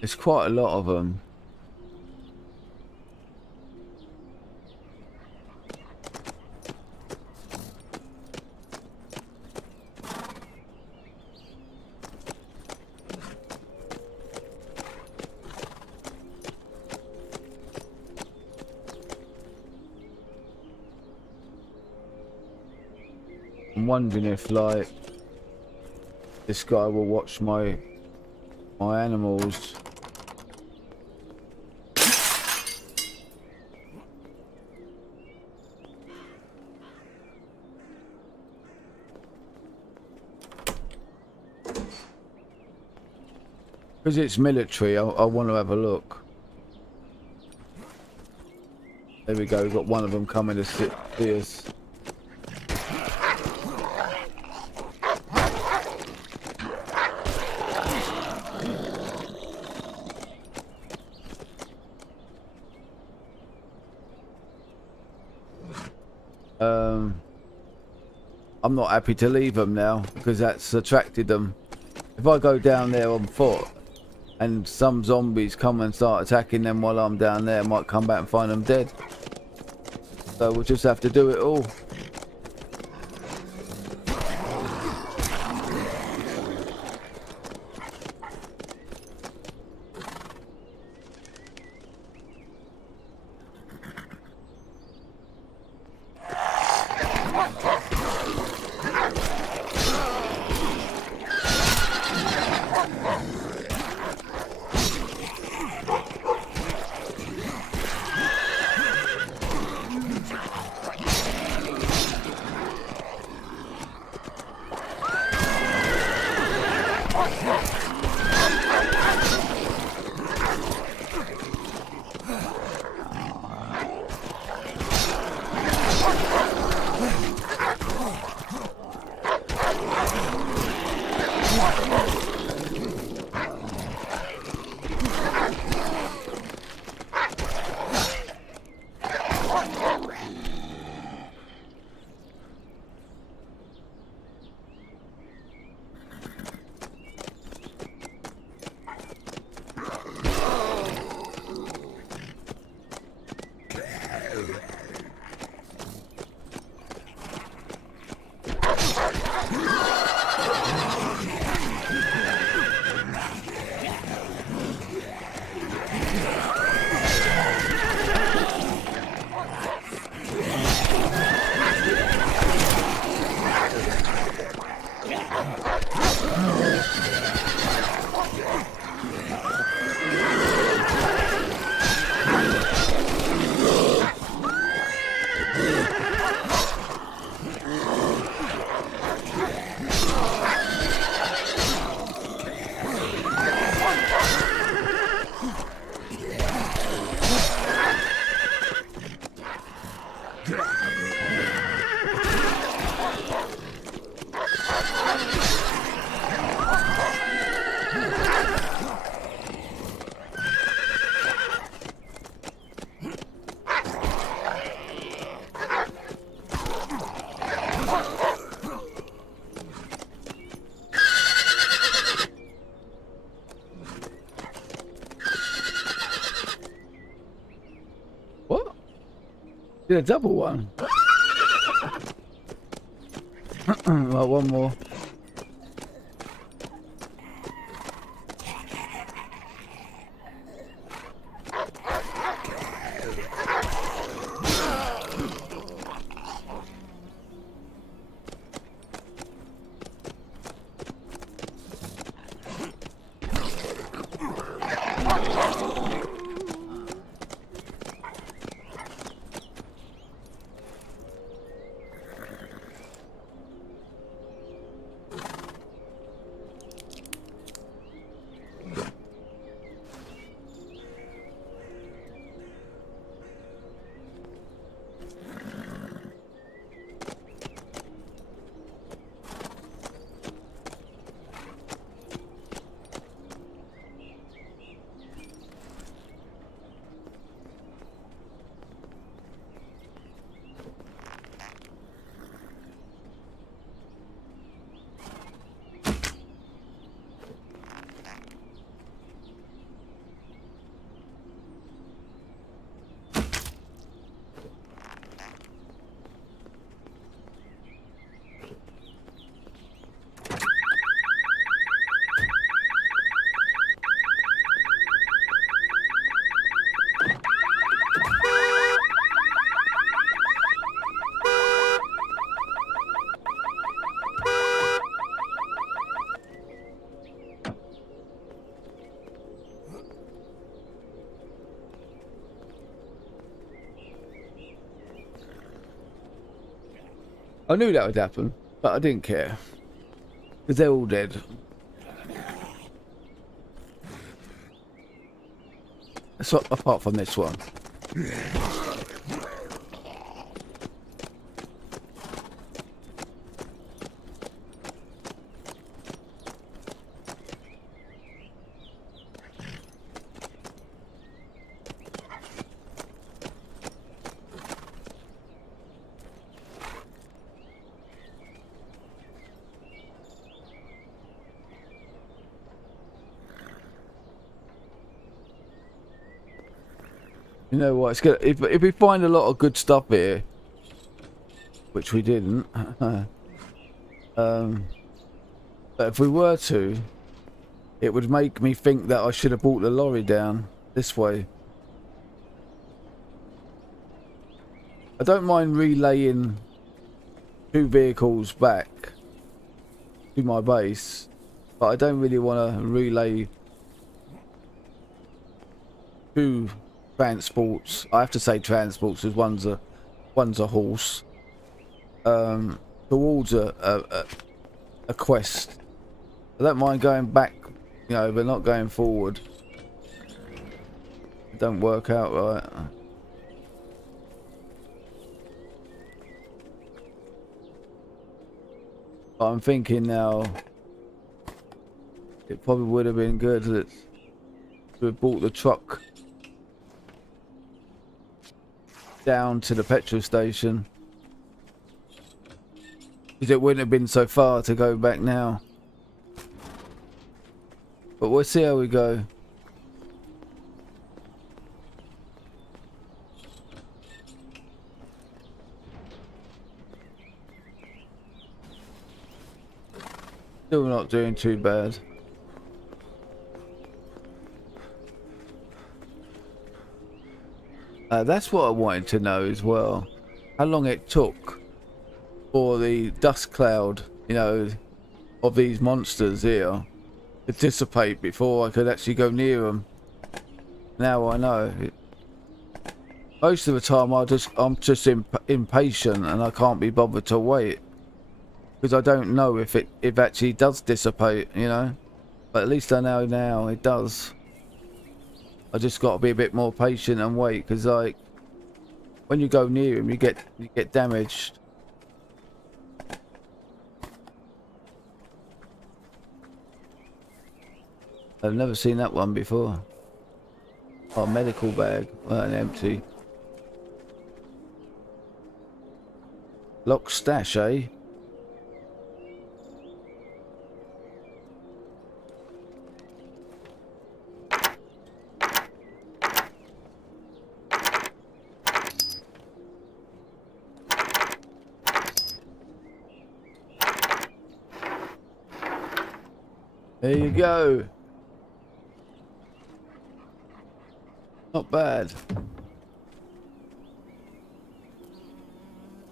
There's quite a lot of them. I'm wondering if, like, this guy will watch my animals. Because it's military, I want to have a look. There we go, we've got one of them coming to see us. I'm not happy to leave them now because that's attracted them. If I go down there on foot, and some zombies come and start attacking them while I'm down there, might come back and find them dead. So we'll just have to do it all. What? Did a double one? Well, one more. I knew that would happen, but I didn't care. Because they're all dead. So, apart from this one. You know what? It's good if we find a lot of good stuff here, which we didn't. But if we were to, it would make me think that I should have brought the lorry down this way. I don't mind relaying 2 vehicles back to my base, but I don't really want to relay 2 transports. I have to say transports because one's a horse. Towards a quest. I don't mind going back, you know, but not going forward. It don't work out right. But I'm thinking now, it probably would have been good to have brought the truck down to the petrol station. Because it wouldn't have been so far to go back now. But we'll see how we go. Still not doing too bad. That's what I wanted to know as well. How long it took for the dust cloud, you know, of these monsters here to dissipate before I could actually go near them. Now I know. Most of the time I'm just impatient and I can't be bothered to wait because I don't know if it actually does dissipate, you know. But at least I know now it does. I just got to be a bit more patient and wait because, like, when you go near them, you get damaged. I've never seen that one before. Oh, medical bag. Well, an empty. Lock stash, eh? There you go. Not bad.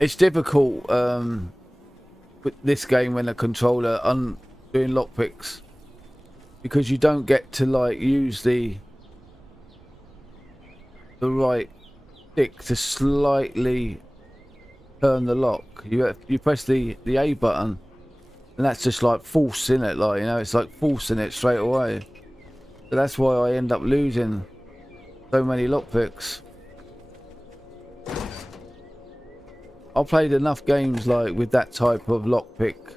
It's difficult with this game when the controller doing lockpicks because you don't get to like use the right stick to slightly turn the lock. You press the A button and that's just like forcing it, like, you know, it's like forcing it straight away. So that's why I end up losing so many lockpicks. I've played enough games like with that type of lockpick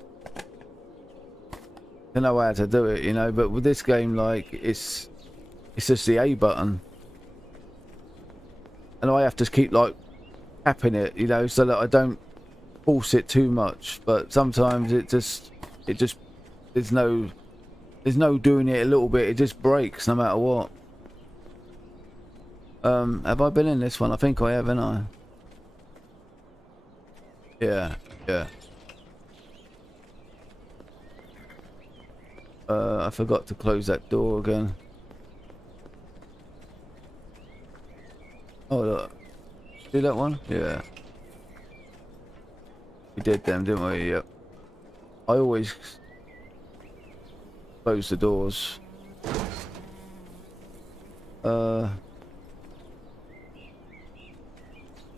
to know how to do it, you know, but with this game, like, it's just the A button. And I have to keep like tapping it, you know, so that I don't force it too much. But sometimes it just there's no doing it a little bit, it just breaks no matter what. Have I been in this one? I think I have, haven't I? Yeah. I forgot to close that door again. Oh look. See that one? Yeah. We did them, didn't we? Yep. I always close the doors.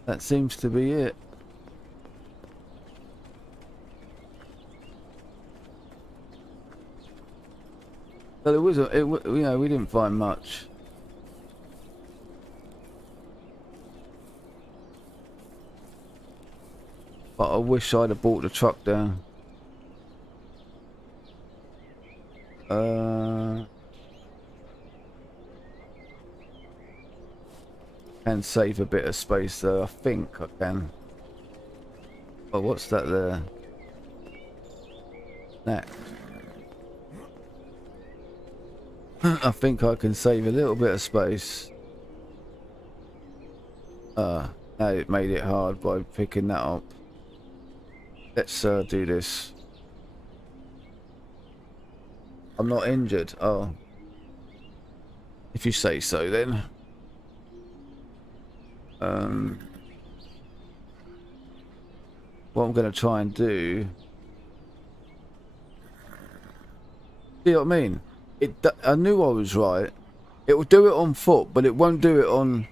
That seems to be it. So there was you know, we didn't find much. But I wish I'd have brought the truck down. Can save a bit of space though. I think I can. Oh, what's that there? That. I think I can save a little bit of space. Now it made it hard by picking that up. Let's do this. I'm not injured. Oh. If you say so, then. What I'm going to try and do... See what I mean? I knew I was right. It will do it on foot, but it won't do it on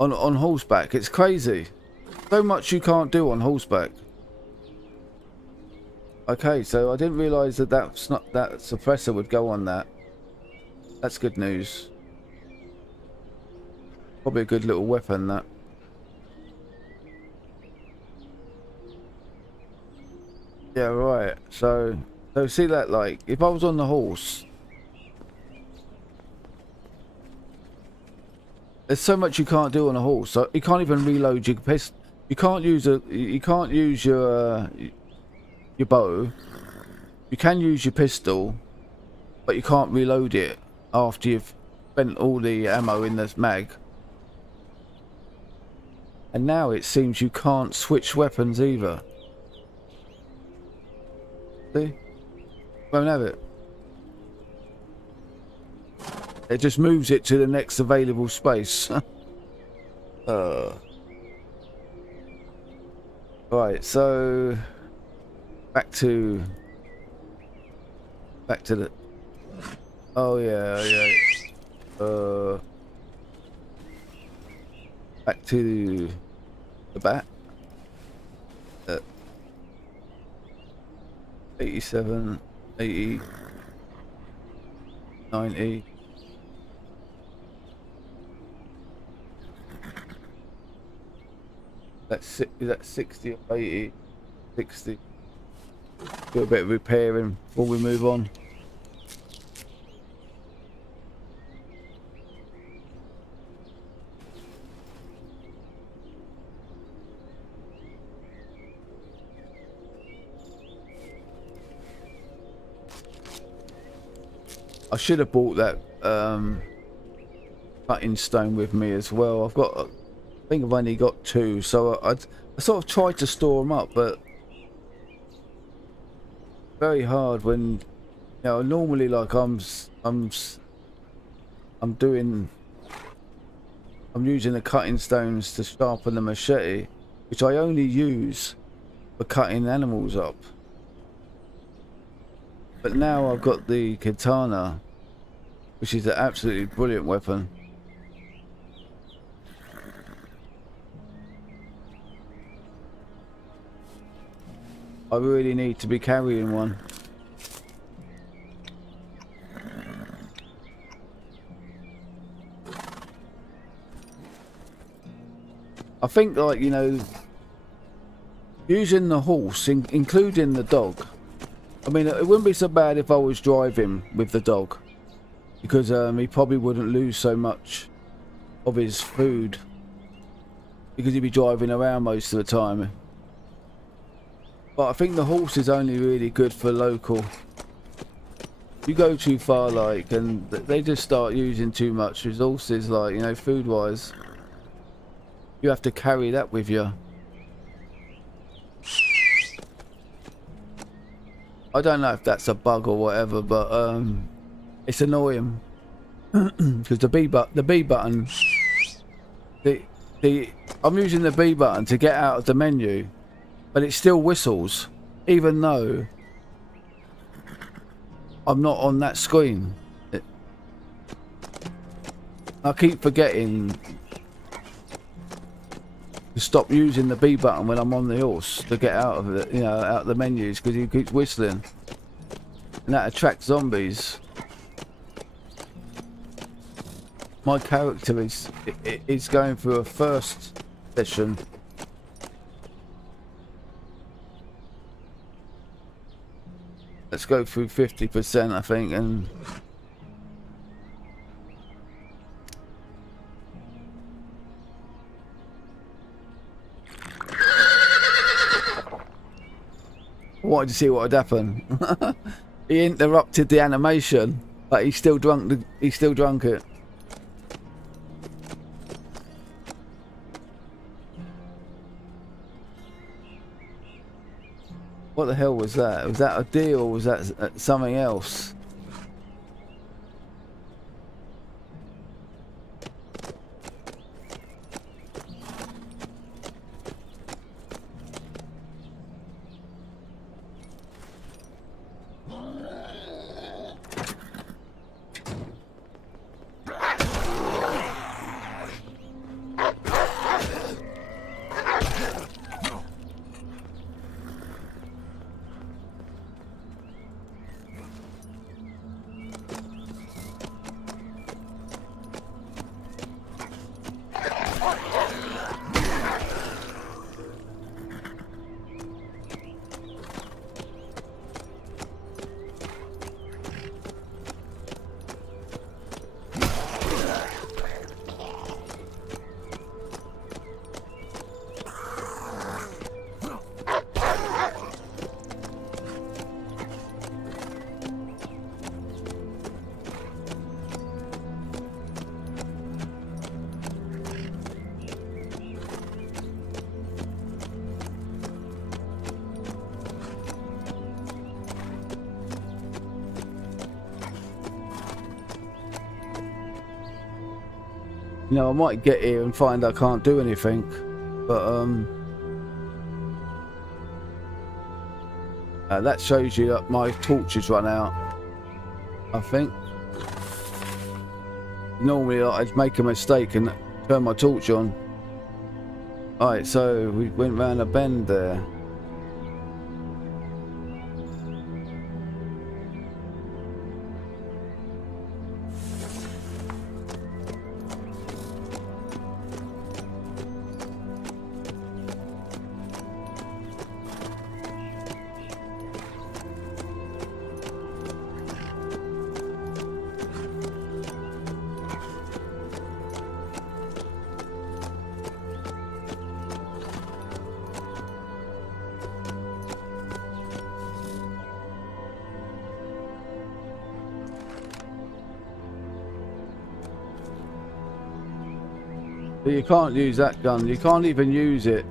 horseback. It's crazy. So much you can't do on horseback. Okay, so I didn't realise that that suppressor would go on that. That's good news. Probably a good little weapon, that. Yeah, right. So see that, like, if I was on the horse, there's so much you can't do on a horse. So you can't even reload your pistol. You can't use your bow. You can use your pistol, but you can't reload it after you've spent all the ammo in this mag. And now it seems you can't switch weapons either. See? Won't have it. It just moves it to the next available space. Right, so back to the... Oh yeah. Back to the bat. 87, 80, 90. Is that 60 or 80? 60. Do a bit of repairing before we move on. I should have bought that cutting stone with me as well. I think I've only got 2, so I sort of tried to store them up, but very hard when, you know, normally, like, I'm using the cutting stones to sharpen the machete, which I only use for cutting animals up. But now I've got the katana, which is an absolutely brilliant weapon. I really need to be carrying one. I think, like, you know, using the horse, including the dog. I mean, it wouldn't be so bad if I was driving with the dog, because he probably wouldn't lose so much of his food, because he'd be driving around most of the time. But I think the horse is only really good for local. You go too far, like, and they just start using too much resources, like, you know, food wise. You have to carry that with you. I don't know if that's a bug or whatever, but it's annoying because the B button, I'm using the B button to get out of the menu, but it still whistles, even though I'm not on that screen. I keep forgetting to stop using the B button when I'm on the horse to get out of it, you know, out of the menus, because he keeps whistling, and that attracts zombies. My character is going through a first session. Let's go through 50%, I think, and I wanted to see what would happen. He interrupted the animation, but he still drunk it. What the hell was that? Was that a deer or was that something else? You know, I might get here and find I can't do anything, but that shows you that my torch has run out, I think. Normally I'd make a mistake and turn my torch on. Alright, so we went round a bend there. But you can't use that gun. You can't even use it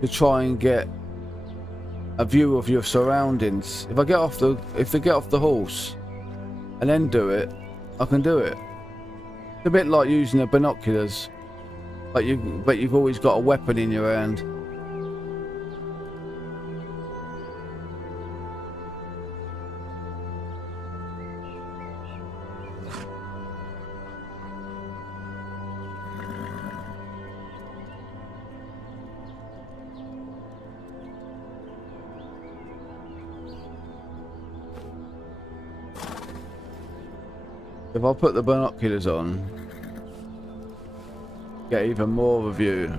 to try and get a view of your surroundings. If I get off the horse and then do it, I can do it. It's a bit like using the binoculars, but you've always got a weapon in your hand. If I put the binoculars on, get even more of a view.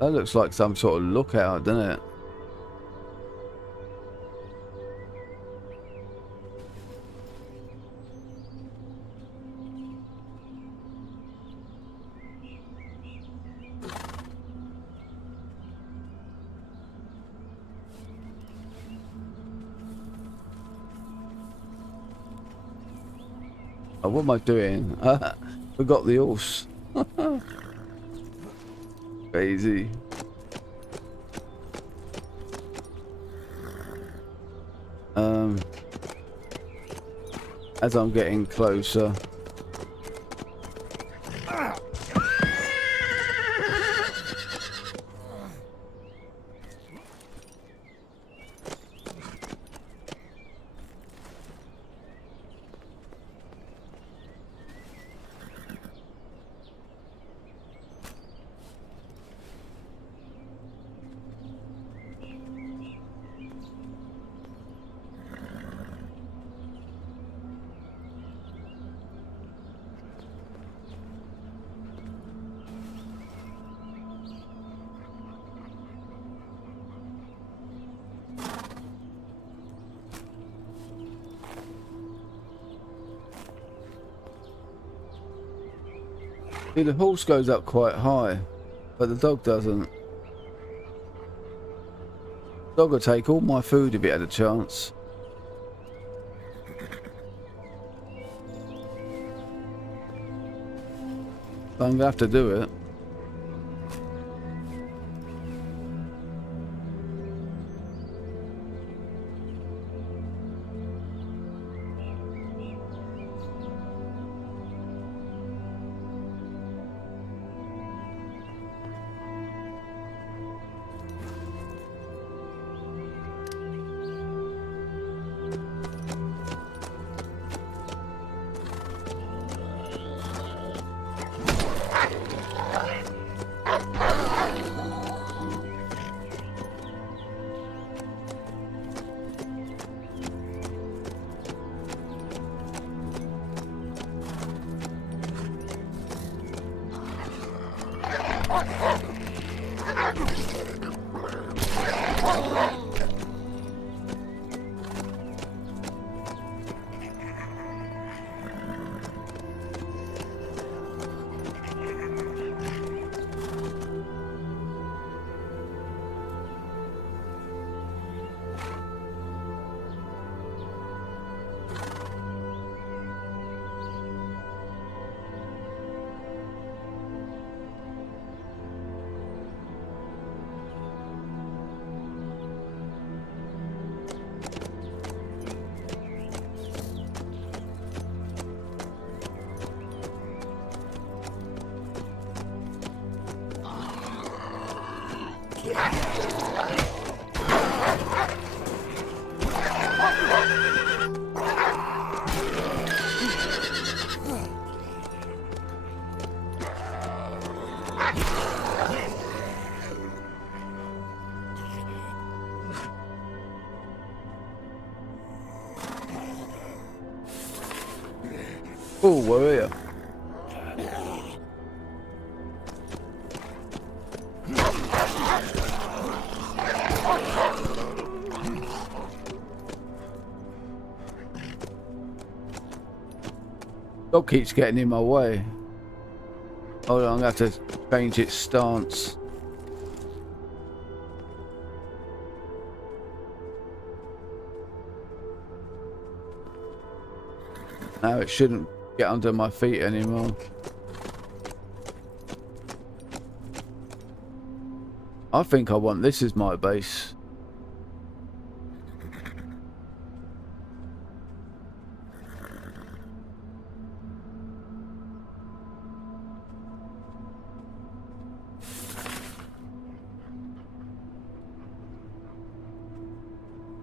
That looks like some sort of lookout, doesn't it? Oh, what am I doing? Forgot the horse. Crazy. As I'm getting closer. See, the horse goes up quite high, but the dog doesn't. Dog would take all my food if it had a chance. I'm gonna have to do it. Oh, where are you? Dog keeps getting in my way. Hold on, I'm gonna have to change its stance. Now it shouldn't get under my feet anymore. I think I want this as my base.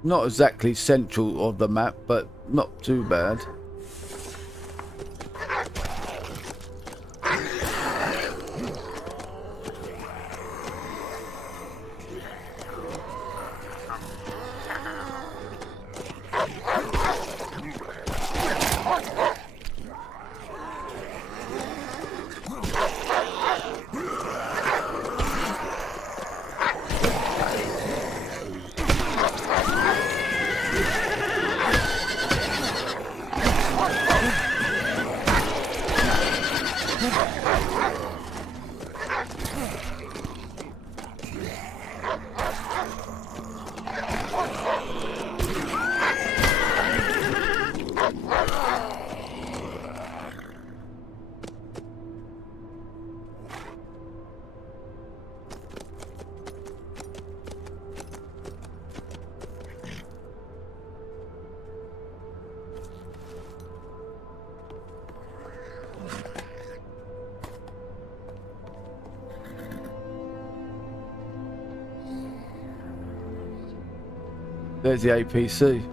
Not exactly central of the map, but not too bad. There's the APC.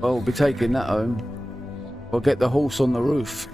Well, we'll be taking that home. We'll get the horse on the roof.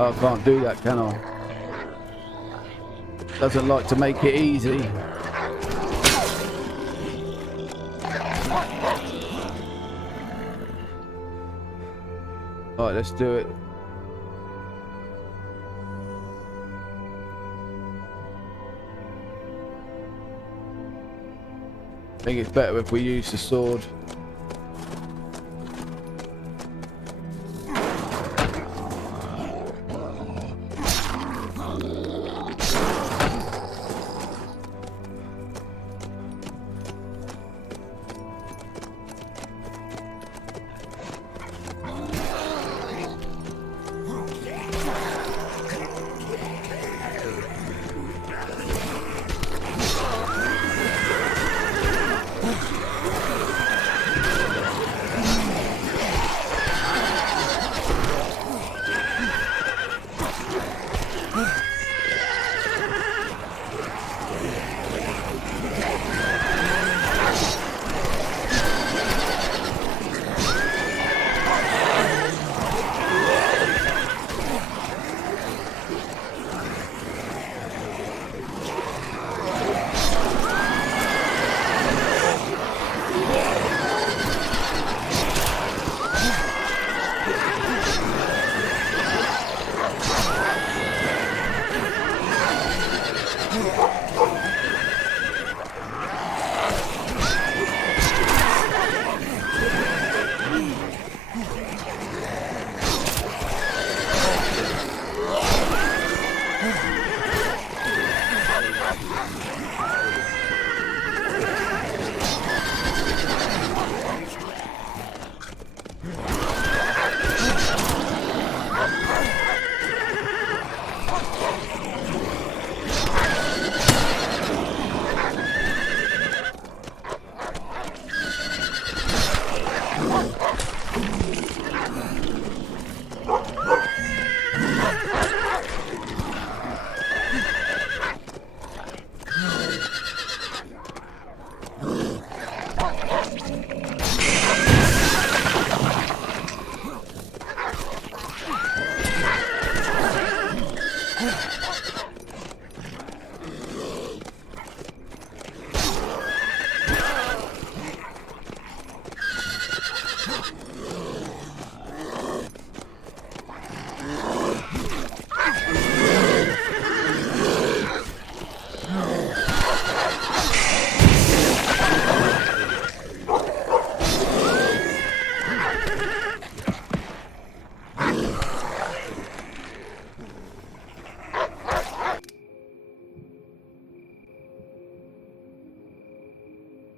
I can't do that, can I? Doesn't like to make it easy. Alright, let's do it. I think it's better if we use the sword.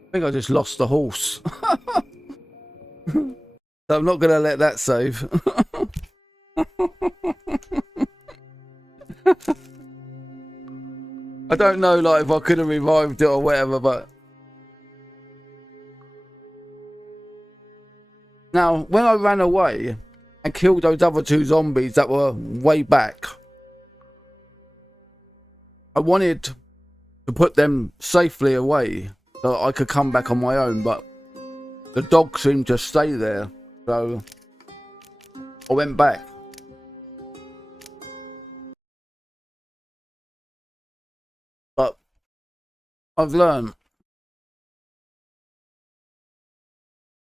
I think I just lost the horse. So I'm not going to let that save. I don't know, like, if I could have revived it or whatever, but... Now, when I ran away and killed those other two zombies that were way back, I wanted to put them safely away so that I could come back on my own, but the dog seemed to stay there, so I went back. But I've learned.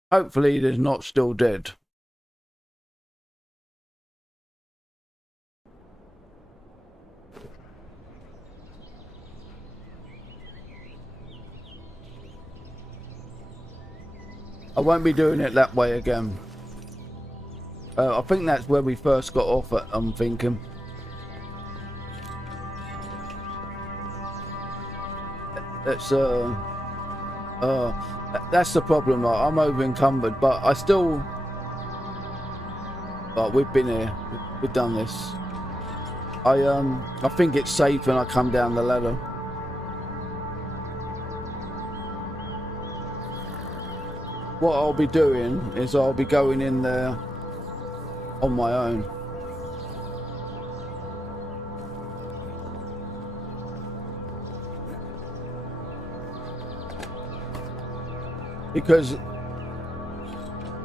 Hopefully they're not still dead. I won't be doing it that way again. I think that's where we first got off at, I'm thinking. That's the problem. I'm over encumbered, but I still. But we've been here. We've done this. I think it's safe when I come down the ladder. What I'll be doing is I'll be going in there on my own. Because,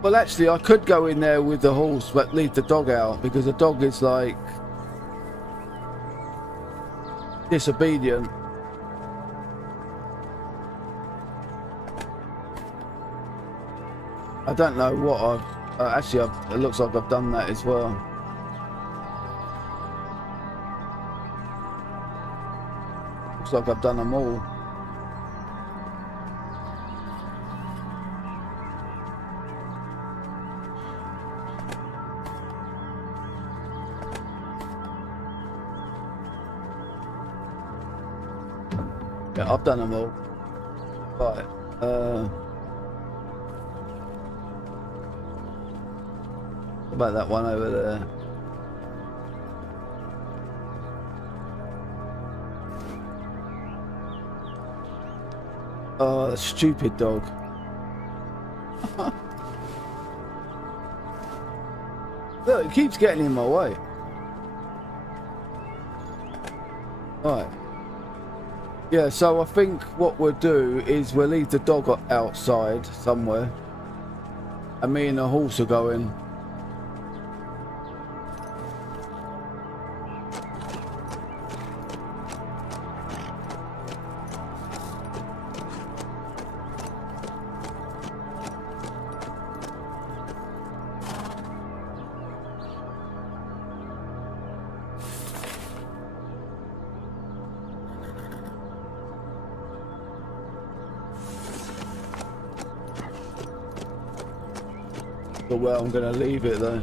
well, actually I could go in there with the horse but leave the dog out, because the dog is like disobedient. I don't know what I've... actually, it looks like I've done that as well. Looks like I've done them all. Yeah, I've done them all. Right. What about that one over there? Oh, the stupid dog. Look, it keeps getting in my way. Right. Yeah, so I think what we'll do is we'll leave the dog outside somewhere. And me and the horse are going. Well, I'm gonna leave it though.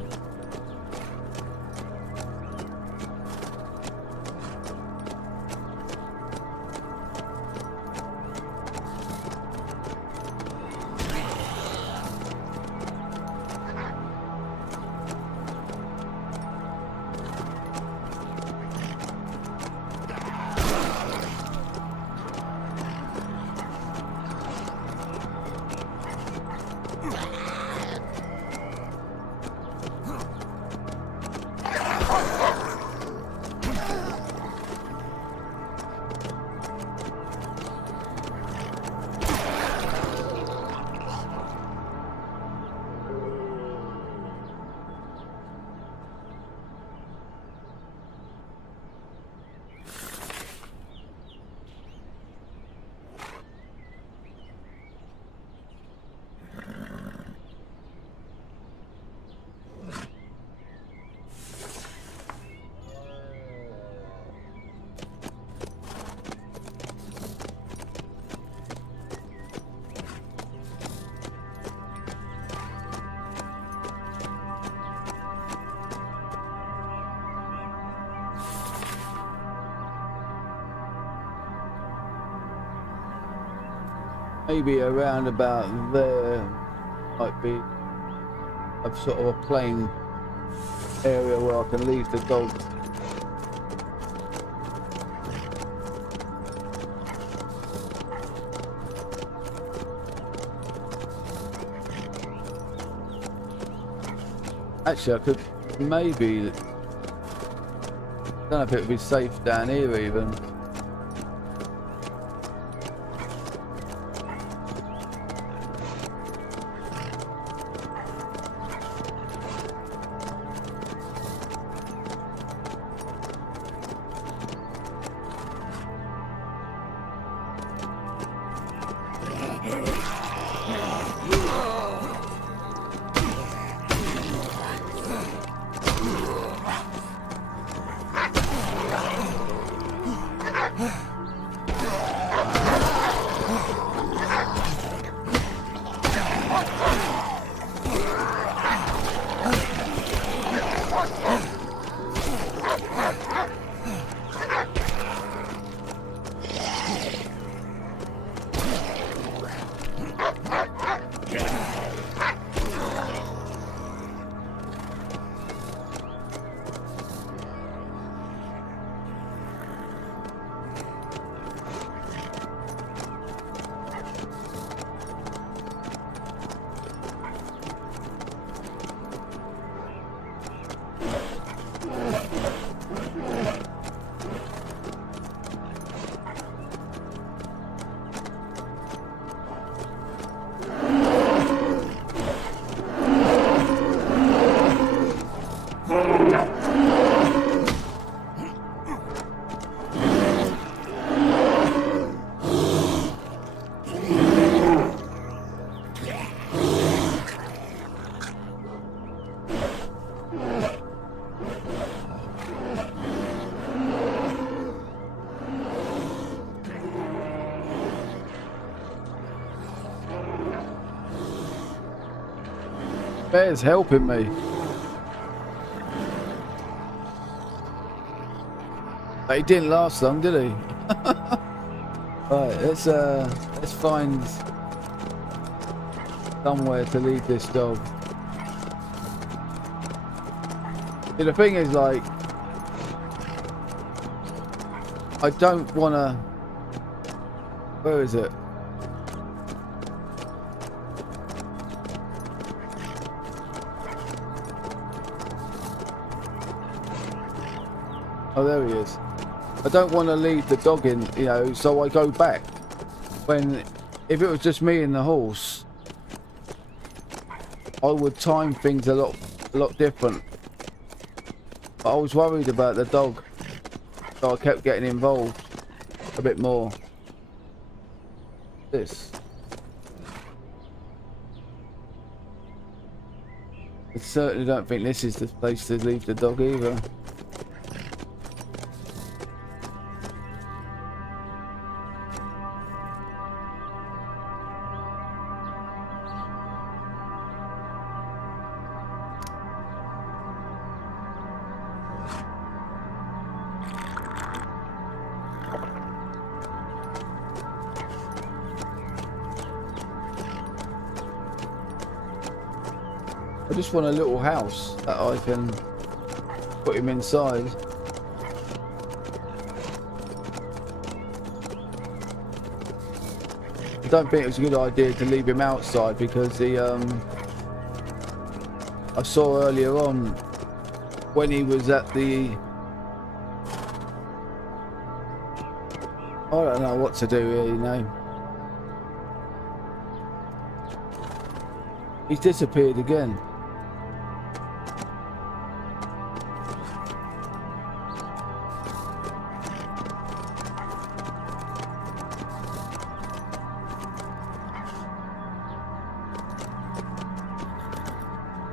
Maybe around about there might be a sort of a plain area where I can leave the dog. Actually, I could maybe... I don't know if it would be safe down here even. Bear's helping me. But he didn't last long, did he? Right, let's find somewhere to leave this dog. See, the thing is, like, I don't want to... Where is it? Oh, there he is. I don't want to leave the dog in, you know, so I go back. When, if it was just me and the horse, I would time things a lot different. But I was worried about the dog, so I kept getting involved a bit more. This. I certainly don't think this is the place to leave the dog either. I just want a little house that I can put him inside. I don't think it was a good idea to leave him outside because the I saw earlier on when he was at the... I don't know what to do here, you know. He's disappeared again.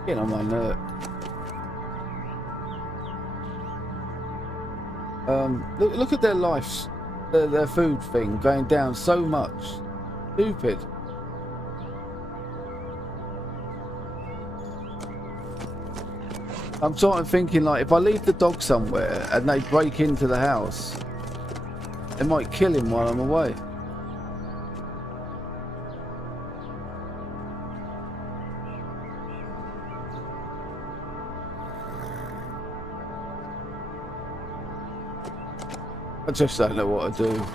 Getting on my nerve. Look at their lives, their food thing going down so much. Stupid. I'm sort of thinking, like, if I leave the dog somewhere and they break into the house, they might kill him while I'm away. I just don't know what to do.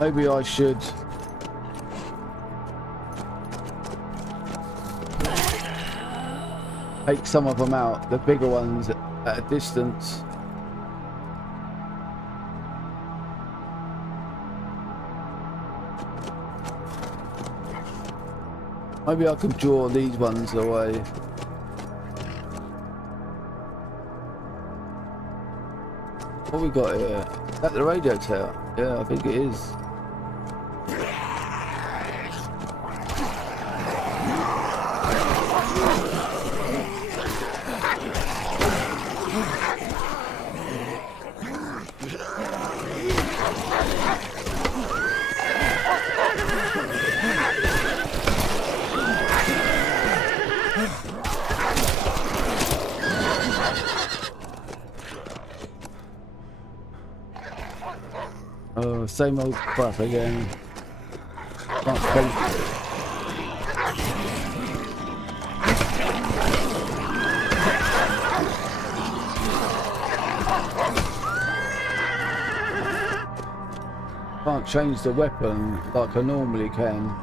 Maybe I should take some of them out, the bigger ones, at a distance. Maybe I could draw these ones away. What we got here? Is that the radio tower? Yeah, I think it is. Oh, same old crap again. Can't change the weapon like I normally can.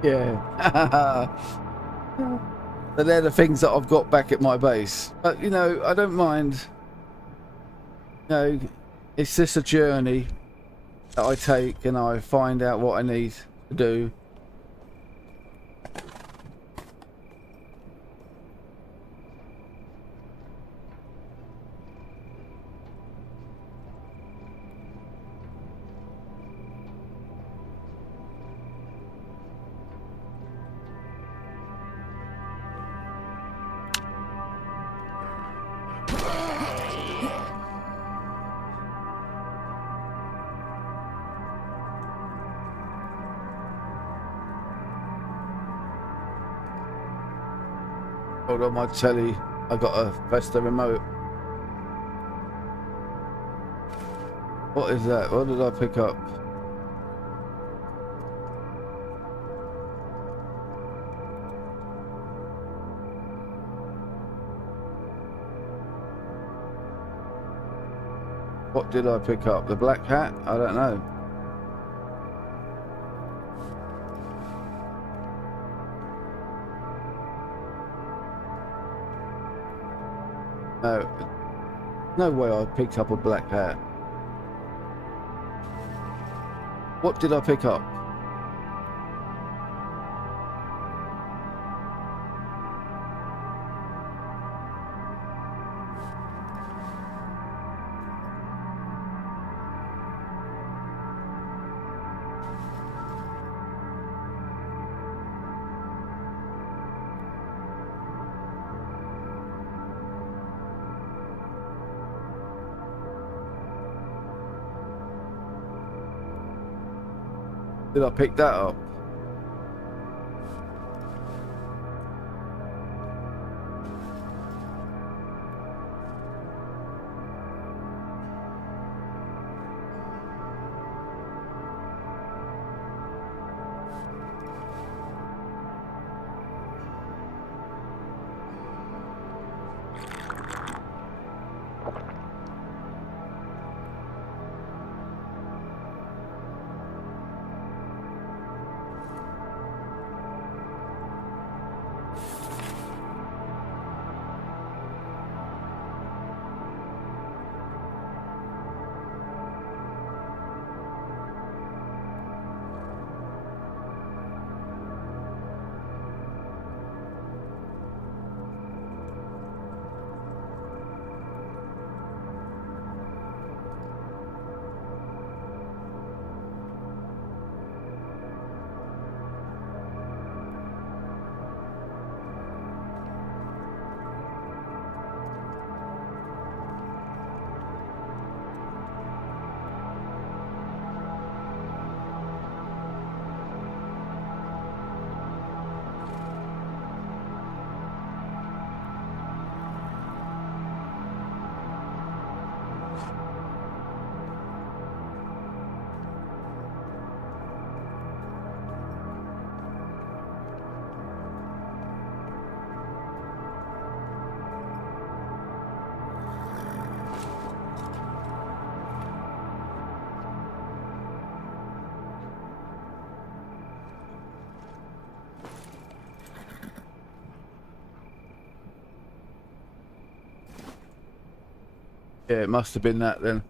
Yeah. So they're the things that I've got back at my base. But, you know, I don't mind. You know, it's just a journey that I take and I find out what I need to do. Hold on my telly, I gotta press the remote. What is that? What did I pick up? What did I pick up? The black hat? I don't know. No, no way I picked up a black hat. What did I pick up? Did I pick that up? Yeah, it must have been that then.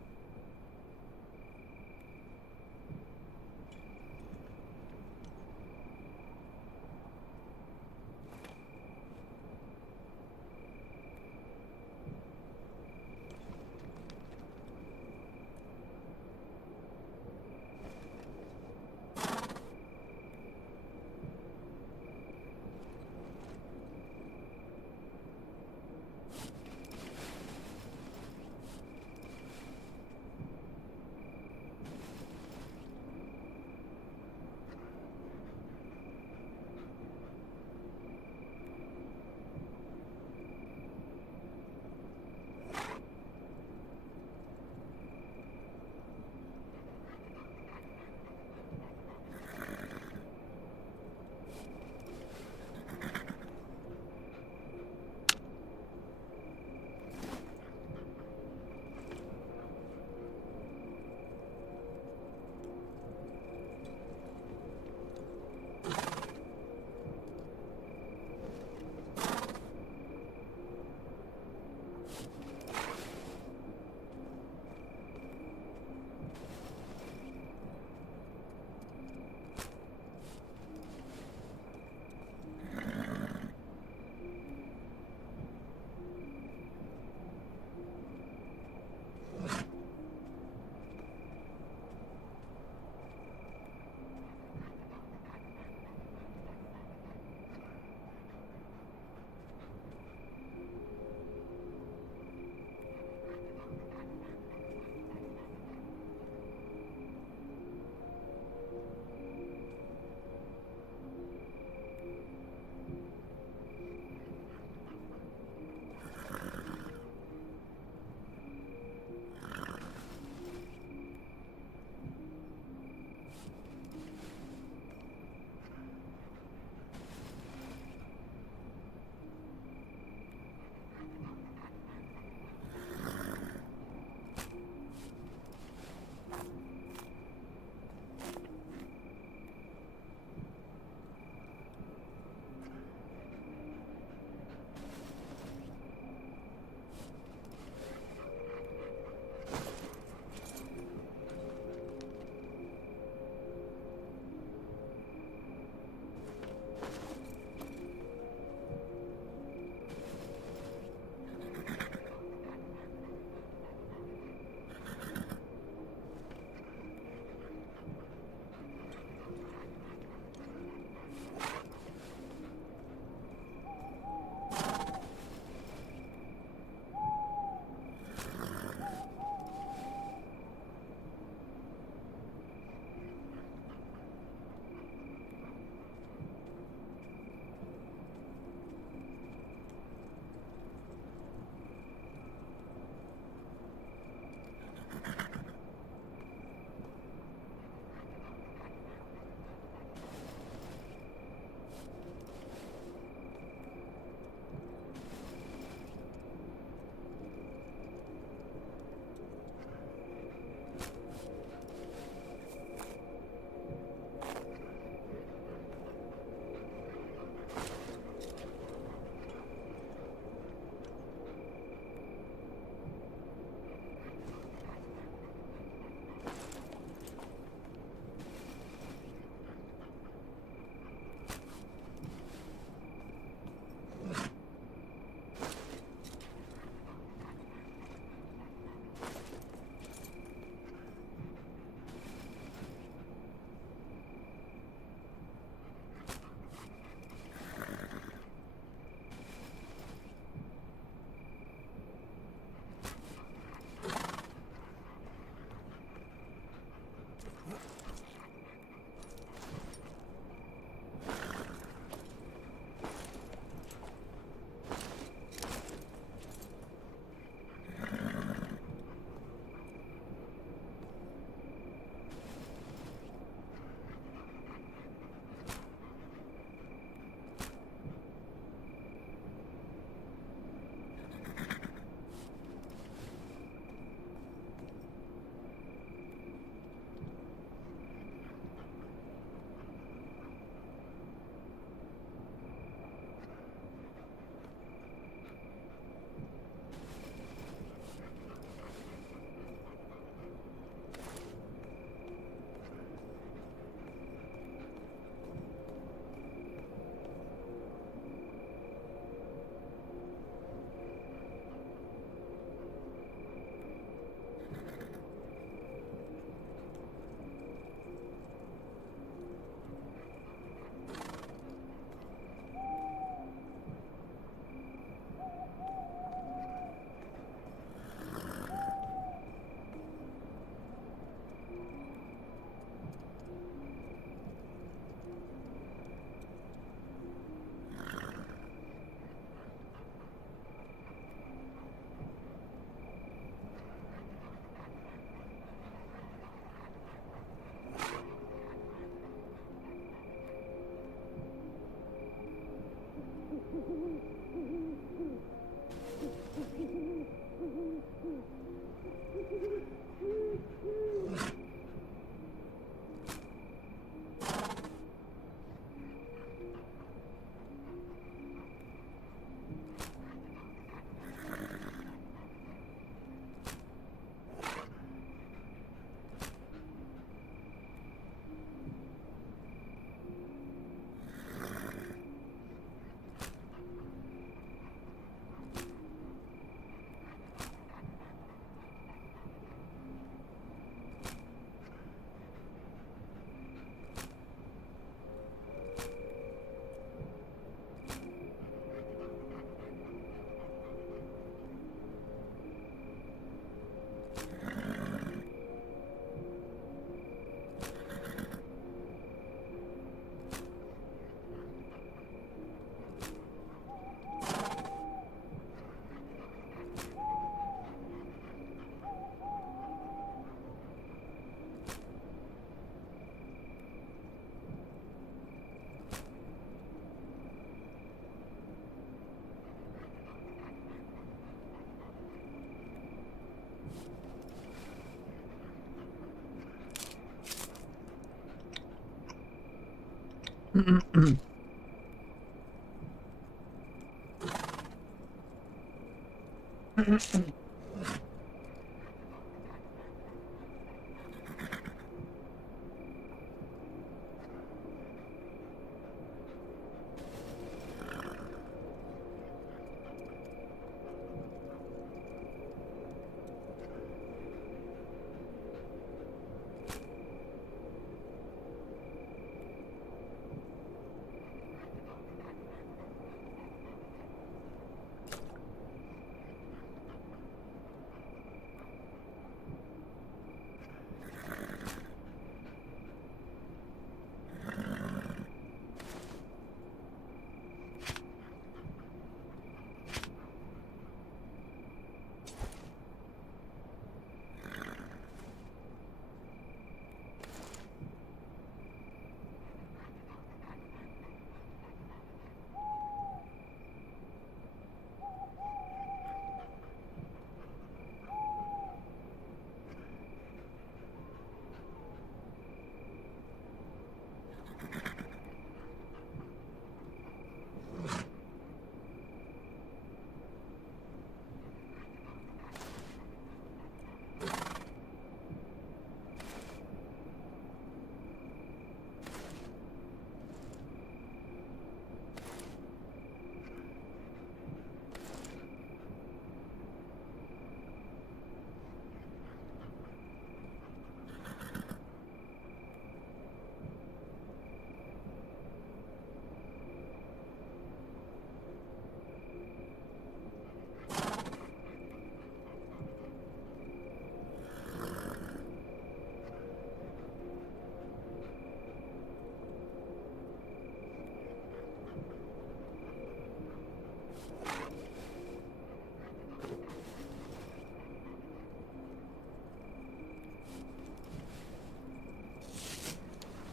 I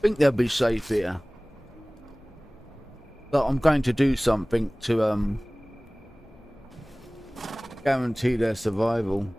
think they'll be safe here. But I'm going to do something to guarantee their survival.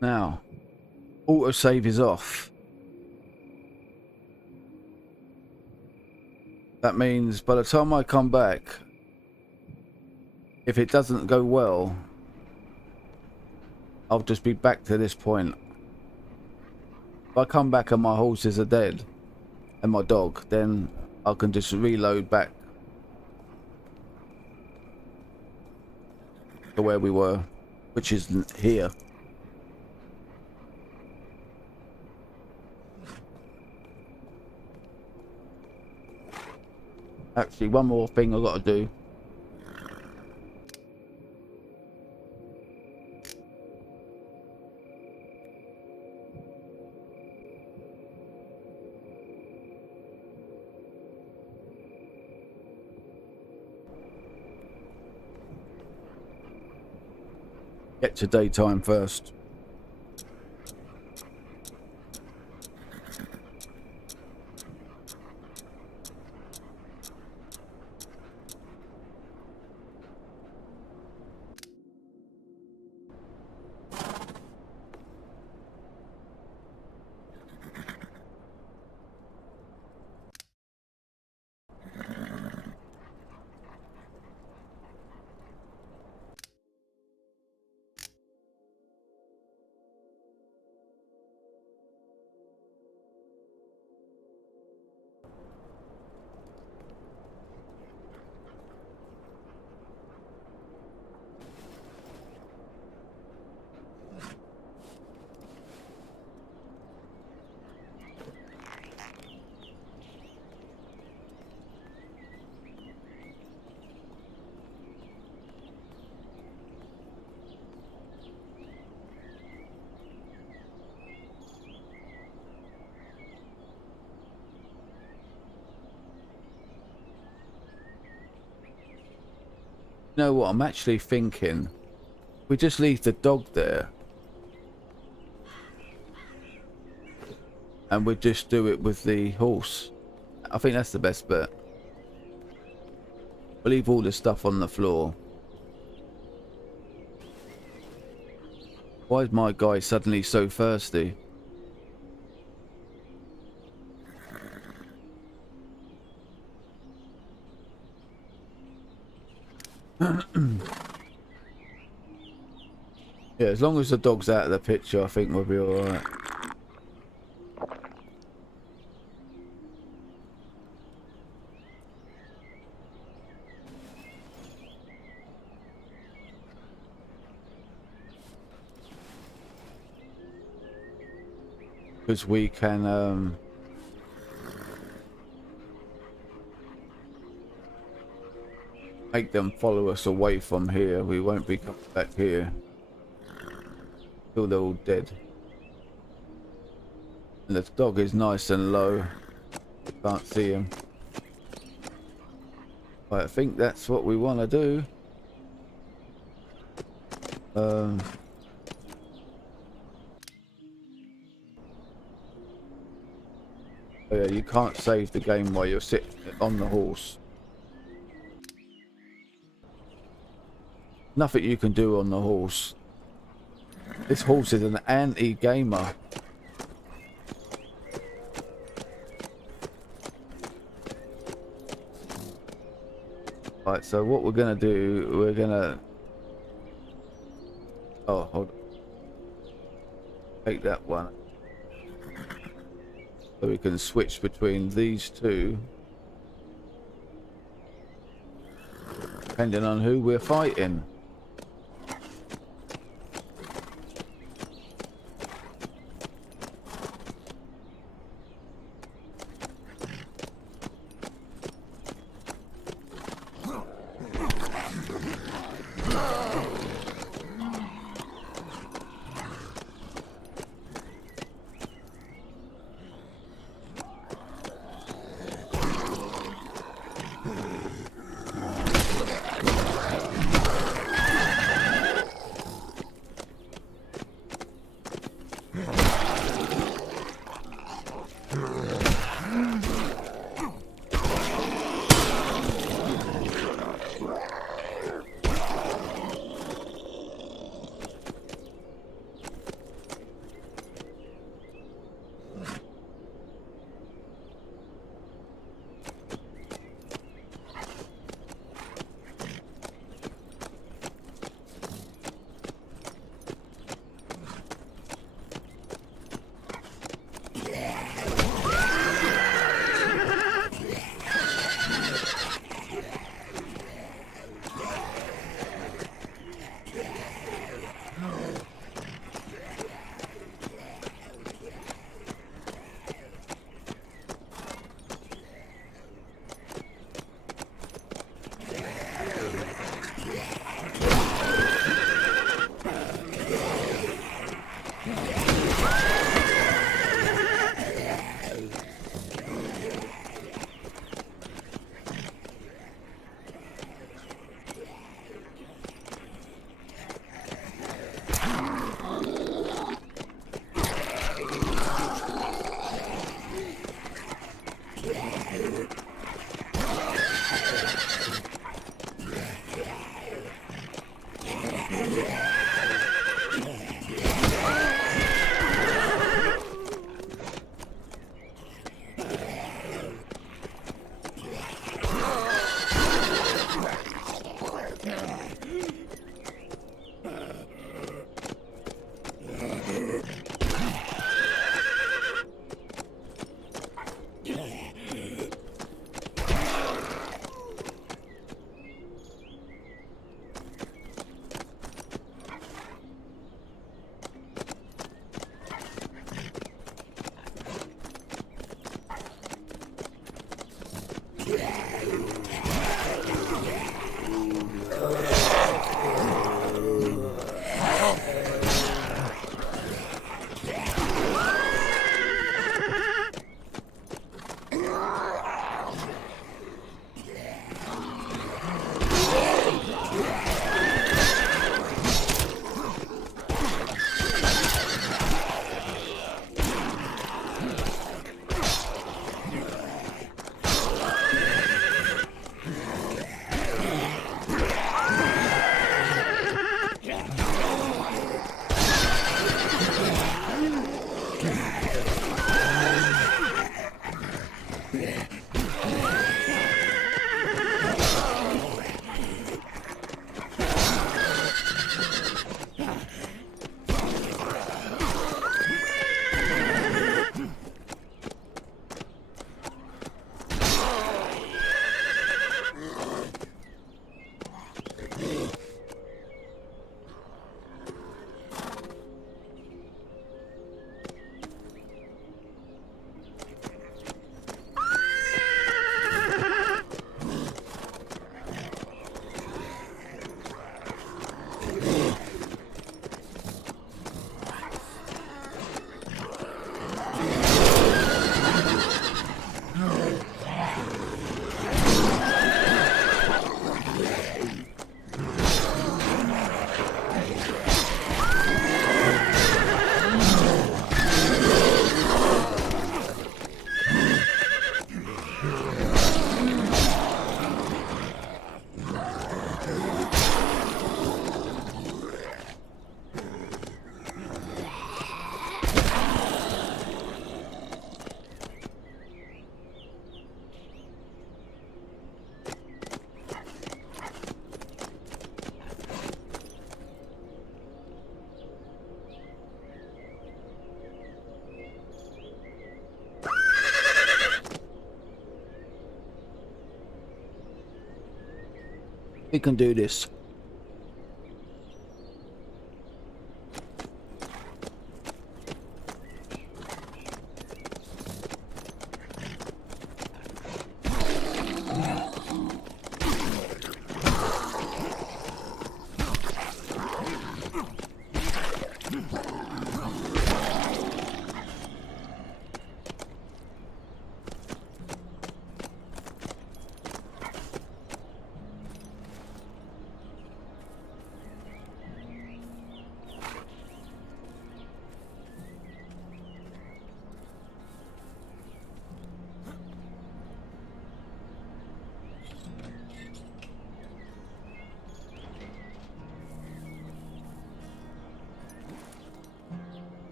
Now, autosave is off. That means by the time I come back, if it doesn't go well, I'll just be back to this point. If I come back and my horses are dead, and my dog, then I can just reload back to where we were, which is here. Actually, one more thing I've got to do. Get to daytime first. know what? I'm actually thinking we just leave the dog there. And we just do it with the horse. I think that's the best bet. We'll leave all the stuff on the floor. Why is my guy suddenly so thirsty? Yeah, as long as the dog's out of the picture, I think we'll be alright. Because we can make them follow us away from here. We won't be coming back here till they're all dead. And the dog is nice and low. Can't see him. But I think that's what we want to do. Oh yeah, you can't save the game while you're sitting on the horse. Nothing you can do on the horse. This horse is an anti-gamer. Right, so what we're gonna do, we're gonna... Oh, hold on. Take that one. So we can switch between these two. Depending on who we're fighting. We can do this.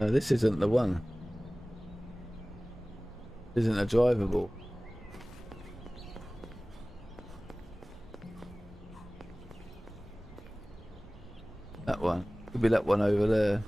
No, this isn't the one. Isn't a drivable. That one. Could be that one over there.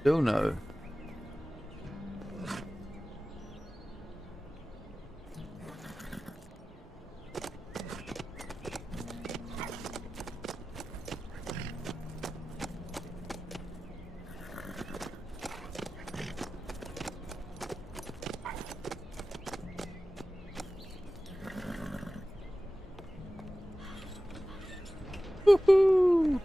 Still no. Woohoo!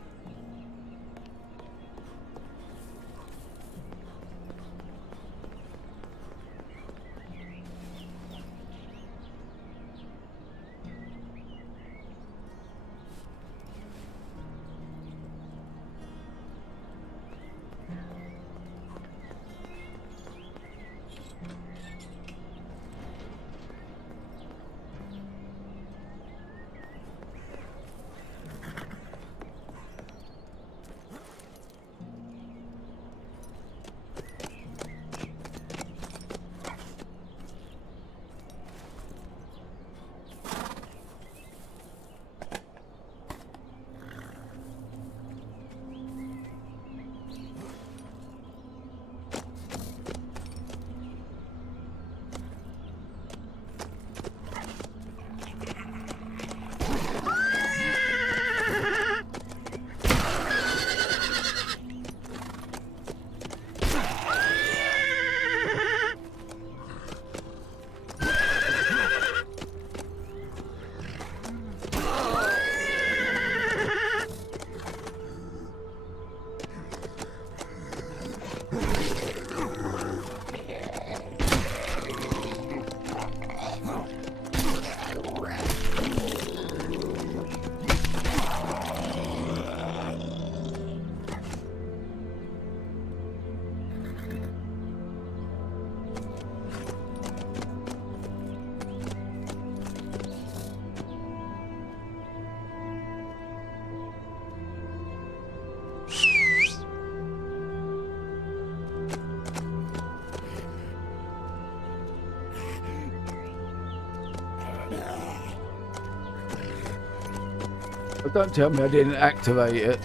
Don't tell me I didn't activate it.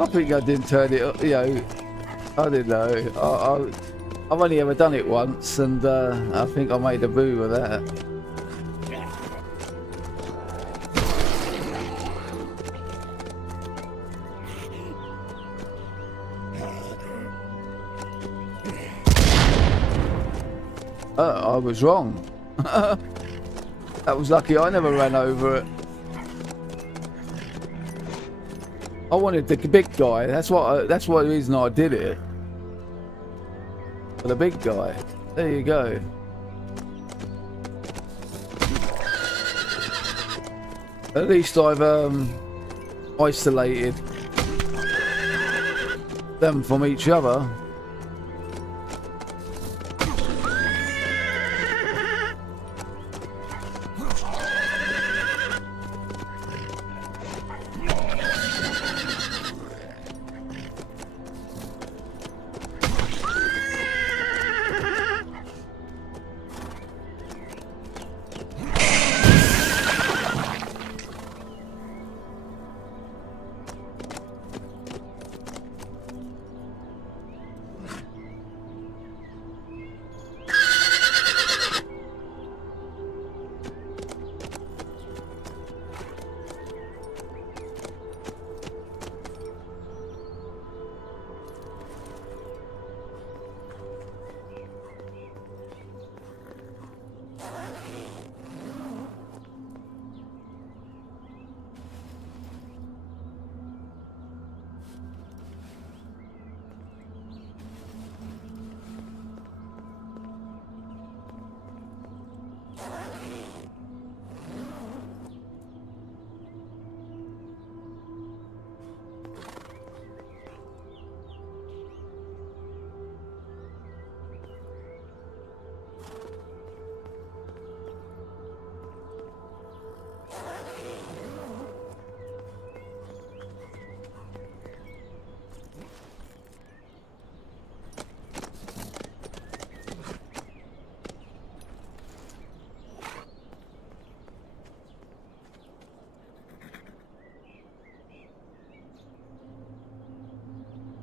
I think I didn't turn it up, you know, I didn't know. I've only ever done it once, and I think I made a boo with that. I was wrong. That was lucky I never ran over it. I wanted the big guy. That's what. That's what the reason I did it. For the big guy. There you go. At least I've isolated them from each other.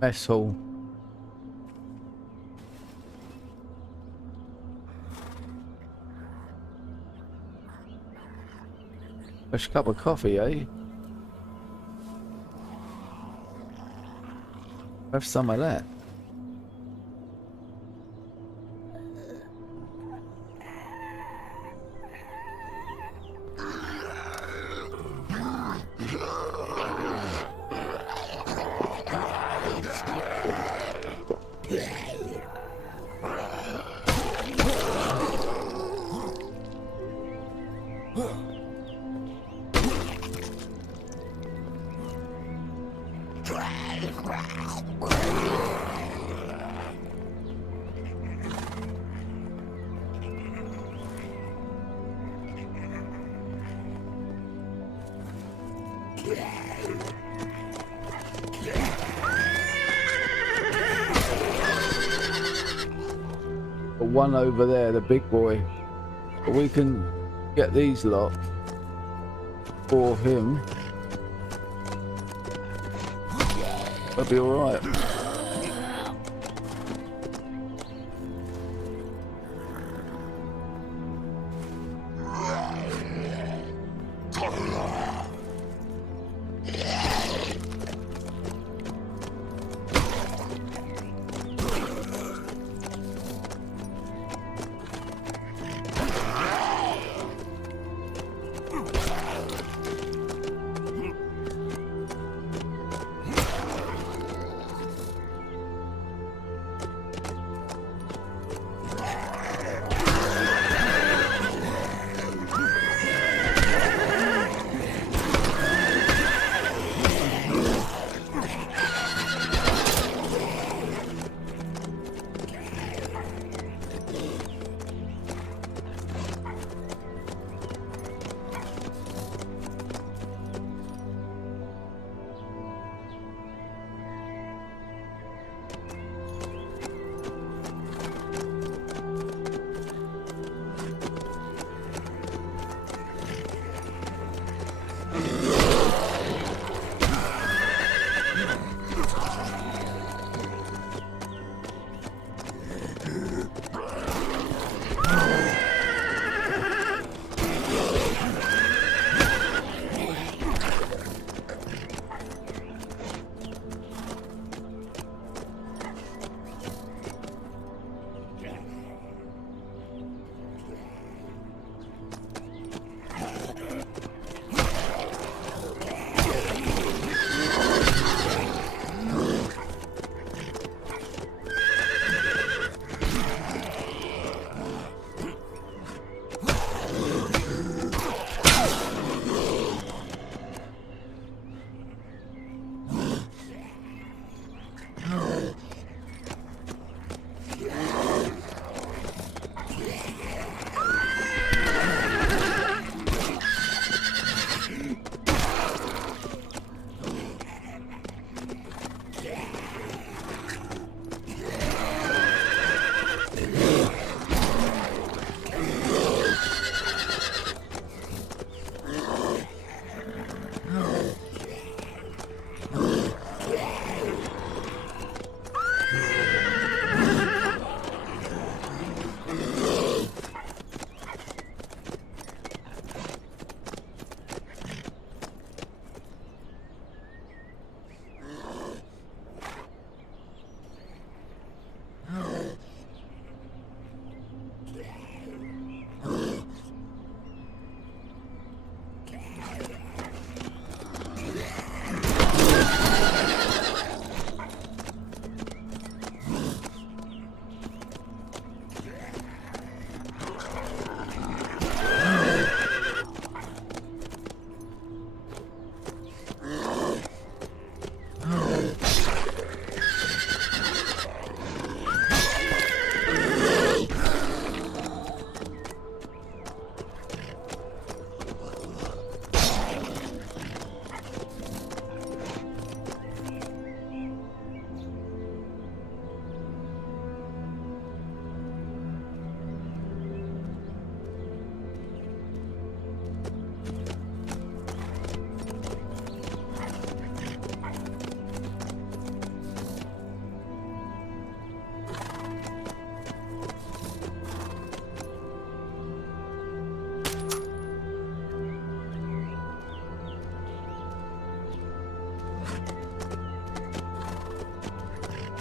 Mess hall. Fresh cup of coffee, eh? Have some of that. The one over there, the big boy. But we can get these lot for him. That'll be alright.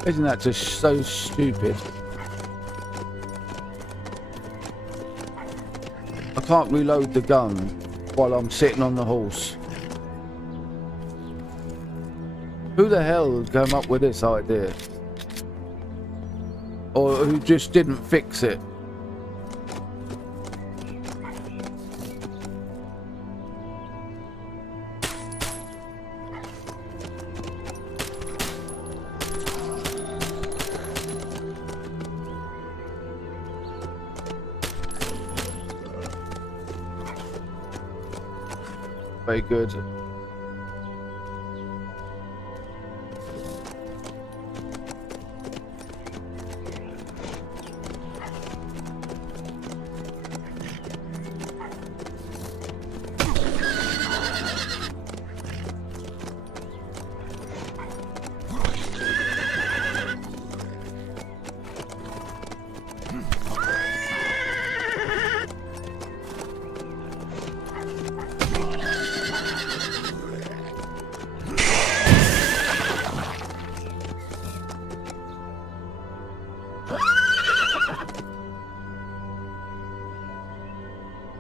Isn't that just so stupid? I can't reload the gun while I'm sitting on the horse. Who the hell came up with this idea? Or who just didn't fix it? Very good.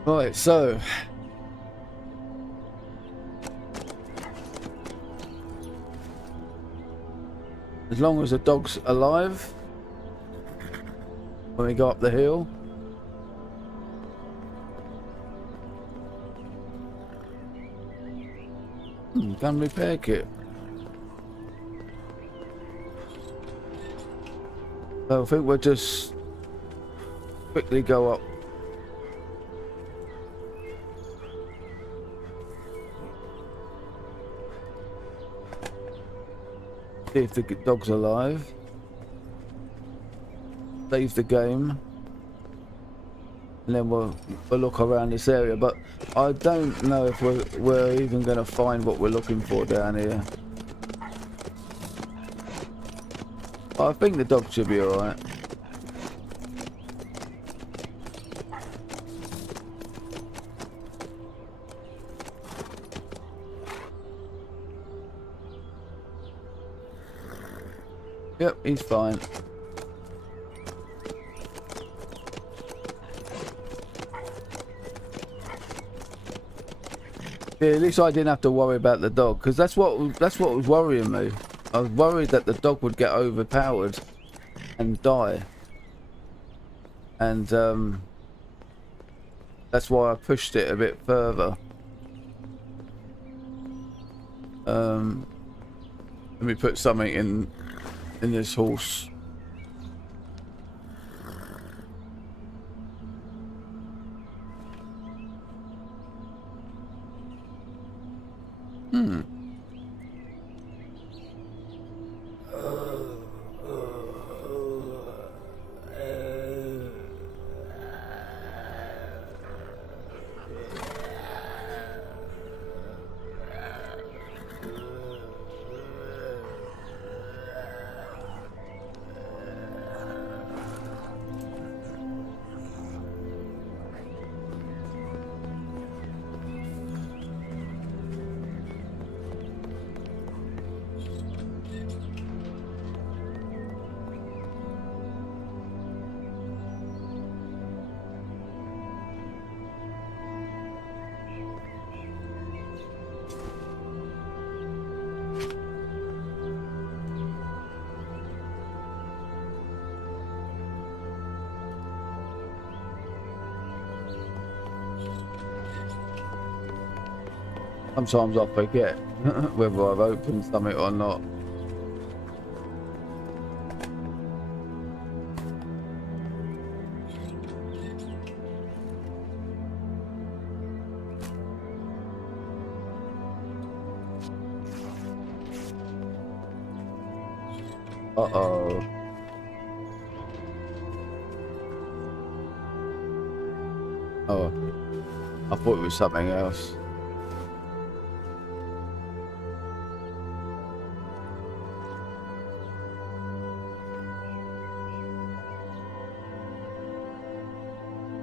Right, so as long as the dog's alive when we go up the hill, gun repair kit. So I think we'll just quickly go up. See if the dog's alive. Save the game. And then we'll look around this area. But I don't know if we're even going to find what we're looking for down here. I think the dog should be alright. Yep, he's fine. Yeah, at least I didn't have to worry about the dog, because that's what was worrying me. I was worried that the dog would get overpowered and die, and that's why I pushed it a bit further. Let me put something in this horse. Sometimes I forget whether I've opened something or not. Uh-oh. Oh, I thought it was something else.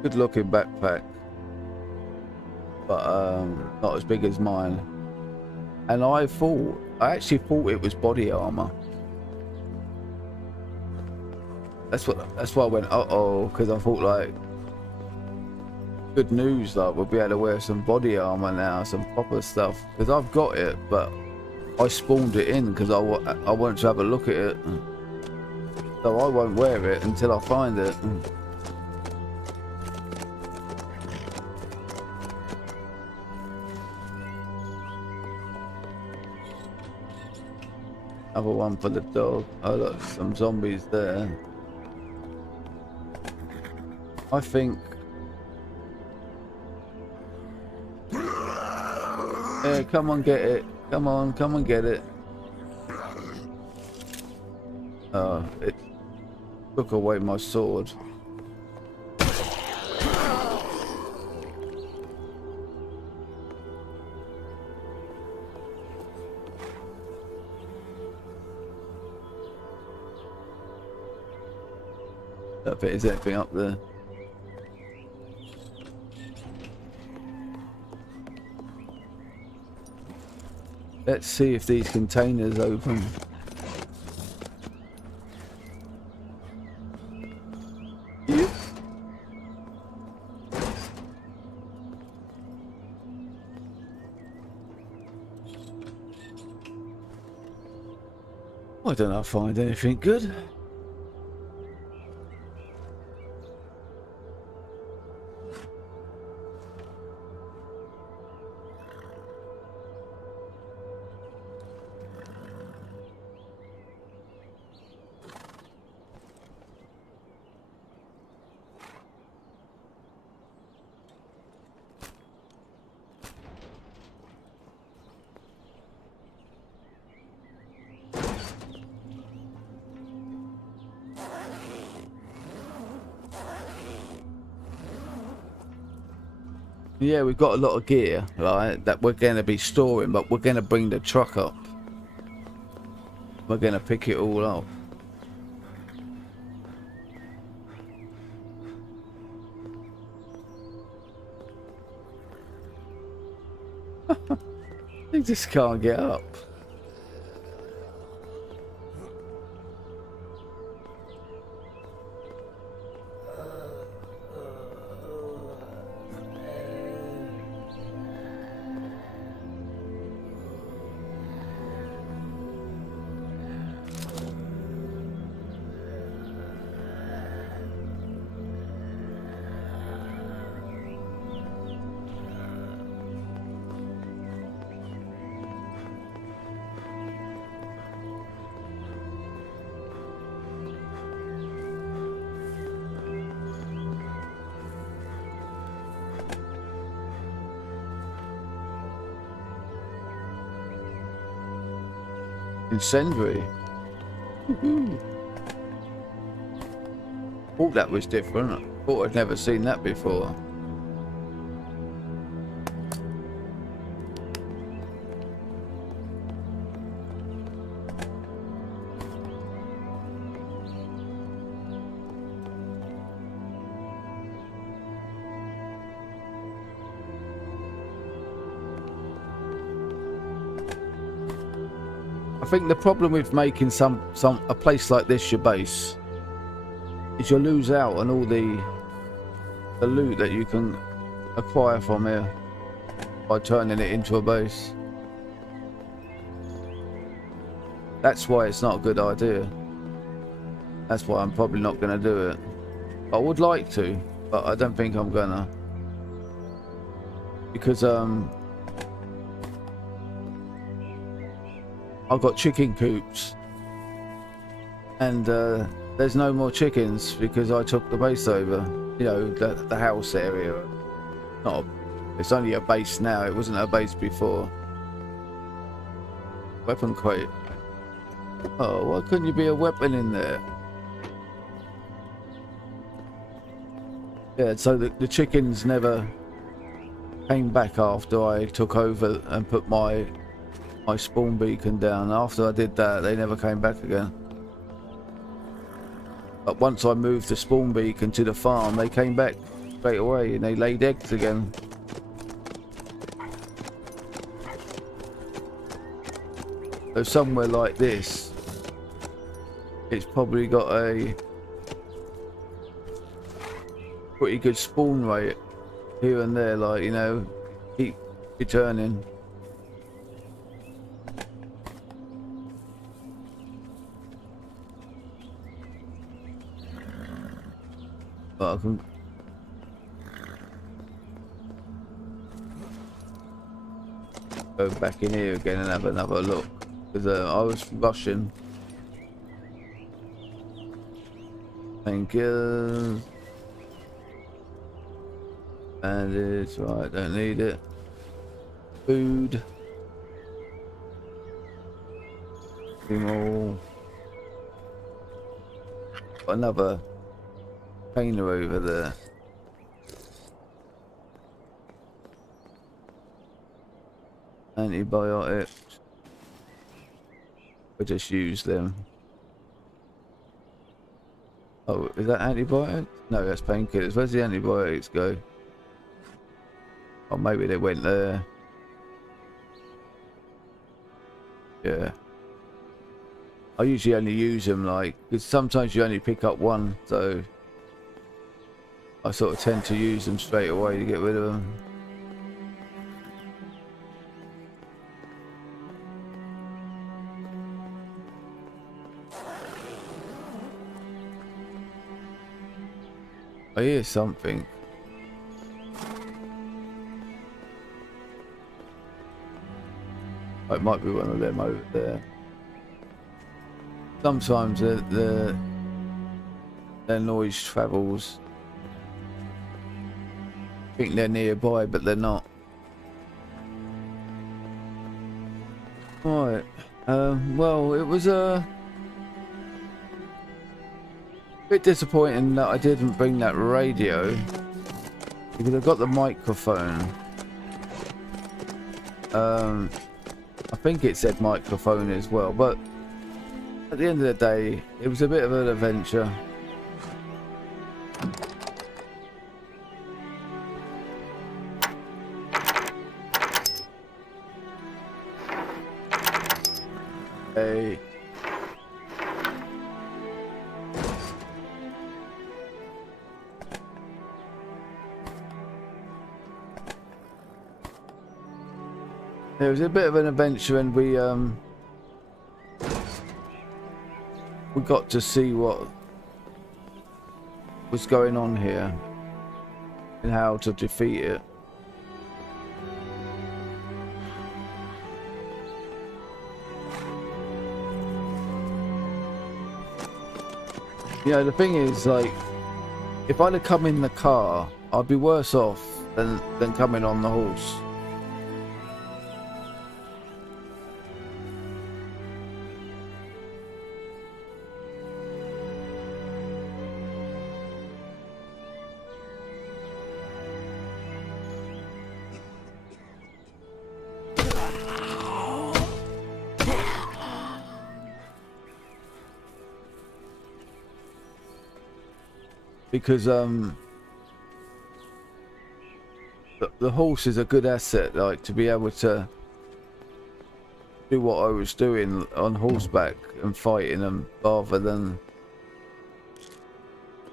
Good looking backpack, but not as big as mine. And I actually thought it was body armor. That's why I went uh-oh, because I thought like good news, like we'll be able to wear some body armor now, some proper stuff, because I've got it, but I spawned it in because I wanted to have a look at it, so I won't wear it until I find it. Another one for the dog. Oh look, some zombies there. I think. Yeah, come on, get it. Come on, get it. It took away my sword. That bit is anything up there. Let's see if these containers open. Yep. I don't know if I find anything good. Yeah, we've got a lot of gear, right, that we're going to be storing, but we're going to bring the truck up. We're going to pick it all up. You just can't get up. Incendiary. Thought that was different. Thought I'd never seen that before. I think the problem with making a place like this your base is you'll lose out on all the loot that you can acquire from here by turning it into a base. That's why it's not a good idea. That's why I'm probably not going to do it. I would like to, but I don't think I'm gonna, because I've got chicken coops, and there's no more chickens because I took the base over. You know, the house area. It's only a base now. It wasn't a base before. Weapon crate. Oh, why couldn't you be a weapon in there? Yeah, so the chickens never came back after I took over and put my spawn beacon down. After I did that, they never came back again. But once I moved the spawn beacon to the farm, they came back straight away and they laid eggs again. So somewhere like this, it's probably got a pretty good spawn rate here and there, like, you know, keep returning. But I can go back in here again and have another look, because I was rushing. Thank you. And it's right, don't need it. Food. More. Got another painter over there. Antibiotics. I just use them. Oh, is that antibiotics? No, that's painkillers. Where's the antibiotics go? Oh, maybe they went there. Yeah. I usually only use them, like, because sometimes you only pick up one, so I sort of tend to use them straight away to get rid of them. I hear something. It might be one of them over there. Sometimes their noise travels. I think they're nearby, but they're not. Right. Well, it was a bit disappointing that I didn't bring that radio, because I got the microphone. I think it said microphone as well, but at the end of the day, it was a bit of an adventure. Hey. It was a bit of an adventure, and we got to see what was going on here and how to defeat it. You know, the thing is, like, if I'd have come in the car, I'd be worse off than coming on the horse. Because the horse is a good asset, like, to be able to do what I was doing on horseback and fighting them, rather than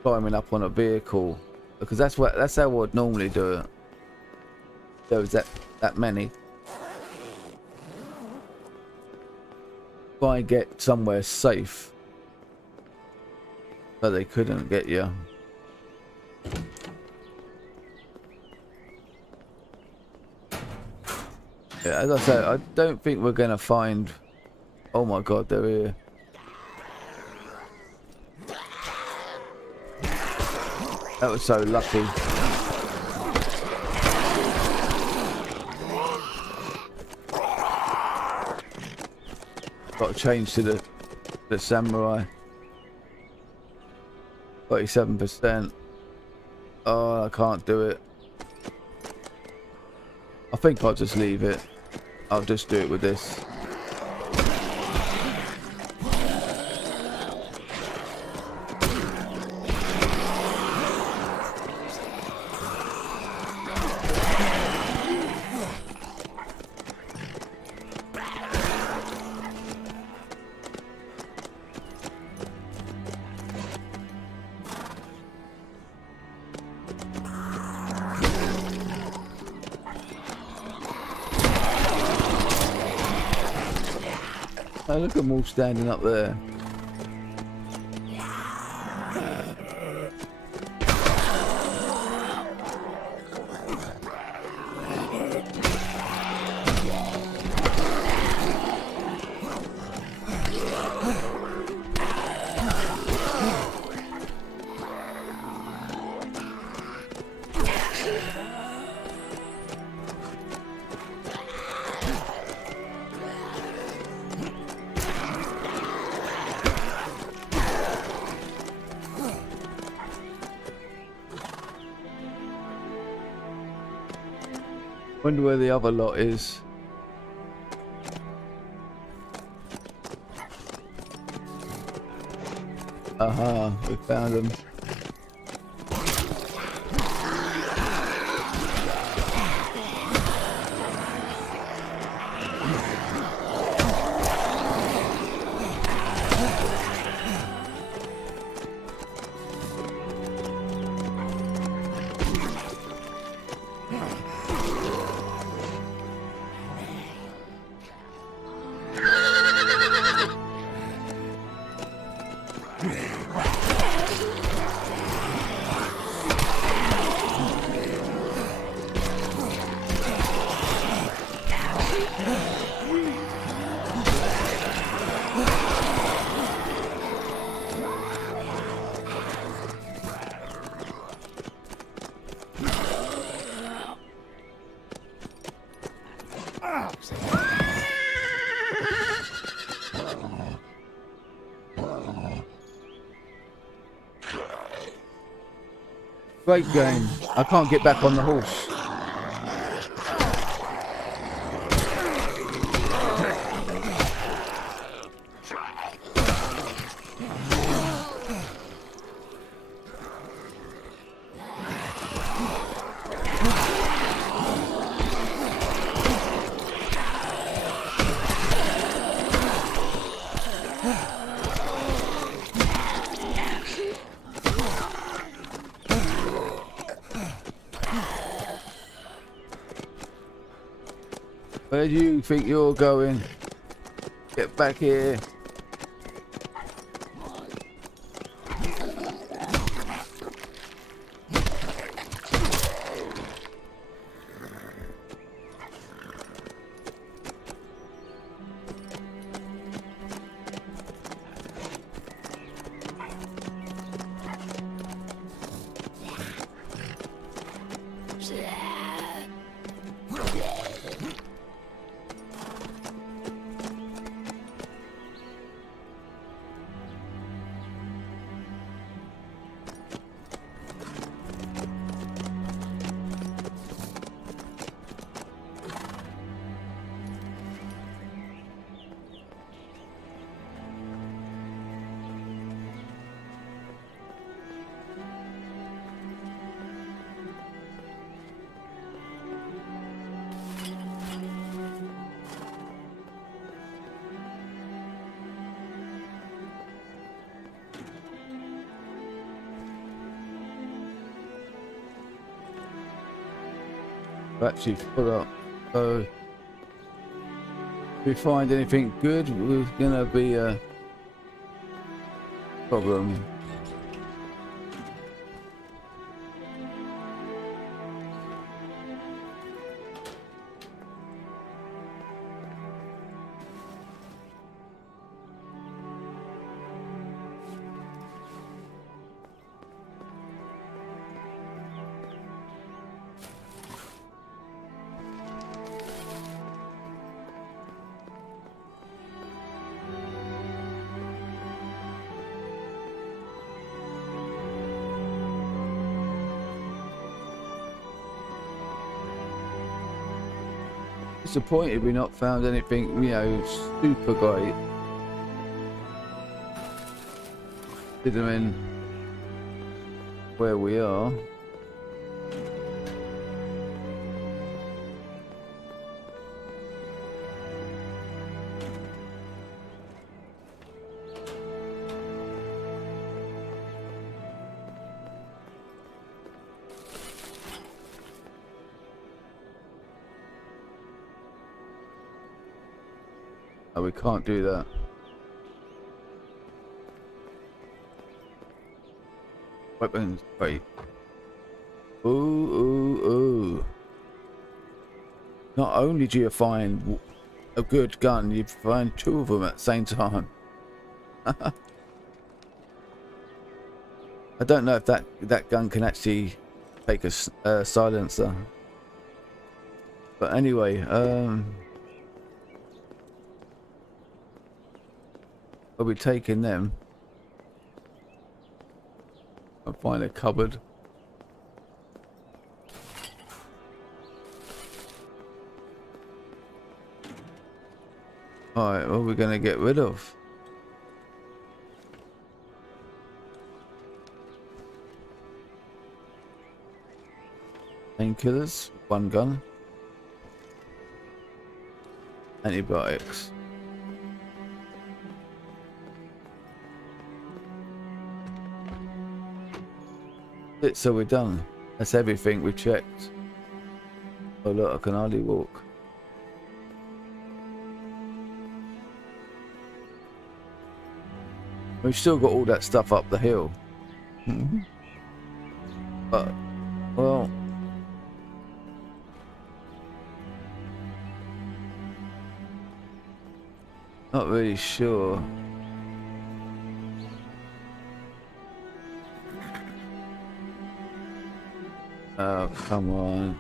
climbing up on a vehicle, because that's how I'd normally do it. There was that many. Try and get somewhere safe so they couldn't get you. Yeah, as I said, I don't think we're gonna find. Oh my god, they're here. That was so lucky. Got to change to the samurai. 37%. Oh, I can't do it. I think I'll just leave it. I'll just do it with this. Oh, look at them all standing up there. Wonder where the other lot is. Aha, we found them. Great game. I can't get back on the horse. Where do you think you're going? Get back here. Actually full up, so if we find anything good, we're gonna be a problem. Disappointed we not found anything, you know, super great. Did them in where we are. Oh, we can't do that. Weapons, wait. Ooh, ooh, ooh. Not only do you find a good gun, you find two of them at the same time. I don't know if that gun can actually take a silencer. But anyway, I'll be taking them. I'll find a cupboard. Alright, what are we going to get rid of? Painkillers, one gun. Antibiotics. So we're done. That's everything we checked. Oh look, I can hardly walk. We've still got all that stuff up the hill. But, well, not really sure. Oh, come on.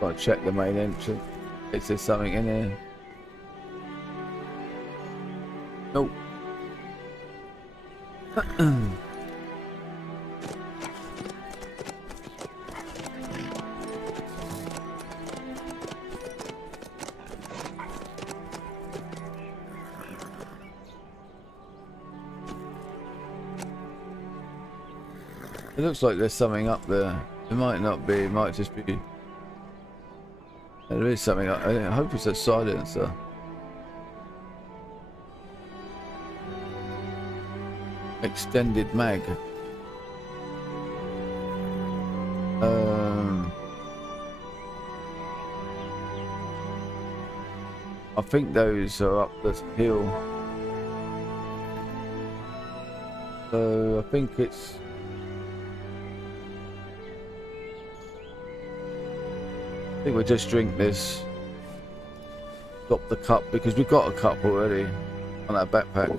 Gotta check the main entrance. Is there something in here? Nope. It looks like there's something up there. It might not be, it might just be. There is something up. I hope it's a silencer. Extended mag. I think those are up the hill. So I think it's. I think we'll just drink this. Drop the cup because we've got a cup already on our backpack.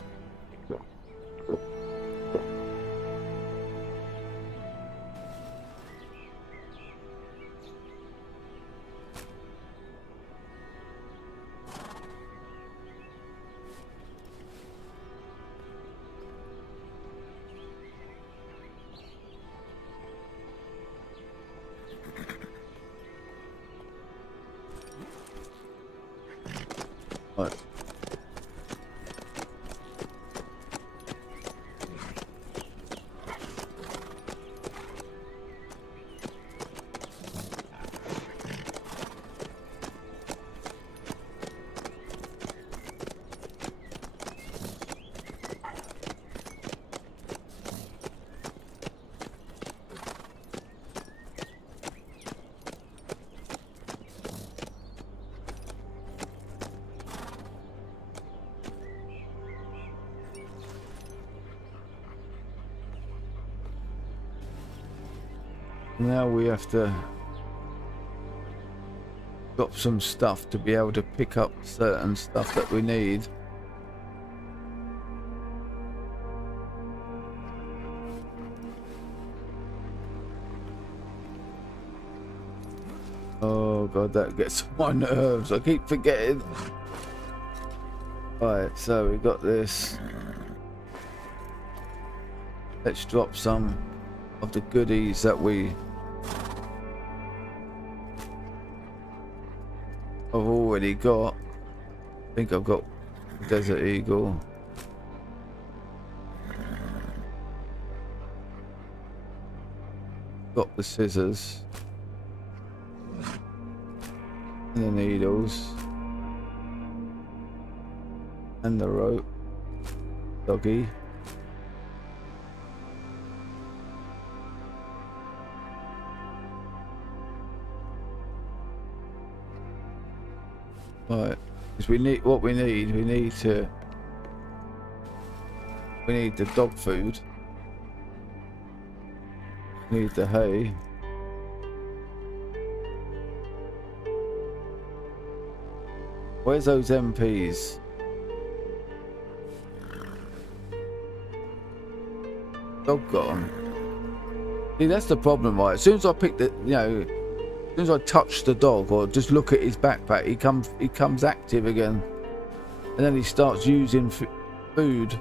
Right. Now we have to got some stuff to be able to pick up certain stuff that we need. Oh god, that gets on my nerves. I keep forgetting. Right, so we got this. Let's drop some of the goodies that I've already got. I think I've got Desert Eagle. Got the scissors. And the needles. And the rope. doggy. Right, because we need what we need. We need the dog food. We need the hay. Where's those MPs? Dog got 'em. See, that's the problem, right? As soon as I pick the, as soon as I touch the dog or just look at his backpack, he comes active again, and then he starts using food.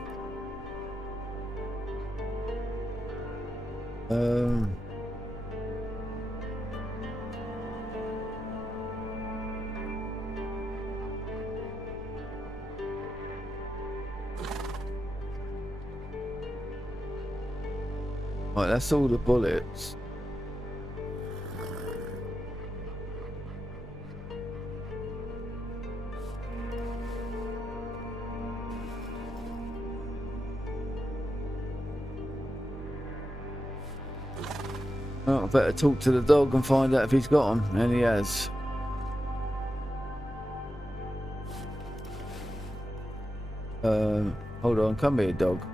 Right, that's all the bullets. Oh, I better talk to the dog and find out if he's got them, and he has. Hold on, come here, dog.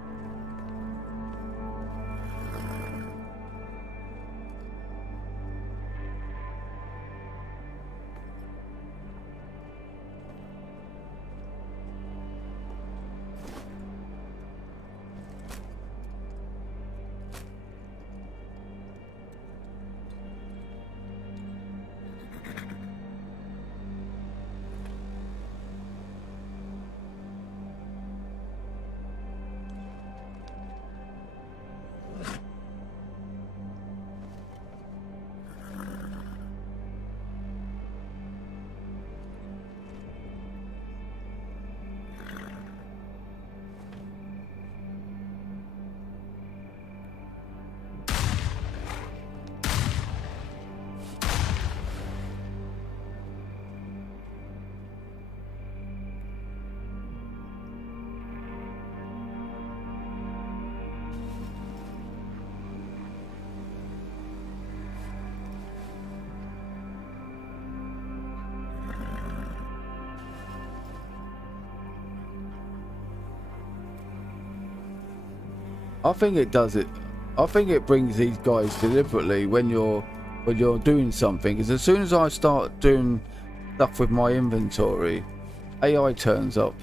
I think it does it. I think it brings these guys deliberately when you're doing something. Because as soon as I start doing stuff with my inventory, AI turns up.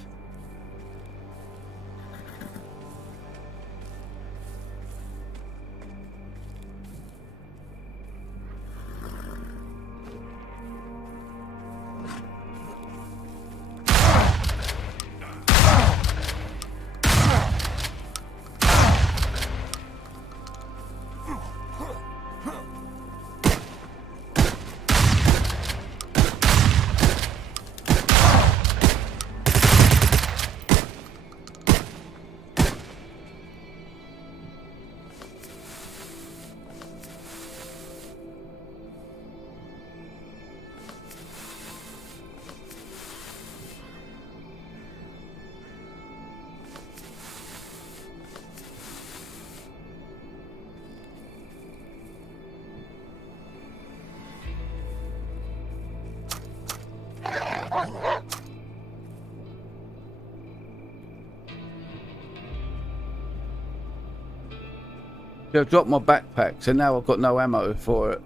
I dropped my backpack, so now I've got no ammo for it.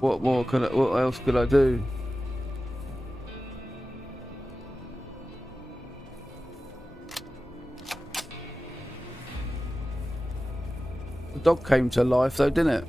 What else could I do? The dog came to life though, didn't it?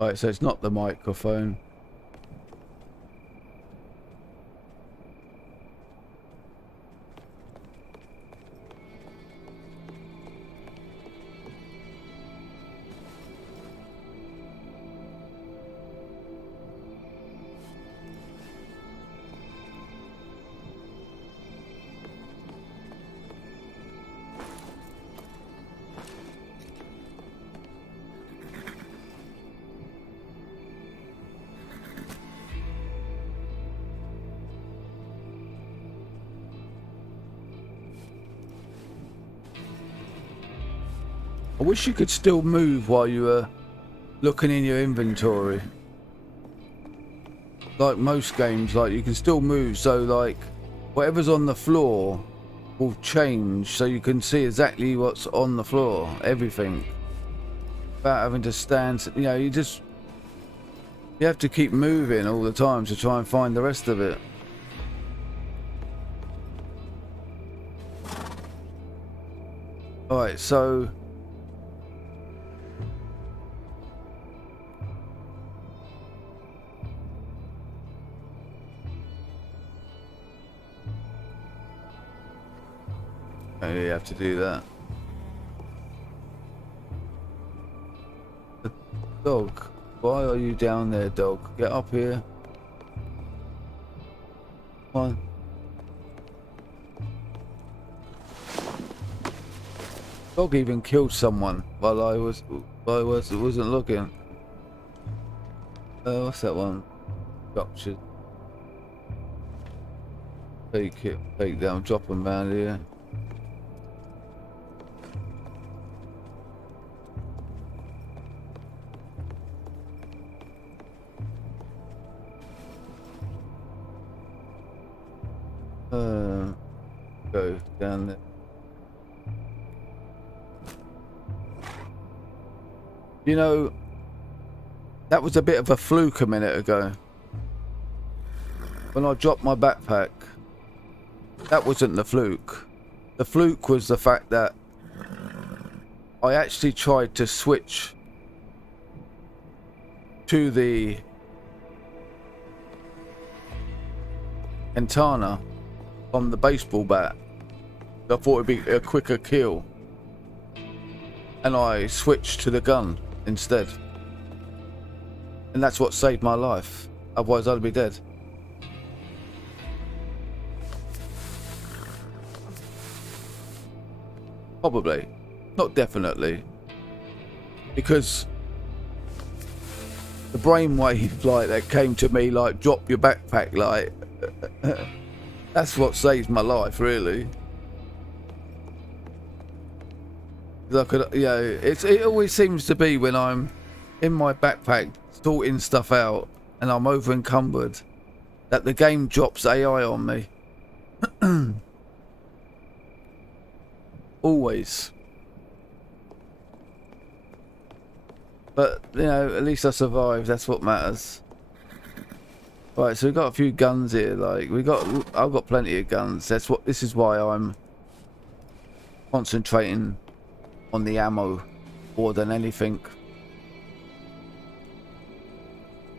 Right, so it's not the microphone. I wish you could still move while you were looking in your inventory. Like most games, like you can still move, so like whatever's on the floor will change, so you can see exactly what's on the floor, everything, without having to stand. You know, you have to keep moving all the time to try and find the rest of it. All right, so. Oh, you have to do that. The dog. Why are you down there, dog? Get up here. Come on. Dog even killed someone while I wasn't looking. What's that one? Gotcha. Take it. Take down. Drop them down here. Go down there. You know, that was a bit of a fluke a minute ago. When I dropped my backpack, that wasn't the fluke. The fluke was the fact that I actually tried to switch to the Antana on the baseball bat. I thought it'd be a quicker kill, and I switched to the gun instead, and that's what saved my life. Otherwise I'd be dead. Probably, not definitely, because the brainwave like that came to me like drop your backpack, like that's what saved my life, really. I could, you know, it always seems to be when I'm in my backpack sorting stuff out and I'm over encumbered that the game drops AI on me. Always. But you know, at least I survived. That's what matters. Right, so we've got a few guns here. Like I've got plenty of guns. This is why I'm concentrating on the ammo more than anything.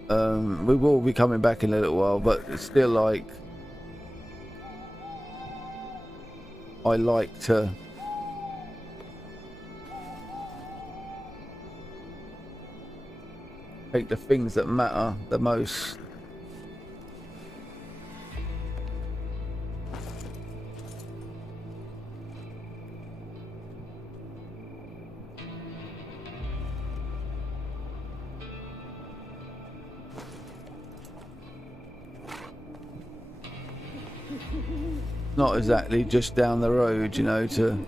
We will be coming back in a little while, but it's still like I like to take the things that matter the most. Not exactly just down the road, you know, to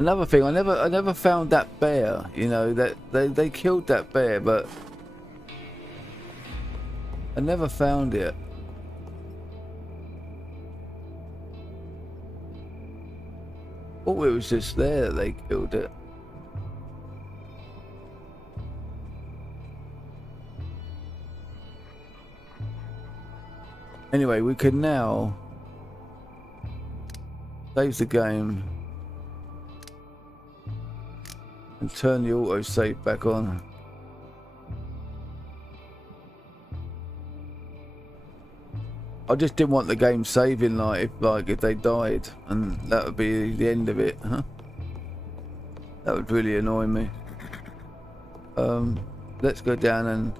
another thing. I never found that bear, you know, that they killed that bear, but I never found it. Oh, it was just there that they killed it. Anyway, we can now save the game. And turn the autosave back on. I just didn't want the game saving if they died, and that would be the end of it, huh? That would really annoy me. Let's go down and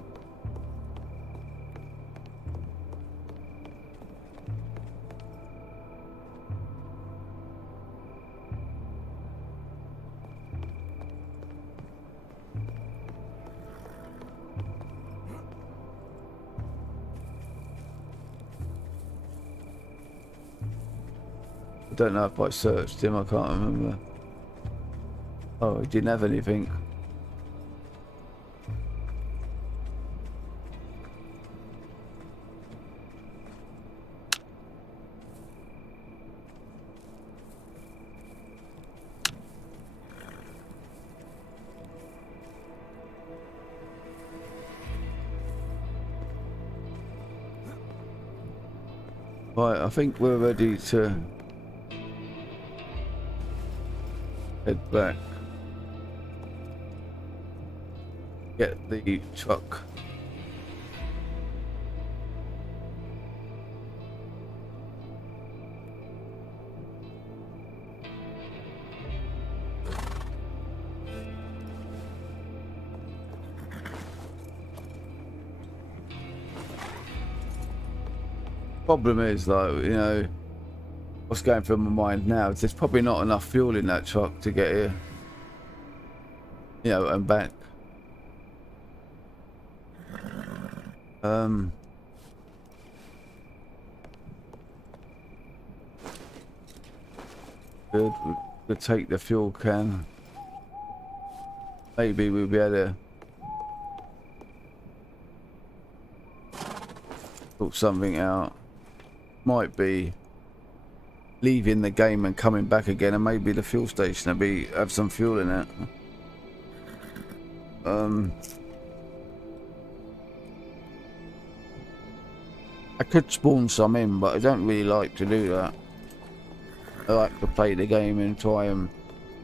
I don't know if I searched him, I can't remember. Oh, he didn't have anything. Right, I think we're ready to head back. Get the truck. Problem is, though, you know, what's going through my mind now is there's probably not enough fuel in that truck to get here, you know, and back. Good. We'll take the fuel can. Maybe we'll be able to sort something out. Might be leaving the game and coming back again, and maybe the fuel station will have some fuel in it. I could spawn some in, but I don't really like to do that. I like to play the game and try and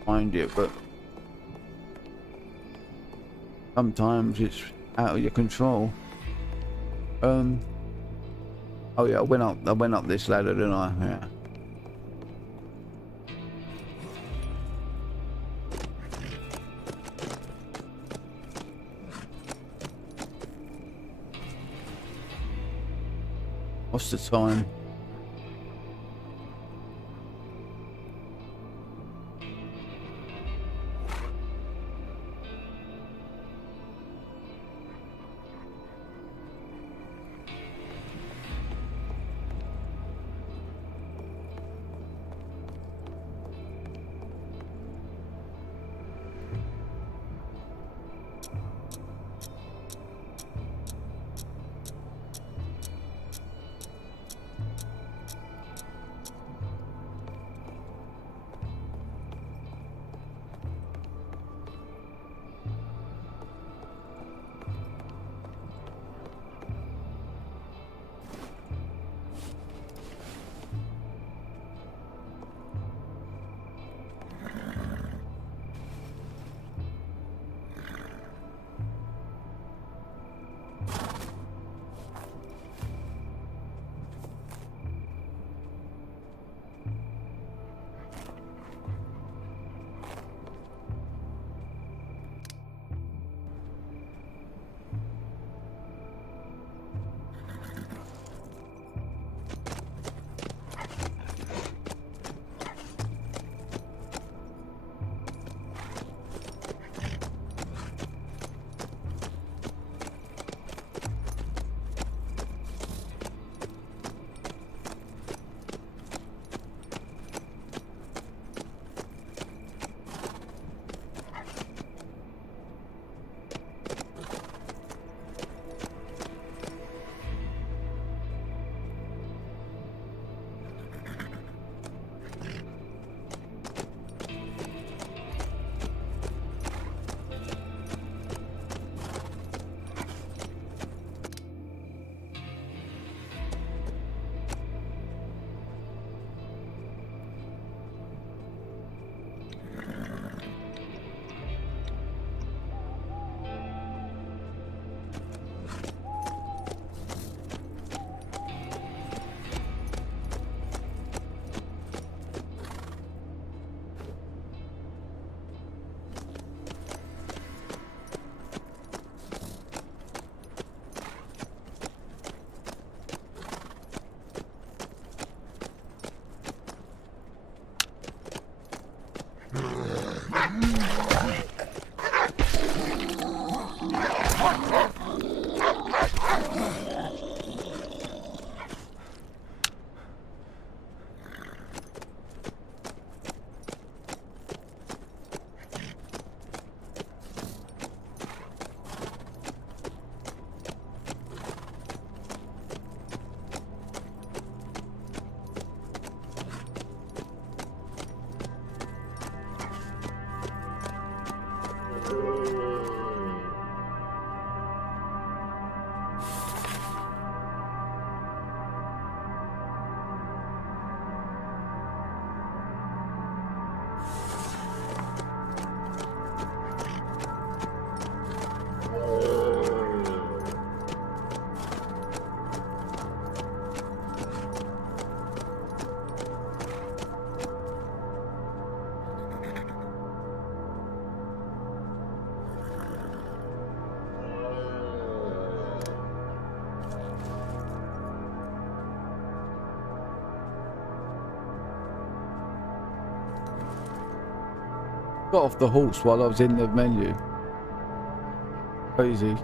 find it, but sometimes it's out of your control. Oh yeah, I went up this ladder, didn't I? Yeah. What's the time? Got off the horse while I was in the menu. Crazy.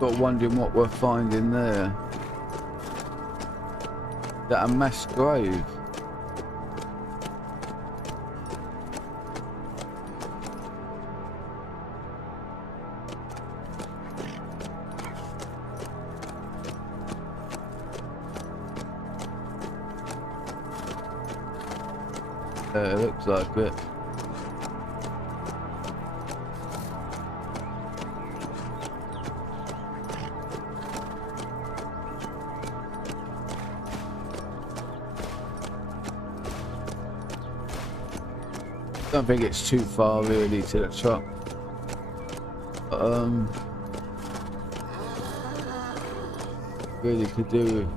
Got wondering what we're finding there. Is that a mass grave? It looks like it. I don't think it's too far really to the truck. Really could do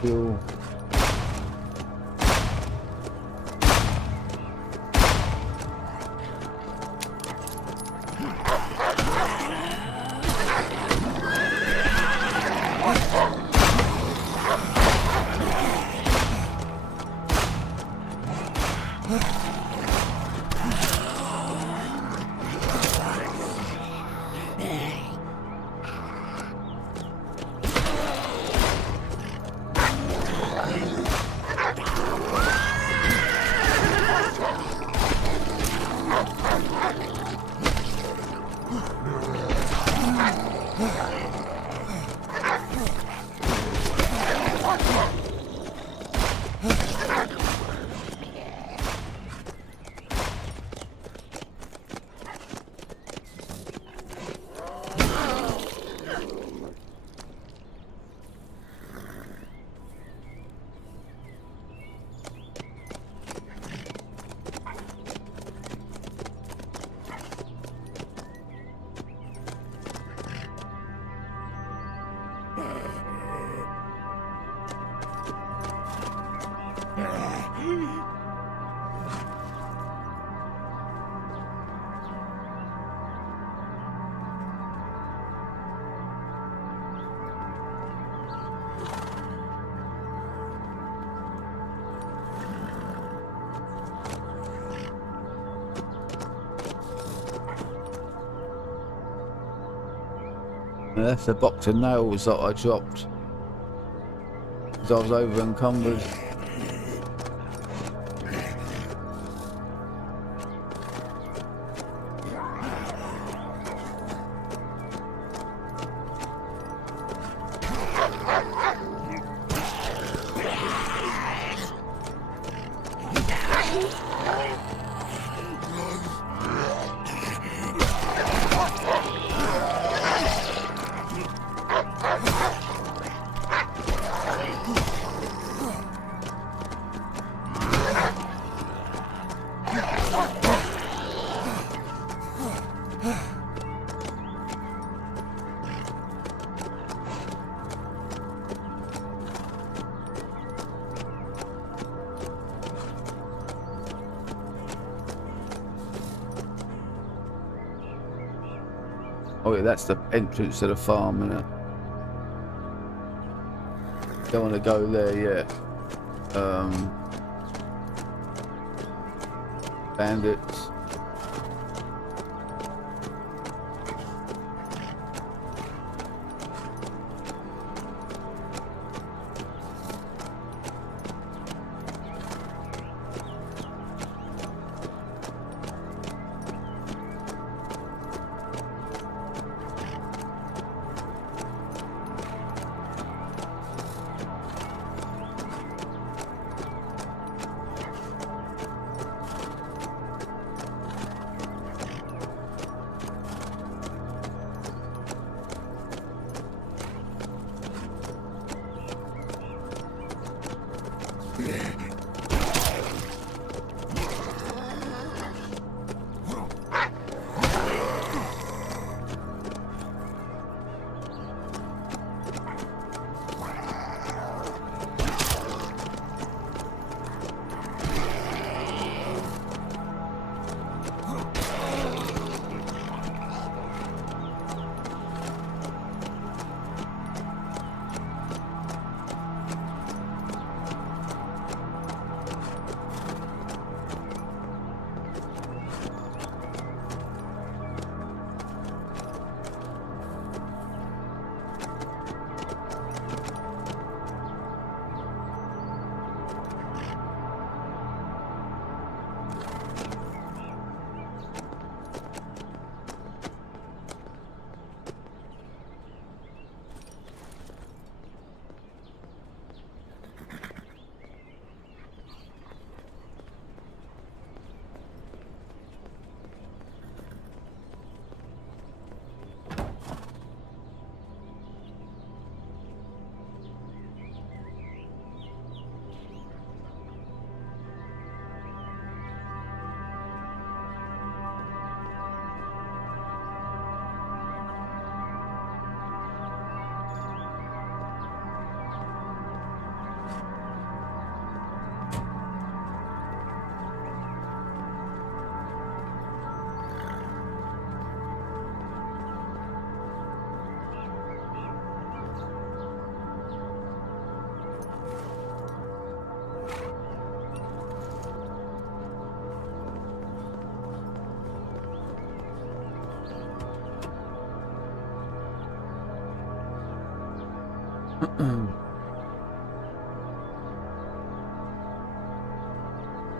fuel. That's a box of nails that I dropped because I was over encumbered. Oh yeah, that's the entrance to the farm, isn't it? Don't want to go there yet. Bandits.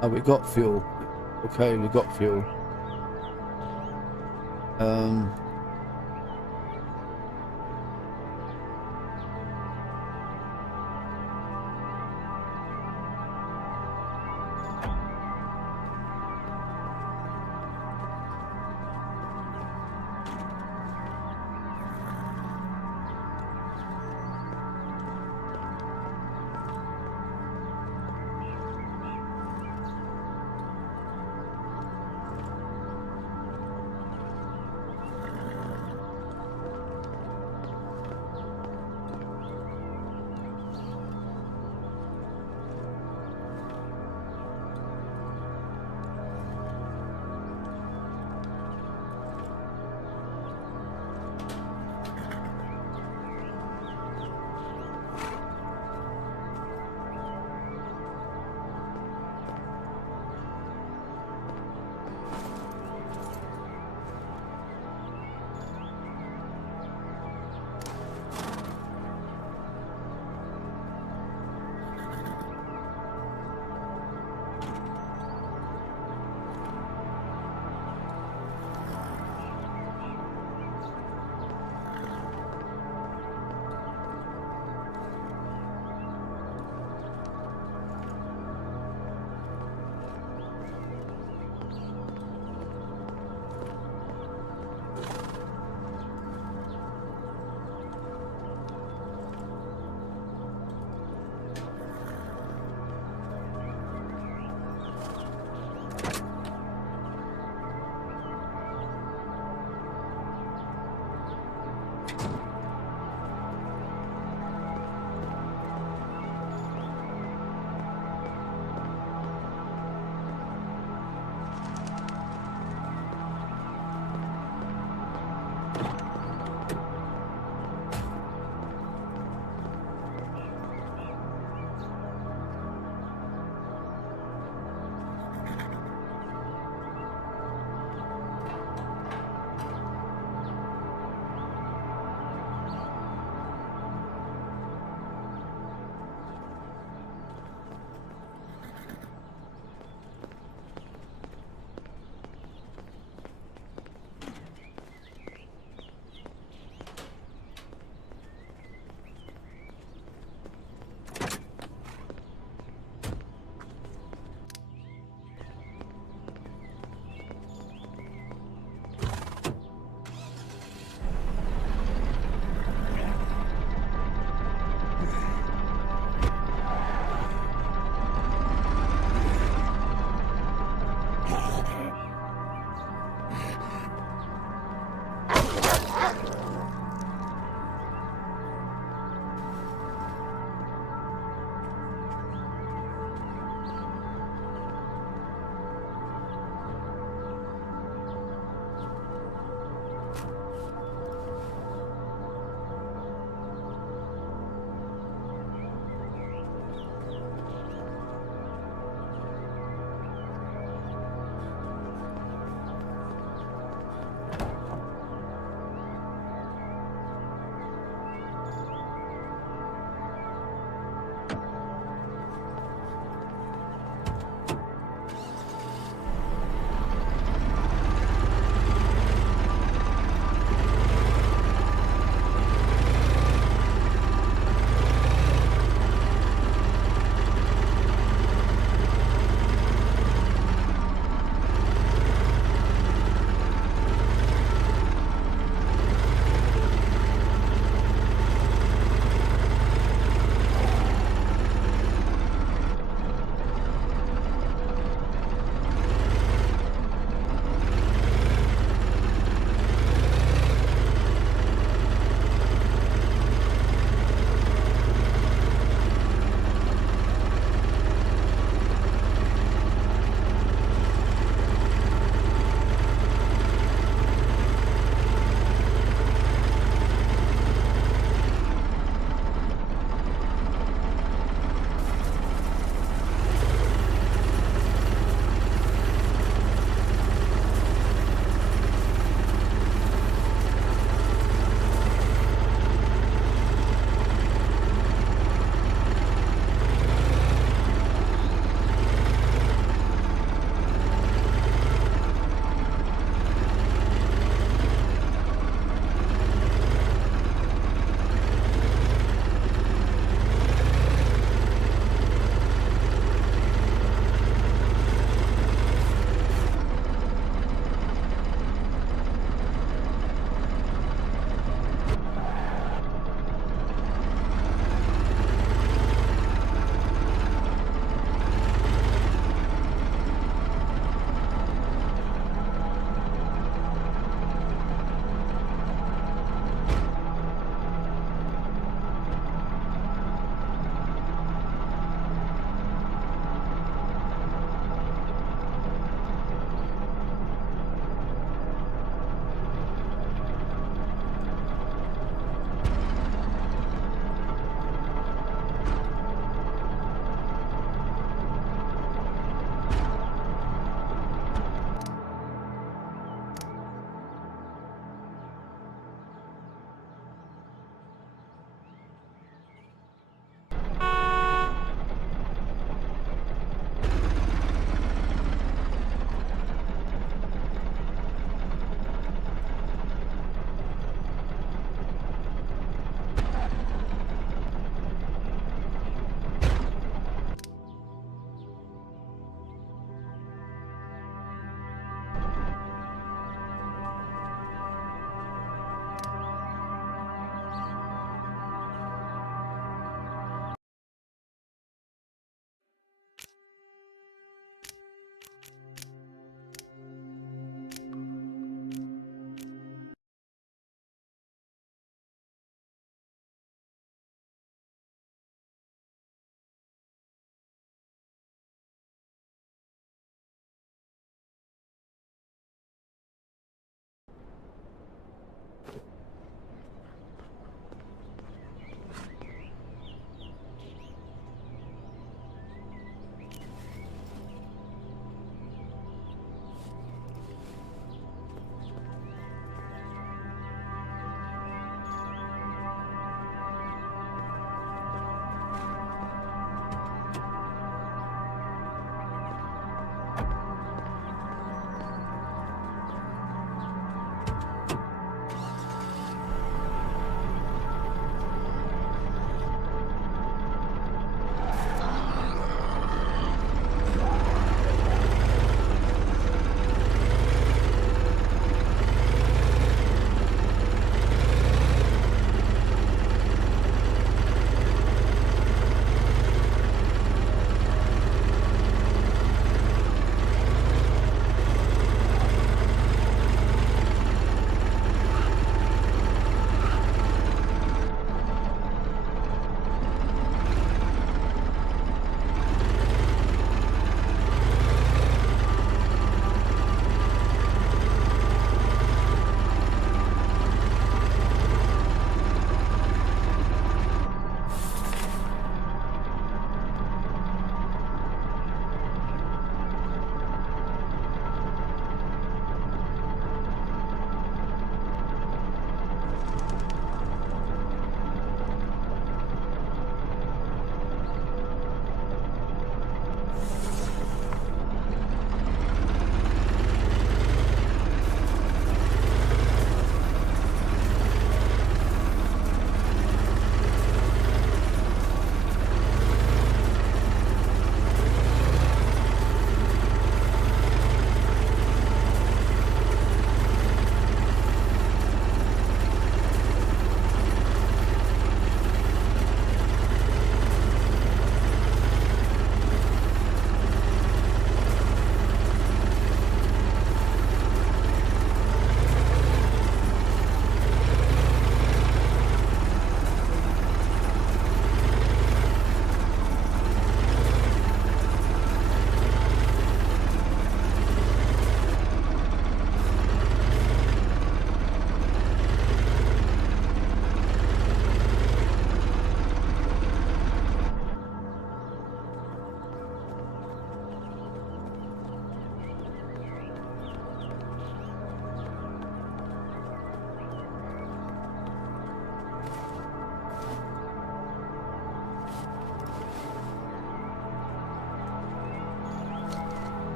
Oh, we got fuel. Okay, we got fuel.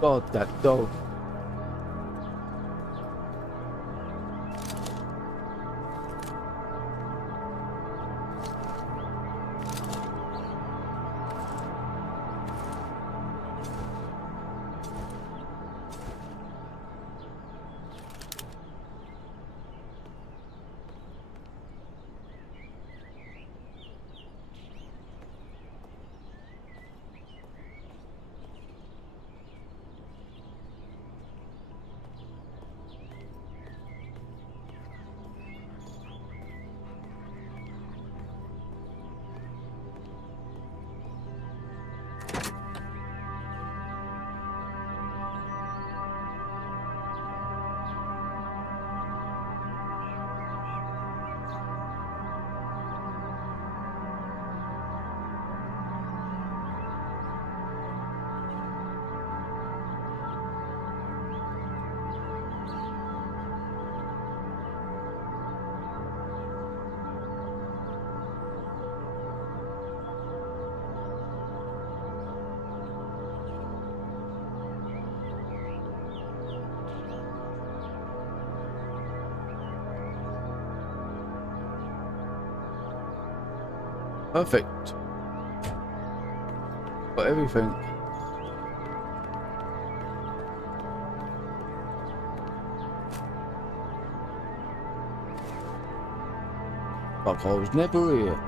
God, that dog. Perfect. Got everything. Like I was never here.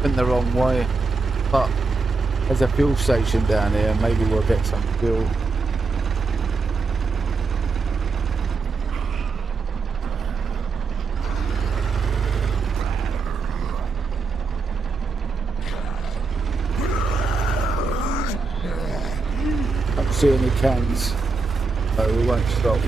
Been the wrong way, but there's a fuel station down here. Maybe we'll get some fuel. Don't see any cans, so we won't stop.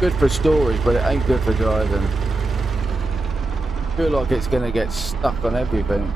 Good for storage, but it ain't good for driving. I feel like it's gonna get stuck on everything.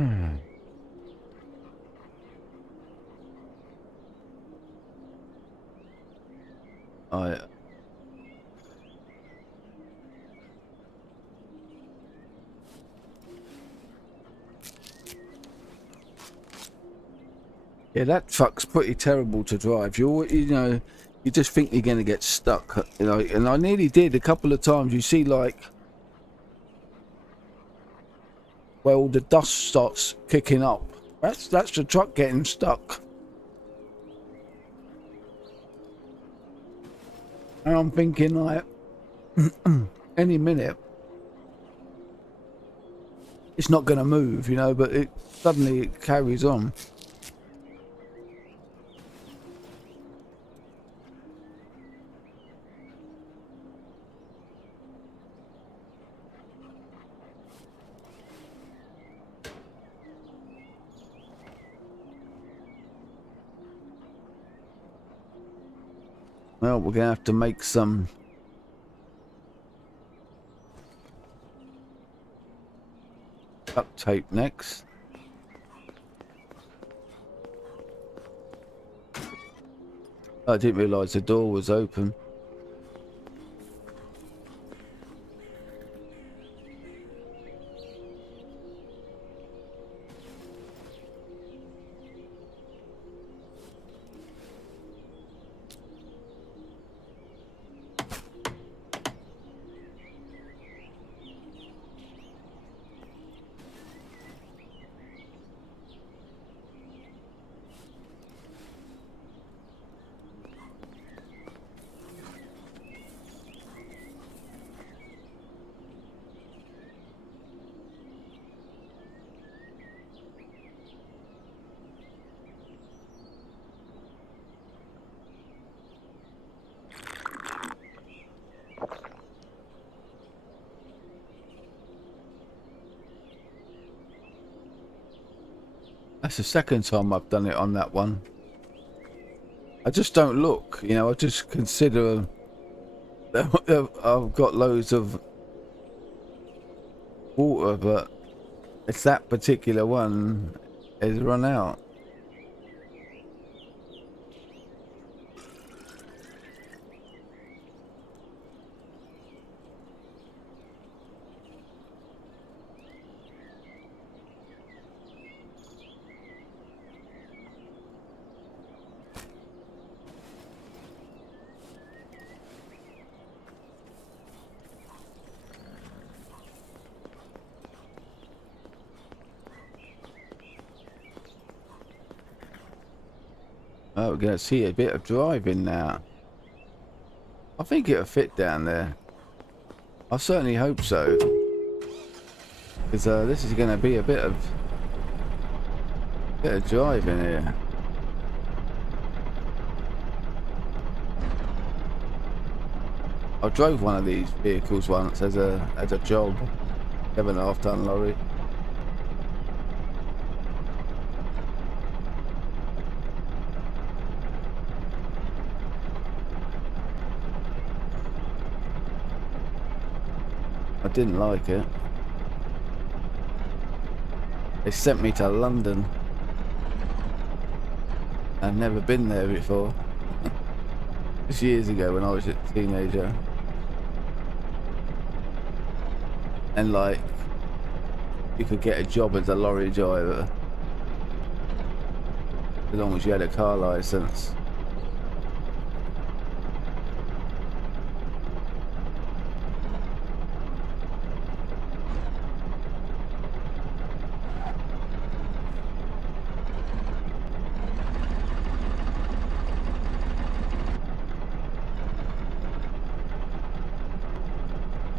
I Yeah, that truck's pretty terrible to drive. You know, you just think you're going to get stuck, you know, and I nearly did a couple of times. You see, like, well, the dust starts kicking up. That's the truck getting stuck. And I'm thinking, like, any minute, it's not going to move, you know, but it suddenly it carries on. Well, we're going to have to make some duct tape next. I didn't realise the door was open. That's the second time I've done it on that one. I just don't look, you know, I just consider I've got loads of water, but it's that particular one has run out. Oh, we're going to see a bit of driving now. I think it'll fit down there. I certainly hope so. Because this is going to be a bit of driving here. I drove one of these vehicles once as a job. 7.5 ton lorry. I didn't like it. They sent me to London. I'd never been there before. This years ago when I was a teenager. And like, you could get a job as a lorry driver as long as you had a car license.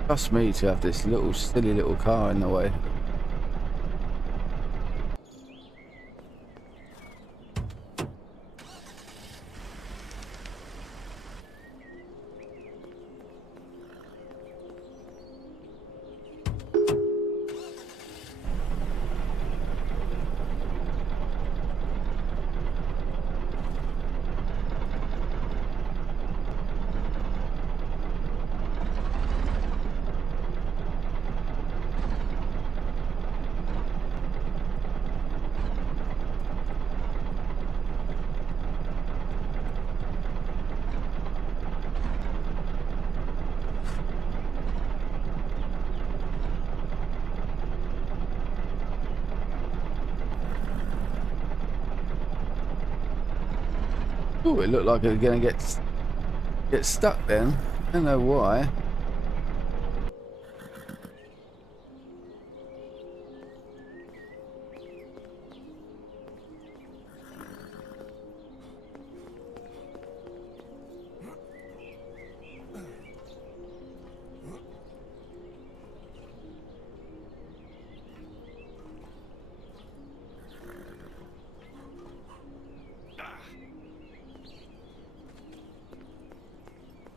Trust me to have this little silly little car in the way. Oh, it looked like it was going to get stuck then. I don't know why.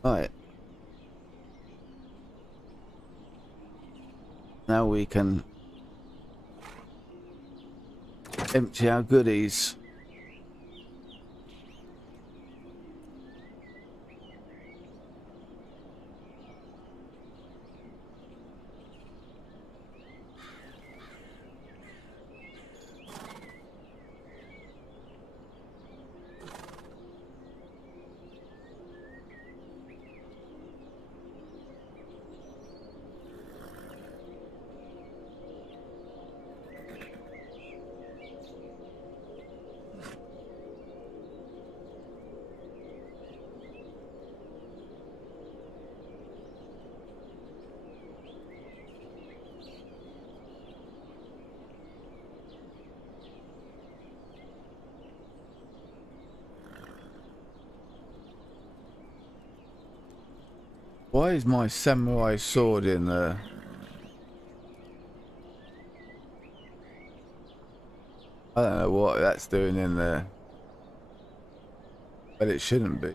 Right. Now we can empty our goodies. Why is my samurai sword in there? I don't know what that's doing in there. But it shouldn't be.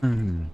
Hmm.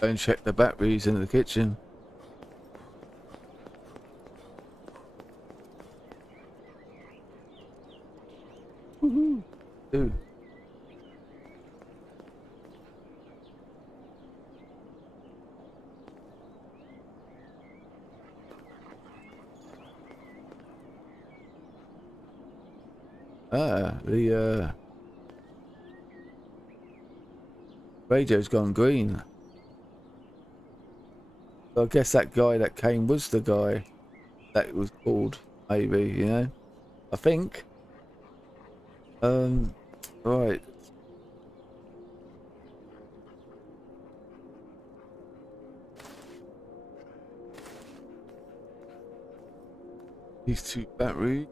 Go and check the batteries in the kitchen. Woohoo! Dude. Ah, the radio's gone green. So I guess that guy that came was the guy that was called, maybe, you know? I think. Right. These two batteries.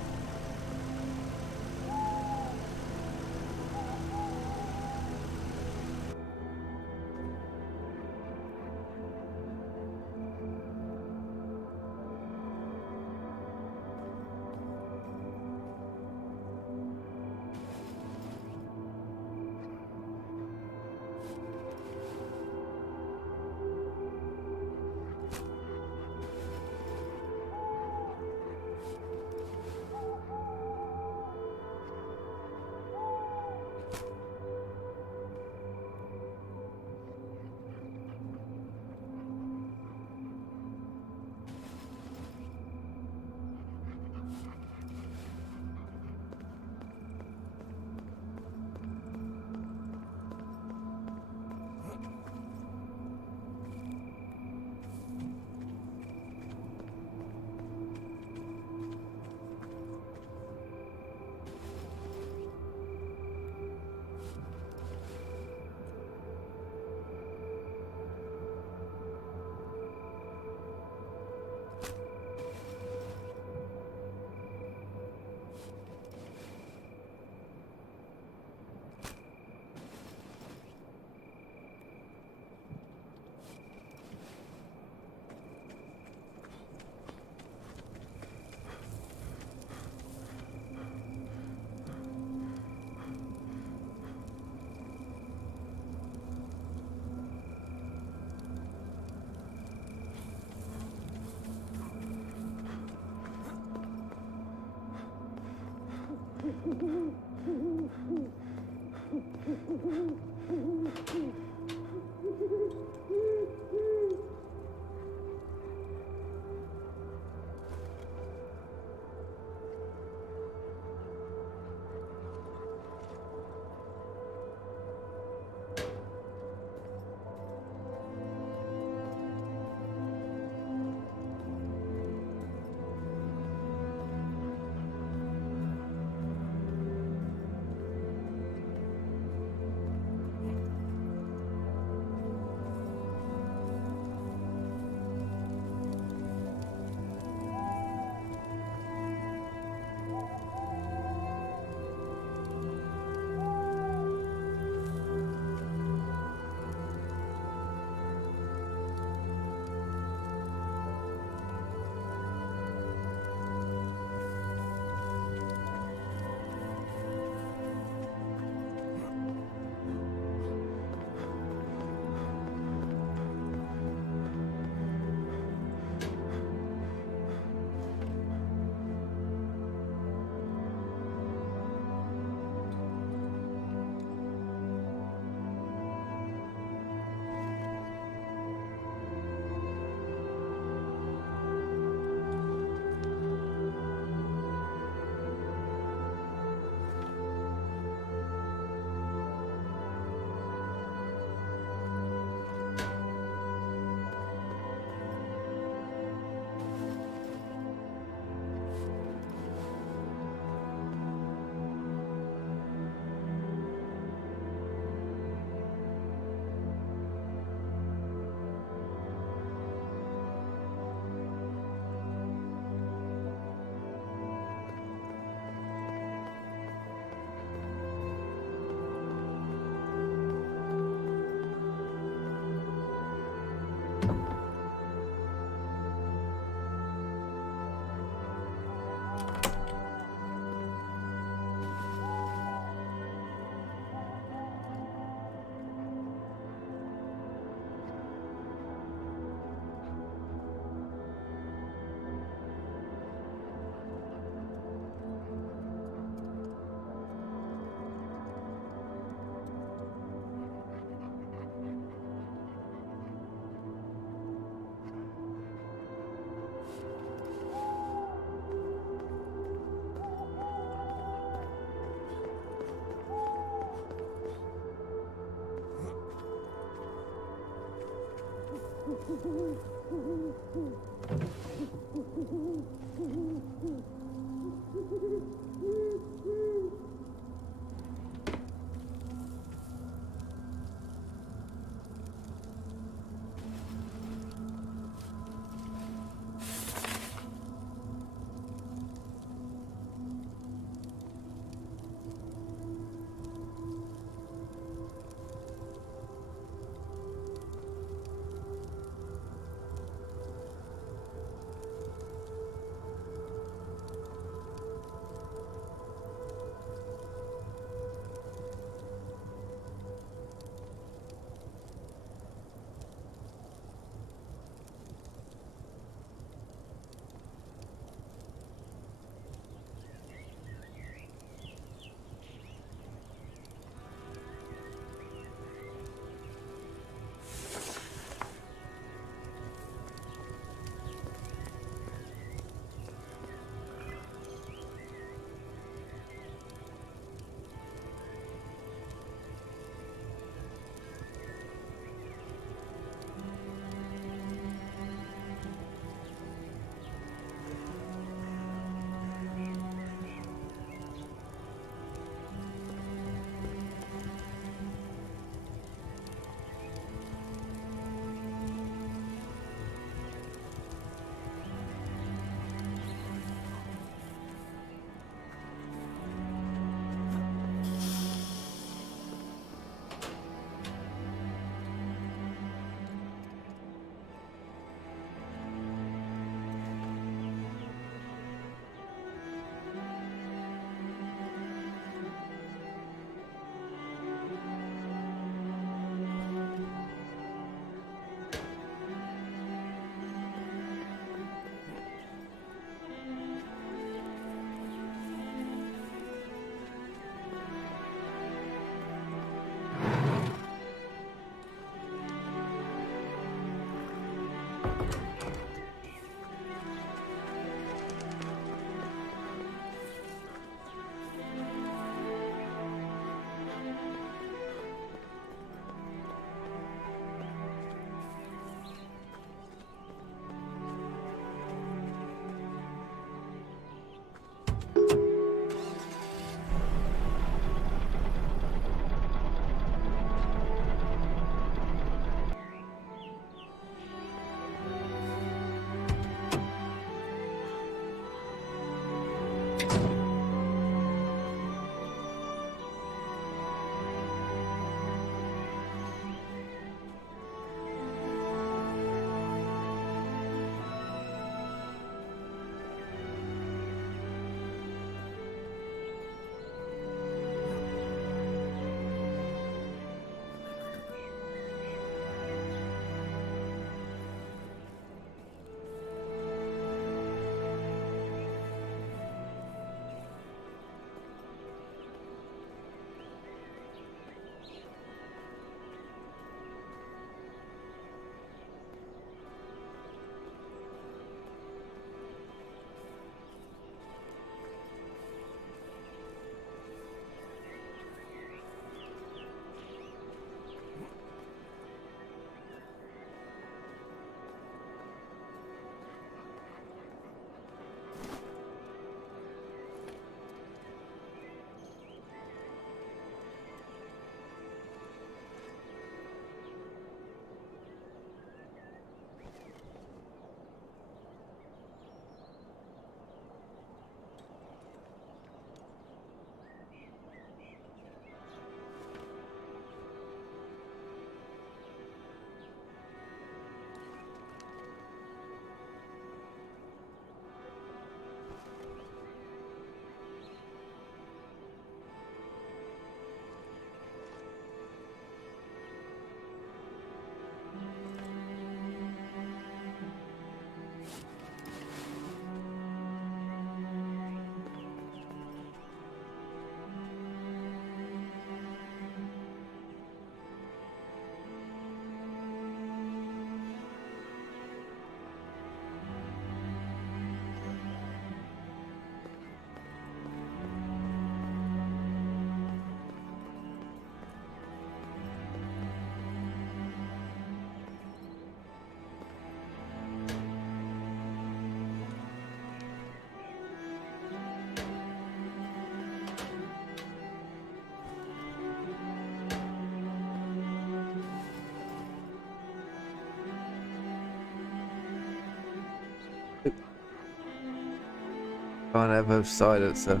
Can't have a silencer.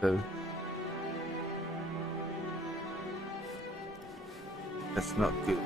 So that's not good.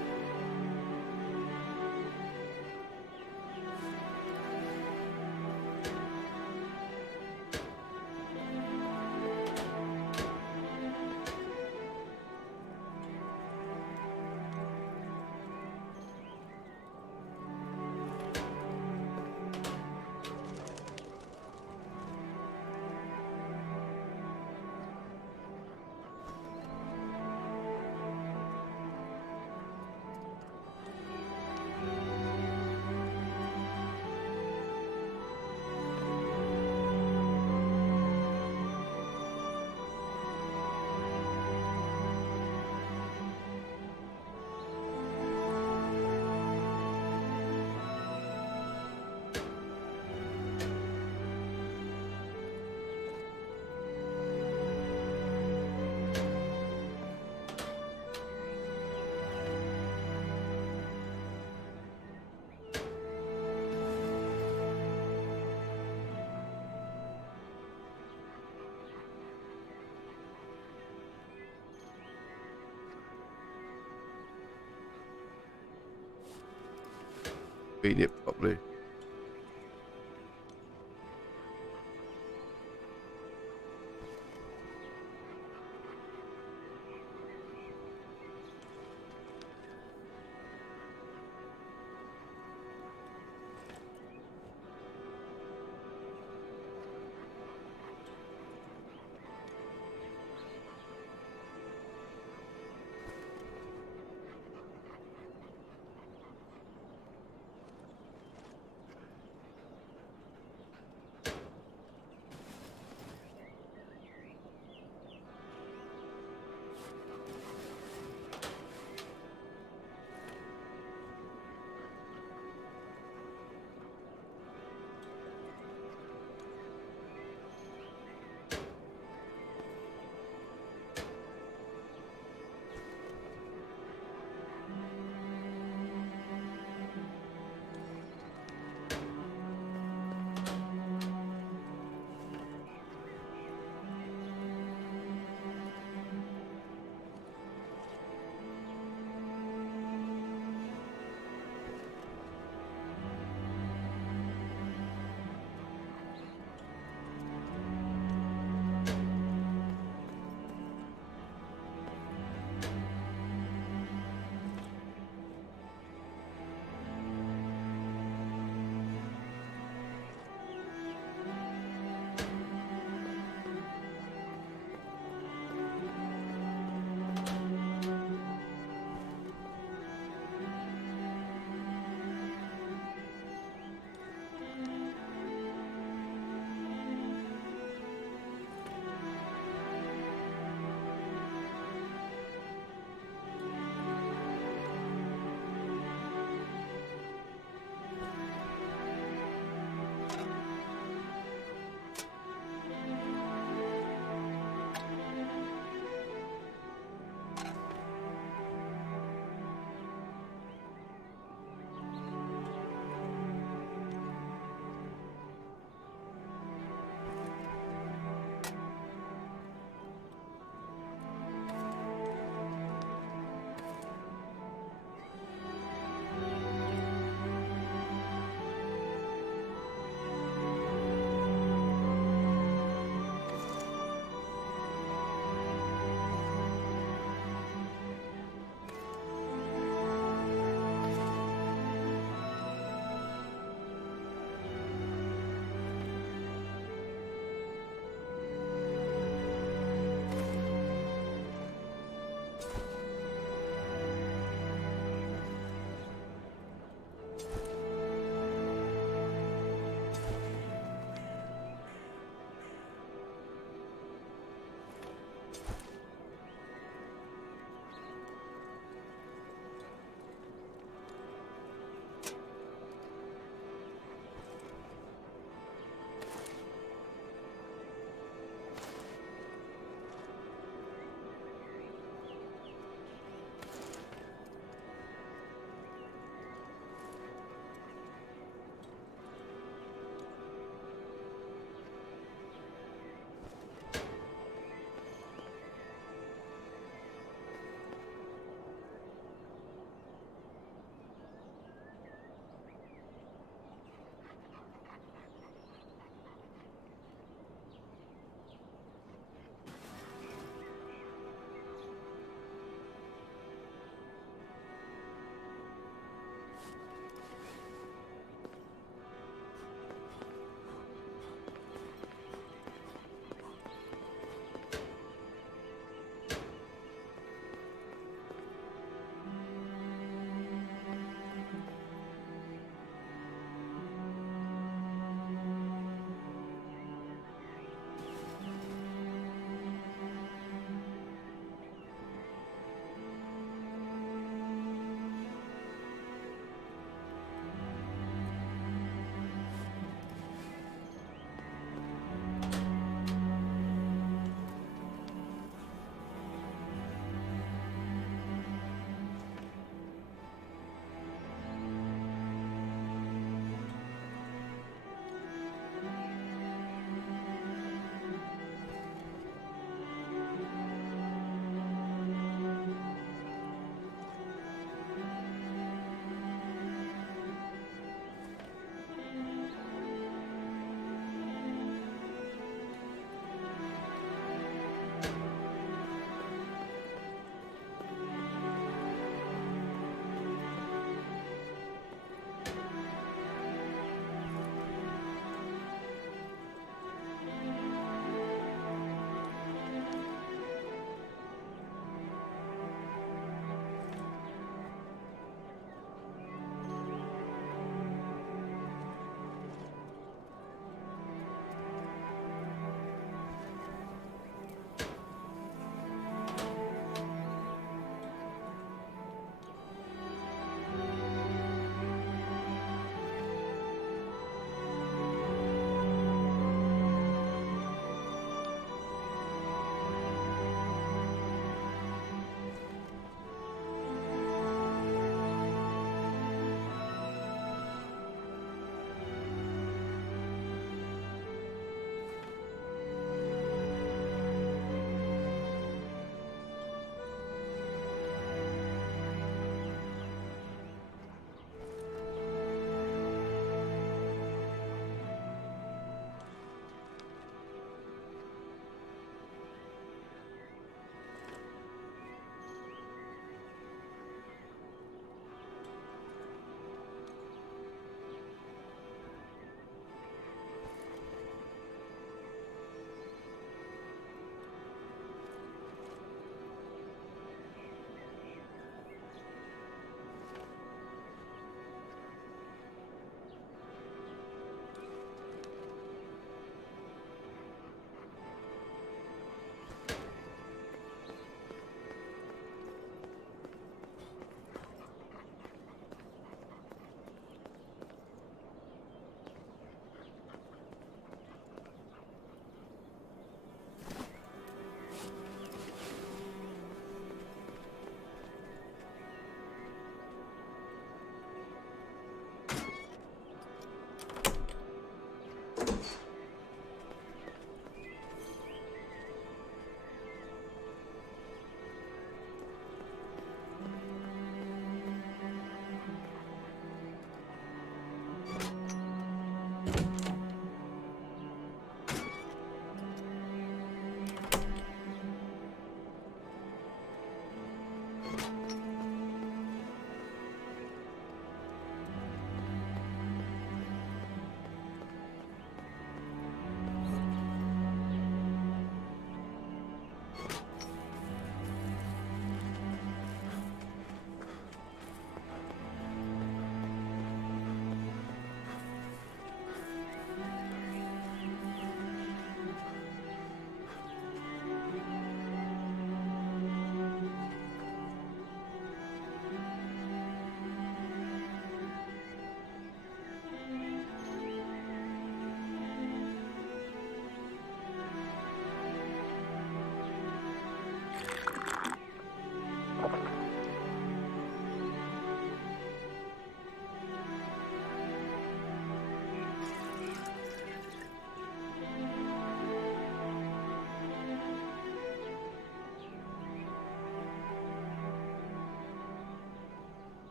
Read it properly.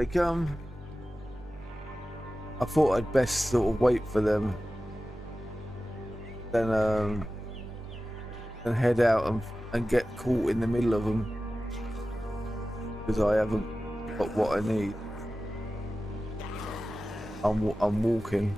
They come. I thought I'd best sort of wait for them, then head out and get caught in the middle of them because I haven't got what I need. I'm walking.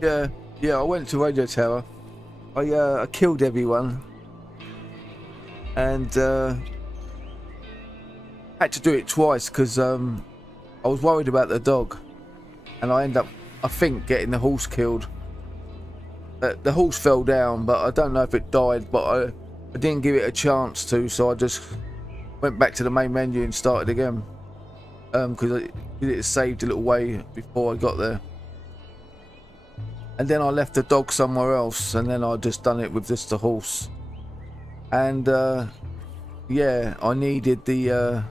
Yeah, yeah, I went to Radio Tower. I killed everyone. And had to do it twice because I was worried about the dog. And I ended up, I think, getting the horse killed. The horse fell down, but I don't know if it died, but I didn't give it a chance to, so I just went back to the main menu and started again. Because it saved a little way before I got there. And then I left the dog somewhere else, and then I just done it with just the horse. And yeah, I needed the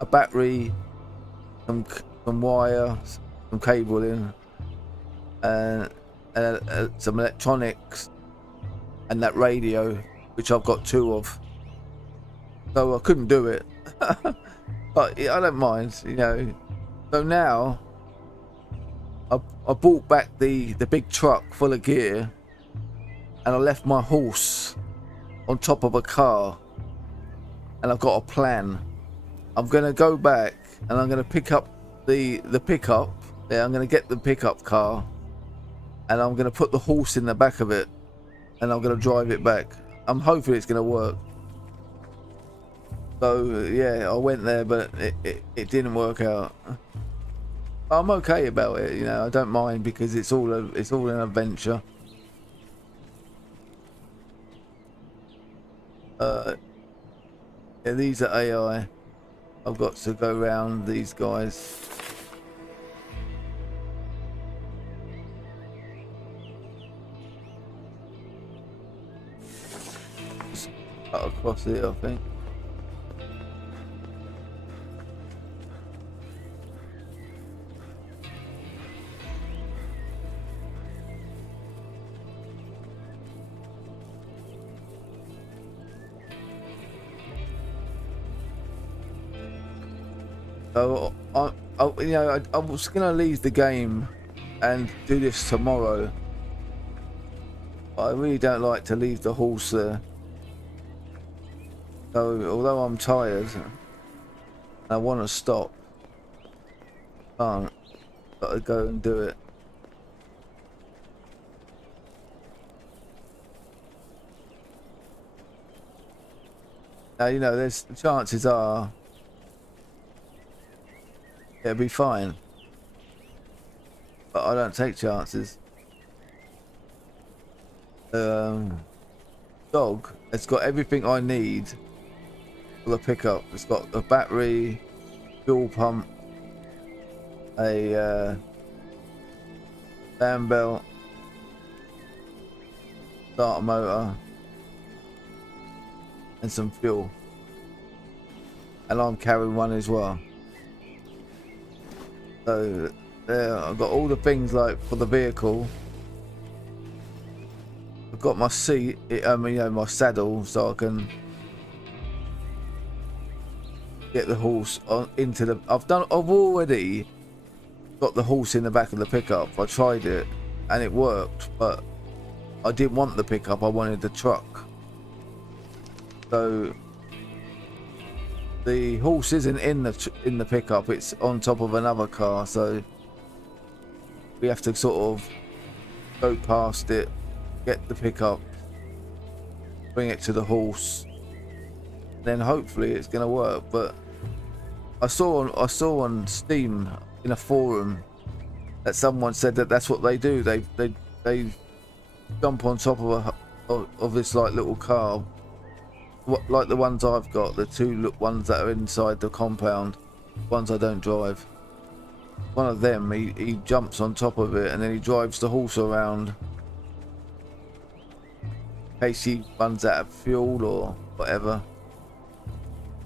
a battery, some wire, some cabling, and some electronics, and that radio, which I've got 2 of. So I couldn't do it, but I don't mind, you know. So now I brought back the big truck full of gear, and I left my horse on top of a car, and I've got a plan. I'm gonna go back and I'm gonna pick up the pickup. Yeah, I'm gonna get the pickup car, and I'm gonna put the horse in the back of it, and I'm gonna drive it back. I'm hoping it's gonna work. So yeah, I went there, but it didn't work out. I'm okay about it, you know. I don't mind because it's all an adventure. Yeah, these are AI. I've got to go around these guys. Just cut across here, I think. So I was gonna leave the game and do this tomorrow, but I really don't like to leave the horse there. So although I'm tired, I want to stop. Can't. Gotta go and do it. Now there's chances are it'll be fine, but I don't take chances. Dog has got everything I need for the pickup. It's got a battery, fuel pump, a fan belt, starter motor, and some fuel. And I'm carrying one as well. So there, I've got all the things like for the vehicle. I've got my seat, my saddle, so I can get the horse on into the. I've already got the horse in the back of the pickup. I tried it and it worked, but I didn't want the pickup. I wanted the truck. So the horse isn't in the pickup. It's on top of another car. So we have to sort of go past it, get the pickup, bring it to the horse, then hopefully it's gonna work. But I saw on Steam in a forum that someone said that that's what they do. They jump on top of this like little car, like the ones I've got, the two ones that are inside the compound, ones I don't drive. One of them, he jumps on top of it and then he drives the horse around in case he runs out of fuel or whatever,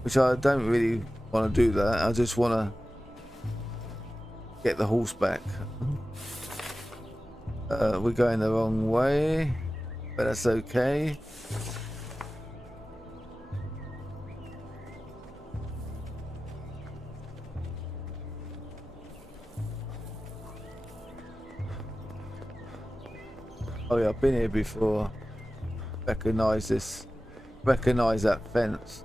which I don't really want to do that. I just want to get the horse back. We're going the wrong way, but that's okay. Oh yeah, I've been here before. Recognize this. Recognize that fence.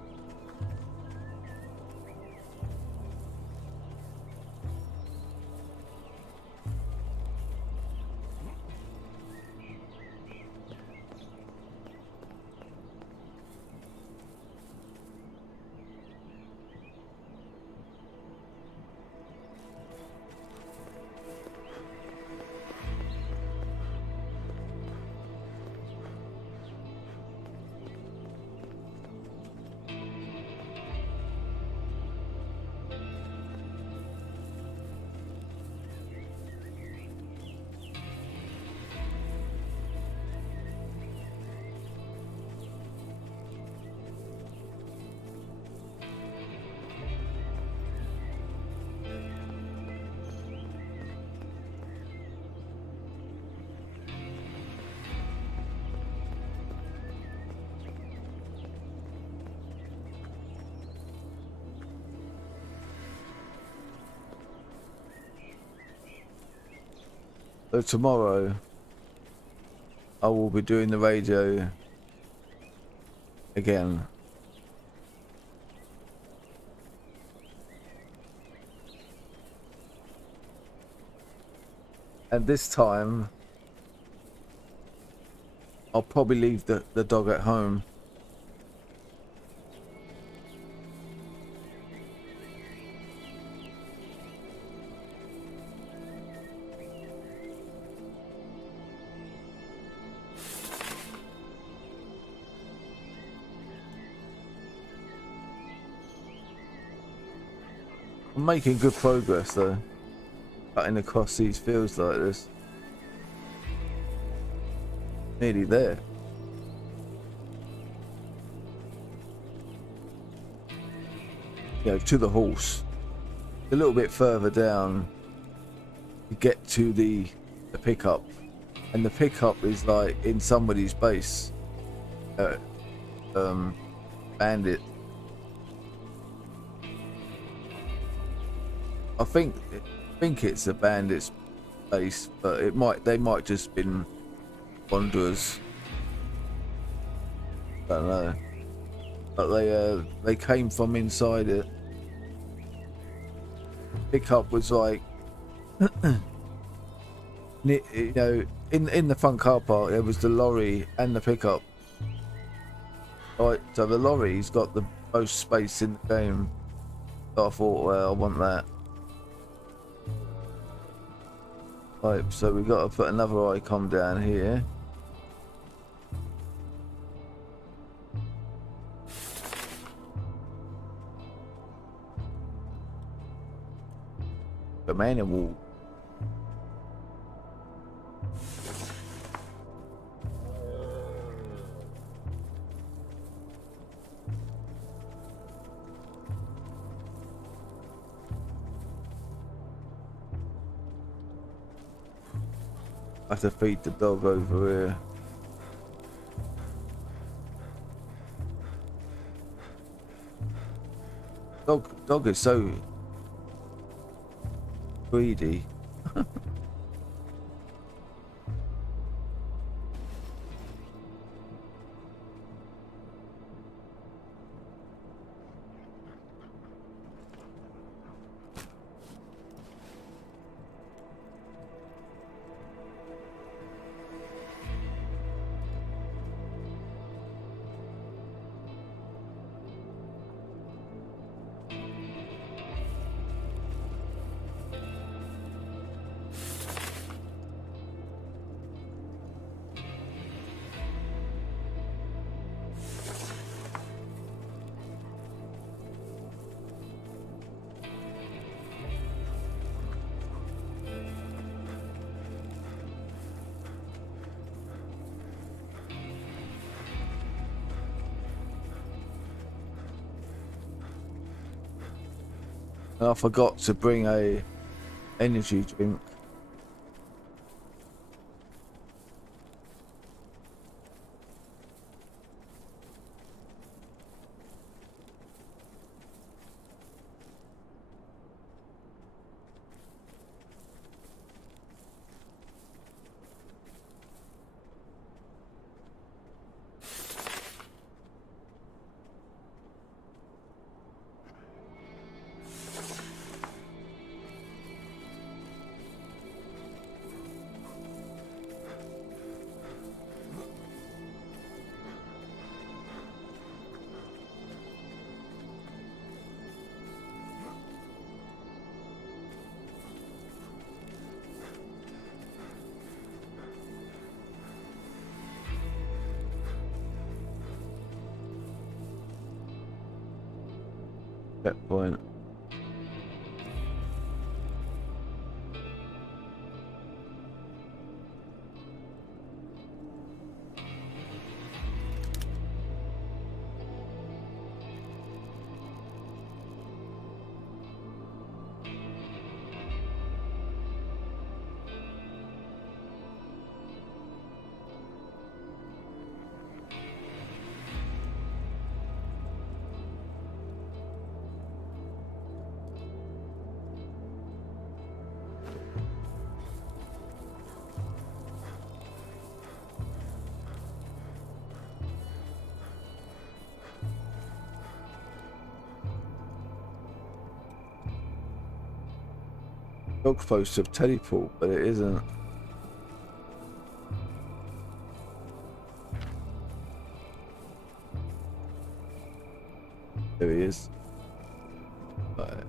So tomorrow I will be doing the radio again. And this time I'll probably leave the dog at home. I'm making good progress though, cutting across these fields like this. Nearly there. To the horse. A little bit further down, you get to the pickup, and the pickup is like in somebody's base. Bandit. think it's a bandit's base, but they might just been wanderers. Don't know. But they came from inside it. Pickup was like, you know, in the front car park there was the lorry and the pickup. Right, so the lorry's got the most space in the game. So I thought, well, I want that. Right, so we got to put another icon down here. The man wall. I have to feed the dog over here. Dog is so greedy. And I forgot to bring a energy drink. Checkpoint. Dog's supposed to teleport, but it isn't. There he is. Right.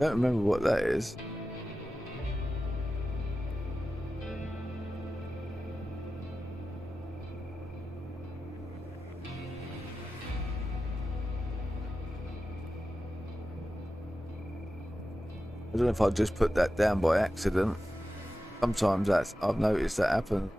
Don't remember what that is. I don't know if I just put that down by accident. Sometimes I've noticed that happen.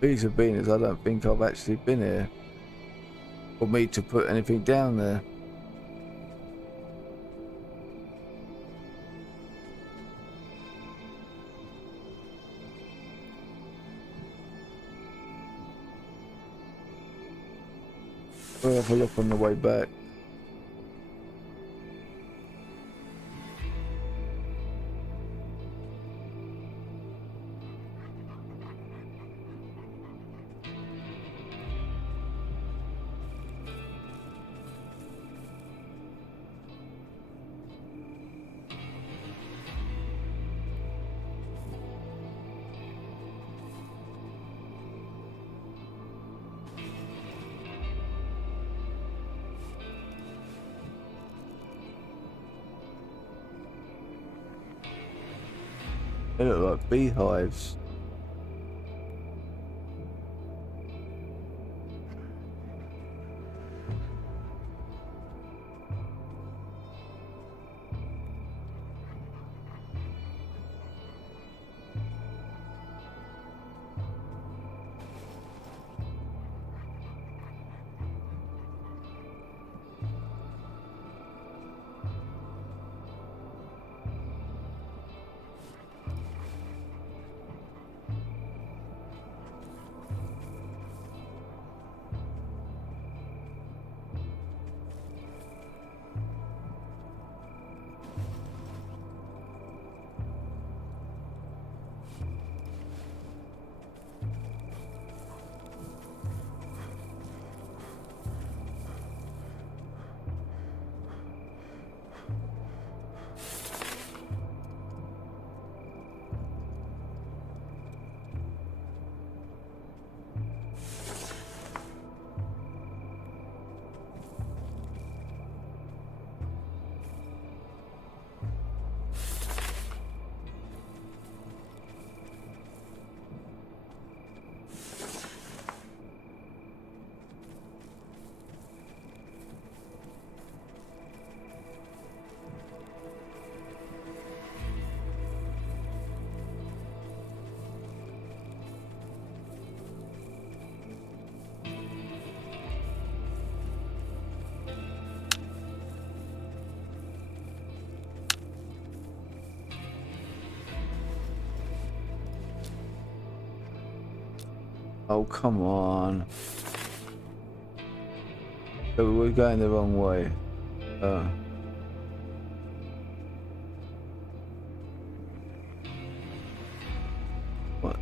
Reason being is I don't think I've actually been here for me to put anything down there. We'll have a look on the way back. They look like beehives. Oh, come on. So we're going the wrong way. What?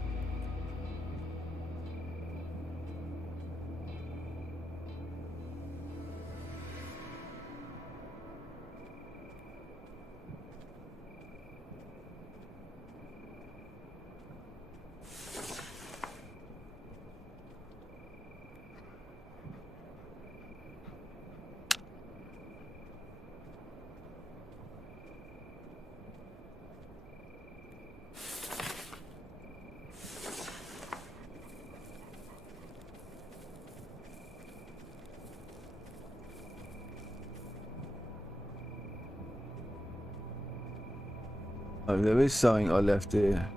Oh, there is something I left here.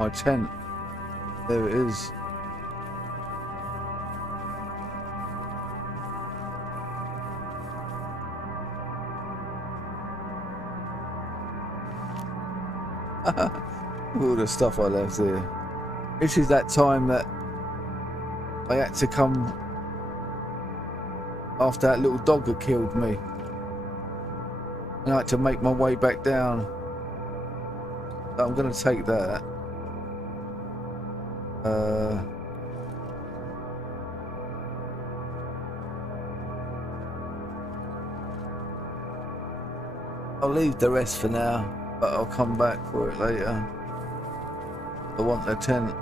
My tent. There it is. All the stuff I left here. This is that time that I had to come after that little dog had killed me. I like to make my way back down. So I'm going to take that. I'll leave the rest for now, but I'll come back for it later. I want the tent.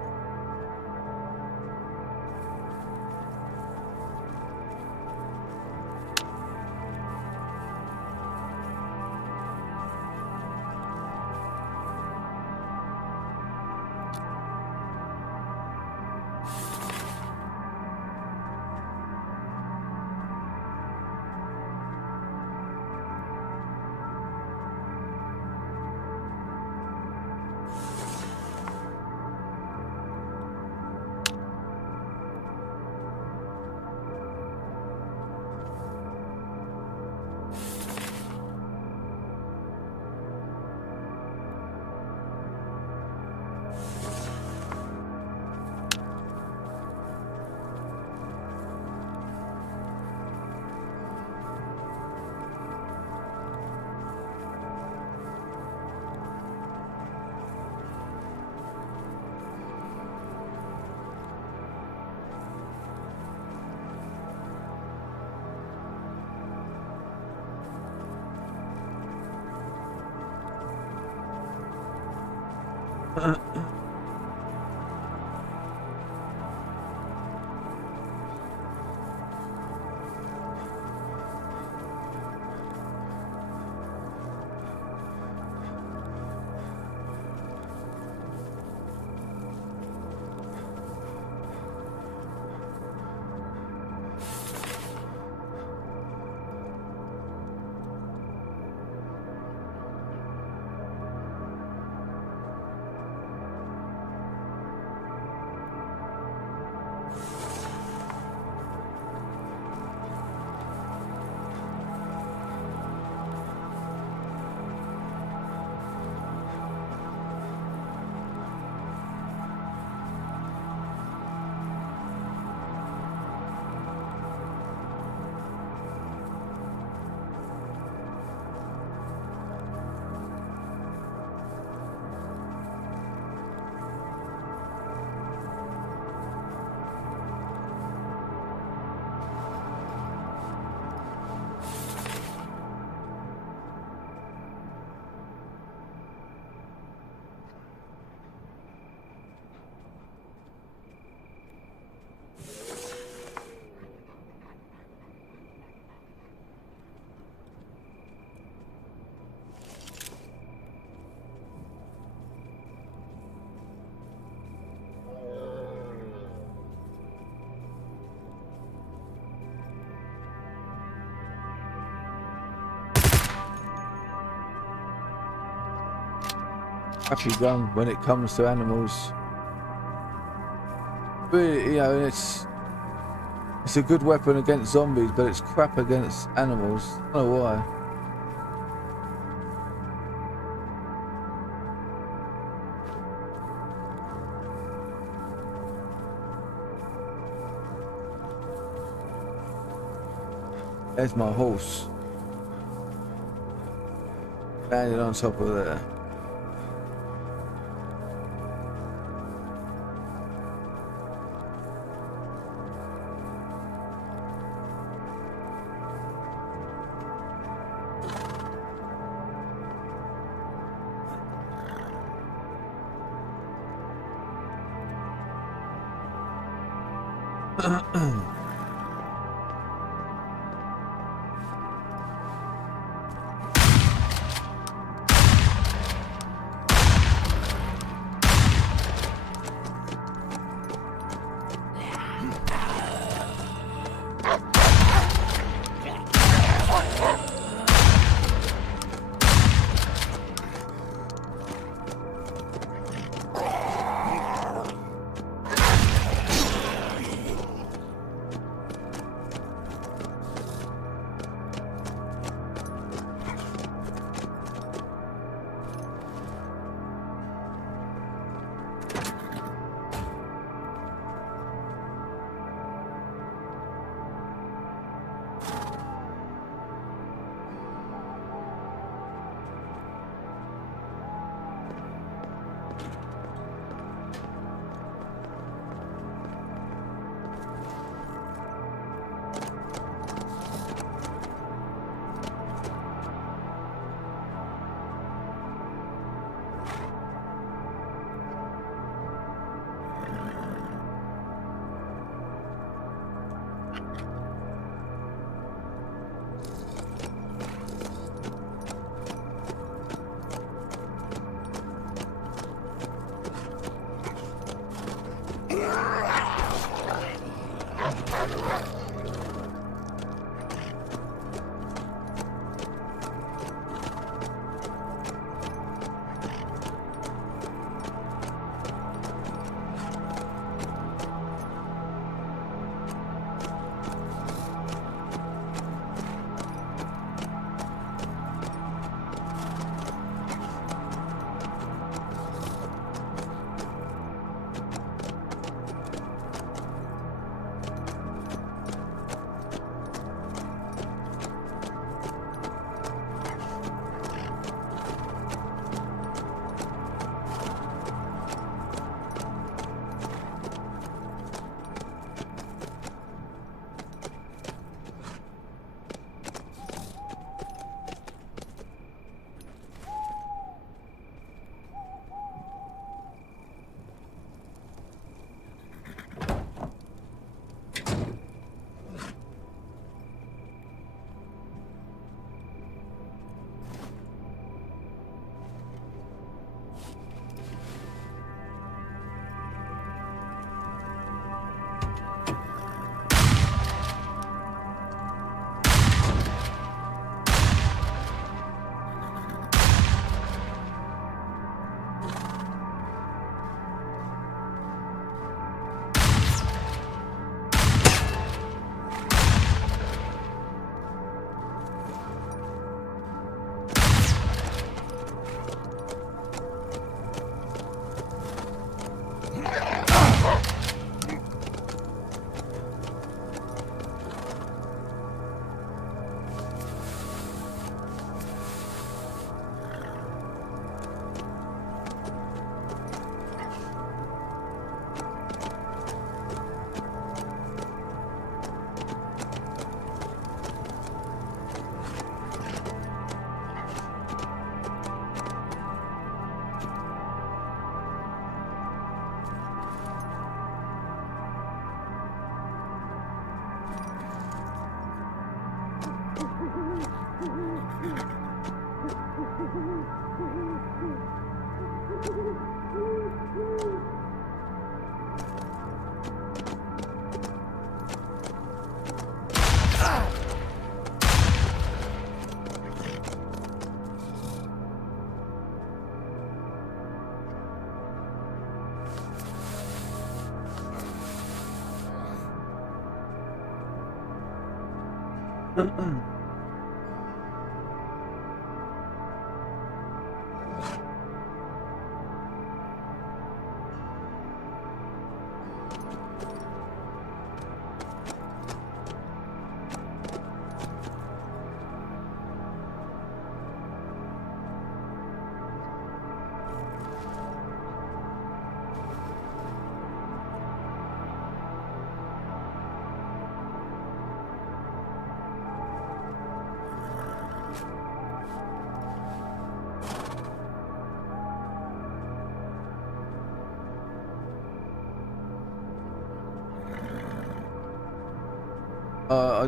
Crappy gun when it comes to animals. Really, you know, it's a good weapon against zombies, but it's crap against animals. I don't know why. There's my horse. Standing on top of there.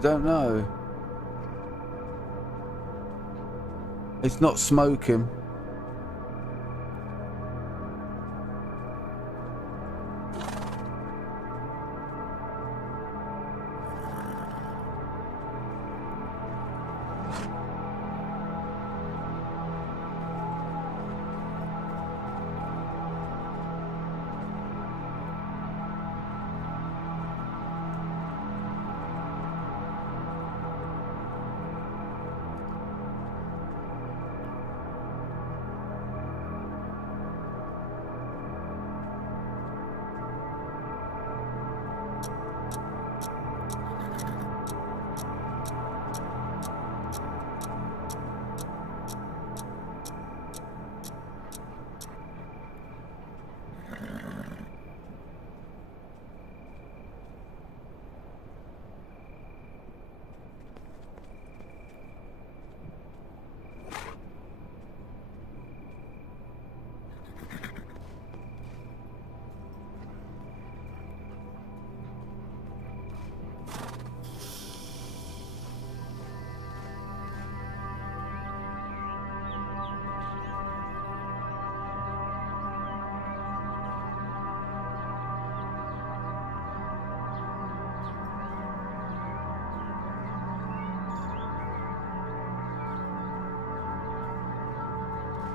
I don't know. It's not smoking.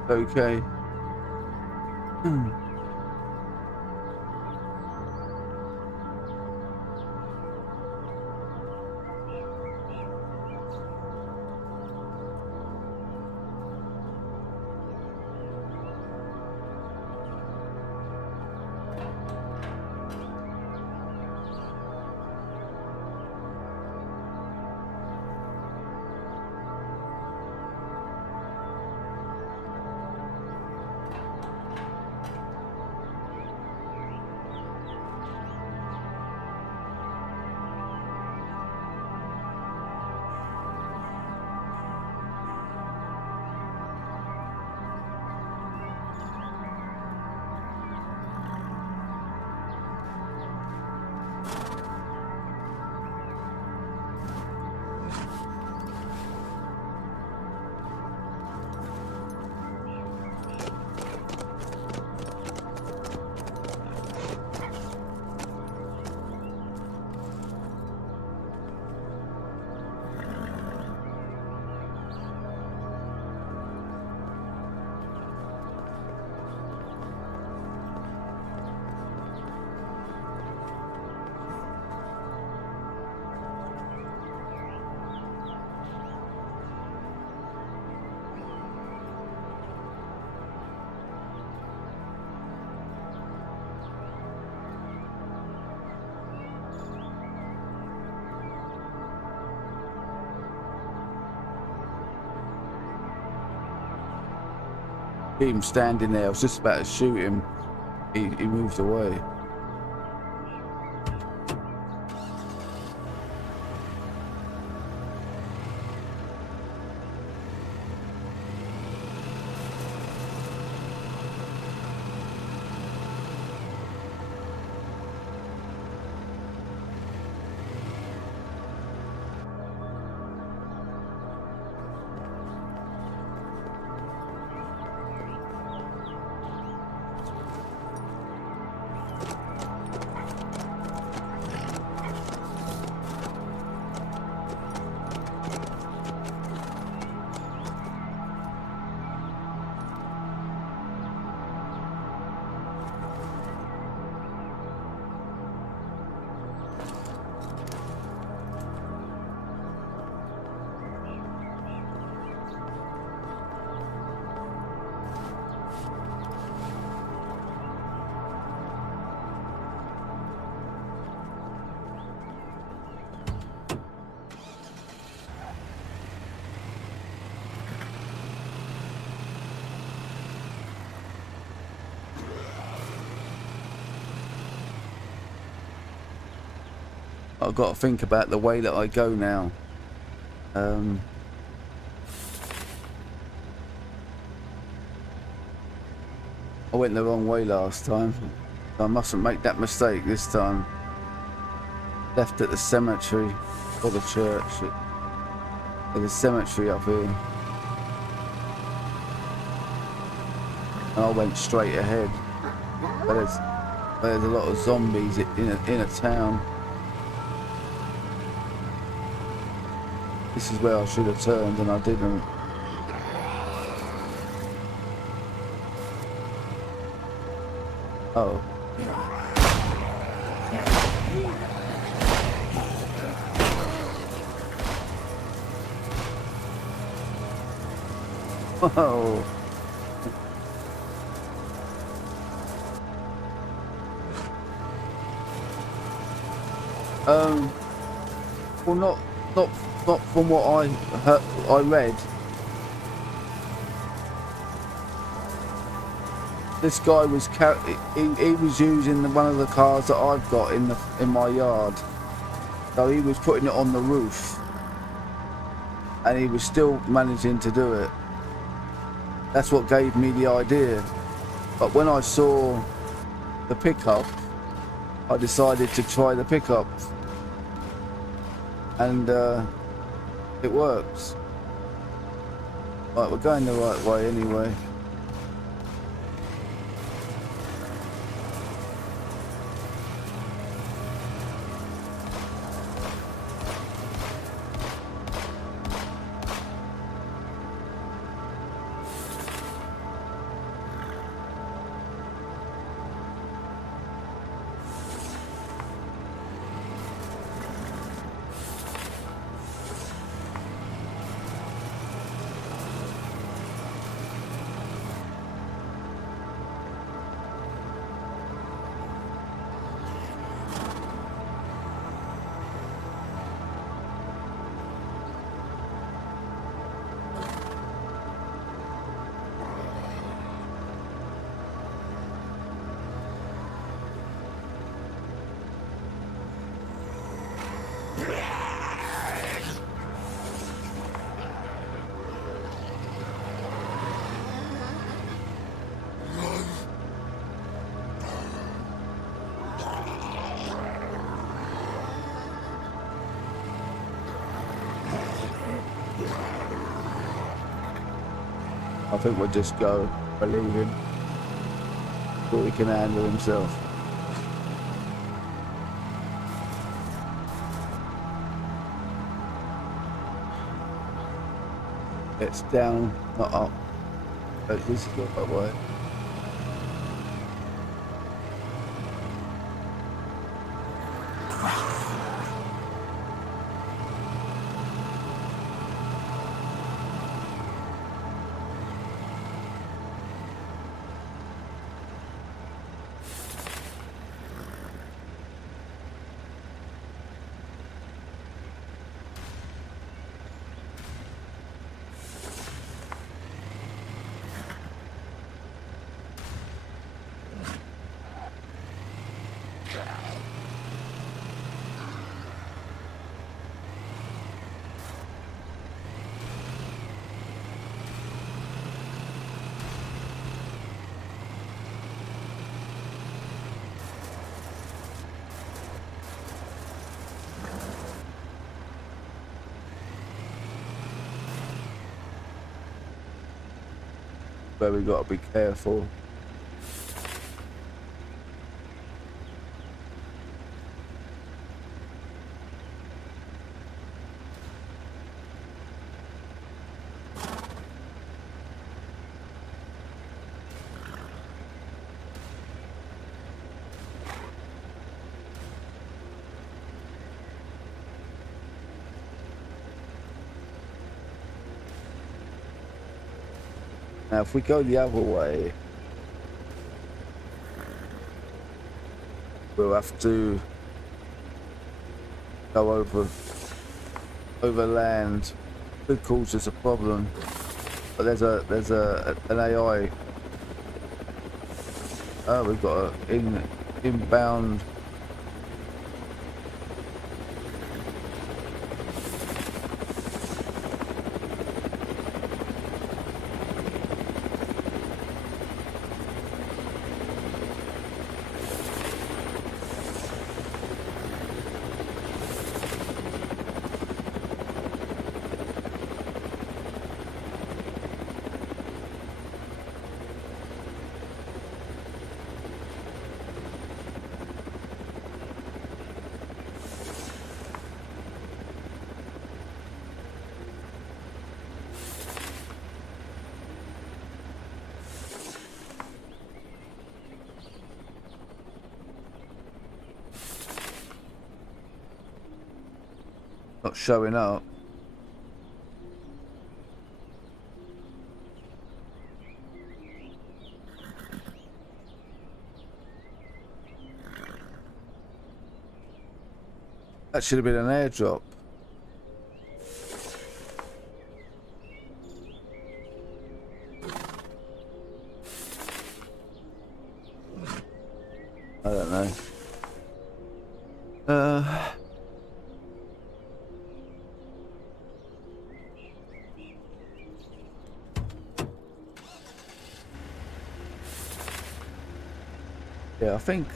Okay. Him standing there, I was just about to shoot him. He moved away. I've got to think about the way that I go now. I went the wrong way last time. I mustn't make that mistake this time. Left at the cemetery or the church. There's a cemetery up here. And I went straight ahead. But there's a lot of zombies in a town. This is where I should have turned and I didn't. Oh. Whoa. Well, not from what I read. This guy was he was using one of the cars that I've got in my yard. So he was putting it on the roof, and he was still managing to do it. That's what gave me the idea. But when I saw the pickup, I decided to try the pickup, and it works. Right, we're going the right way anyway. I think we'll just go, believe him. Thought he can handle himself. It's down, not up. But this is not my way. But we got to be careful. Now, if we go the other way, we'll have to go over land. Could cause us a problem, but there's an AI. Oh, we've got an inbound. Not showing up. That should have been an airdrop. I don't know. Yeah, I think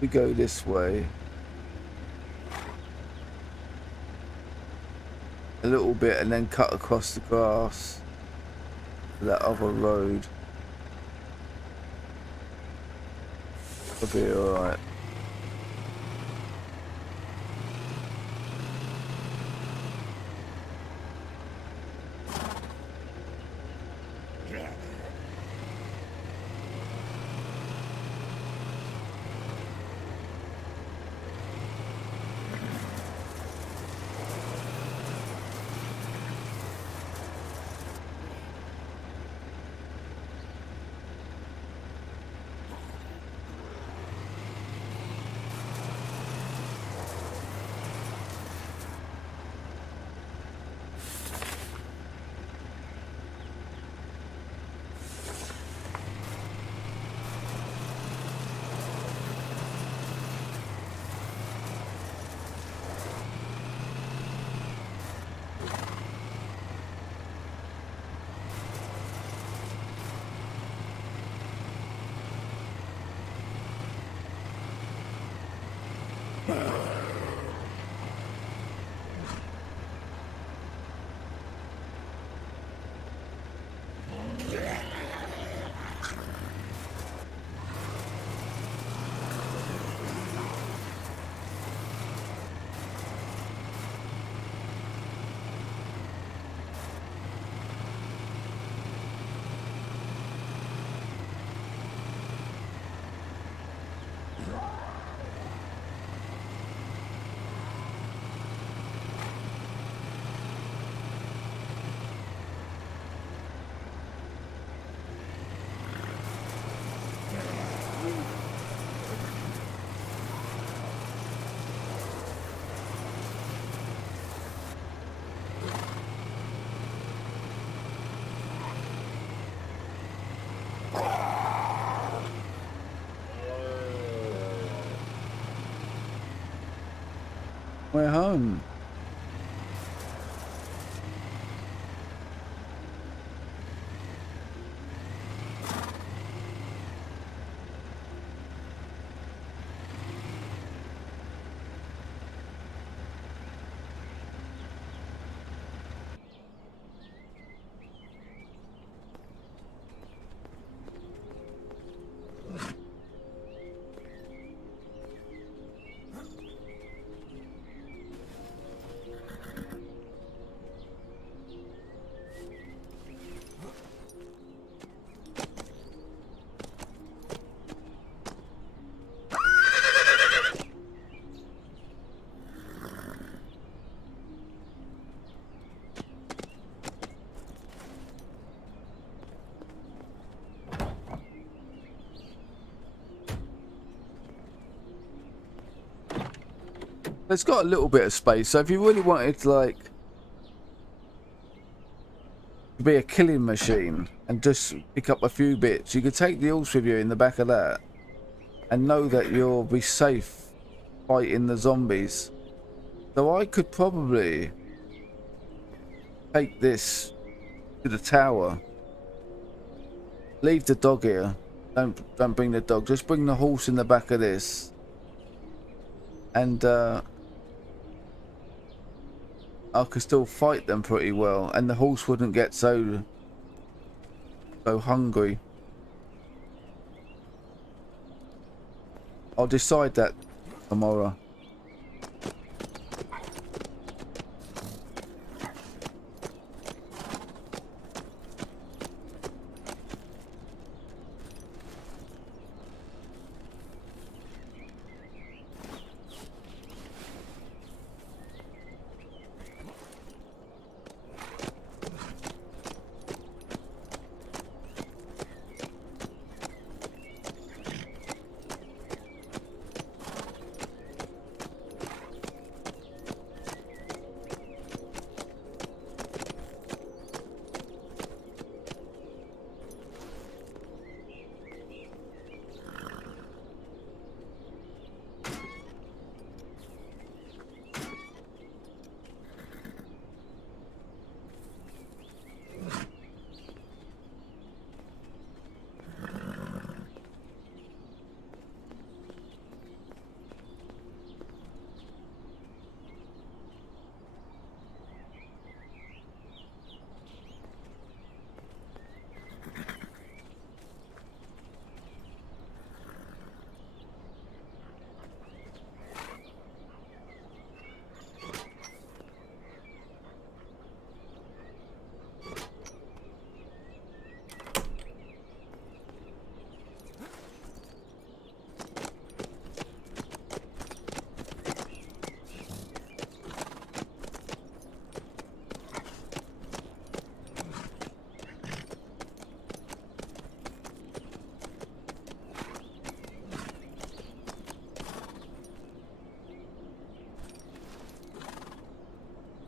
we go this way a little bit and then cut across the grass to that other road. I'll be alright. We're home. It's got a little bit of space, so if you really wanted to, like, be a killing machine and just pick up a few bits, you could take the horse with you in the back of that and know that you'll be safe fighting the zombies. So I could probably take this to the tower, leave the dog here, don't bring the dog, just bring the horse in the back of this, and I could still fight them pretty well, and the horse wouldn't get so hungry. I'll decide that tomorrow.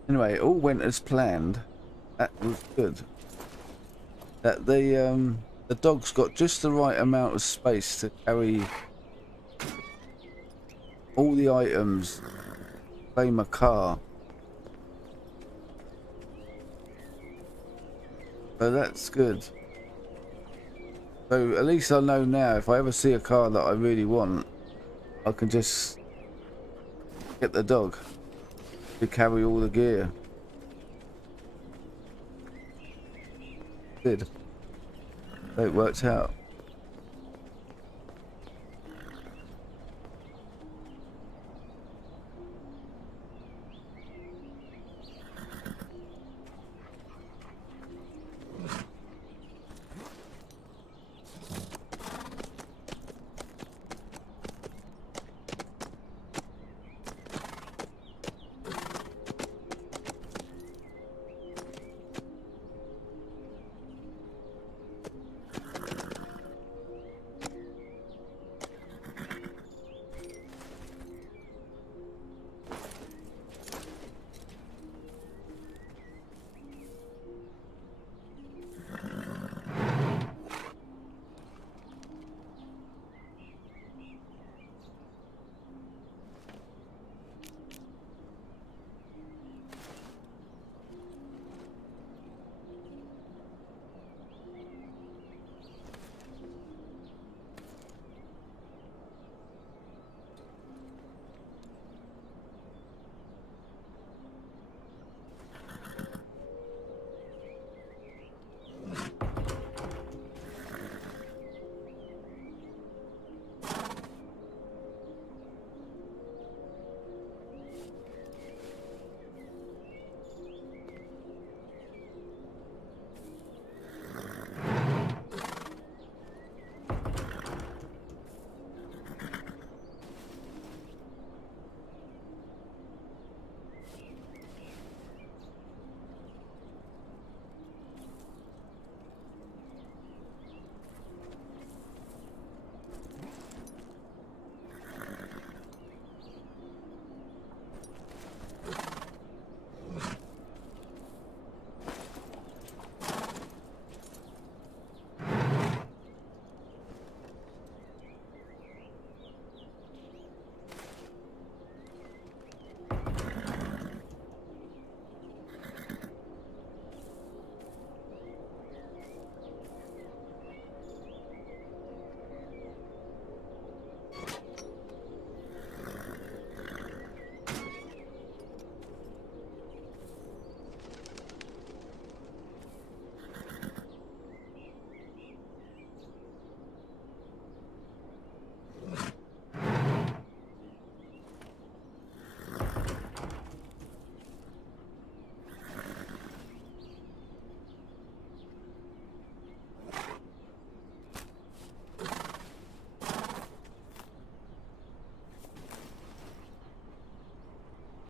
Anyway, it all went as planned. That was good. That the dog's got just the right amount of space to carry all the items, claim a car. So that's good. So at least I know now if I ever see a car that I really want, I can just get the dog to carry all the gear. Good. So it works out.